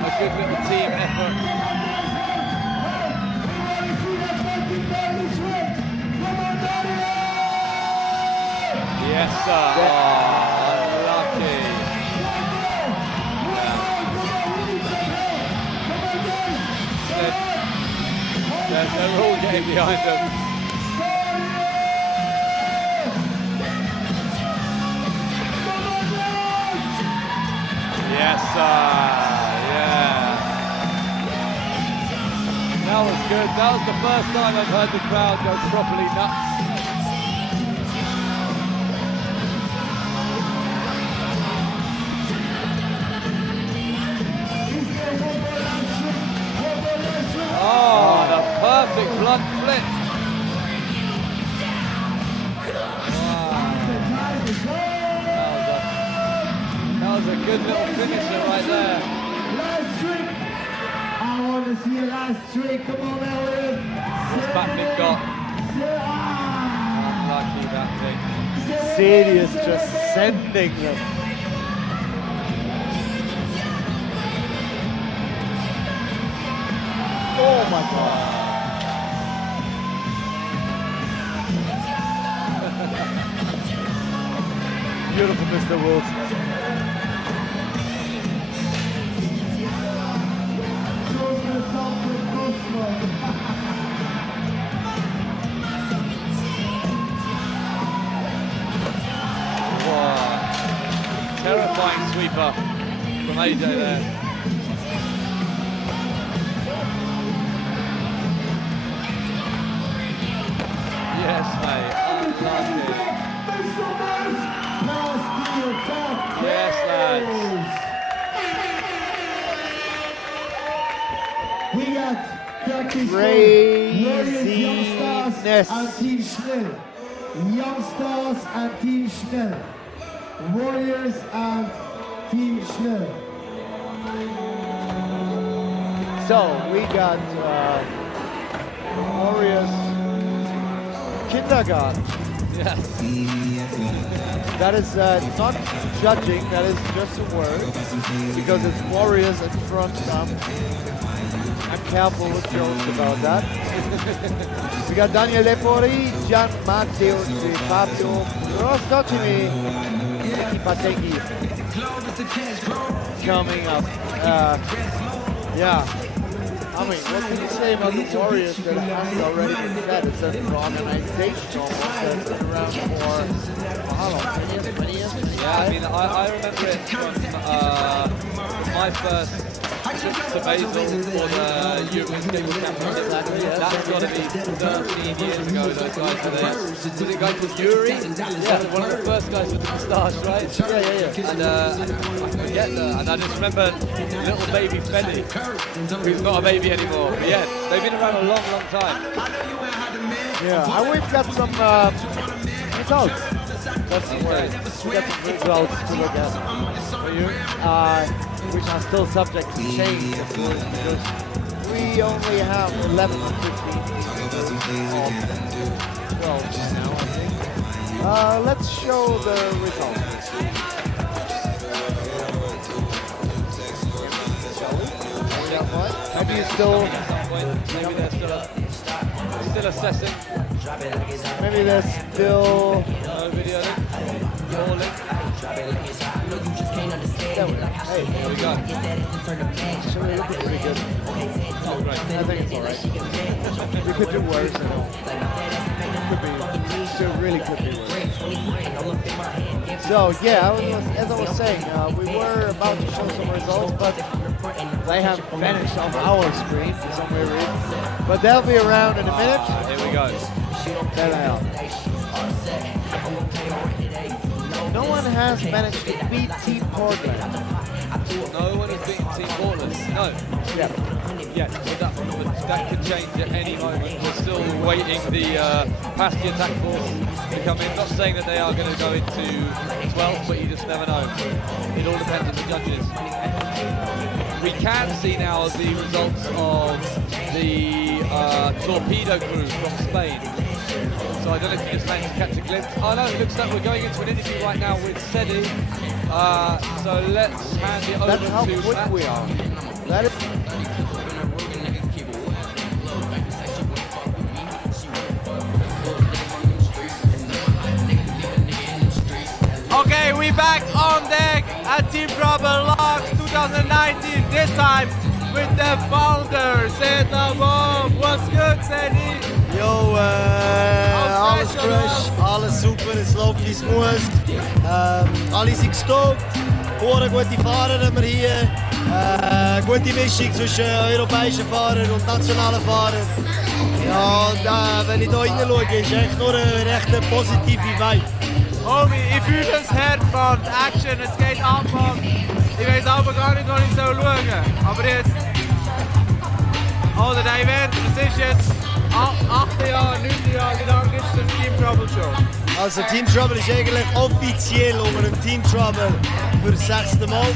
a good little team effort. Yes, sir. Unlucky. They're all getting behind them. Yes, sir. Yeah. That was good. That was the first time I've heard the crowd go properly nuts. Oh, the perfect blunt flip. Wow. That was a good little finisher right there. Last trick. I want to see a last trick. Come on, Elliot. What's that thing got? Unlucky, that thing. Sadie is just sending them. Oh my God. Beautiful, Mr. Wilson. Wow. Terrifying sweeper from AJ there. Yes, mate. Unlucky. Yes, lads. We got practice Craziness. and Team Schnell. Youngstaaaaas and Team Schnell. Warriors and Team Schnell. So we got Warriors Kindergarten. Yes. That is not judging, that is just a word, because it's Warriors in front. I'm careful with jokes about that. We got Daniel Lepori, Gian Matteo, Fabio Rostocini, Pateghi. coming up. Yeah. I mean, what can you say about the Warriors that has already been said? It's an organization almost that's been around for, how long, 20 years? Yeah, I mean, I remember it from my first trip to Basel for the European Skateboard Championship. That's got to be 13 years ago, those guys were there. Was it a guy called Yuri? Yeah, one of the first guys with the moustache, right? Yeah. And I forget that, and I just remember little baby Fenny, who's not a baby anymore. But yeah, they've been around a long, long time. Yeah, and we've got some results. That's right. We've got some results to look at for you, which are still subject to change, of course, because we only have 11 or 15 of 12 now, I think. Let's show the results. Maybe you still... Maybe they're still assessing. Maybe they're still... No video link. Hey, here we go. Actually, it looks pretty good. Oh, great. I think it's alright. We could do worse, you know. Still really could be worse. So, yeah, as I was saying, we were about to show some results, but they have vanished off our screen for some weird reason. But they'll be around in a minute. Here we go. There they are. No one has managed to beat Team Portland. No one has beaten Team Portland. No. Yeah. Yeah, but that could change at any moment. We're still waiting the Pasty attack force to come in. Not saying that they are going to go into 12th, but you just never know. It all depends on the judges. We can see now the results of the Torpedo Crew from Spain. So I don't know if you just managed to catch a glimpse. Oh no, it looks like we're going into an interview right now with Sedi. So let's hand it over to That's how quick we are. That is... Okay, we back on deck at Team Trouble LAAX 2019, this time with the founder, Sedi. What's good, Sedi? Yo, alles fresh, alles super, es läuft wie es muss. Alle sind gestoked, eine gute Fahrer haben wir hier. Gute Mischung zwischen europäischen Fahrern und nationalen Fahrern. Ja, und wenn ich hier reinschaue, ist echt nur eine recht positive Vibe. Homie, ich fühle das Herz, man. Action, es geht Anfang. Ich weiß aber gar nicht, wo ich schauen soll. Aber jetzt... Oder nein, Vert, das ist jetzt 8. Jahr, 9. Jahr, wie lange gibt es das Team Trouble schon? Also Team Trouble ist eigentlich offiziell unter dem Team Trouble für das 6. Mal.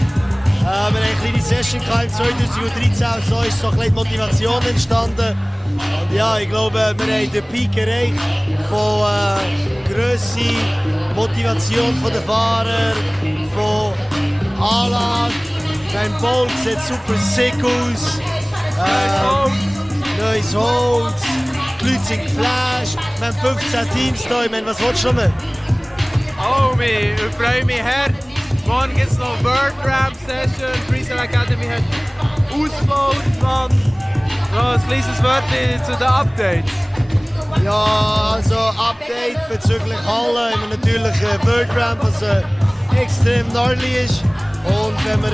Wir haben eine kleine Session gehabt 2013, so ist so ein bisschen Motivation entstanden. Und ja, ich glaube, wir haben den Peak erreicht von Grösse, Motivation der Fahrer, von Anlage. Mein Bolt sieht super sick aus. Neues Holz, die Leute sind geflasht. Wir haben 15 Teams hier. Ich meine, was willst du noch? Homie, ich freue mich hart. Morgen gibt es noch Vert Ramp Session. Freestyle Academy hat ausgebaut, Mann. Ja, ein kleines Wörtchen zu den Updates. Ja, also Update bezüglich Halle haben wir natürlich Vert Ramp, was extrem gnarly ist. Und wenn wir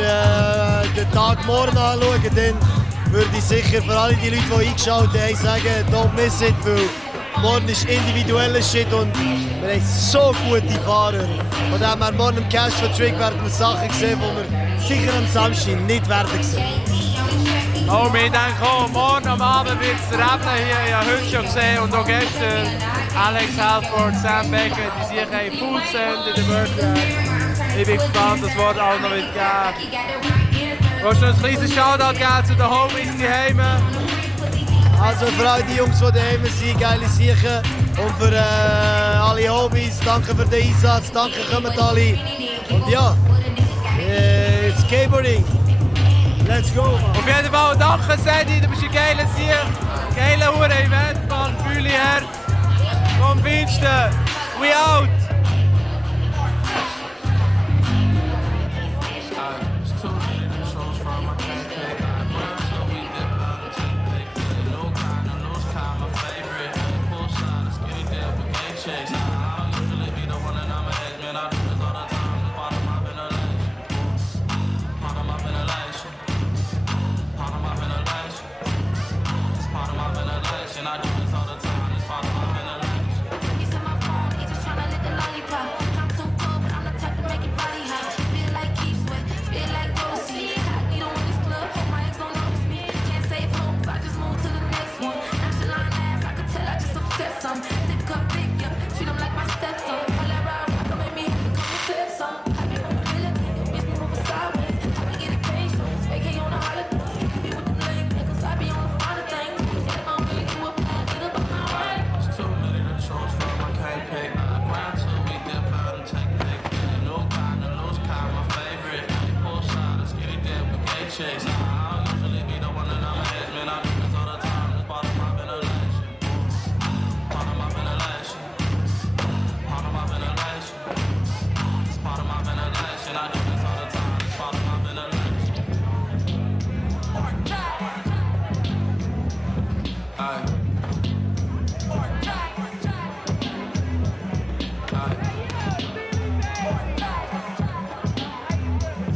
den Tag morgen anschauen, dann würde ich sicher für alle die Leute, die eingeschaltet haben, sagen, don't miss it, weil morgen ist individueller Shit und wir haben so gute Fahrer. Von dem her morgen im Cash for Trick werden wir Sachen sehen, die wir sicher am Samstag nicht werden sehen. Oh, ich denke auch, morgen am Abend wird es regnen hier, ich habe heute schon gesehen und auch gestern. Alex Halford, Sam Becker, die sich ein Full Send in der Vert Ramp. Ich bin gespannt, das Wort auch noch wird geben. Willst du noch ein kleines Shoutout geben zu den Homies daheim? Also für all die Jungs, die daheim sind, geile Sachen. Und für alle Homies, danke für den Einsatz, danke kommt alle. Und ja, Skateboarding, let's go, man. Auf jeden Fall danke Sedi, du bist ein geiler Sieg. Geiler Event, man, fühle ich hart. Komm, Feinsten, we out! some. Stick up big, yeah. Treat them like my stepson. All around, come at me, come and flip some. I be mobility, bitch, me moving sideways. I be getting paid, so vacay on the holidays. Be with them lame niggas, I be on the finer things. I don't really do a plan, get up on my way. It's too many to choose from, I can't pick. Grind till we dip out and take a pic. New car, the loose car, my favorite. Pull side, let's get it there with Jaques. I don't usually be the one that I'm ahead, man. I do this all the time, it's part of my ventilation. Part of my ventilation. Part of my ventilation. It's part of my ventilation. I do this all the time, it's part of my ventilation. Aye.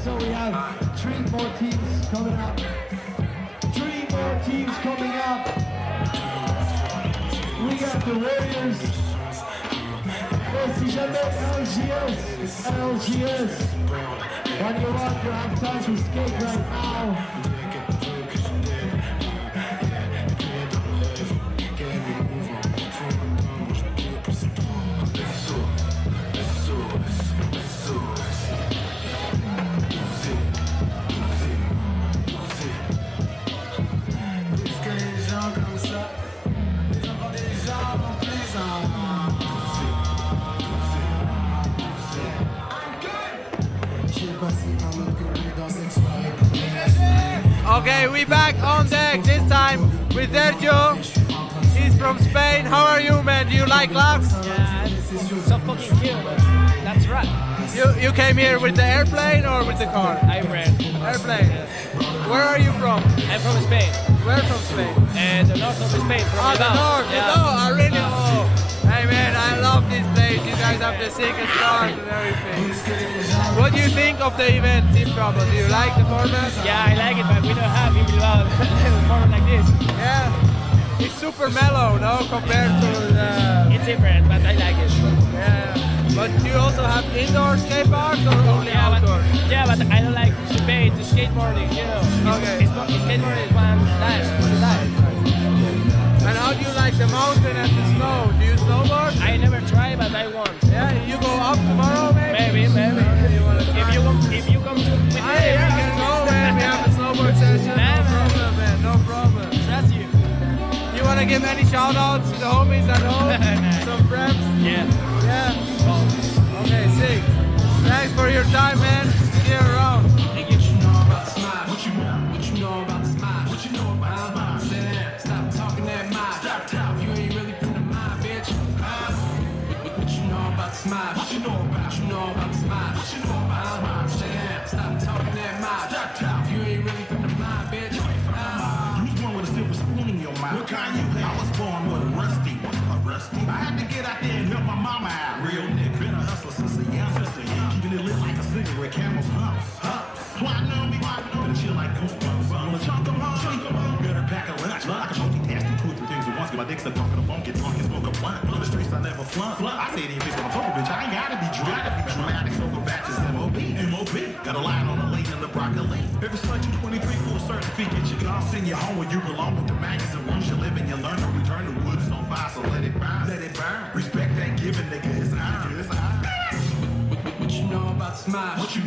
So we have 3 more teams coming up. 3 more teams coming up. We got the Warriors. Si jamais LGS. When you want to have time to skate right now. Okay, we back on deck, this time with Sergio. He's from Spain. How are you, man? Do you like LAAX? Yeah, it's so fucking cute, but that's right. You came here with the airplane or with the car? Airplane. Airplane. Where are you from? I'm from Spain. Where from Spain? The north of Spain. From the north. Yeah. I really know. Hey man, I love this place. You guys have the sickest cars and everything. What do you think of the event, Team Trouble? Do you like the format? Yeah, I like it, but we don't have in Bilbao a format like this. Yeah. It's super mellow, no, compared to the... It's different, but I like it. Yeah. But do you also have indoor skate parks or only outdoor? But I don't like to pay to skateboarding, you know. Okay. Skateboarding is one life. And how do you like the mountain and the snow? Do you snowboard? I never try, but I want. Yeah, you go up tomorrow, maybe? Maybe. If you come to with me, hey, you can go, man. We have a snowboard session. No problem, man. No problem. Trust you. You want to give any shout outs to the homies at home? Some friends? Yeah. Yeah? Okay, sick. Thanks for your time, man. See you around. What you know about the smile? What you know about the smile? What you know about the smile? Sit down, stop talking that mind. Stop talking, you ain't really from the mind, bitch. What you know about the smile? What you know about the smile? What you know about the smile? Sit down, stop talking that mind. Stop talking, you ain't really from the mind, bitch. You was born with a silver spoon in your mouth. What kind you had? I was born with a rusty one. I had to get out there and help my mama out. Real nigga, been a hustler since a young sister. Keeping it lit like a cigarette, camels humps. Plotting on me, better chill like goosebumps. Wanna chunk them home, better pack a lunch. I can multitask and 2 or 3 things at once. Get my dick sucked off in the phone, get drunk and smoke a blunt. On the streets, I never flunk. I say it ain't bitch, but I'm talking bitch. I ain't gotta be dramatic, so go batches, M.O.B. Got a line on the lane and the broccoli. Ever since you 23, full certificate, you can all send you home where you belong with the maggots and once you live and you learn to return the wood is on fire, so let it burn. Let it burn. Respect that giving, nigga, it's iron. What you know about the smile? What you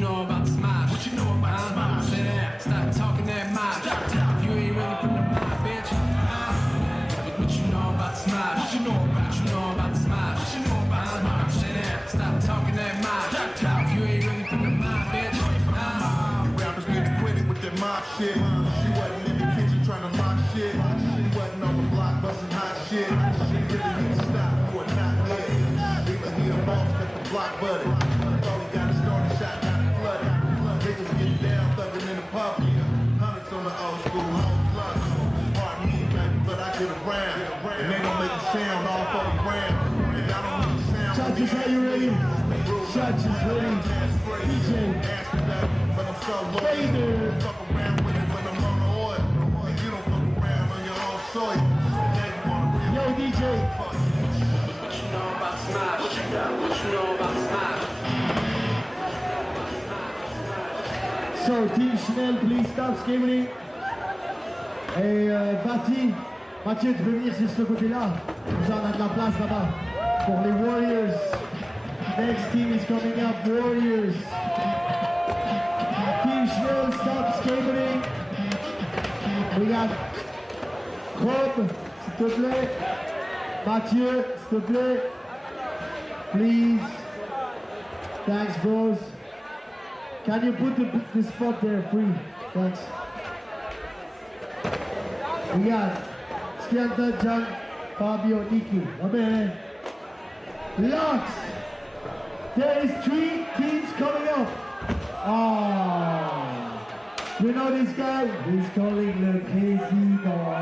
know about the smile? What you know about the smile? Sit down, stop talking that mind. Stop talking, you ain't really from the mind, bitch. What you know about the smile? What you know about the smile? What you know about the smile? Sit down, stop talking that mind. Stop talking, you ain't really from the mind, bitch. You rappers need to quit it with that mob shit. She wasn't in the kitchen trying to mock shit. She wasn't on the block busting hot shit. She really need to stop, you are not lit. Niggas need a boss, cut the block buddy. All he got is started, shot, got it flooded. Niggas get down, thugging in the pub. Hundreds on the old school home club. Pardon me, baby, but I get around. And they don't make a sound all for the brand. And I don't make a sound. Judges, are you ready? Judges, ready? DJ. But I'm so loyal. Fuck around with it when I'm on the oil. And you don't fuck around on your own soil. Yo, DJ. What you know about the smile? What you know about the smile? So, Team Chanel, please stop skateboarding. Hey, Vati, Mathieu, tu peux venir sur ce côté-là. On a de la place là-bas. Pour les Warriors. Next team is coming up, Warriors. Team Slow Stop Skateboarding. We got Rob, s'il te plaît. Mathieu, s'il te plaît. Please. Thanks, bros. Can you put the spot there free? Thanks. We got Skate.ch, John, Fabio, Nicky. Va bene. LAAX. There is 3 teams coming up. Oh, you know this guy? He's calling the crazy dog.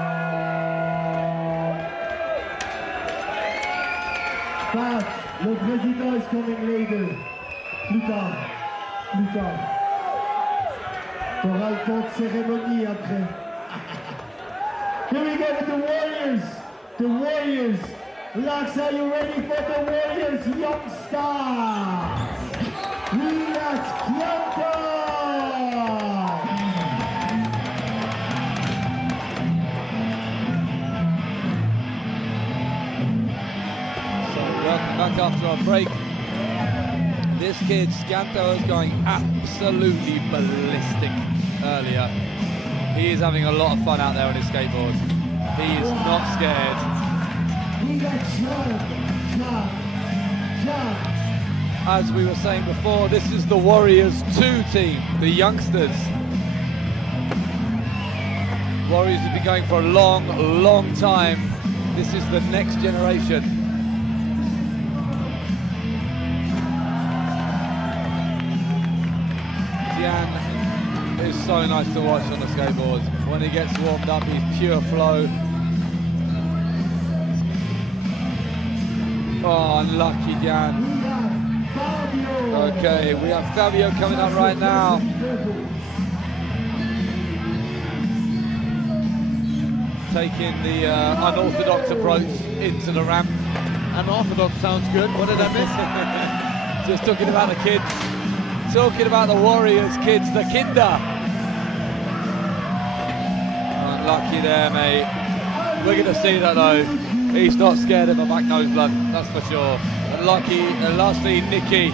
But le président is coming later. Plus tard. Plus tard. T'auras le temps de cérémonie après. Here we go with the Warriors. The Warriors. LAAX, are you ready for the Warriors? Youngstaaaaas. Relax, So welcome back after our break. This kid, Scanto, is going absolutely ballistic earlier. He is having a lot of fun out there on his skateboard. He is not scared. As we were saying before, this is the Warriors 2 team, the youngsters. Warriors have been going for a long, long time. This is the next generation. Gian is so nice to watch on the skateboard. When he gets warmed up, he's pure flow. Oh, unlucky Gian. Okay, we have Fabio coming up right now. Taking the unorthodox approach into the ramp. Unorthodox sounds good. What did I miss? Just talking about the kids. Talking about the Warriors kids, the Kinder. Unlucky there, mate. We're going to see that though. He's not scared of a back nose blunt, that's for sure. Unlucky, and lastly, Nicky.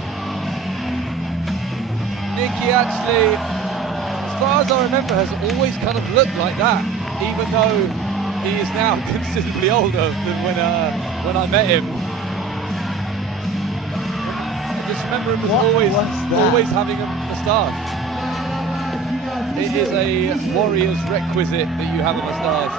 Nicky actually, as far as I remember, has always kind of looked like that, even though he is now considerably older than when I met him. I just remember him as always having a moustache. It is a Warriors requisite that you have a moustache.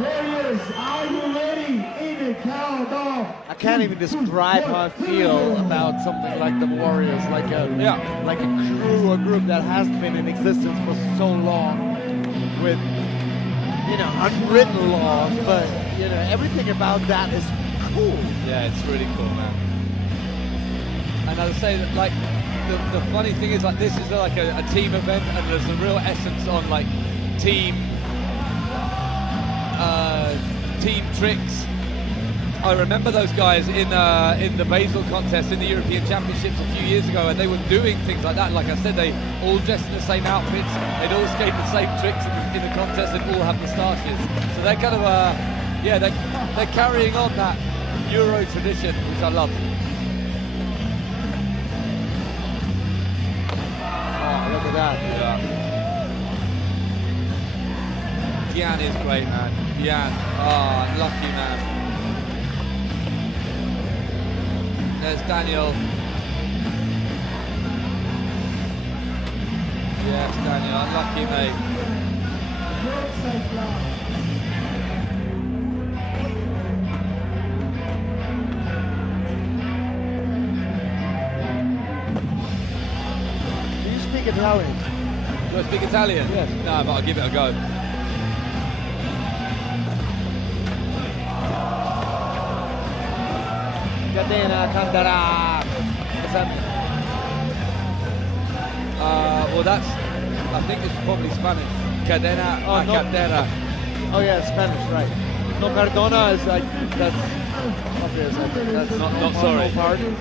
Warriors, are you ready? In the countdown. I can't even describe how I feel about something like the Warriors, like a crew, a group that has been in existence for so long, with unwritten laws, but everything about that is cool. Yeah, it's really cool, man. And as I say, that like the funny thing is, like, this is like a team event, and there's a real essence on like team tricks. I remember those guys in the Basel contest in the European Championships a few years ago, and they were doing things like that. Like I said, they all dressed in the same outfits, they'd all skate the same tricks in the contest, and all have moustaches. So they're kind of they're carrying on that Euro tradition, which I love. Oh, look at that. Yeah. Gian is great, man. Gian, lucky man. There's Daniel. Yes, Daniel, unlucky, mate. Do you speak Italian? Do I speak Italian? Yes. No, but I'll give it a go. Catena, Candara. What's that? Well, I think it's probably Spanish. Cadena, cadera. Oh yeah, Spanish, right. No perdona is like, that's obvious. That's not sorry. No pardon.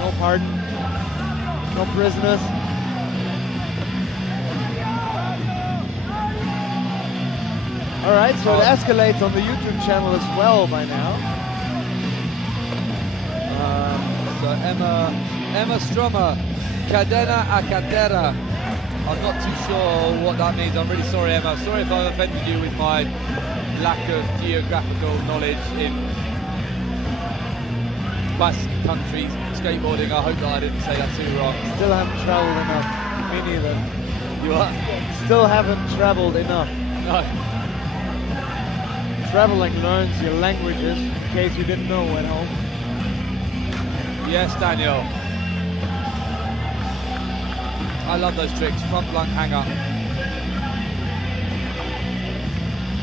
No pardon. No prisoners. All right, so it escalates on the YouTube channel as well by now. So Emma Strummer, cadena a cadera. I'm not too sure what that means. I'm really sorry, Emma. Sorry if I've offended you with my lack of geographical knowledge in Basque country skateboarding. I hope that I didn't say that too wrong. Still haven't traveled enough. Me neither. You are? Still haven't traveled enough. No. Traveling learns your languages, in case you didn't know at home. Yes, Daniel. I love those tricks. Front blunt hang up.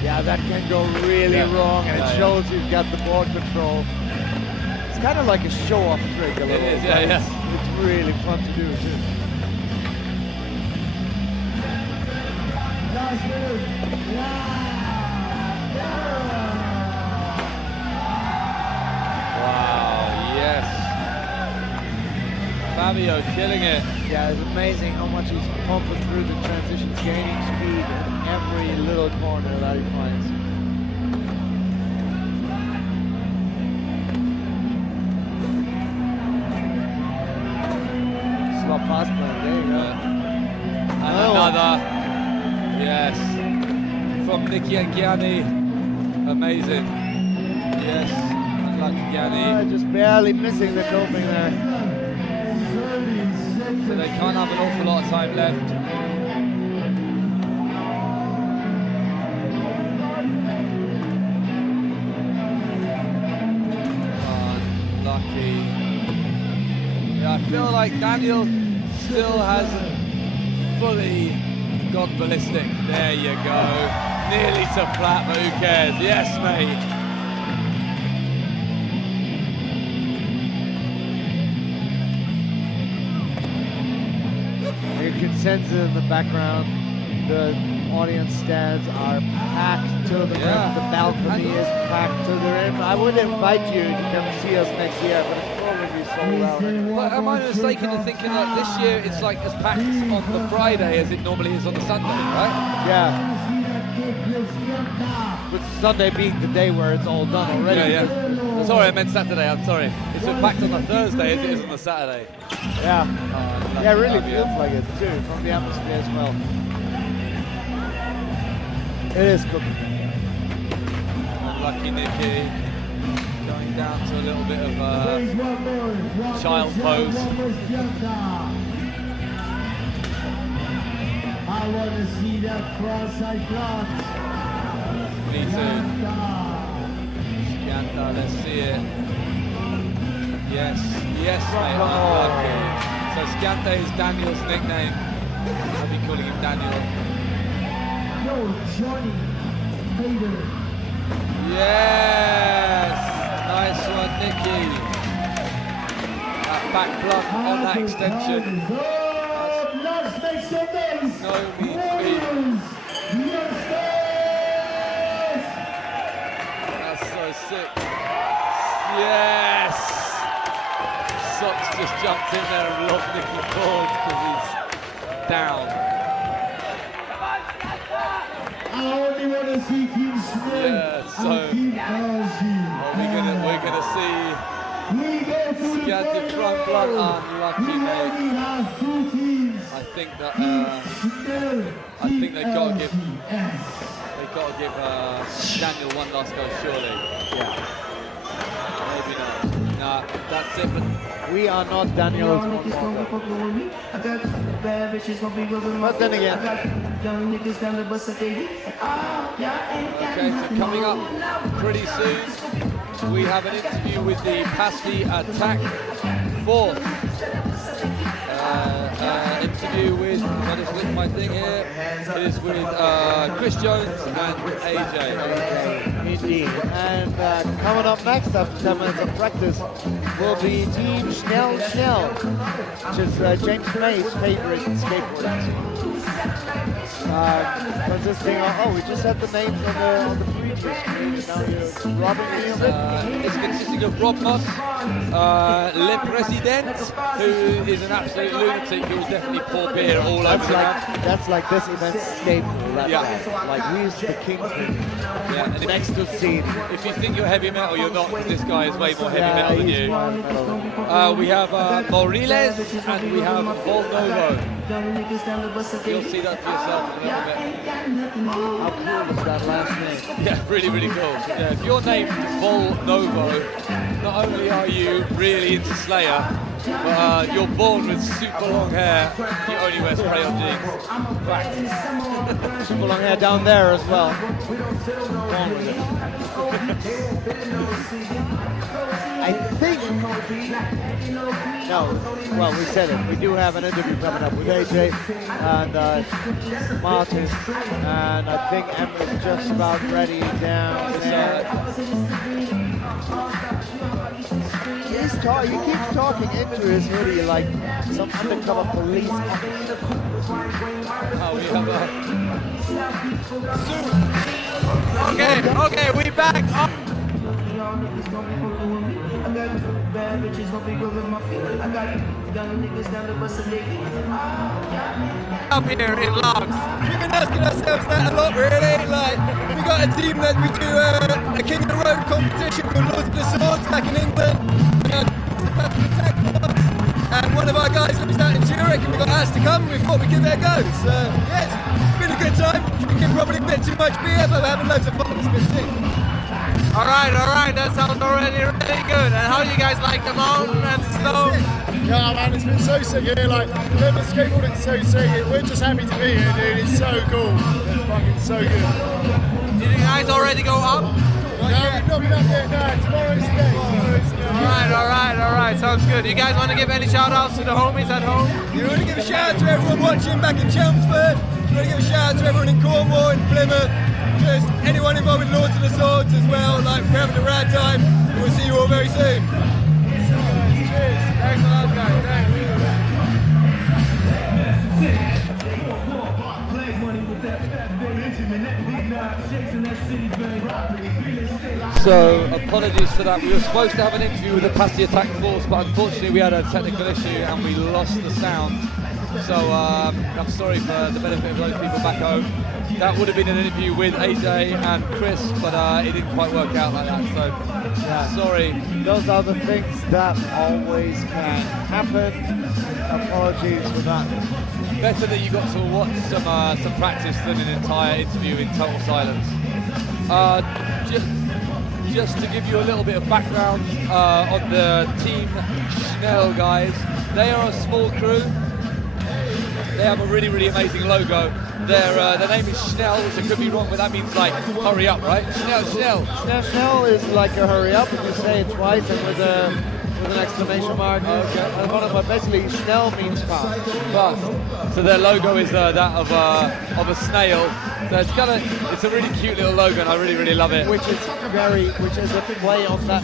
Yeah, that can go really wrong, and it shows you've got the board control. It's kind of like a show-off trick a little. It is, yeah. It's really fun to do too. Wow, yes. Fabio killing it. Yeah, it's amazing how much he's pumping through the transitions, gaining speed in every little corner that he finds. Slop fast plan, there you go. And another. Yes. From Nicky and Gianni. Amazing. Yes. Lucky Gianni. Just barely missing the coping there. So they can't have an awful lot of time left. Unlucky. Yeah, I feel like Daniel still hasn't fully gone ballistic. There you go. Nearly to flat, but who cares? Yes, mate. You can sense it in the background. The audience stands are packed to the rim. The balcony is packed to the rim. I would invite you to come see us next year, but it's probably sold out. But am I mistaken in thinking like this year it's like as packed on the Friday as it normally is on the Sunday, right? Yeah. With Sunday being the day where it's all done already. Yeah. Sorry, I meant Saturday. I'm sorry. It's been packed on the Thursday as it is on the Saturday. Yeah. Yeah, it really feels like it too, from the atmosphere as well. It is cooking. Unlucky Nicky. Going down to a little bit of child pose. I want to see that frontside flop. Me too. Skanta, let's see it. Yes, yes, mate, unlucky. So Skanta is Daniel's nickname. I'll be calling him Daniel. Yo, Johnny, Vader. Yes! Nice one, Nicky. That back blunt on that extension. Let's make some noise. No mean feat. That's so sick. Yes! Socks just jumped in there and lobbed Nicky forward because he's down. I only want to see King Smith Yeah, so and King Elsie. we're gonna see Skanta front blunt. Unlucky, mate. I think that they've got to give Daniel one last go, surely. Yeah. Maybe not. Nah, that's it. But we are not Daniel's. But then again. Okay, so coming up pretty soon, we have an interview with the Pasty Attack fourth. Interview with, I just linked my thing here, is with Chris Jones and AJ. Indeed. And coming up next after 10 minutes of practice will be Team Schnell, which is James May's favorite skateboarding. consisting of, oh, we just had the names on the previous screen, and now you're robbing me of it. It's consisting of Rob Moss, Le President, who is an absolute lunatic who will definitely pour beer all over the map. That's like this event's staple, that guy. Like, he's the kingpin. Yeah, and next to CD. If you think you're heavy metal, you're not, because this guy is way more heavy metal than you. We have Moriles and we have Volnovo. You'll see that for yourself in a little bit. How cool is that last name? Yeah, really, really cool. Yeah, if you're named Volnovo, not only are you really into Slayer, but you're born with super long hair. You only wear spray-on jeans. Fact. Super long hair down there as well. Born with it. I think, no, well, we said it. We do have an interview coming up with AJ and Martin, and I think Emma's just about ready down there. He keeps talking into his hoodie like some undercover police officer. Oh, we have Okay, we back up. Up here in LAAX. We've been asking ourselves that a lot, really. Like, we got a team that we do a King of the Road competition called Lords of the Swords back in England. And one of our guys lives out in Zurich, and we got asked to come. We thought we'd give it a go. So yeah, it's been a good time. We can probably a bit too much beer, but we're having loads of fun. It's been sick. All right, that sounds already really good. And how do you guys like the mountain and snow? Yeah, man, it's been so sick here. Like, skateboarding's so sick. We're just happy to be here, dude. It's so cool. It's fucking so good. Did you guys already go up? No, we've not been up yet. No, tomorrow's the day. All right. Sounds good. You guys want to give any shout outs to the homies at home? You want to give a shout out to everyone watching back in Chelmsford. You want to give a shout out to everyone in Cornwall and Plymouth. Just anyone involved with Lords of the Swords as well. Like, we're having a rad time. We'll see you all very soon. Cheers. Thanks a lot, guys. Thanks. So, apologies for that. We were supposed to have an interview with the Pasty Attack Force, but unfortunately we had a technical issue and we lost the sound. So, I'm sorry for the benefit of those people back home. That would have been an interview with AJ and Chris, but it didn't quite work out like that, so yeah, sorry. Those are the things that always can happen. Apologies for that. Better that you got to watch some practice than an entire interview in total silence. Just to give you a little bit of background on the Team Schnell guys, they are a small crew. They have a really, really amazing logo. Their name is Schnell, which I could be wrong, but that means like hurry up, right? Schnell. Schnell is like a hurry up if you say it twice and with an exclamation mark. Okay. But basically, Schnell means fast. Fast. So their logo is that of a snail. So it's a really cute little logo, and I really, really love it. Which is a play on that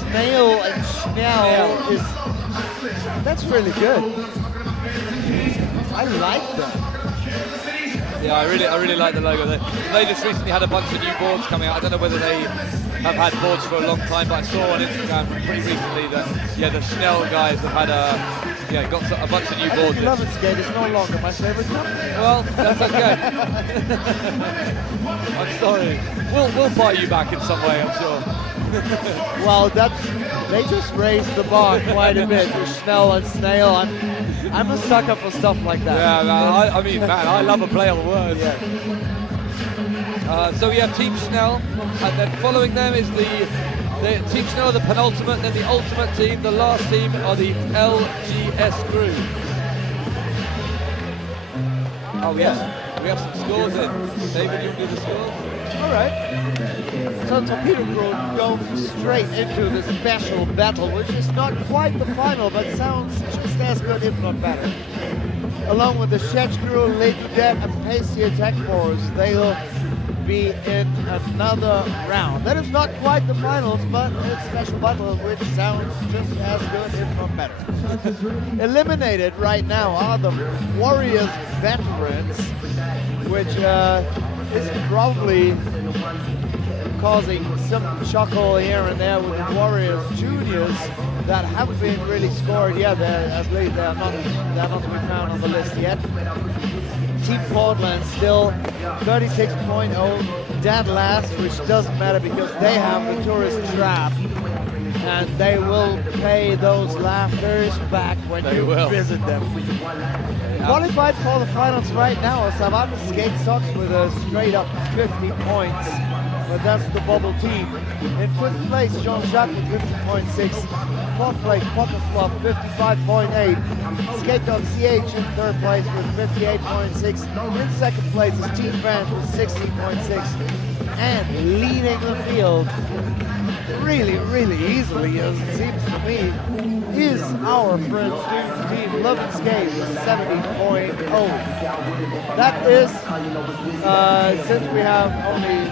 snail and Schnell is. That's really good. I like that. Yeah, I really like the logo. They just recently had a bunch of new boards coming out. I don't know whether they have had boards for a long time, but I saw on Instagram pretty recently that the Schnell guys have had got a bunch of new boards. LoveNSkate is no longer my favorite company. Well, that's okay. I'm sorry. We'll buy you back in some way, I'm sure. Well, they just raised the bar quite a bit with Schnell and Snail. I'm a sucker for stuff like that. Yeah, man, I love a play on words. Yeah. So we have Team Schnell, and then following them is the Team Schnell, the penultimate, then the ultimate team. The last team are the SchetgGru. Oh yes, we have some scores in. David, you can do the scores. All right. So Torpedo Crew go straight into the special battle, which is not quite the final, but sounds just as good, if not better. Along with the SchetgGru, Dudets, and Pasty Attack Force, they'll be in another round. That is not quite the finals, but it's a special battle which sounds just as good, if not better. Eliminated right now are the Warriors veterans, which is probably causing some chuckle here and there with the Warriors juniors that haven't been really scored yet. At least they're not to be found on the list yet. Team Portland still 36.0, dead last, which doesn't matter because they have the tourist trap, and they will pay those laughters back when you visit them. Qualified for the finals right now are Savate Skate Socks with a straight up 50 points. But that's the bubble team. In 5th place, JeanJac with 50.6. 4th place, Fluff, 55.8. Skate.ch in 3rd place with 58.6. In 2nd place is Team Vert with 60.6. And leading the field really easily, as it seems to me, is our friend student team LoveNSkate with 70.0. That is, since we have only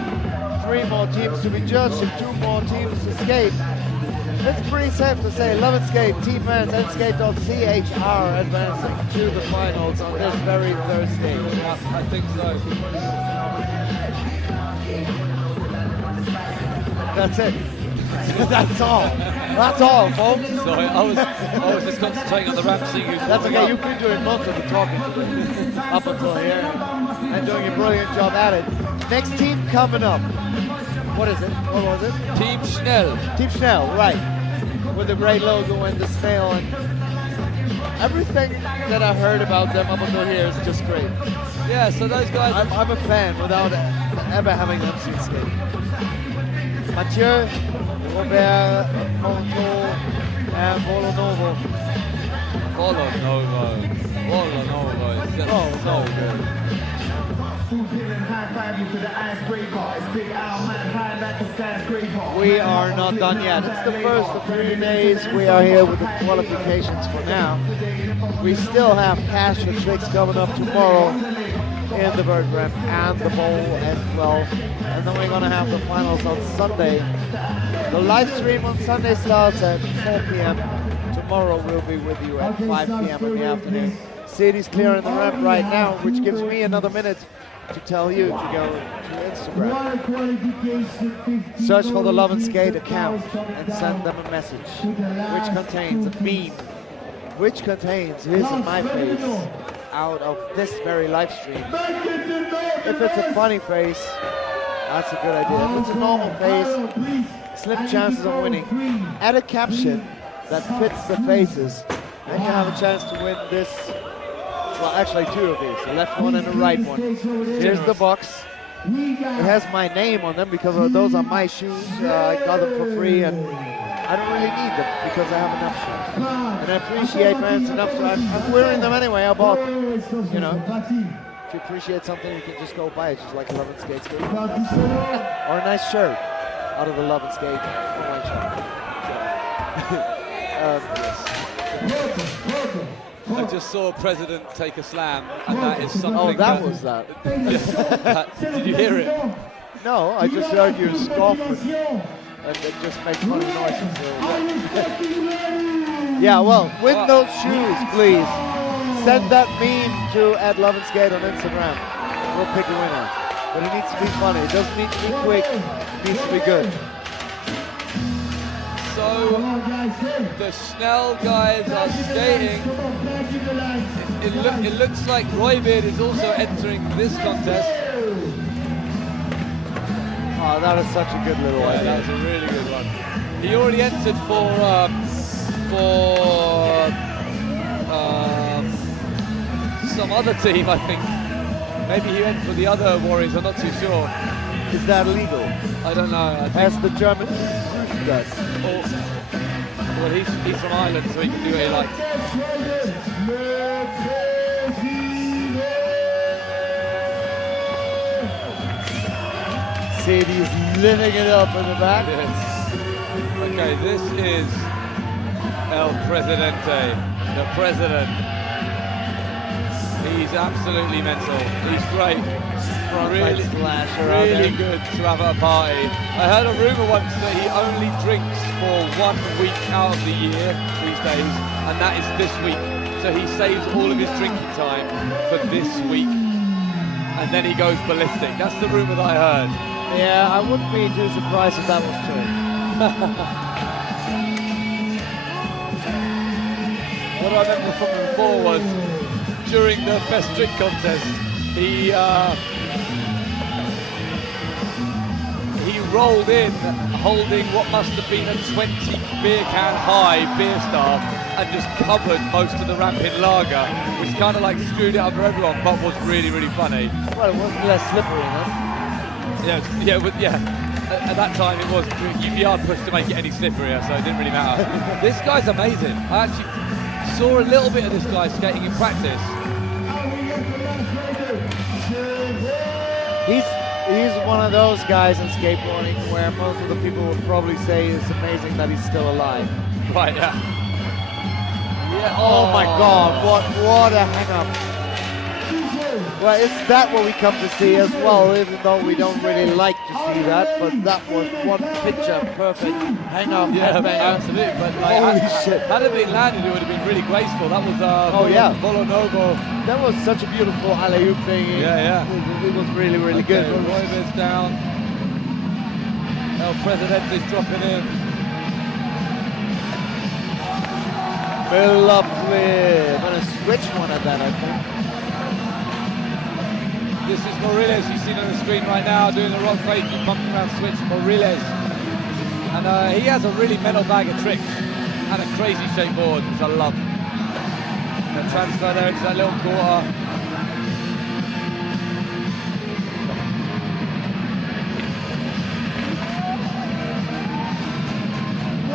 3 more teams to be judged and 2 more teams to skate, it's pretty safe to say LoveNSkate, Team Vert, and Skate.ch are advancing to the finals on this very Thursday. Yeah, I think so. That's it. That's all. That's all, folks. Sorry, I was just concentrating on the ramp, seeing who's That's okay. You've been doing most of the talking up until here and doing a brilliant job at it. Next team coming up. What is it? What was it? Team Schnell. Team Schnell, right. With the great logo and the snail and everything that I heard about them up until here is just great. Yeah, so those guys... I'm a fan without ever having them seen skate. Mäthu, Robert, Monto, and Volonovo. Volonovo is just so good. We are not done yet. It's the first of 3 days. We are here with the qualifications for now. We still have cash and tricks coming up tomorrow in the Vert ramp and the bowl as well. And then we're going to have the finals on Sunday. The live stream on Sunday starts at 4 p.m. Tomorrow we'll be with you at 5 p.m. in the afternoon. City's clearing the ramp right now, which gives me another minute to tell you to go to Instagram. Search for the LoveNSkate account and send them a message, which contains a meme, which contains his and my face out of this very live stream. If it's a funny face, that's a good idea. If it's a normal face, slim chances of winning. Add a caption that fits the faces, and you have a chance to win this. Well, actually 2 of these, the left one and the right one. Here's the box. It has my name on them because those are my shoes. I got them for free and I don't really need them because I have enough shoes. And I appreciate fans enough, so I'm wearing them anyway. I bought them, you know. If you appreciate something, you can just go buy it, just like a LoveNSkate skate. Or a nice shirt out of the LoveNSkate online shop. I just saw a president take a slam, and that is something. Oh, that was that. Did you hear it? No, I just heard you scoff and it just makes funny noises. Yeah, well, win those shoes, please. Send that meme to @LoveNSkate on Instagram. We'll pick a winner. But it needs to be funny. It doesn't need to be quick. It needs to be good. So, the Schnell guys are skating. It looks like Roybeard is also entering this contest. Oh, that is such a good little idea. That was a really good one. He already entered for some other team, I think. Maybe he went for the other Warriors, I'm not too sure. Is that legal? I don't know. As the German does. Well, he's from Ireland, so he can do what he likes. Sadie's living it up in the back. Yes. Okay, this is El Presidente, the president. He's absolutely mental. He's great. frontside splash around really there. good to have at a party. I heard a rumour once that he only drinks for 1 week out of the year these days, and that is this week. So he saves all of his drinking time for this week, and then he goes ballistic. That's the rumour that I heard. Yeah, I wouldn't be too surprised if that was true. What I remember from him before was during the best drink contest, he rolled in holding what must have been a 20 beer can high beer staff and just covered most of the ramp in lager, which kind of like screwed it up for everyone, but was really, really funny. Well, it wasn't less slippery, huh? Yeah. At that time, it was you'd be hard pushed to make it any slipperier, so it didn't really matter. This guy's amazing. I actually saw a little bit of this guy skating in practice. He's one of those guys in skateboarding where most of the people would probably say it's amazing that he's still alive. Right, yeah. Oh my God, what a hang-up. Well, it's that what we come to see as well, even though we don't really like to see that, but that was one picture perfect hang-up. Yeah, absolutely. But like, holy shit. Had it been landed, it would have been really graceful. That was Volo Novo. That was such a beautiful alley-oop thing. Yeah. It was really, really good. Royver's down. El Presidente's dropping in. Lovely. I'm going to switch one of that, I think. This is Moriles, you see it on the screen right now, doing the rock fake, bumping around switch, Moriles. And he has a really mental bag of tricks and a crazy shape board, which I love. The transfer there into that little quarter.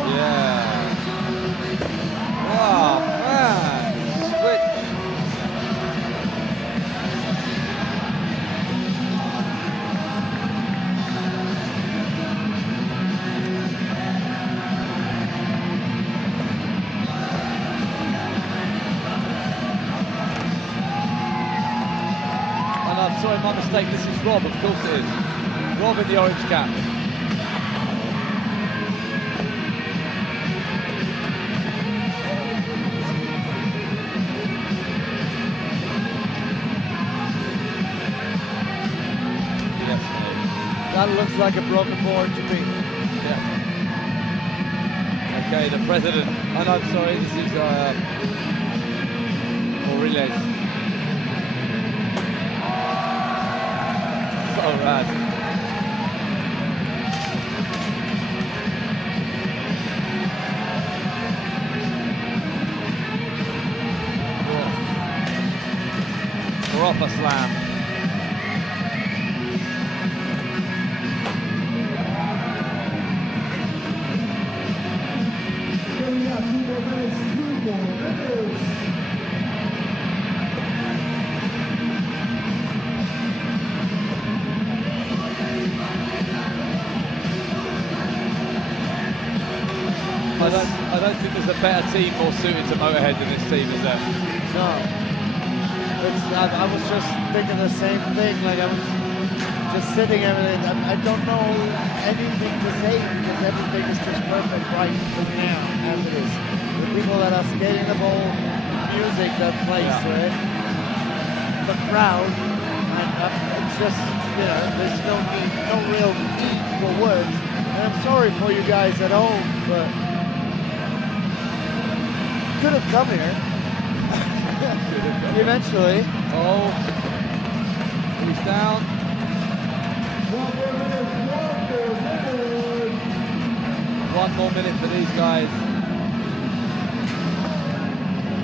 Yeah. Wow, man. Switch. Sorry, my mistake, this is Rob, of course it is. Rob in the orange cap. Yes, that looks like a broken board to me. Yeah. Okay, the president. Oh no, sorry, this is Moriles. So rad. Proper slam. I don't think there's a better team more suited to Motorhead than this team, is there? No. I was just thinking the same thing, like I was just sitting there and I don't know anything to say because everything is just perfect right now as it is. The people that are skating the ball, music that plays, right? The crowd, and it's just, you know, there's no real need for words. And I'm sorry for you guys at home, but could have come here. Eventually. Oh, he's down. 1 more minute for these guys.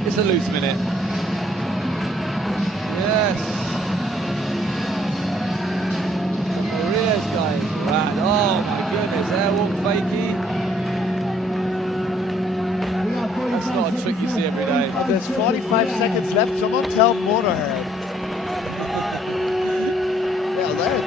It's a loose minute. Yes. Maria's guys. Right. Oh my goodness, airwalk fakie. That's not a trick you see every day. Oh, there's 45 seconds left. Someone tell Motorhead. Yeah, there.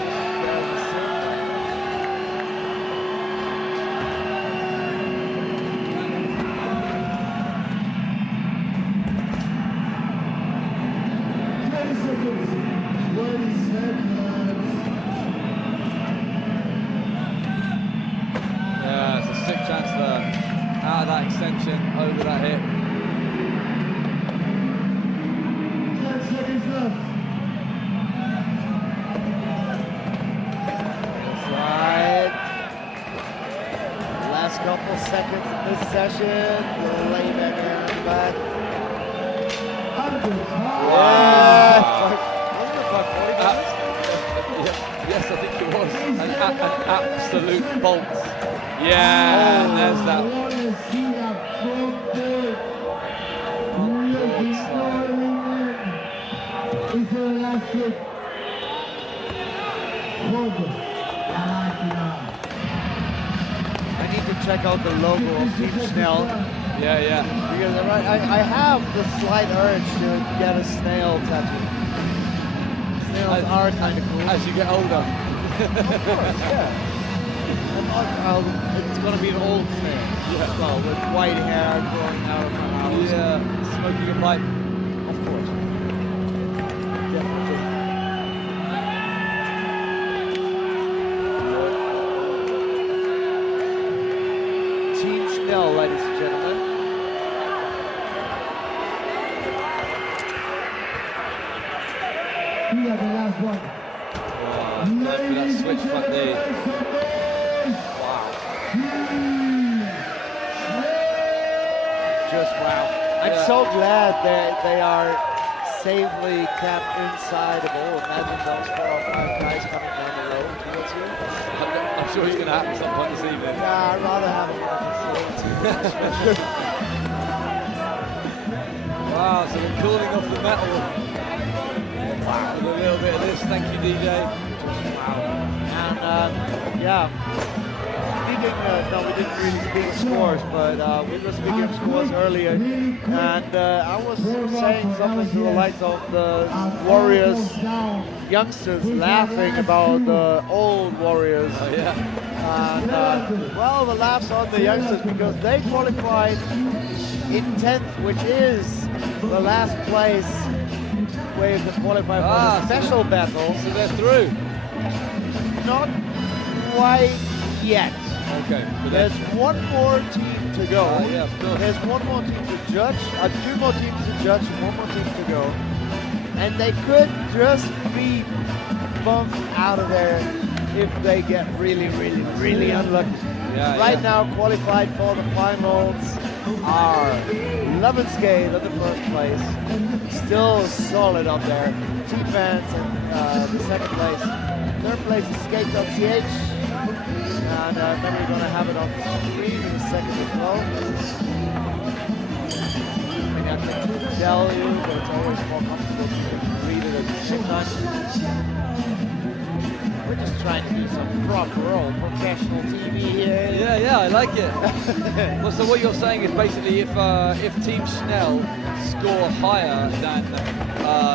that extension, over that hip. 10 seconds left. Slide. Last couple seconds in this session. Lay back here on the back. Yeah. Wasn't it about 40 minutes? Yes, I think it was. An absolute bolt. Yeah, and there's that. I need to check out the logo of Team Snell. Yeah. Because I have the slight urge to get a snail tattoo. Snails are kind of cool. As you get older. Of course, yeah. It's going to be an old snail. Yeah. Well, with white hair growing out of my house. Yeah, smoking a pipe. Of course. Definitely. Team Schnell, ladies and gentlemen. Yeah, the last one. Go for that switch front knee. Just wow. I'm so glad that they are safely kept inside the goal. Imagine those 4 or 5 guys coming down the road towards you. I'm sure it's going to happen some point this evening. Yeah, I'd rather have it on Wow, so we're cooling off the metal. Wow, with a little bit of this. Thank you, DJ. Wow. And yeah. No, we didn't really speak of scores, but we were speaking of scores earlier, and I was saying something to the likes of the Warriors youngsters laughing about the old Warriors. Oh, yeah. And well, the laughs on the youngsters because they qualified in 10th, which is the last place where you can qualify for the special battle. So they're through? Not quite yet. Okay. There's one more team to go. Yeah, of course. There's one more team to judge, 2 more teams to judge, and 1 more team to go. And they could just be bumped out of there if they get really, really, really unlucky. Yeah, right now, qualified for the finals are LoveNSkate in the first place. Still solid up there. T-Fans in the second place. Third place is Skate.ch. And then we're going to have it on the screen in a second as well. I mean, I can tell you, but it's always more comfortable to read it at the same time. We're just trying to do some proper old professional TV here. Yeah, I like it. Well, so what you're saying is basically if Team Schnell score higher than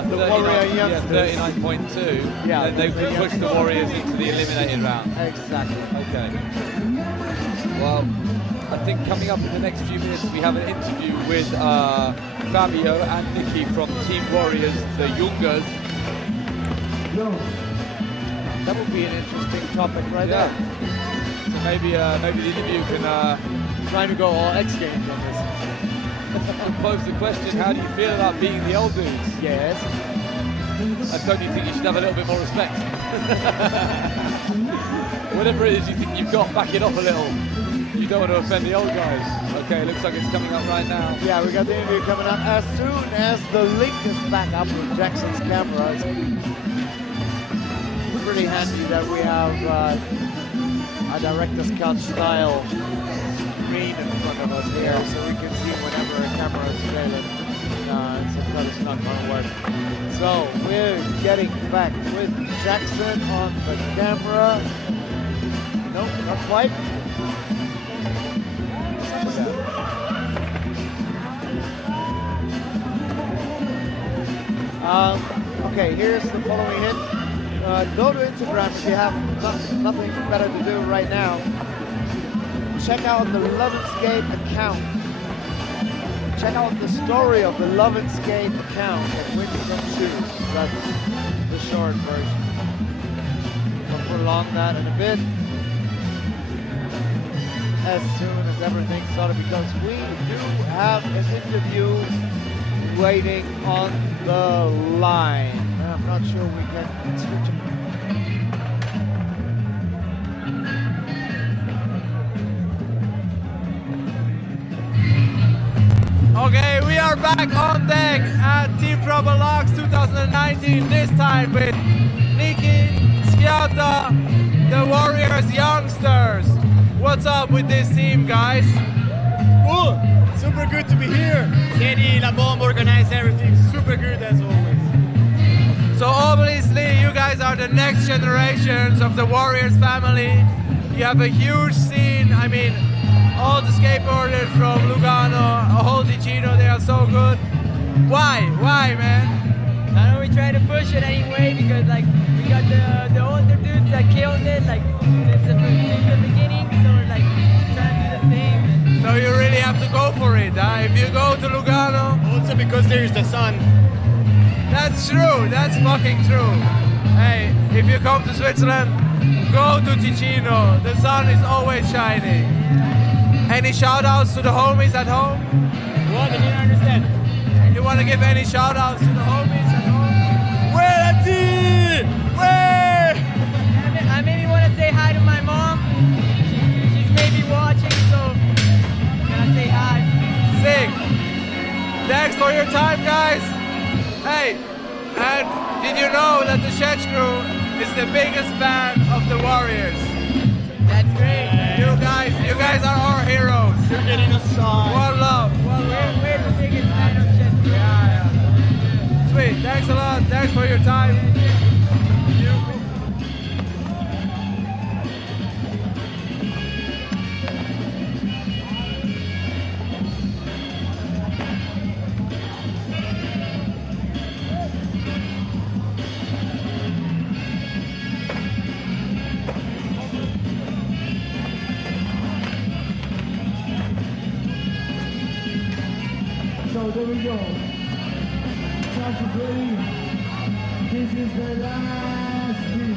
39.2, then they could push the Warriors into the eliminated round. Exactly. Okay. Well, I think coming up in the next few minutes we have an interview with Fabio and Nikki from Team Warriors, the Youngers. That would be an interesting topic right there. So maybe the interview can try to go all X Games on this. Pose the question, how do you feel about beating the old dudes? Yes. And don't you think you should have a little bit more respect? Whatever it is you think you've got, back it up a little. You don't want to offend the old guys. Okay, looks like it's coming up right now. Yeah, we got the interview coming up as soon as the link is back up with Jackson's camera. It's pretty handy that we have a director's cut style screen in front of us here, so we can see whenever a camera is failing. Sometimes it's not going to work. So we're getting back with Jackson on the camera. Nope, not quite. Okay, here's the following hint. Go to Instagram if you have nothing better to do right now. Check out the LoveNSkate account. Check out the story of the LoveNSkate account and win some shoes. That's the short version. We'll prolong that in a bit. as soon as everything started because we do have an interview waiting on the line. I'm not sure we can switch. Okay, we are back on deck at Team Trouble LAAX 2019, this time with Niki, Sciata, the Warriors Youngsters. What's up with this team, guys? Cool, super good to be here. Teddy, La Bombe organized everything, super good as always. So obviously you guys are the next generations of the Warriors family. You have a huge scene, I mean, all the skateboarders from Lugano, a whole Ticino, they are so good. Why? Why, man? I know we try to push it anyway because like we got the older dudes that killed it like since the beginning, so we're like trying to do the same. So you really have to go for it, huh? If you go to Lugano... Also because there is the sun. That's true, that's fucking true. Hey, if you come to Switzerland, go to Ticino, the sun is always shining. Any shout-outs to the homies at home? What? I didn't understand. You want to give any shout-outs to the homies at home? Where I maybe want to say hi to my mom. She's maybe watching, so can I say hi? Sick. Thanks for your time, guys. Hey, and did you know that the SchetgGru is the biggest fan of the Warriors? That's great. You guys are our heroes. You're getting a shot. One love. We're the biggest fan of SchetgGru. Yeah. Sweet. Thanks a lot. Thanks for your time. So there we go. SchetgGru. This is the last team.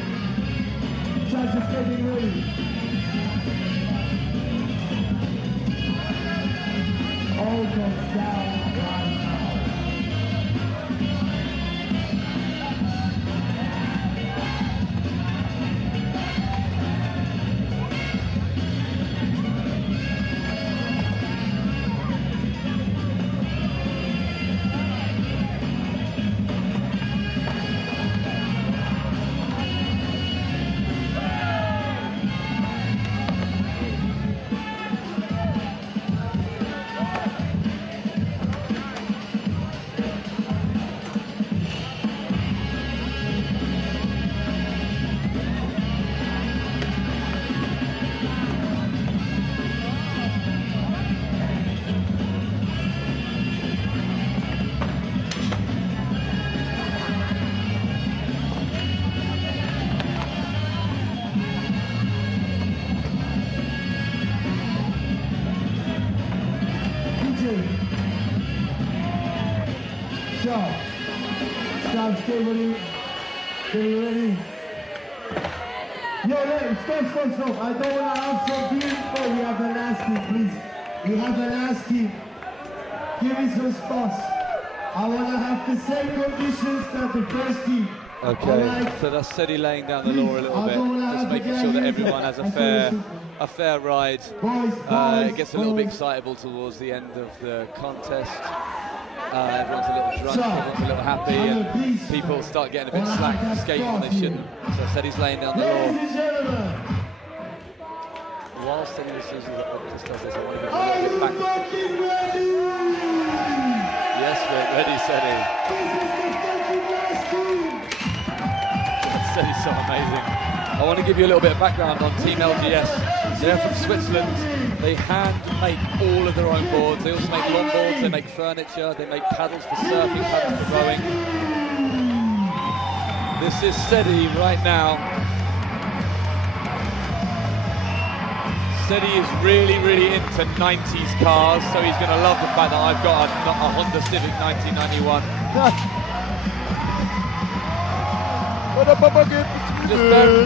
Judges getting ready. All goes down right now. Stop skateboarding. Are you ready? Yo, wait, stop. I don't want to answer team. Oh, we have the last team, please. We have the last team. Give me some spots. I want to have the same conditions that the first team. Okay, right. so that's Seti laying down the law a little bit, just making sure that everyone has a fair ride. It gets a little bit excitable towards the end of the contest. Everyone's a little drunk, everyone's a little happy, and people start getting a bit slack skating when they shouldn't. So Seti's laying down the law. While Seti does this, I want to get a little bit back. Yes, we're ready, Seti. Seti's so amazing. I want to give you a little bit of background on Team LGS. They're from Switzerland. They hand make all of their own boards. They also make longboards, they make furniture, they make paddles for surfing, paddles for rowing. This is Seti right now. Seti is really into 90s cars, so he's going to love the fact that I've got a Honda Civic 1991.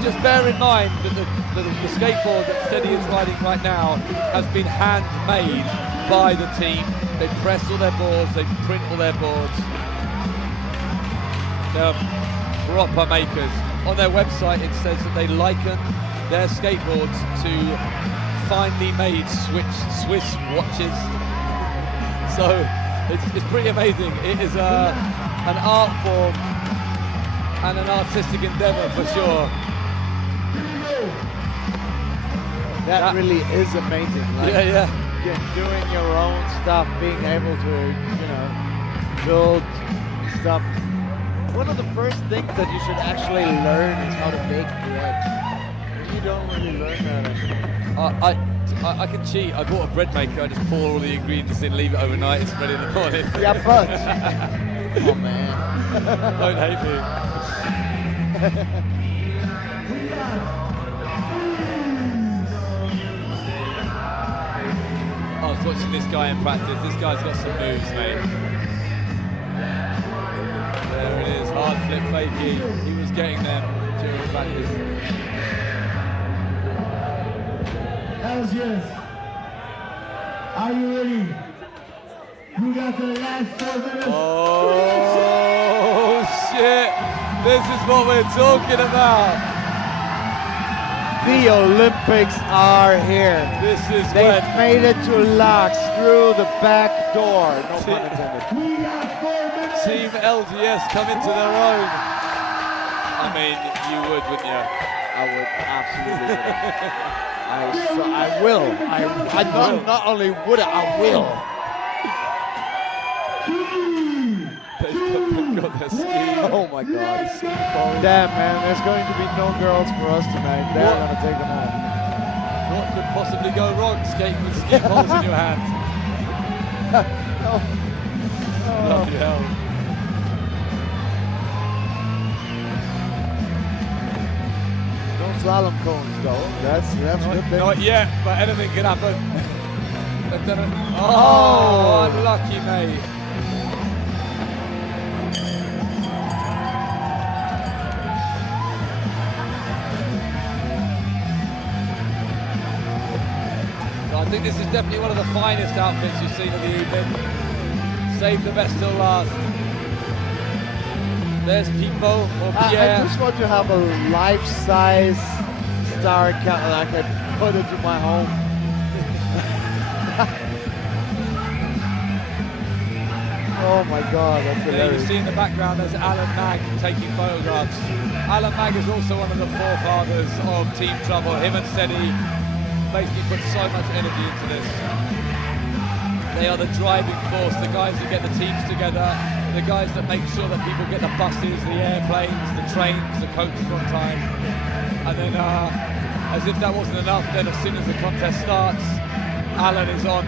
Just bear in mind that the skateboard that Steady is riding right now has been handmade by the team. They press all their boards, they print all their boards. They're proper makers. On their website it says that they liken their skateboards to finely made Swiss watches. So it's pretty amazing. It is an art form and an artistic endeavor for sure. That really is amazing. Like, doing your own stuff, being able to, you know, build stuff. One of the first things that you should actually learn is how to bake bread. You don't really learn that. I can cheat. I bought a bread maker. I just pour all the ingredients in, leave it overnight, it's ready in the morning. Yeah, but oh man, don't hate me. I was watching this guy in practice. This guy's got some moves, mate. There it is, hard flip fakie. He was getting them during practice. Hells yes. Are you ready? You got the last 4 minutes. Oh shit! This is what we're talking about. The Olympics are here. This is They've made it to LAAX through the back door. No pun intended. Team LGS come into their own. I mean, you would, wouldn't you? I would, absolutely would. I will. I not only would I will. Oh my God. Damn, man, there's going to be no girls for us tonight. They're going to take them home. What could possibly go wrong skating with ski poles in your hands? Bloody hell. No slalom cones though. That's a good thing. Not yet, but anything can happen. Oh, unlucky, mate. I think this is definitely one of the finest outfits you've seen of the evening. Save the best till last. There's Pipo or Pierre. I just want to have a life-size star count and I can put it to my home. Oh my God, that's hilarious. You see in the background there's Alan Mag taking photographs. Alan Mag is also one of the forefathers of Team Trouble. Him and Steady basically put so much energy into this. They are the driving force, the guys that get the teams together, the guys that make sure that people get the buses, the airplanes, the trains, the coaches on time. And then, as if that wasn't enough, then as soon as the contest starts, Alan is on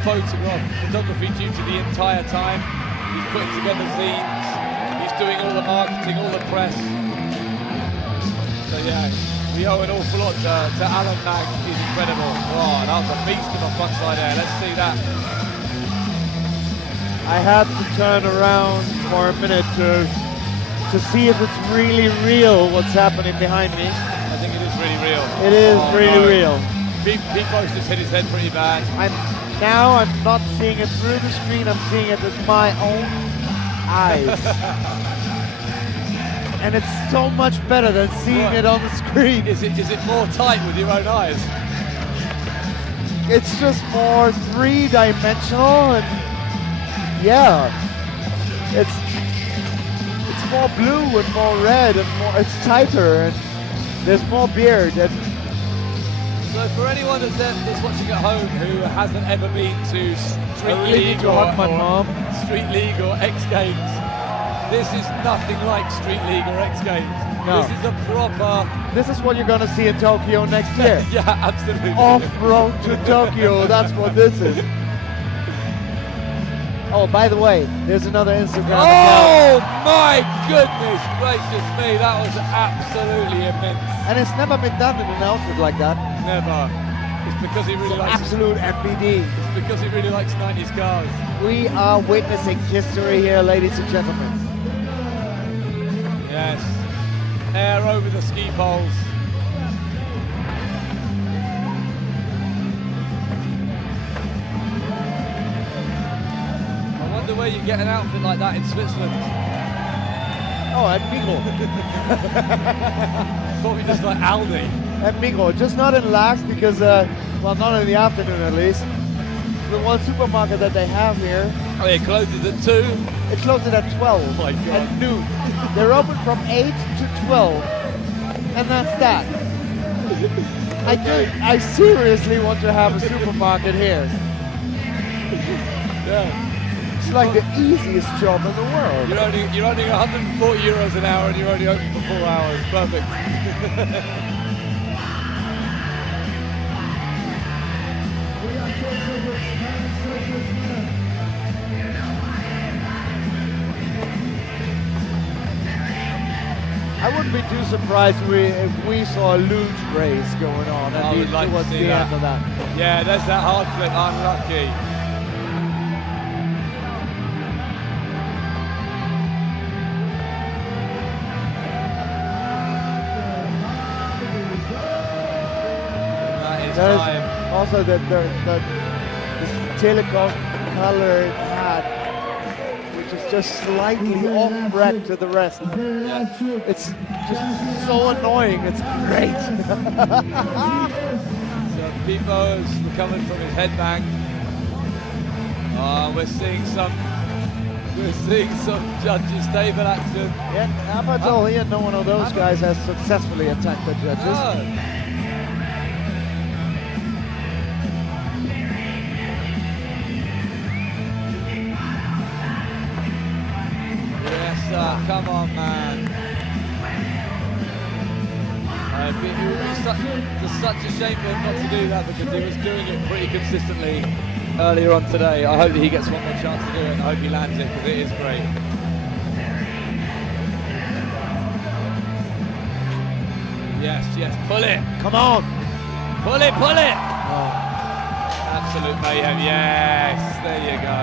photography duty the entire time. He's putting together zines, he's doing all the marketing, all the press. So yeah, we owe an awful lot to Alan Mag. He's incredible. Oh, that was a beast of a frontside air. Let's see that. I had to turn around for a minute to see if it's really real what's happening behind me. I think it is really real. It is really real. Pipo's just hit his head pretty bad. Now I'm not seeing it through the screen, I'm seeing it with my own eyes. And it's so much better than seeing it on the screen. Is it more tight with your own eyes? It's just more three-dimensional and yeah. It's more blue and more red and more, it's tighter and there's more beard. And so for anyone that's watching at home who hasn't ever been to Street League or Street League or X Games, this is nothing like Street League or X Games. No. This is a proper... This is what you're going to see in Tokyo next year. Yeah, absolutely. Off-road to Tokyo, that's what this is. Oh, by the way, there's another Instagram account. account. My goodness gracious me, that was absolutely immense. And it's never been done in an outfit like that. Never. It's because he really likes... absolute MBD. It's because he really likes 90s cars. We are witnessing history here, ladies and gentlemen. Yes. Air over the ski poles. way you get an outfit like that in Switzerland? Oh, at Migros. Thought we just like Aldi. At Migros, just not in LAAX because, well, not in the afternoon at least. The one supermarket that they have here. Oh, it closes at 2? It closes at 12 oh my God. at noon. They're open from 8 to 12, and that's that. I seriously want to have a supermarket here. Yeah. It's like the easiest job in the world. You're earning 140 euros an hour and you're only open for 4 hours. Perfect. I wouldn't be too surprised if we saw a luge race going on I would like to see that. End of that. Yeah, there's that hard flip, unlucky. There's also this telecom colored hat, which is just slightly off-brand to the rest. Yeah. It's just so annoying. It's great. So Pipo's recovering from his headbang. We're seeing some judges table action. Yeah, up until here, no one of those guys has successfully attacked the judges. Oh. Come on, man. It would be such a shame for him not to do that because he was doing it pretty consistently earlier on today. I hope that he gets one more chance to do it and I hope he lands it because it is great. Yes, pull it. Come on. Pull it. Oh. Absolute mayhem, yes. There you go.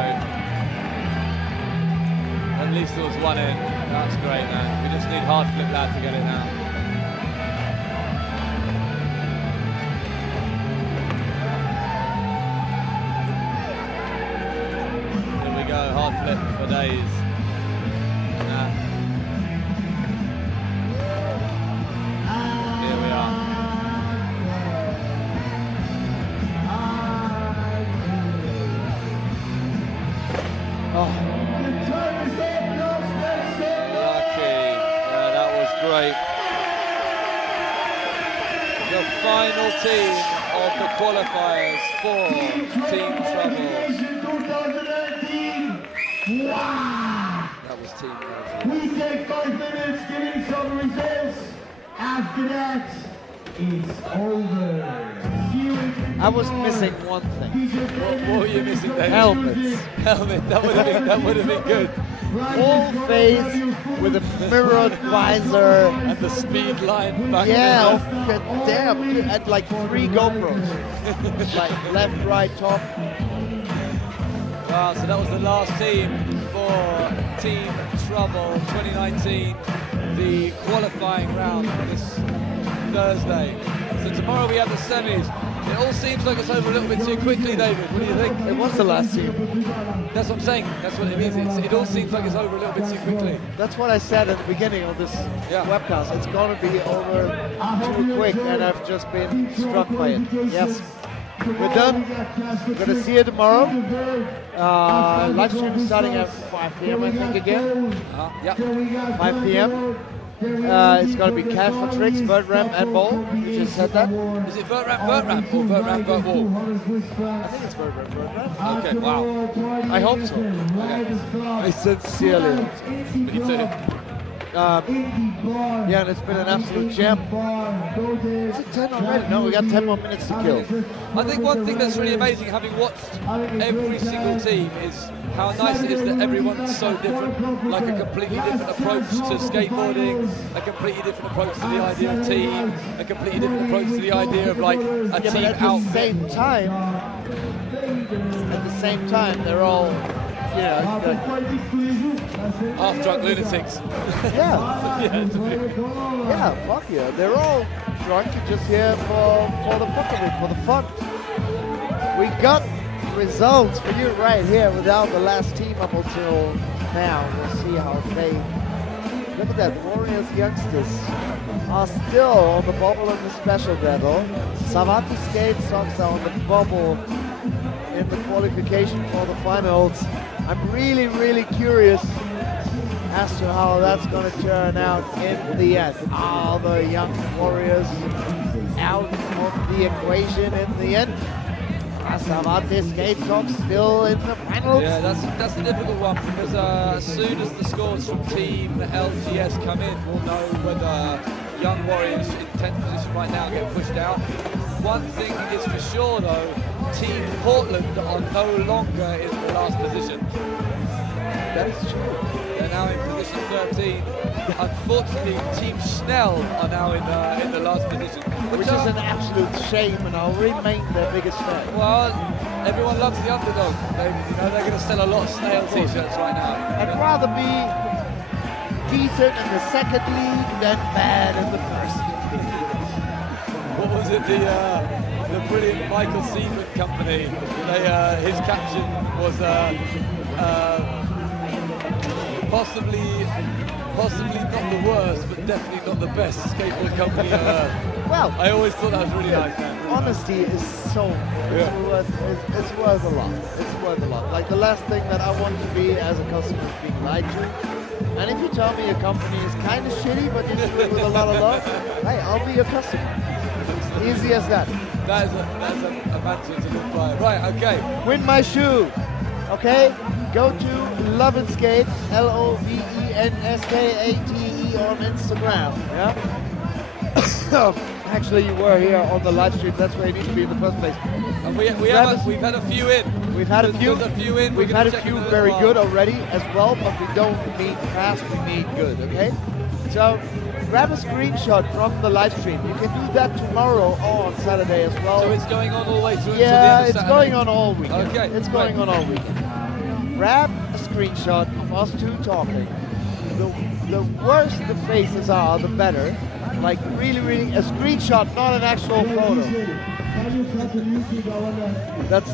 At least there was one in. That's great, man. We just need hard flip lad to get it now. Here we go, hard flip for days. Here we are. Oh. Great. The final team of the qualifiers for Team Trouble. That was Team Trouble. We take 5 minutes, giving some results. After that, it's over. I was missing one thing. What were you missing, David? Helmets. Helmet. That would have been good. Full face with a mirrored visor and the speed line back. Yeah, damn, and like 3 GoPros, like left, right, top. Wow, so that was the last team for Team Trouble 2019, the qualifying round this Thursday. So tomorrow we have the semis. It all seems like it's over a little bit too quickly, David. What do you think? It was the last team. That's what I'm saying. That's what it means. It all seems like it's over a little bit too quickly. That's what I said at the beginning of this webcast. It's going to be over too quick, and I've just been struck by it. Yes, we're done. We're going to see you tomorrow. Live stream starting at 5 p.m. I think again. Yep. 5 p.m. It's going to be cash for tricks, vert ramp, and ball. You just said that. Is it vert ramp, or vert ramp, vert wall? I think it's vert ramp. Okay, wow. I hope so. Okay. I sincerely hope so. Me too. Yeah, and it's been an absolute jam. Is it 10 already? No, we got 10 more minutes to kill. I think one thing that's really amazing, having watched every single team, is how nice it is that everyone's so different, like a completely different approach to skateboarding, a completely different approach to the idea of team, a completely different approach to the idea of like a team at outfit. At the same time, they're all, you know, half-drunk lunatics. Yeah. Yeah, fuck yeah. They're all drunk, just here for the fuck of it, for the fun. We got results for you right here without the last team up until now. We'll see how they... Look at that, the Warriors youngsters are still on the bubble in the special battle. Savate Skate Socks are on the bubble in the qualification for the finals. I'm really, really curious as to how that's going to turn out in the end. Are the young Warriors out of the equation in the end? Are Savate Skate Socks still in the finals? Yeah, that's a difficult one because as soon as the scores from Team LGS come in, we'll know whether Young Warriors in 10th position right now get pushed out. One thing is for sure though, Team Portland are no longer in the last position. That is true. They're now in position 13. Unfortunately, Team Schnell are now in the last position. Which is an absolute shame, and I'll remain their biggest fan. Well, everyone loves the underdog. They're going to sell a lot of Snail t-shirts right now. I'd rather be decent in the second league than bad in the first league. What was it? The brilliant Michael Seaman company. His caption was possibly not the worst, but definitely not the best skateboard company on earth. Well, I always thought that was really nice, man. Honesty is so it's worth a lot. It's worth a lot. Like the last thing that I want to be as a customer is being lied to. And if you tell me a company is kind of shitty, but you do it with a lot of love, hey, I'll be your customer. Easy as that. That's a mantra to live by. Right, okay. Win my shoe. Okay? Go to LoveNSkate, LoveNSkate on Instagram. Yeah? Actually, you were here on the live stream. That's where you need to be in the first place. And we've had a few in. We've had a few. We've had a few very good already as well, but we don't need fast. We need good. Okay. So grab a screenshot from the live stream. You can do that tomorrow or on Saturday as well. So it's going on all the way through. Yeah, until the end of it's Saturday. going on all weekend. Okay. It's going on all weekend. Grab a screenshot of us two talking. The worse the faces are, the better. Like really, a screenshot, not an actual photo. That's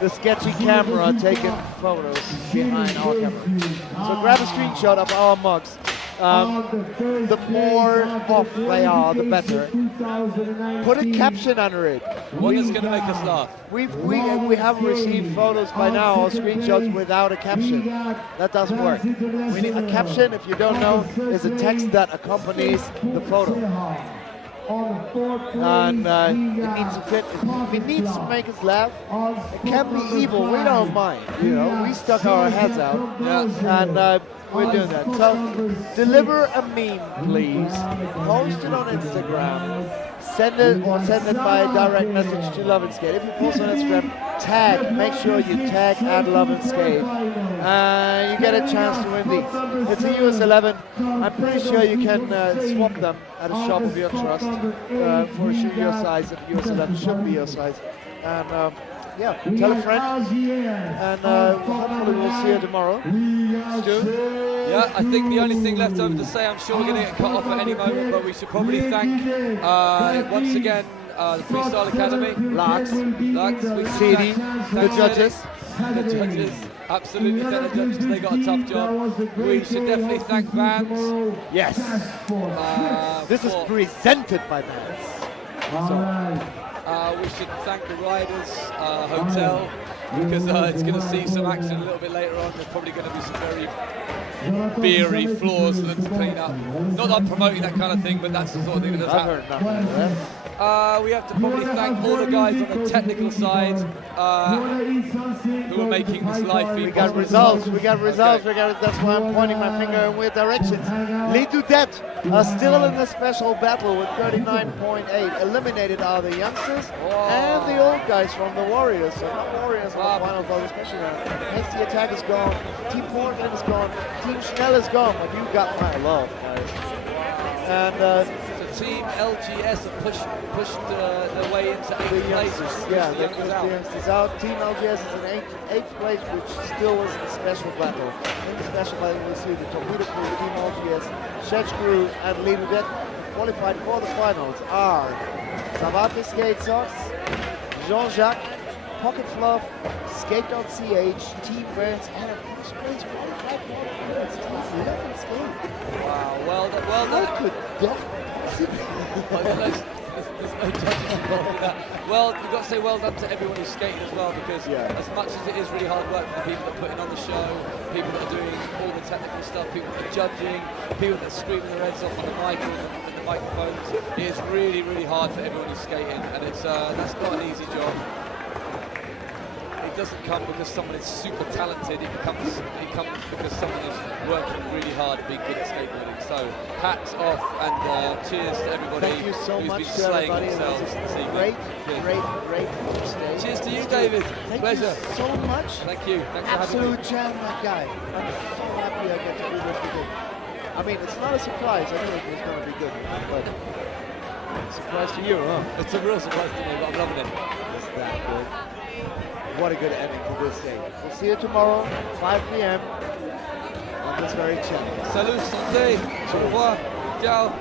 the sketchy camera taking photos behind our camera. So grab a screenshot of our mugs. The more off they are, the better. Put a caption under it. One is going to make us laugh. We have received photos by now, or screenshots without a caption. That doesn't work. We need a caption, if you don't know, is a text that accompanies the photo. And it needs to fit. It needs to make us laugh. It can be evil. We don't mind. You know, we stuck our heads out, and we're doing that. So deliver a meme, please. Post it on Instagram. Send it by direct message to LoveNSkate. If you post on Instagram, make sure you tag at LoveNSkate. And you get a chance to win these. It's a US 11. I'm pretty sure you can swap them at a shop of your trust for a shoe your size. If US 11 should be your size. And yeah, tell a friend. And hopefully we'll see you tomorrow. Stu? Yeah, I think the only thing left over to say, I'm sure we're going to get cut off at any moment, but we should probably thank once again the Freestyle Academy, LAAX, CD, the judges. The judges, absolutely thank the judges, they got a tough job. We should definitely thank Vans. Yes. This is presented by Vans. We should thank the Riders Hotel because it's going to see some action a little bit later on. There's probably going to be some very beery floors for them to clean up. Not that I'm promoting that kind of thing, but that's the sort of thing that does happen. I've heard nothing of that. We have to probably thank all the guys on the technical side who are making this live feed. We got results. That's why I'm pointing my finger in weird directions. Les Dudets are still in the special battle with 39.8. Eliminated are the youngsters and the old guys from the Warriors. So no Warriors in the finals of the special round. Pasty attack is gone. Team Portland is gone. Team Schnell is gone. But you got my love, guys. And Team LGS have pushed their way into 8th place. Yeah, they pushed the youngsters out. Team LGS is in 8th place, which still is the special battle. In the special battle, we'll see the Torpedo Crew, Team LGS, SchetgGru, and Les Dudets. Qualified for the finals are Savate Skate Socks, JeanJac, Pocket Fluff, Skate.ch, Team Vert, and a great qualified minutes. Team LoveNSkate. Wow, well done, well done. What could that There's no judges involved with that. Well, you've got to say well done to everyone who's skating as well, because as much as it is really hard work for the people that are putting on the show, people that are doing all the technical stuff, people that are judging, people that are screaming their heads off on the mic and the microphones, it is really, really hard for everyone who's skating, and it's that's not an easy job. It doesn't come because someone is super talented, it comes because someone is working really hard and being good at skateboarding. So hats off and cheers to everybody. Thank you so who's much been to slaying everybody. themselves this evening. Great stage. Cheers to you, David. Thank Pleasure. you so much. Thank you. Thanks for having me. Absolute JeanJac guy. I'm so happy I get to do this with him. I mean, it's not a surprise. I knew it was going to be good, but surprise to you, huh? It's a real surprise to me, but I'm loving it. It's that good. What a good ending to this day. We'll see you tomorrow, 5 p.m. on this very channel. Salut, santé, au revoir, ciao.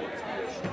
Qualifications.